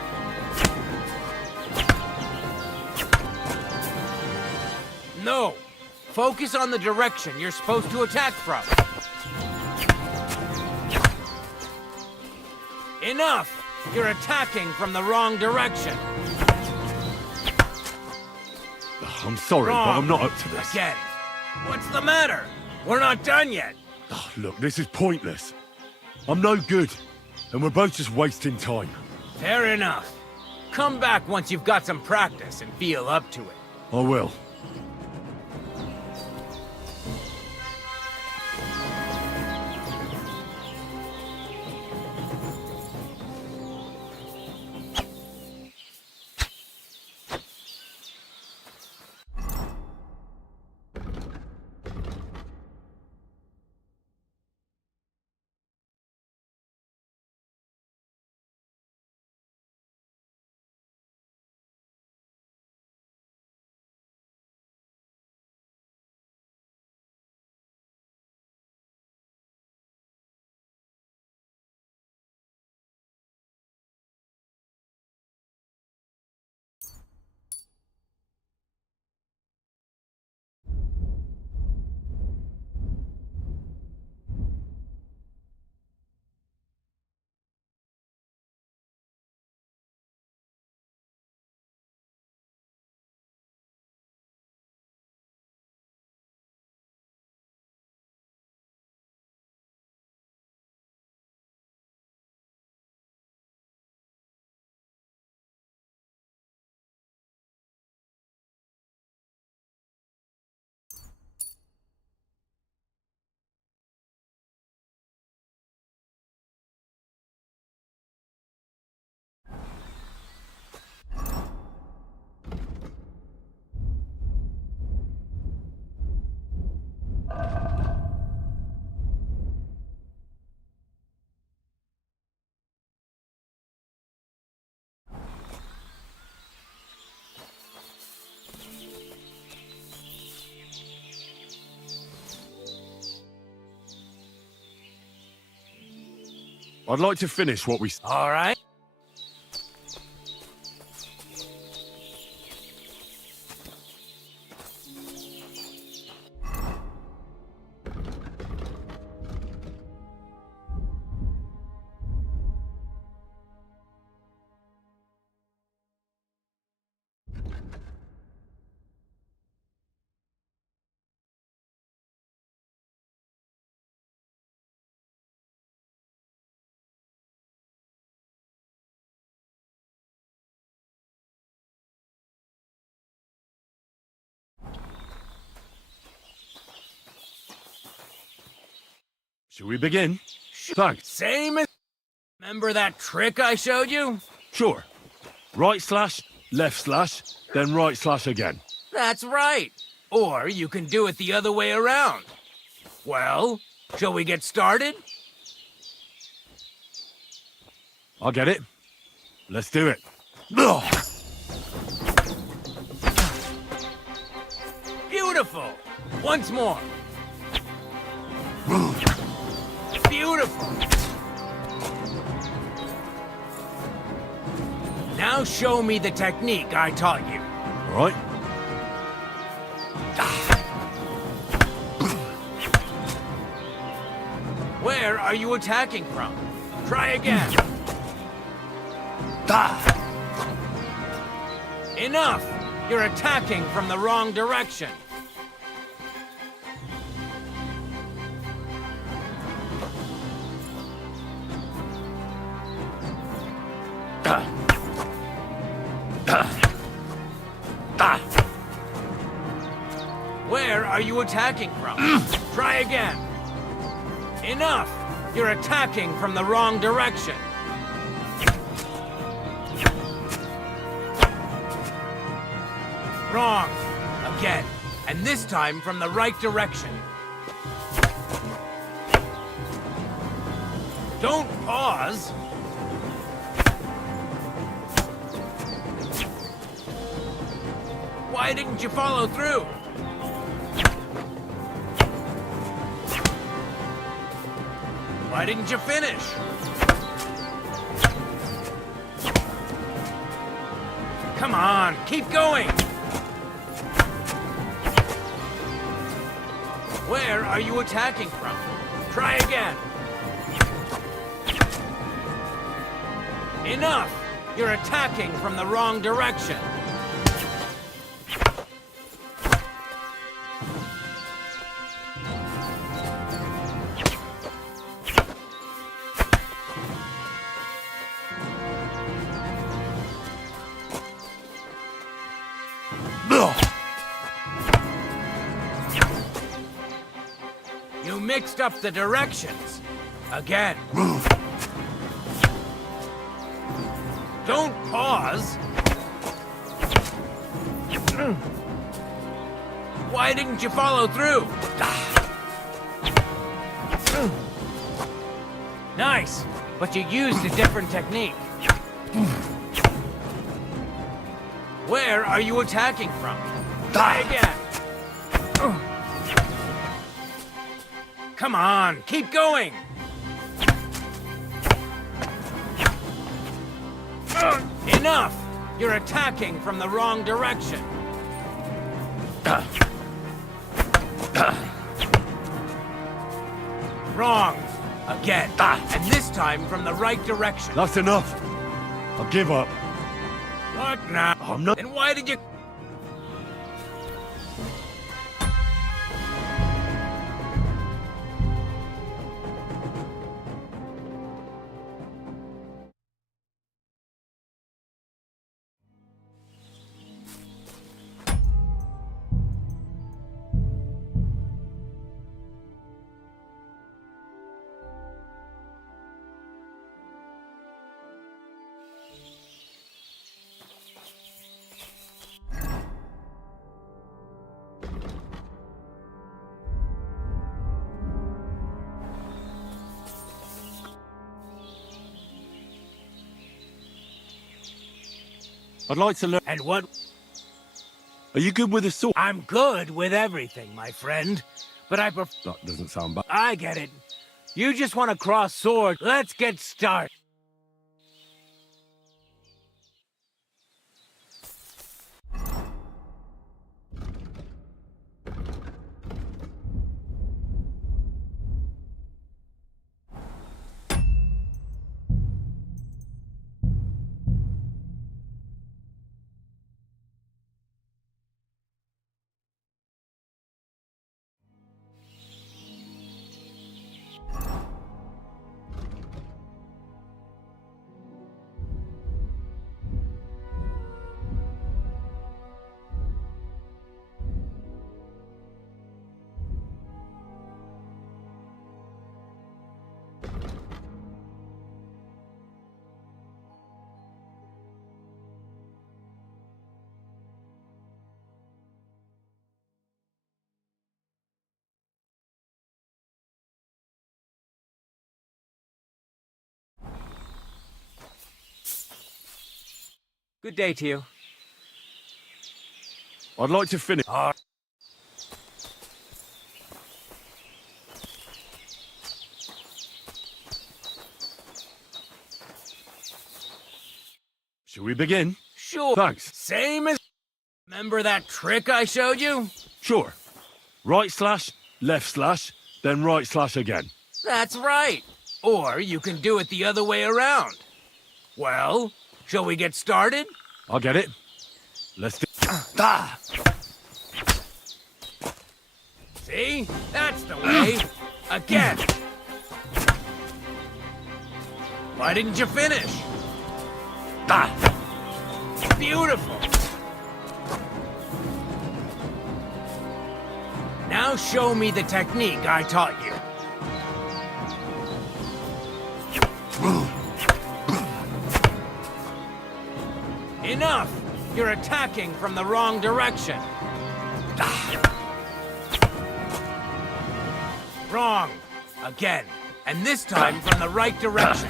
No. Focus on the direction you're supposed to attack from. Enough! You're attacking from the wrong direction. I'm sorry, Wrong. but I'm not up to this. Again. What's the matter? We're not done yet. Look, this is pointless. I'm no good, and we're both just wasting time. Fair enough. Come back once you've got some practice and feel up to it. I will. I'd like to finish what we... All right. Shall we begin? Thanks. Same as... Remember that trick I showed you? Sure. Right slash, left slash, then right slash again. That's right. Or you can do it the other way around. Well, shall we get started? I'll get it. Let's do it. Ugh. Beautiful. Once more. Beautiful. Now show me the technique I taught you. All right. Where are you attacking from? Try again. Enough! You're attacking from the wrong direction. Where are you attacking from? Try again. Enough! You're attacking from the wrong direction. Wrong. Again. And this time from the right direction. Don't pause. Why didn't you follow through? Why didn't you finish? Come on, keep going! Where are you attacking from? Try again. Enough! You're attacking from the wrong direction. You mixed up the directions. Again. Don't pause. Why didn't you follow through? Nice, but you used a different technique. Where are you attacking from? Try again. Come on, keep going! Enough! You're attacking from the wrong direction. Wrong. Again. And this time from the right direction. That's enough. I'll give up. What now? I'm not... Then why did you... I'd like to learn... And what... Are you good with a sword? I'm good with everything, my friend. But I prefer... That doesn't sound bad. I get it. You just want to cross swords. Let's get started. Good day to you. I'd like to finish. Shall we begin? Sure. Thanks. Same as... Remember that trick I showed you? Sure. Right slash, left slash, then right slash again. That's right. Or you can do it the other way around. Well, shall we get started? I'll get it. Let's do... See? That's the way. Again. Why didn't you finish? Beautiful. Now show me the technique I taught you. Enough! You're attacking from the wrong direction. Wrong. Again. And this time from the right direction.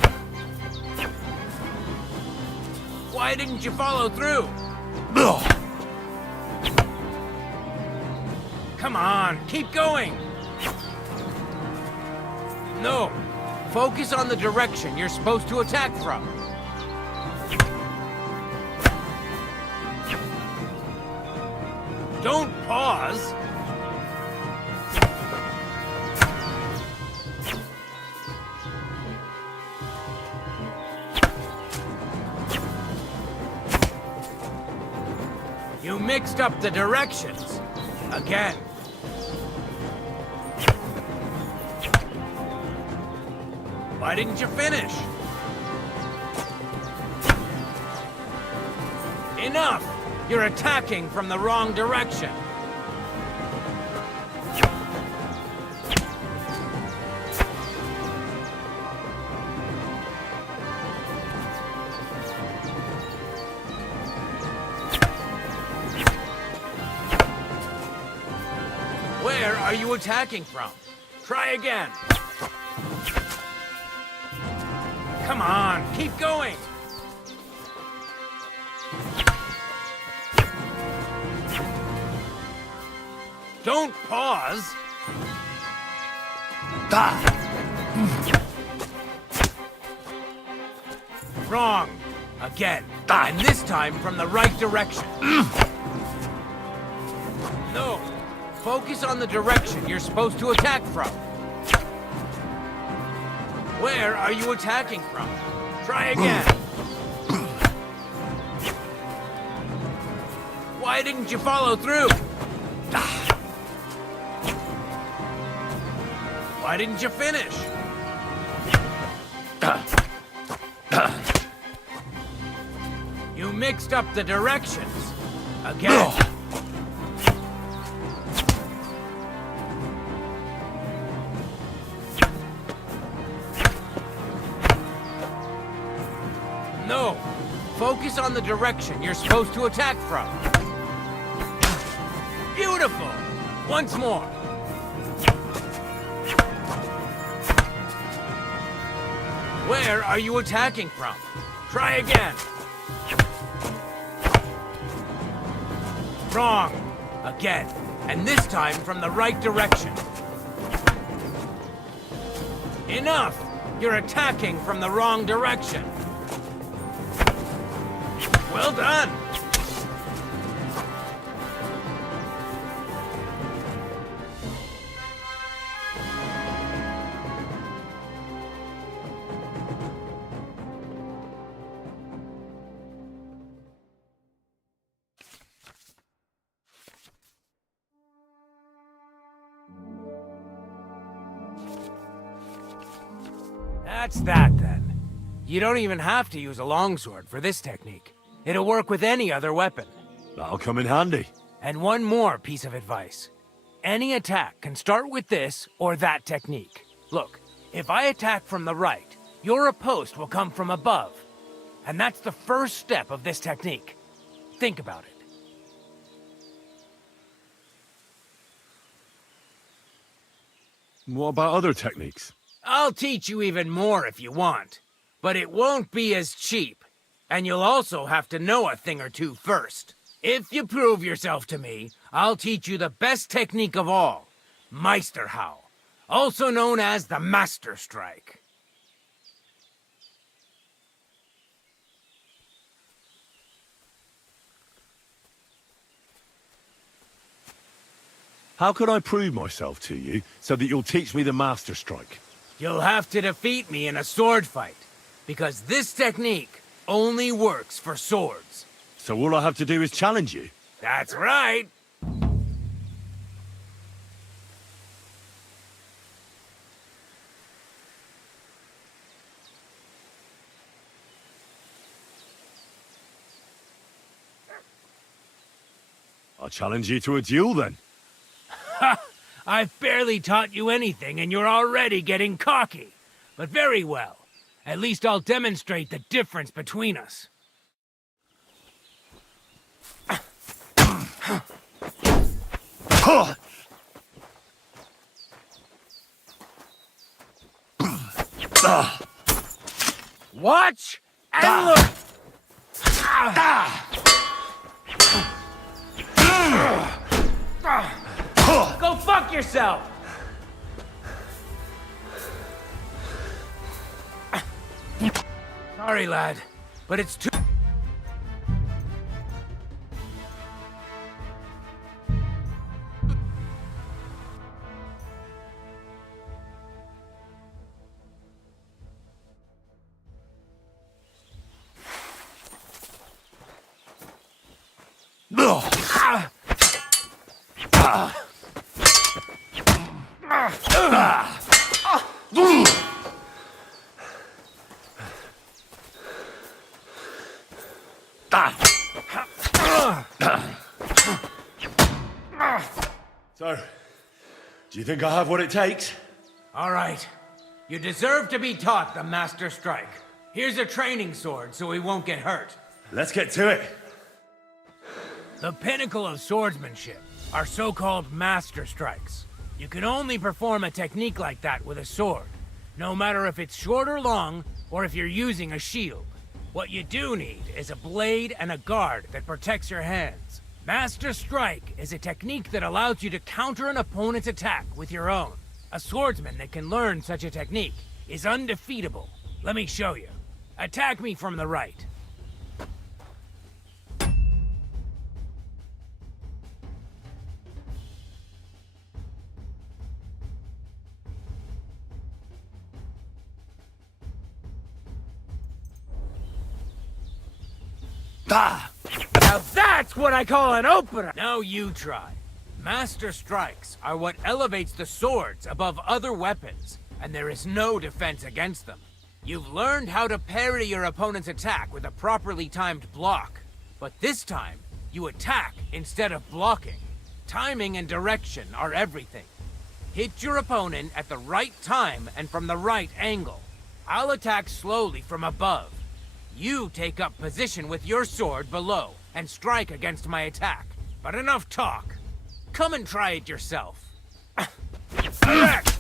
Why didn't you follow through? Come on, keep going. No. Focus on the direction you're supposed to attack from. Don't pause. You mixed up the directions. Again. Why didn't you finish? Enough! You're attacking from the wrong direction. Where are you attacking from? Try again. Come on, keep going. Don't pause. Wrong. Again. And this time from the right direction. No. Focus on the direction you're supposed to attack from. Where are you attacking from? Try again. Why didn't you follow through? Why didn't you finish? You mixed up the directions. Again. No. Focus on the direction you're supposed to attack from. Beautiful. Once more. Where are you attacking from? Try again. Wrong. Again. And this time from the right direction. Enough! You're attacking from the wrong direction. Well done! That's that, then. You don't even have to use a longsword for this technique. It'll work with any other weapon. That'll come in handy. And one more piece of advice. Any attack can start with this or that technique. Look, if I attack from the right, your riposte will come from above. And that's the first step of this technique. Think about it. What about other techniques? I'll teach you even more if you want. But it won't be as cheap And you'll also have to know a thing or two first. If you prove yourself to me, I'll teach you the best technique of all, Meisterhau, also known as the Master Strike. How can I prove myself to you so that you'll teach me the Master Strike? You'll have to defeat me in a sword fight, because this technique only works for swords. So all I have to do is challenge you? That's right. I'll challenge you to a duel then. Ha! I've barely taught you anything and you're already getting cocky. But very well. At least I'll demonstrate the difference between us. Watch and look! Go fuck yourself! Sorry, lad, but it's too... So, do you think I have what it takes? All right. You deserve to be taught the Master Strike. Here's a training sword so we won't get hurt. Let's get to it. The pinnacle of swordsmanship are so-called Master Strikes. You can only perform a technique like that with a sword, no matter if it's short or long, or if you're using a shield. What you do need is a blade and a guard that protects your hands. Master Strike is a technique that allows you to counter an opponent's attack with your own. A swordsman that can learn such a technique is undefeatable. Let me show you. Attack me from the right. Now that's what I call an opener! Now you try. Master Strikes are what elevates the swords above other weapons, and there is no defense against them. You've learned how to parry your opponent's attack with a properly timed block, but this time, you attack instead of blocking. Timing and direction are everything. Hit your opponent at the right time and from the right angle. I'll attack slowly from above. You take up position with your sword below and strike against my attack. But enough talk. Come and try it yourself. Correct!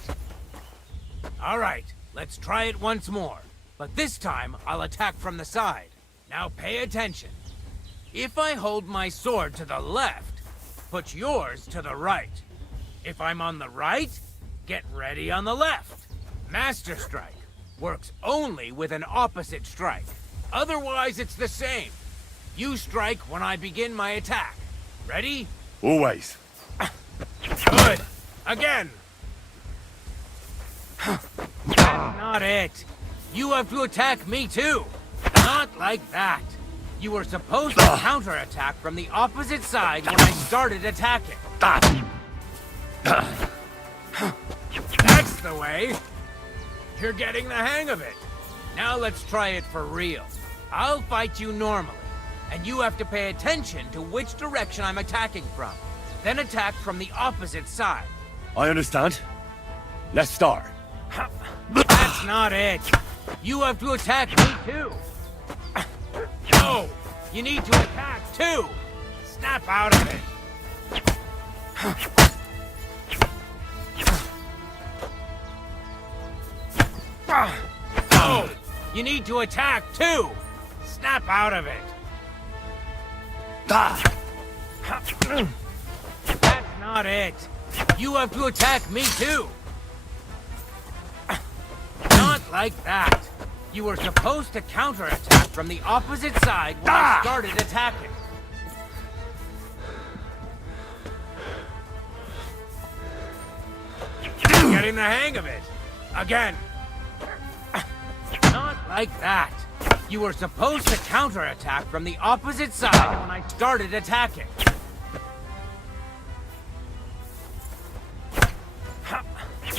Alright, let's try it once more. But this time, I'll attack from the side. Now pay attention. If I hold my sword to the left, put yours to the right. If I'm on the right, get ready on the left. Master Strike works only with an opposite strike. Otherwise, it's the same. You strike when I begin my attack. Ready? Always. Good. Again. That's not it. You have to attack me too. Not like that. You were supposed to counterattack from the opposite side when I started attacking. That's the way. You're getting the hang of it. Now let's try it for real. I'll fight you normally, and you have to pay attention to which direction I'm attacking from. Then attack from the opposite side. I understand. Let's start. That's not it. You have to attack me too. No, you need to attack too. Snap out of it. No, you need to attack too. Snap out of it. Ah! That's not it. You have to attack me too. Not like that. You were supposed to counterattack from the opposite side when I started attacking. Getting the hang of it. Again. Not like that. You were supposed to counterattack from the opposite side when I started attacking.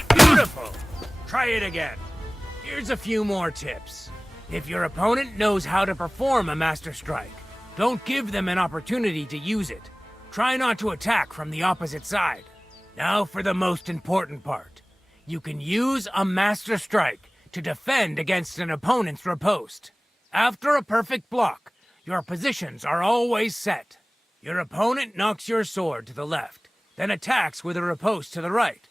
Beautiful. Try it again. Here's a few more tips. If your opponent knows how to perform a Master Strike, don't give them an opportunity to use it. Try not to attack from the opposite side. Now for the most important part. You can use a Master Strike to defend against an opponent's riposte. After a perfect block, your positions are always set. Your opponent knocks your sword to the left, then attacks with a riposte to the right.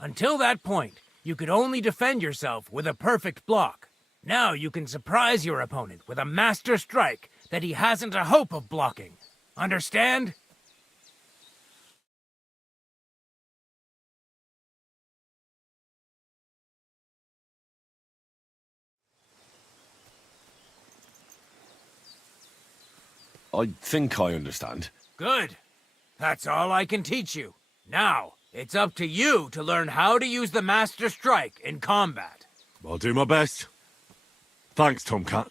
Until that point, you could only defend yourself with a perfect block. Now you can surprise your opponent with a Master Strike that he hasn't a hope of blocking. Understand? I think I understand. Good. That's all I can teach you. Now, it's up to you to learn how to use the Master Strike in combat. I'll do my best. Thanks, Tomcat.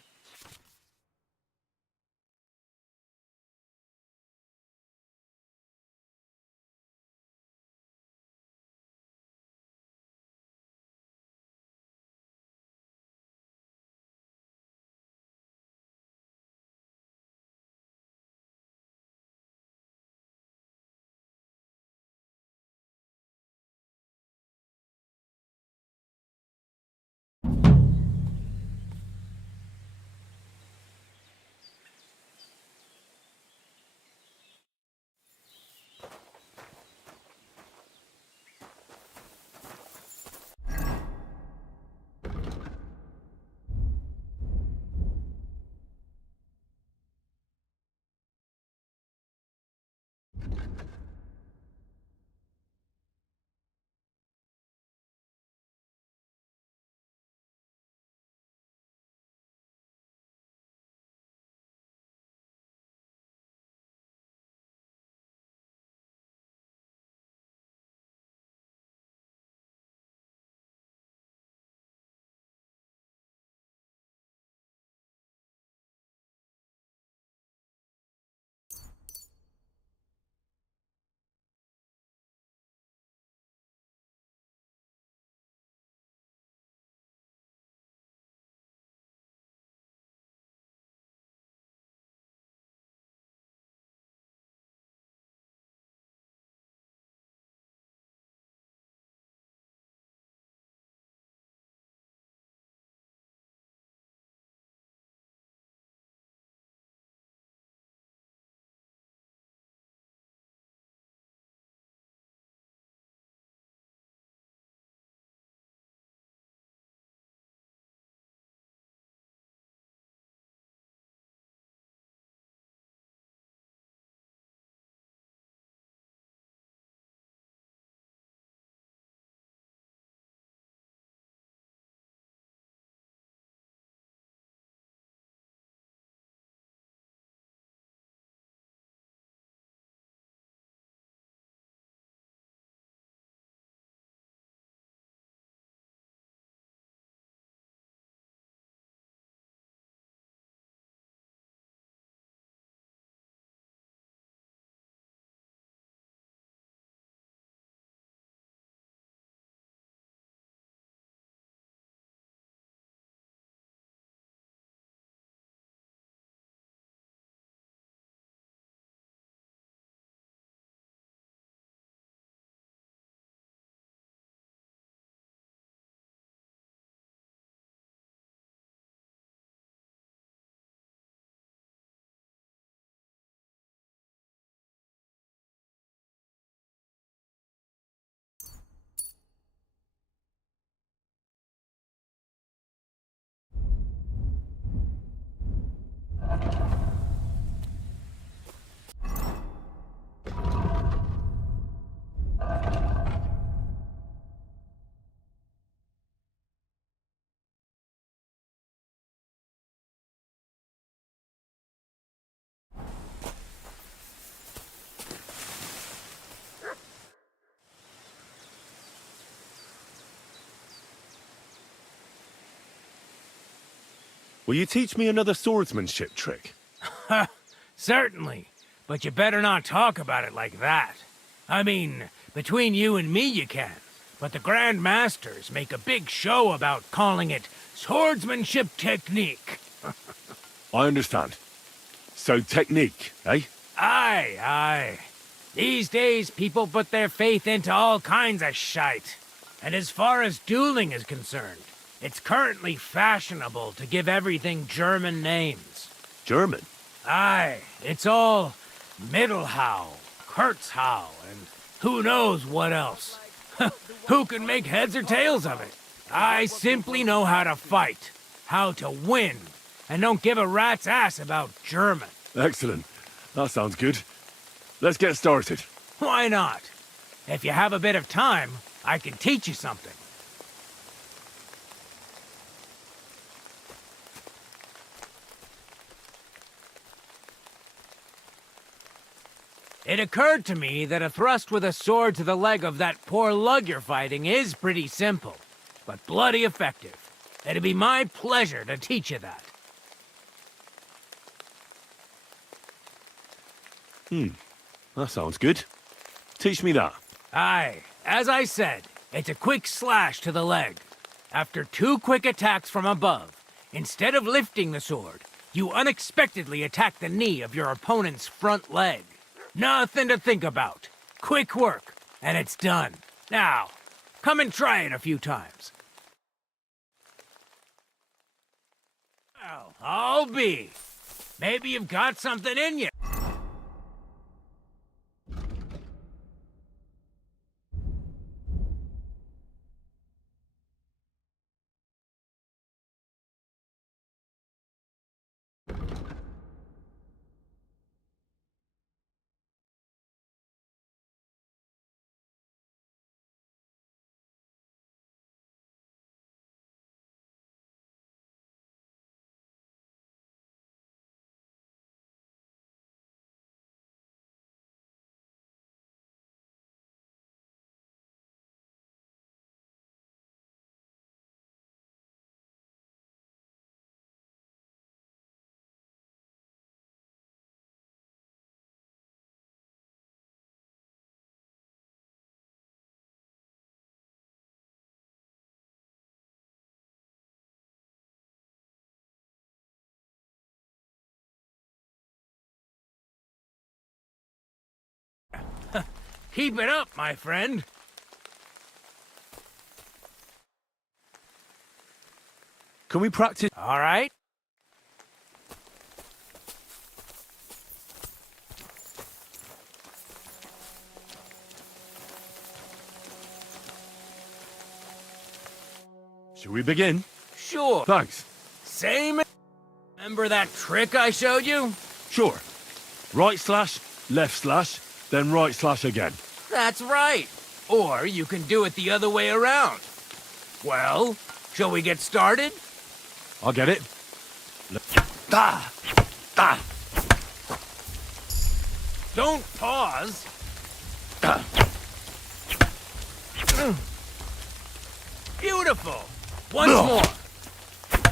Will you teach me another swordsmanship trick? Certainly. But you better not talk about it like that. I mean, between you and me you can. But the Grand Masters make a big show about calling it swordsmanship technique. I understand. So technique, eh? Aye, aye. These days, people put their faith into all kinds of shite. And as far as dueling is concerned, it's currently fashionable to give everything German names. German? Aye, it's all Mittelhau, Kurzhau, and who knows what else. Who can make heads or tails of it? I simply know how to fight, how to win, and don't give a rat's ass about German. Excellent. That sounds good. Let's get started. Why not? If you have a bit of time, I can teach you something. It occurred to me that a thrust with a sword to the leg of that poor lug you're fighting is pretty simple, but bloody effective. It'd be my pleasure to teach you that. That sounds good. Teach me that. Aye, as I said, it's a quick slash to the leg. After 2 quick attacks from above, instead of lifting the sword, you unexpectedly attack the knee of your opponent's front leg. Nothing to think about. Quick work, and it's done. Now, come and try it a few times. Well, I'll be. Maybe you've got something in you. Keep it up, my friend. Can we practice? All right. Should we begin? Sure. Thanks. Same. Remember that trick I showed you? Sure. Right slash, left slash, then right slash again. That's right. Or you can do it the other way around. Well, shall we get started? I'll get it. Don't pause. Beautiful. Once more.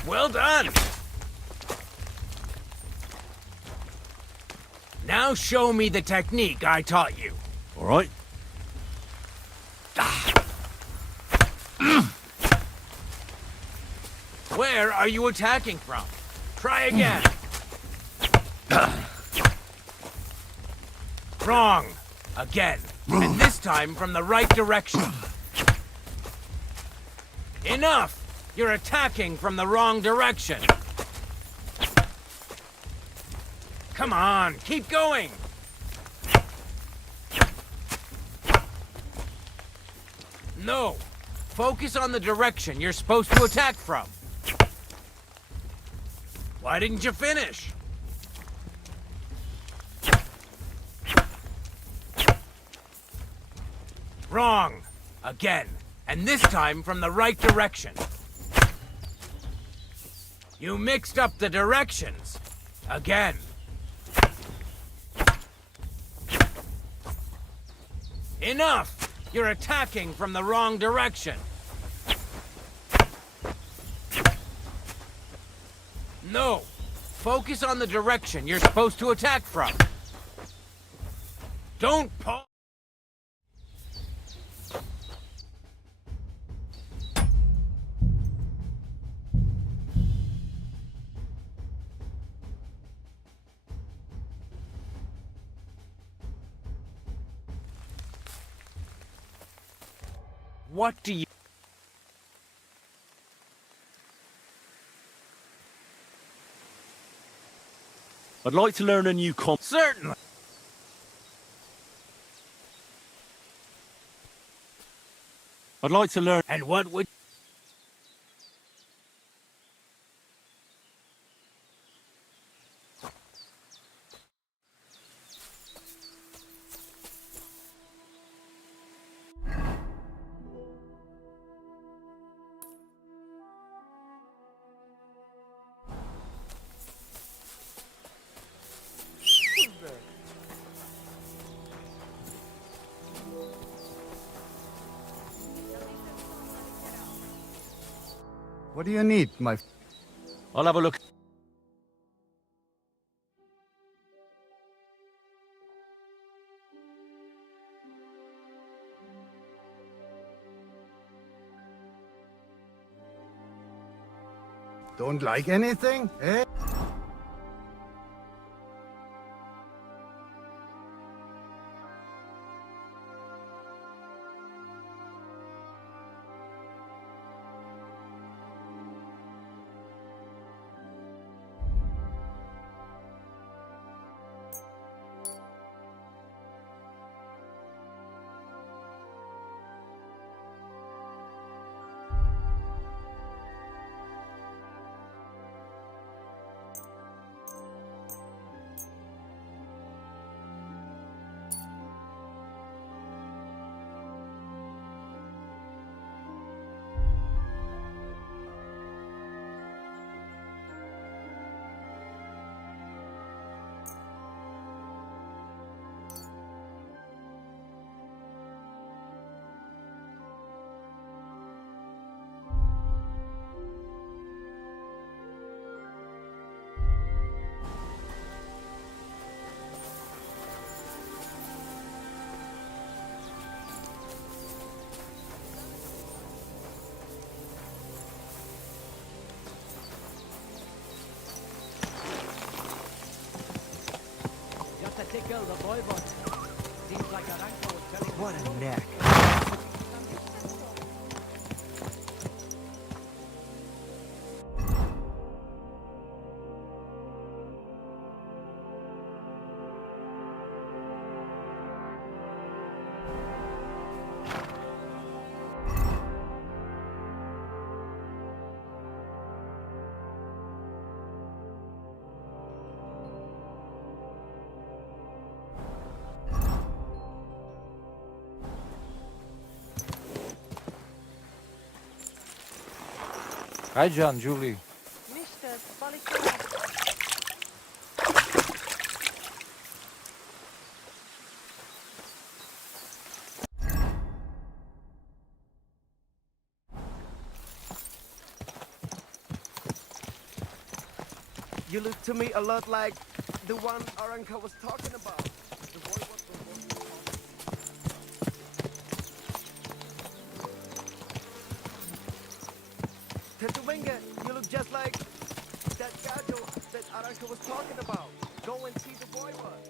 Well done. Now show me the technique I taught you. All right. Where are you attacking from? Try again. Wrong. Again. And this time from the right direction. Enough! You're attacking from the wrong direction. Come on, keep going. No. Focus on the direction you're supposed to attack from. Why didn't you finish? Wrong. Again. And this time from the right direction. You mixed up the directions. Again. Enough! You're attacking from the wrong direction. No! Focus on the direction you're supposed to attack from. Don't pause! What do you... I'd like to learn a new Certainly! I'd like to learn... And what would... What do you need, my... I'll have a look. Don't like anything, eh? What a neck. Hi, John, Julie. You look to me a lot like the one Aranka was talking about. The boy was the one. Tetumenga, you look just like that gallo that Aranka was talking about. Go and see the boy was.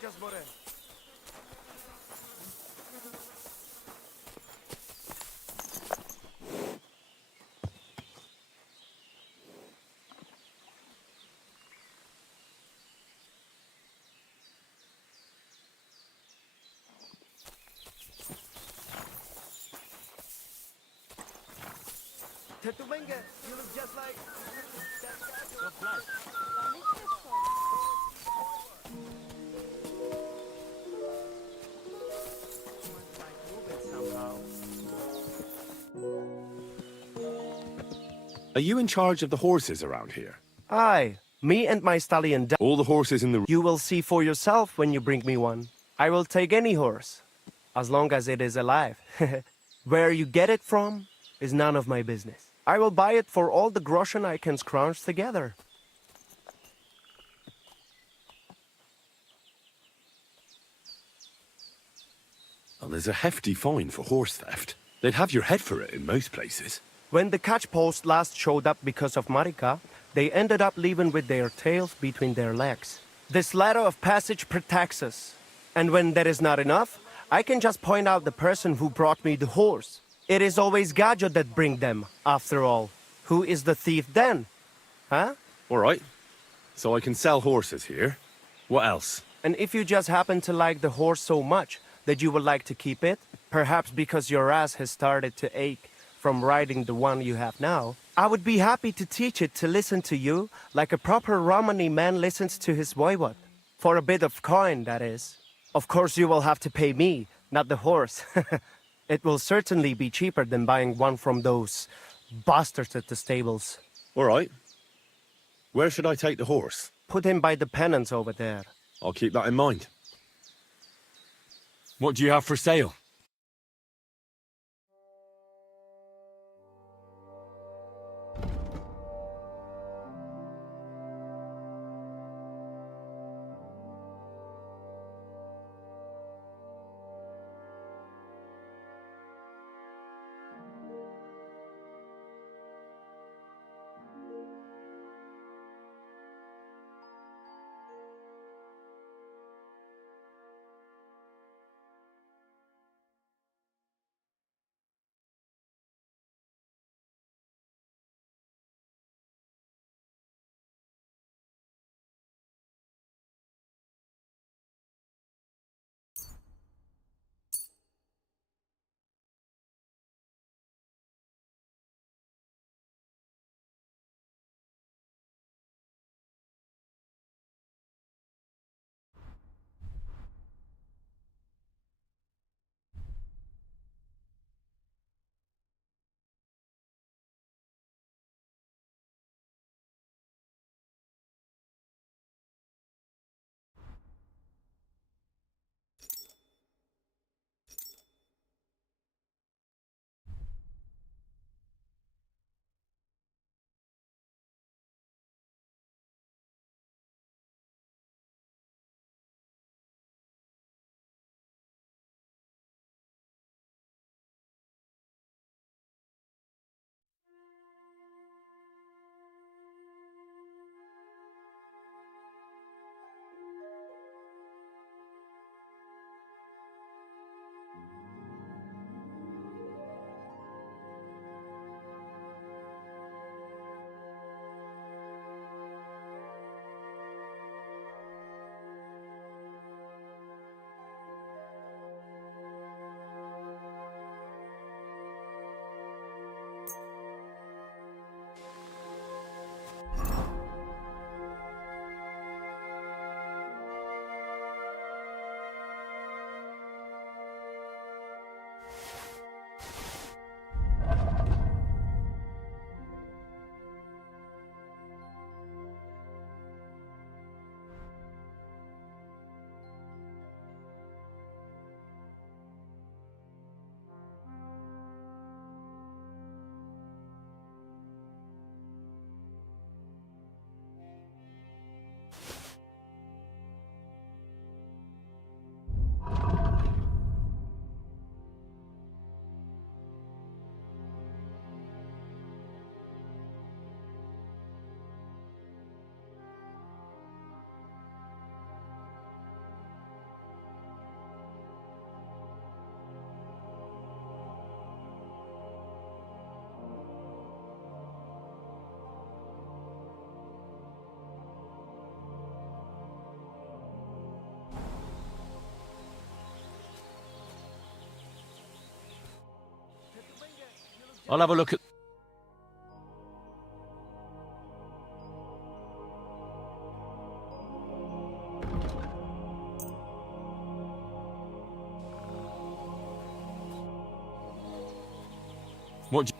Just more. Tetumenga, you look just like that guy. Are you in charge of the horses around here? Aye, me and my stallion. All the horses in the... You will see for yourself when you bring me one. I will take any horse, as long as it is alive. Where you get it from is none of my business. I will buy it for all the groschen I can scrounge together. Well, there's a hefty fine for horse theft. They'd have your head for it in most places. When the catch post last showed up because of Marika, they ended up leaving with their tails between their legs. This ladder of passage protects us. And when that is not enough, I can just point out the person who brought me the horse. It is always Gajo that bring them, after all. Who is the thief then? Huh? All right. So I can sell horses here. What else? And if you just happen to like the horse so much that you would like to keep it, perhaps because your ass has started to ache from riding the one you have now, I would be happy to teach it to listen to you like a proper Romani man listens to his voivod. For a bit of coin, that is. Of course you will have to pay me, not the horse. It will certainly be cheaper than buying one from those bastards at the stables. All right. Where should I take the horse? Put him by the pennants over there. I'll keep that in mind. What do you have for sale? I'll have a look at... What do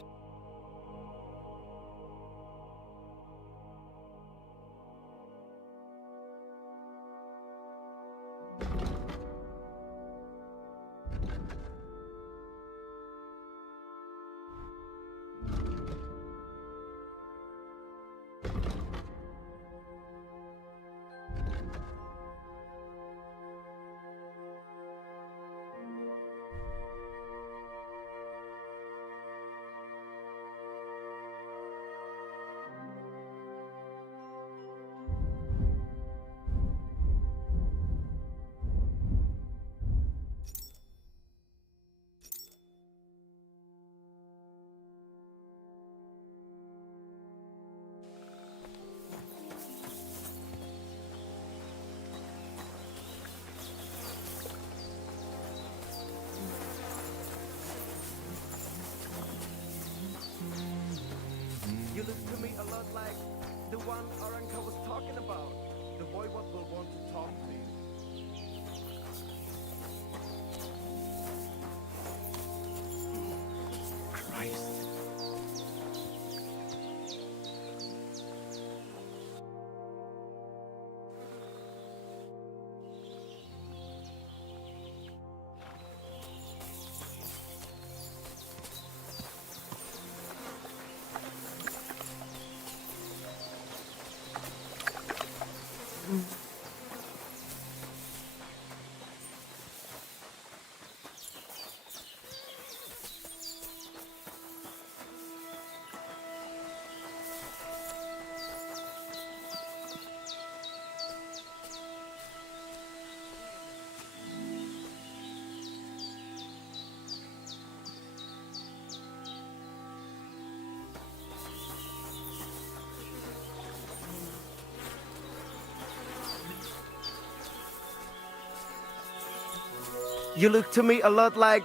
You look to me a lot like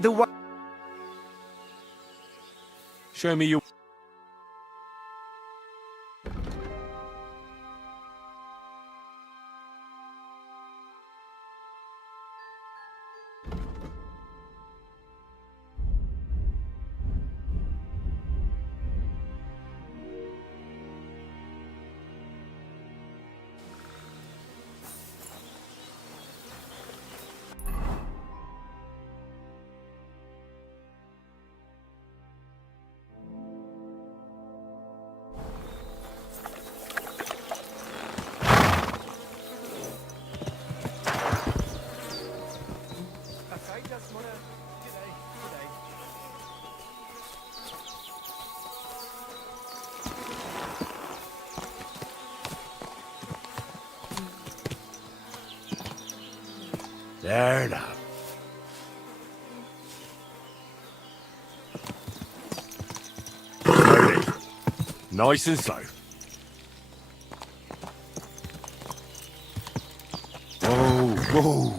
the one. Show me your... Fair enough. Slowly. Nice and slow. Whoa, whoa.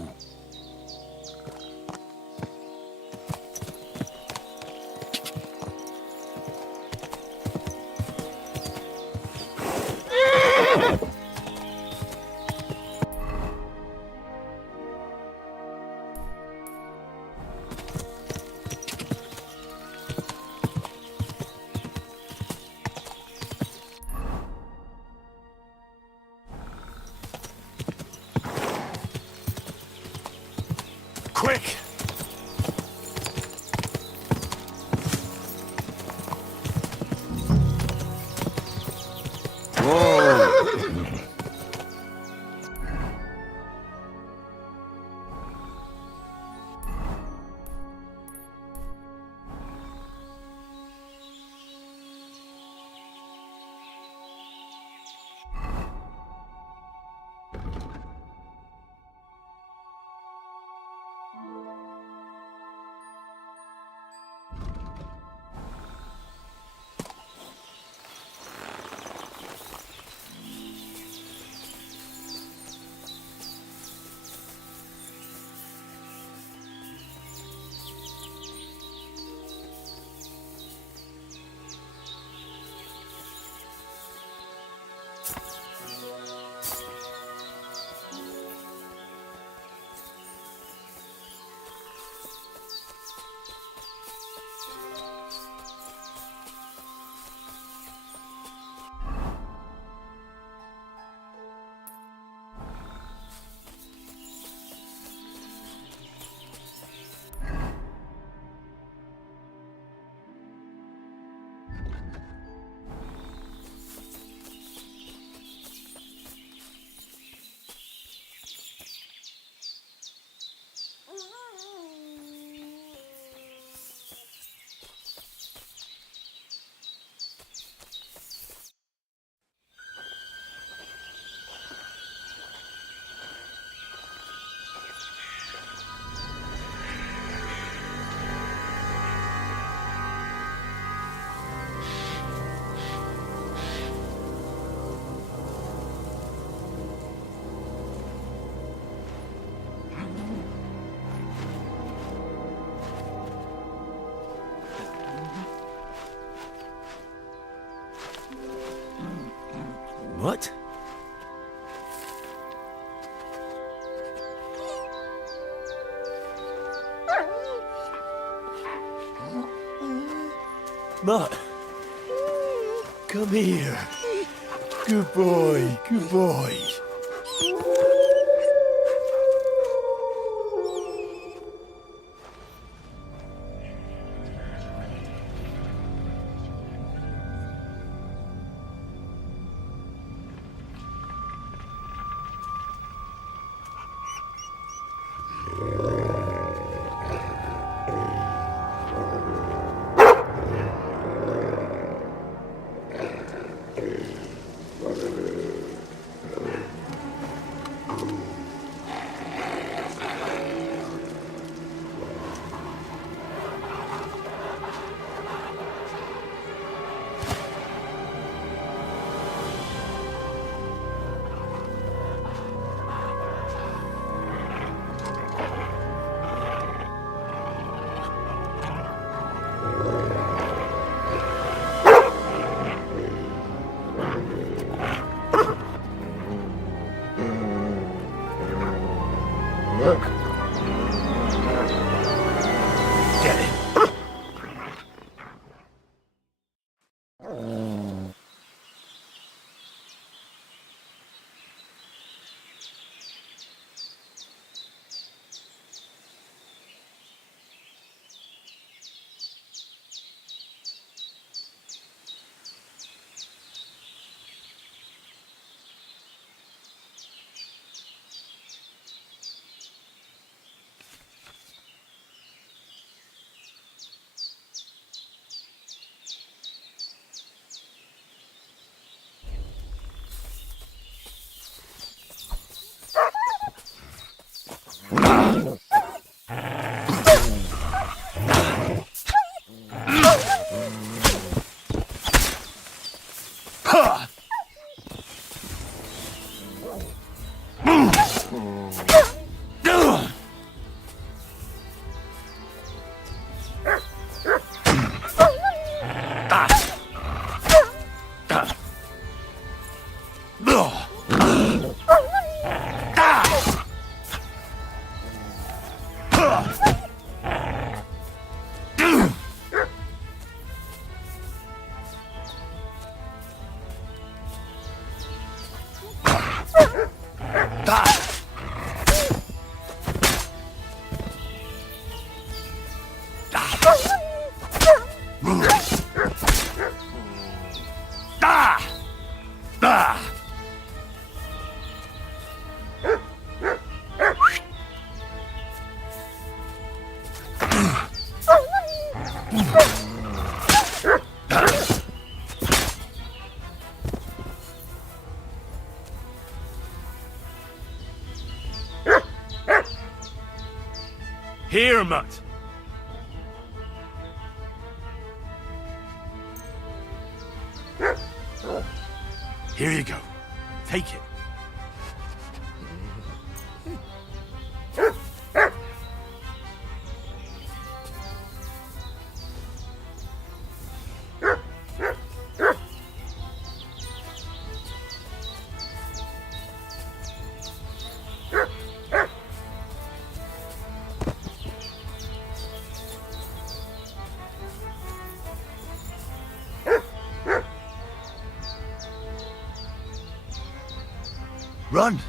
Quick! What? Mutt, come here. Good boy, good boy. Get it. Here, Mutt. Here you go. Take it. Run!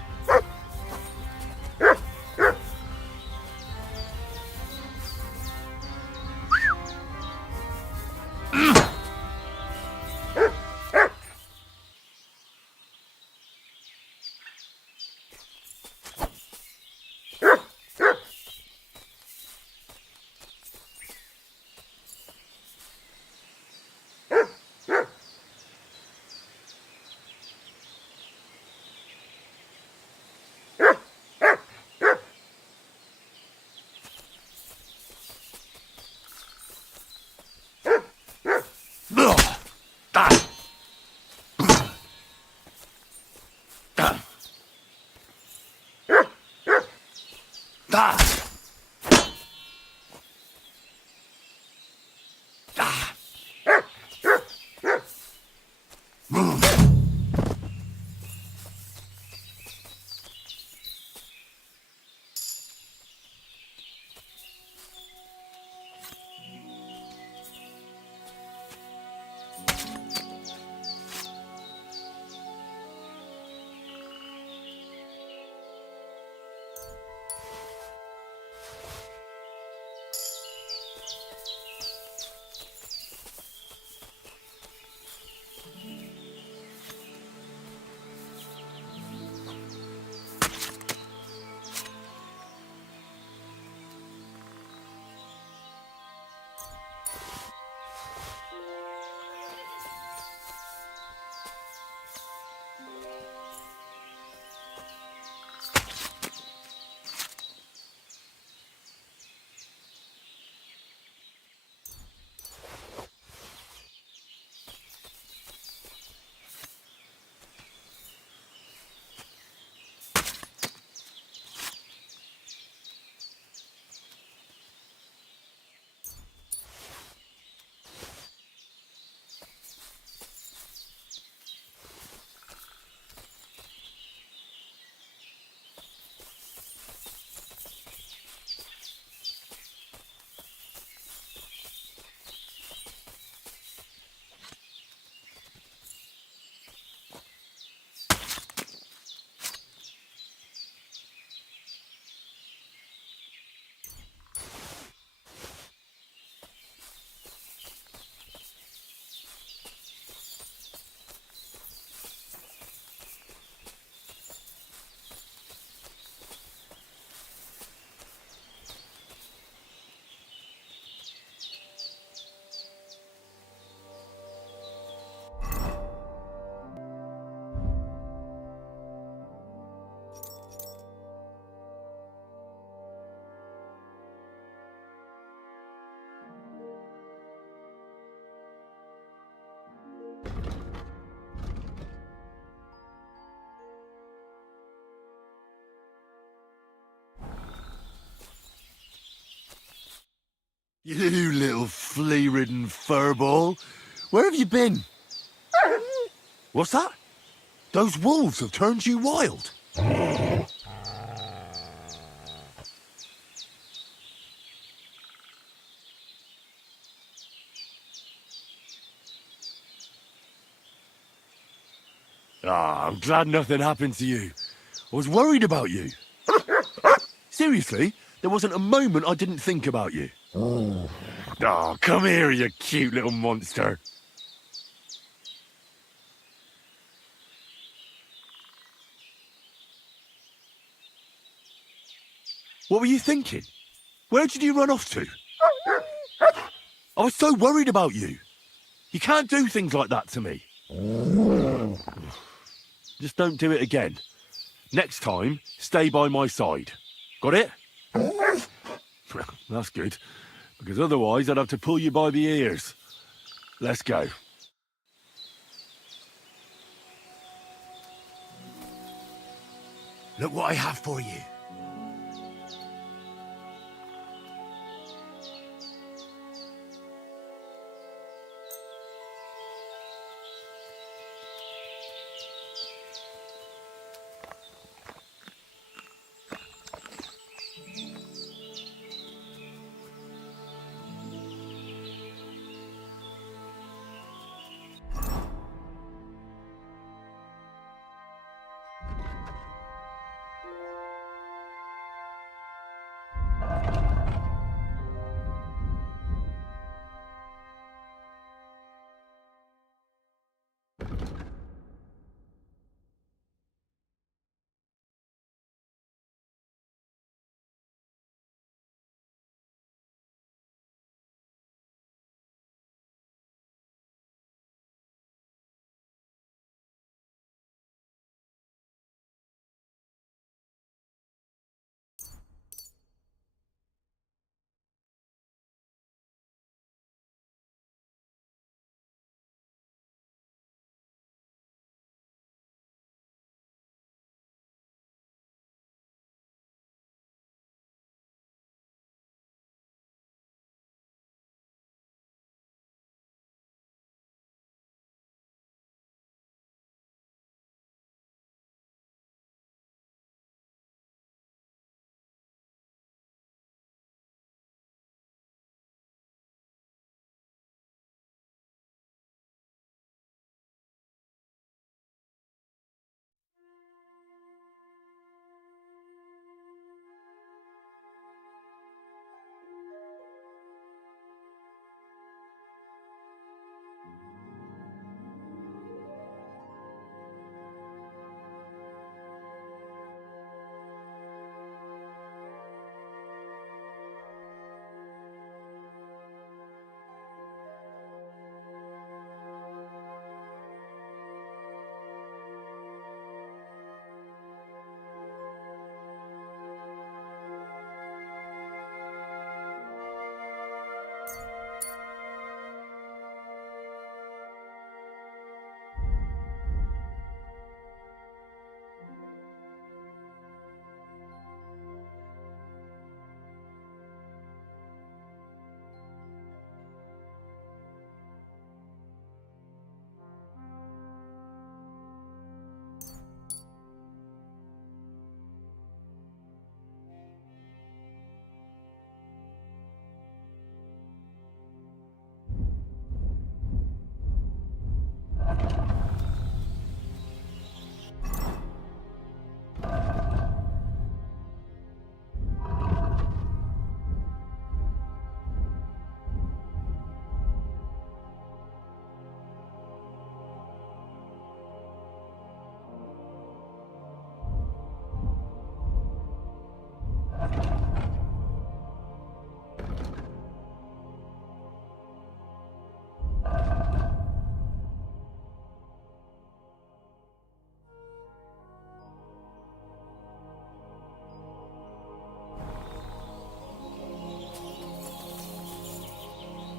You little flea-ridden furball. Where have you been? What's that? Those wolves have turned you wild. Ah, I'm glad nothing happened to you. I was worried about you. Seriously, there wasn't a moment I didn't think about you. Oh, come here, you cute little monster. What were you thinking? Where did you run off to? I was so worried about you. You can't do things like that to me. Just don't do it again. Next time, stay by my side. Got it? That's good, because otherwise I'd have to pull you by the ears. Let's go. Look what I have for you.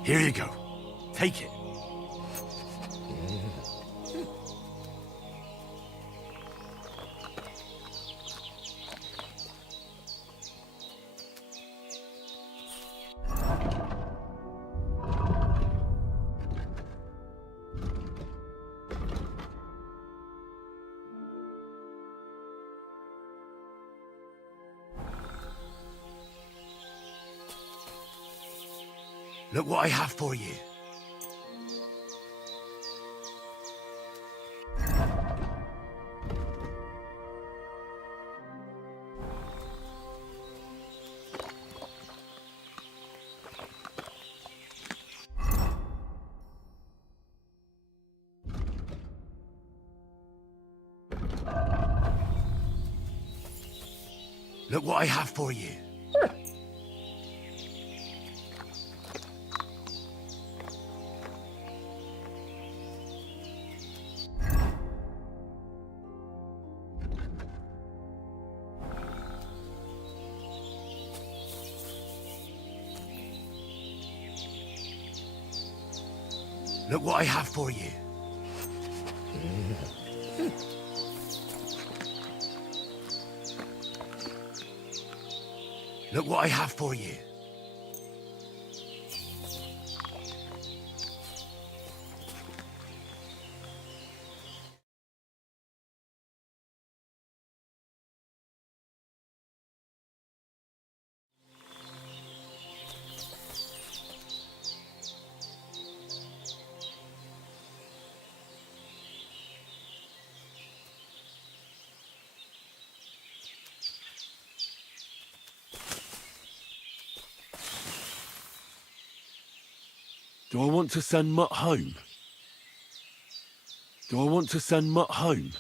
Here you go. Take it. Look what I have for you. Look what I have for you. Look what I have for you. Look what I have for you. Do I want to send Mutt home? Do I want to send Mutt home?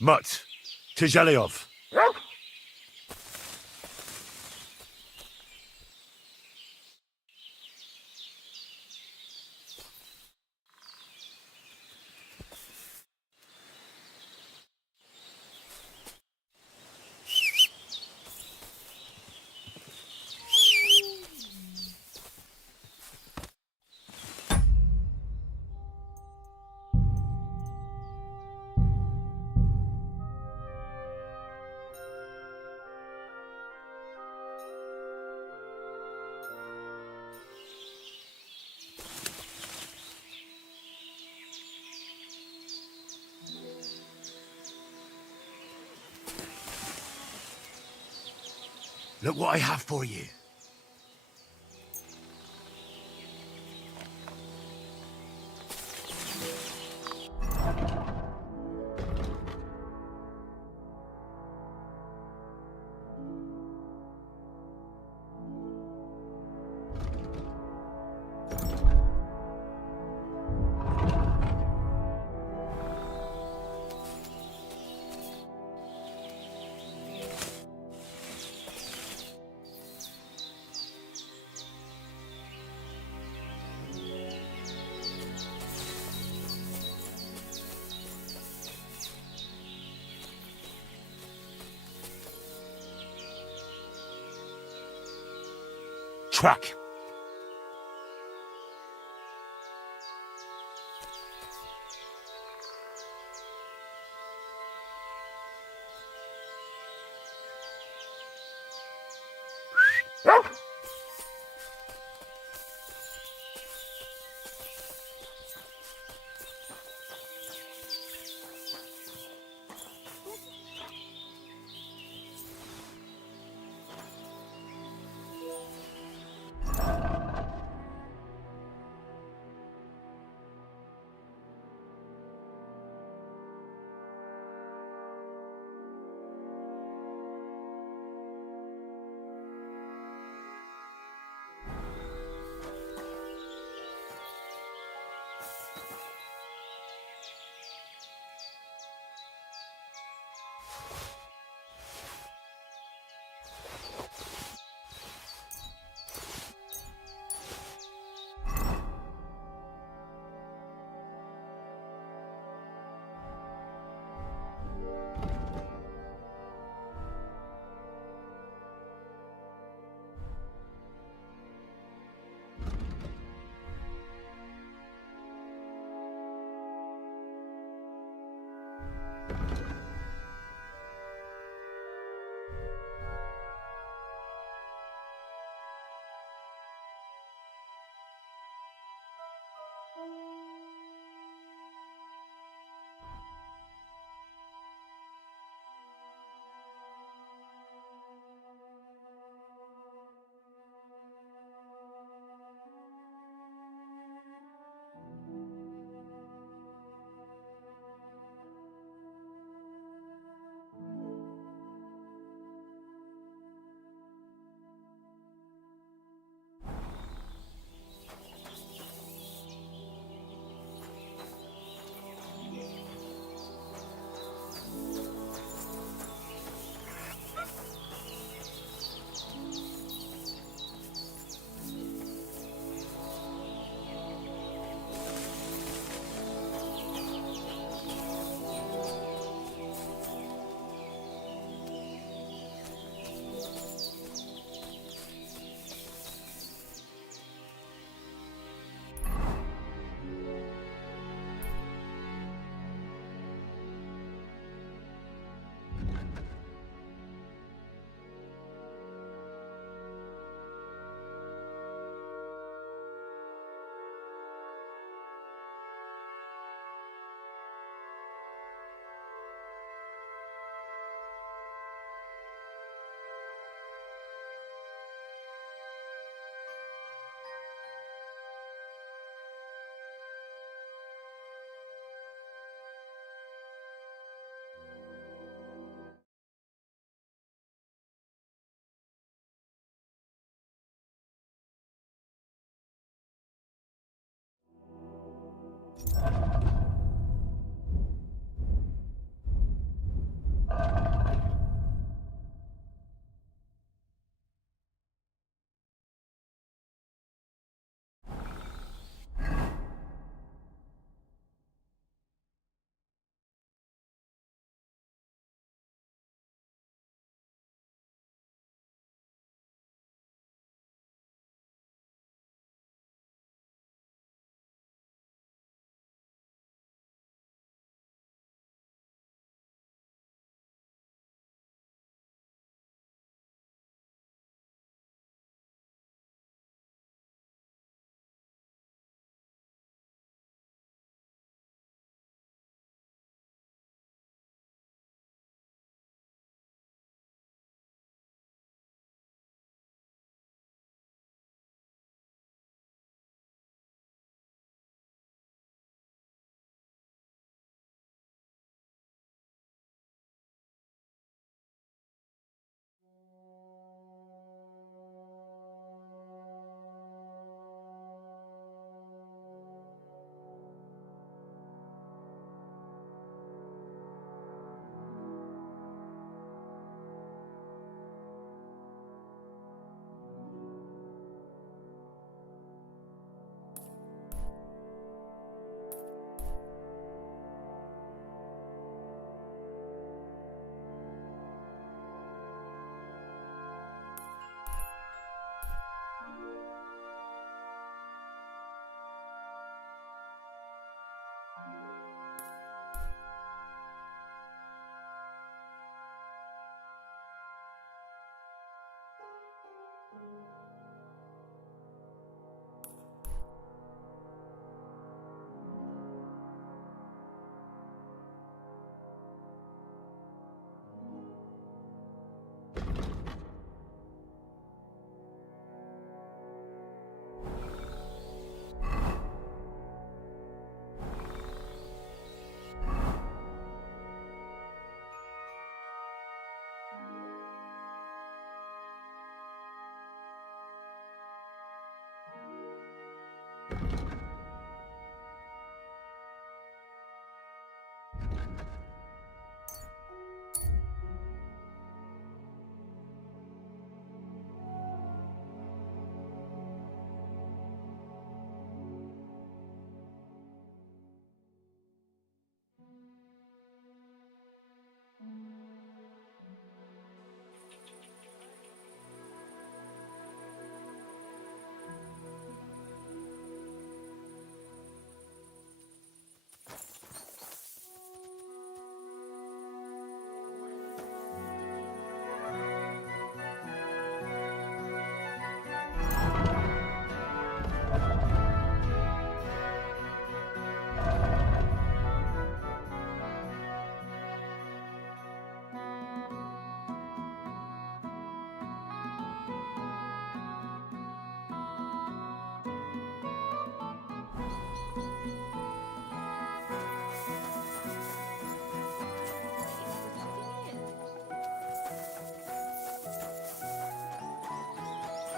Mutt! Tizheliov! Look what I have for you. Track!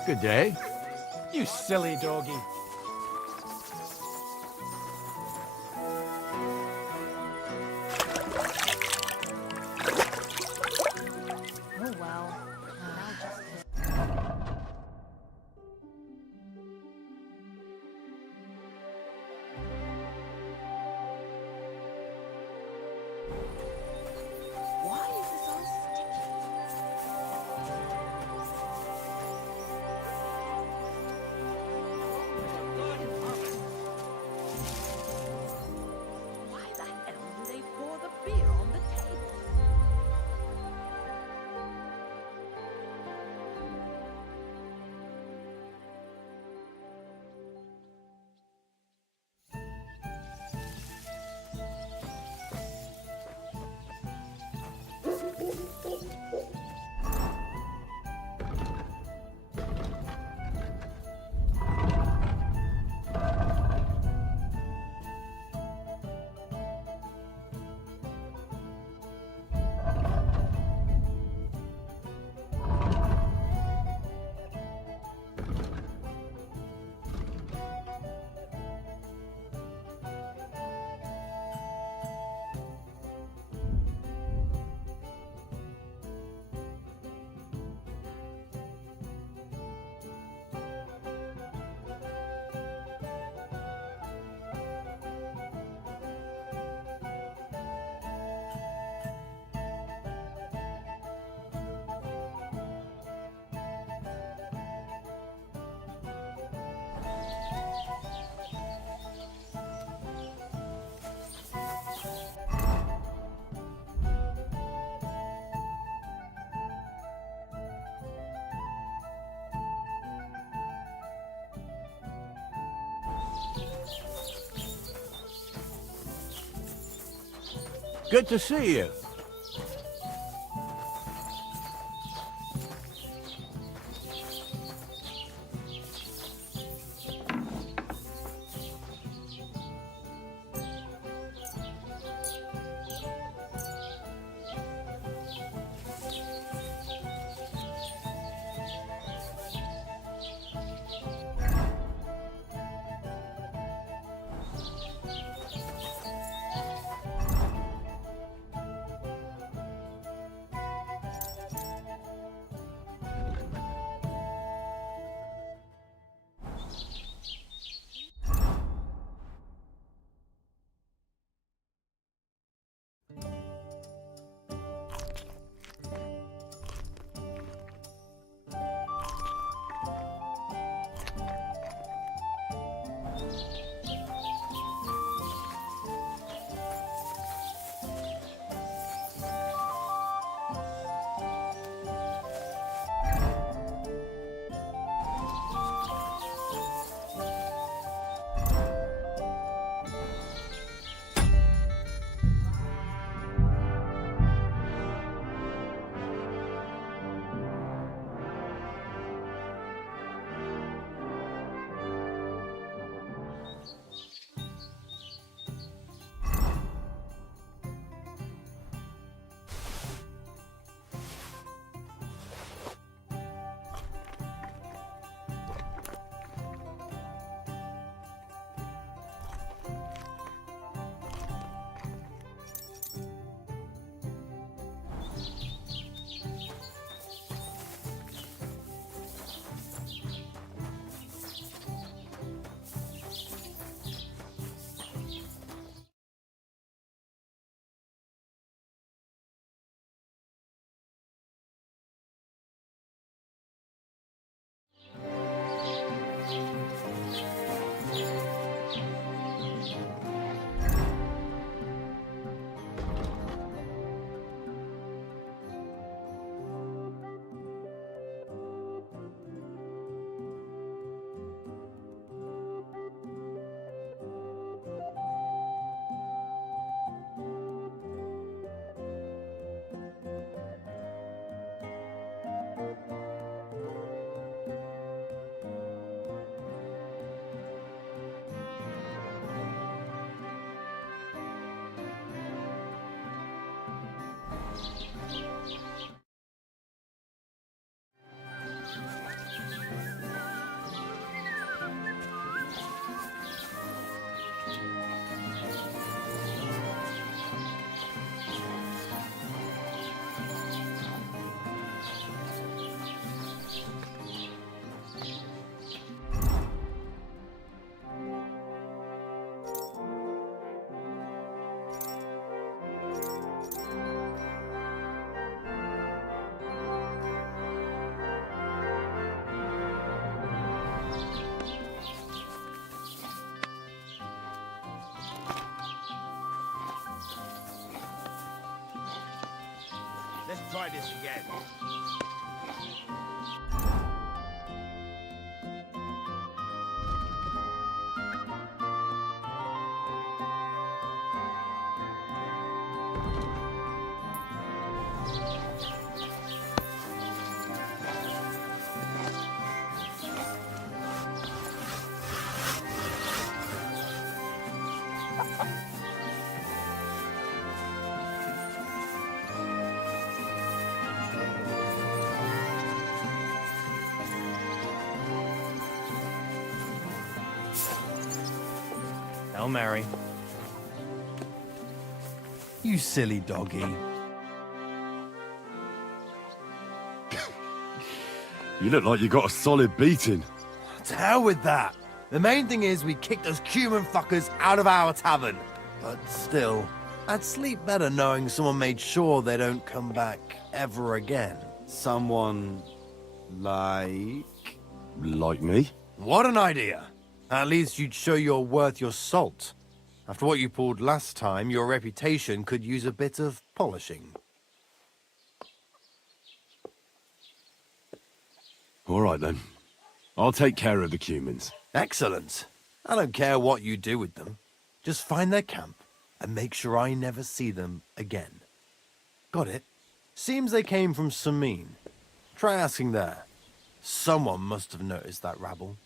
Good day. You silly doggy. Oh well. Why is this all sticky? Good to see you. Let's try this again. Hail Mary. You silly doggy. You look like you got a solid beating. To hell with that. The main thing is we kicked those human fuckers out of our tavern. But still, I'd sleep better knowing someone made sure they don't come back ever again. Someone like... Like me? What an idea. At least you'd show you're worth your salt. After what you pulled last time, your reputation could use a bit of polishing. All right, then. I'll take care of the humans. Excellent. I don't care what you do with them. Just find their camp, and make sure I never see them again. Got it? Seems they came from Samin. Try asking there. Someone must have noticed that rabble.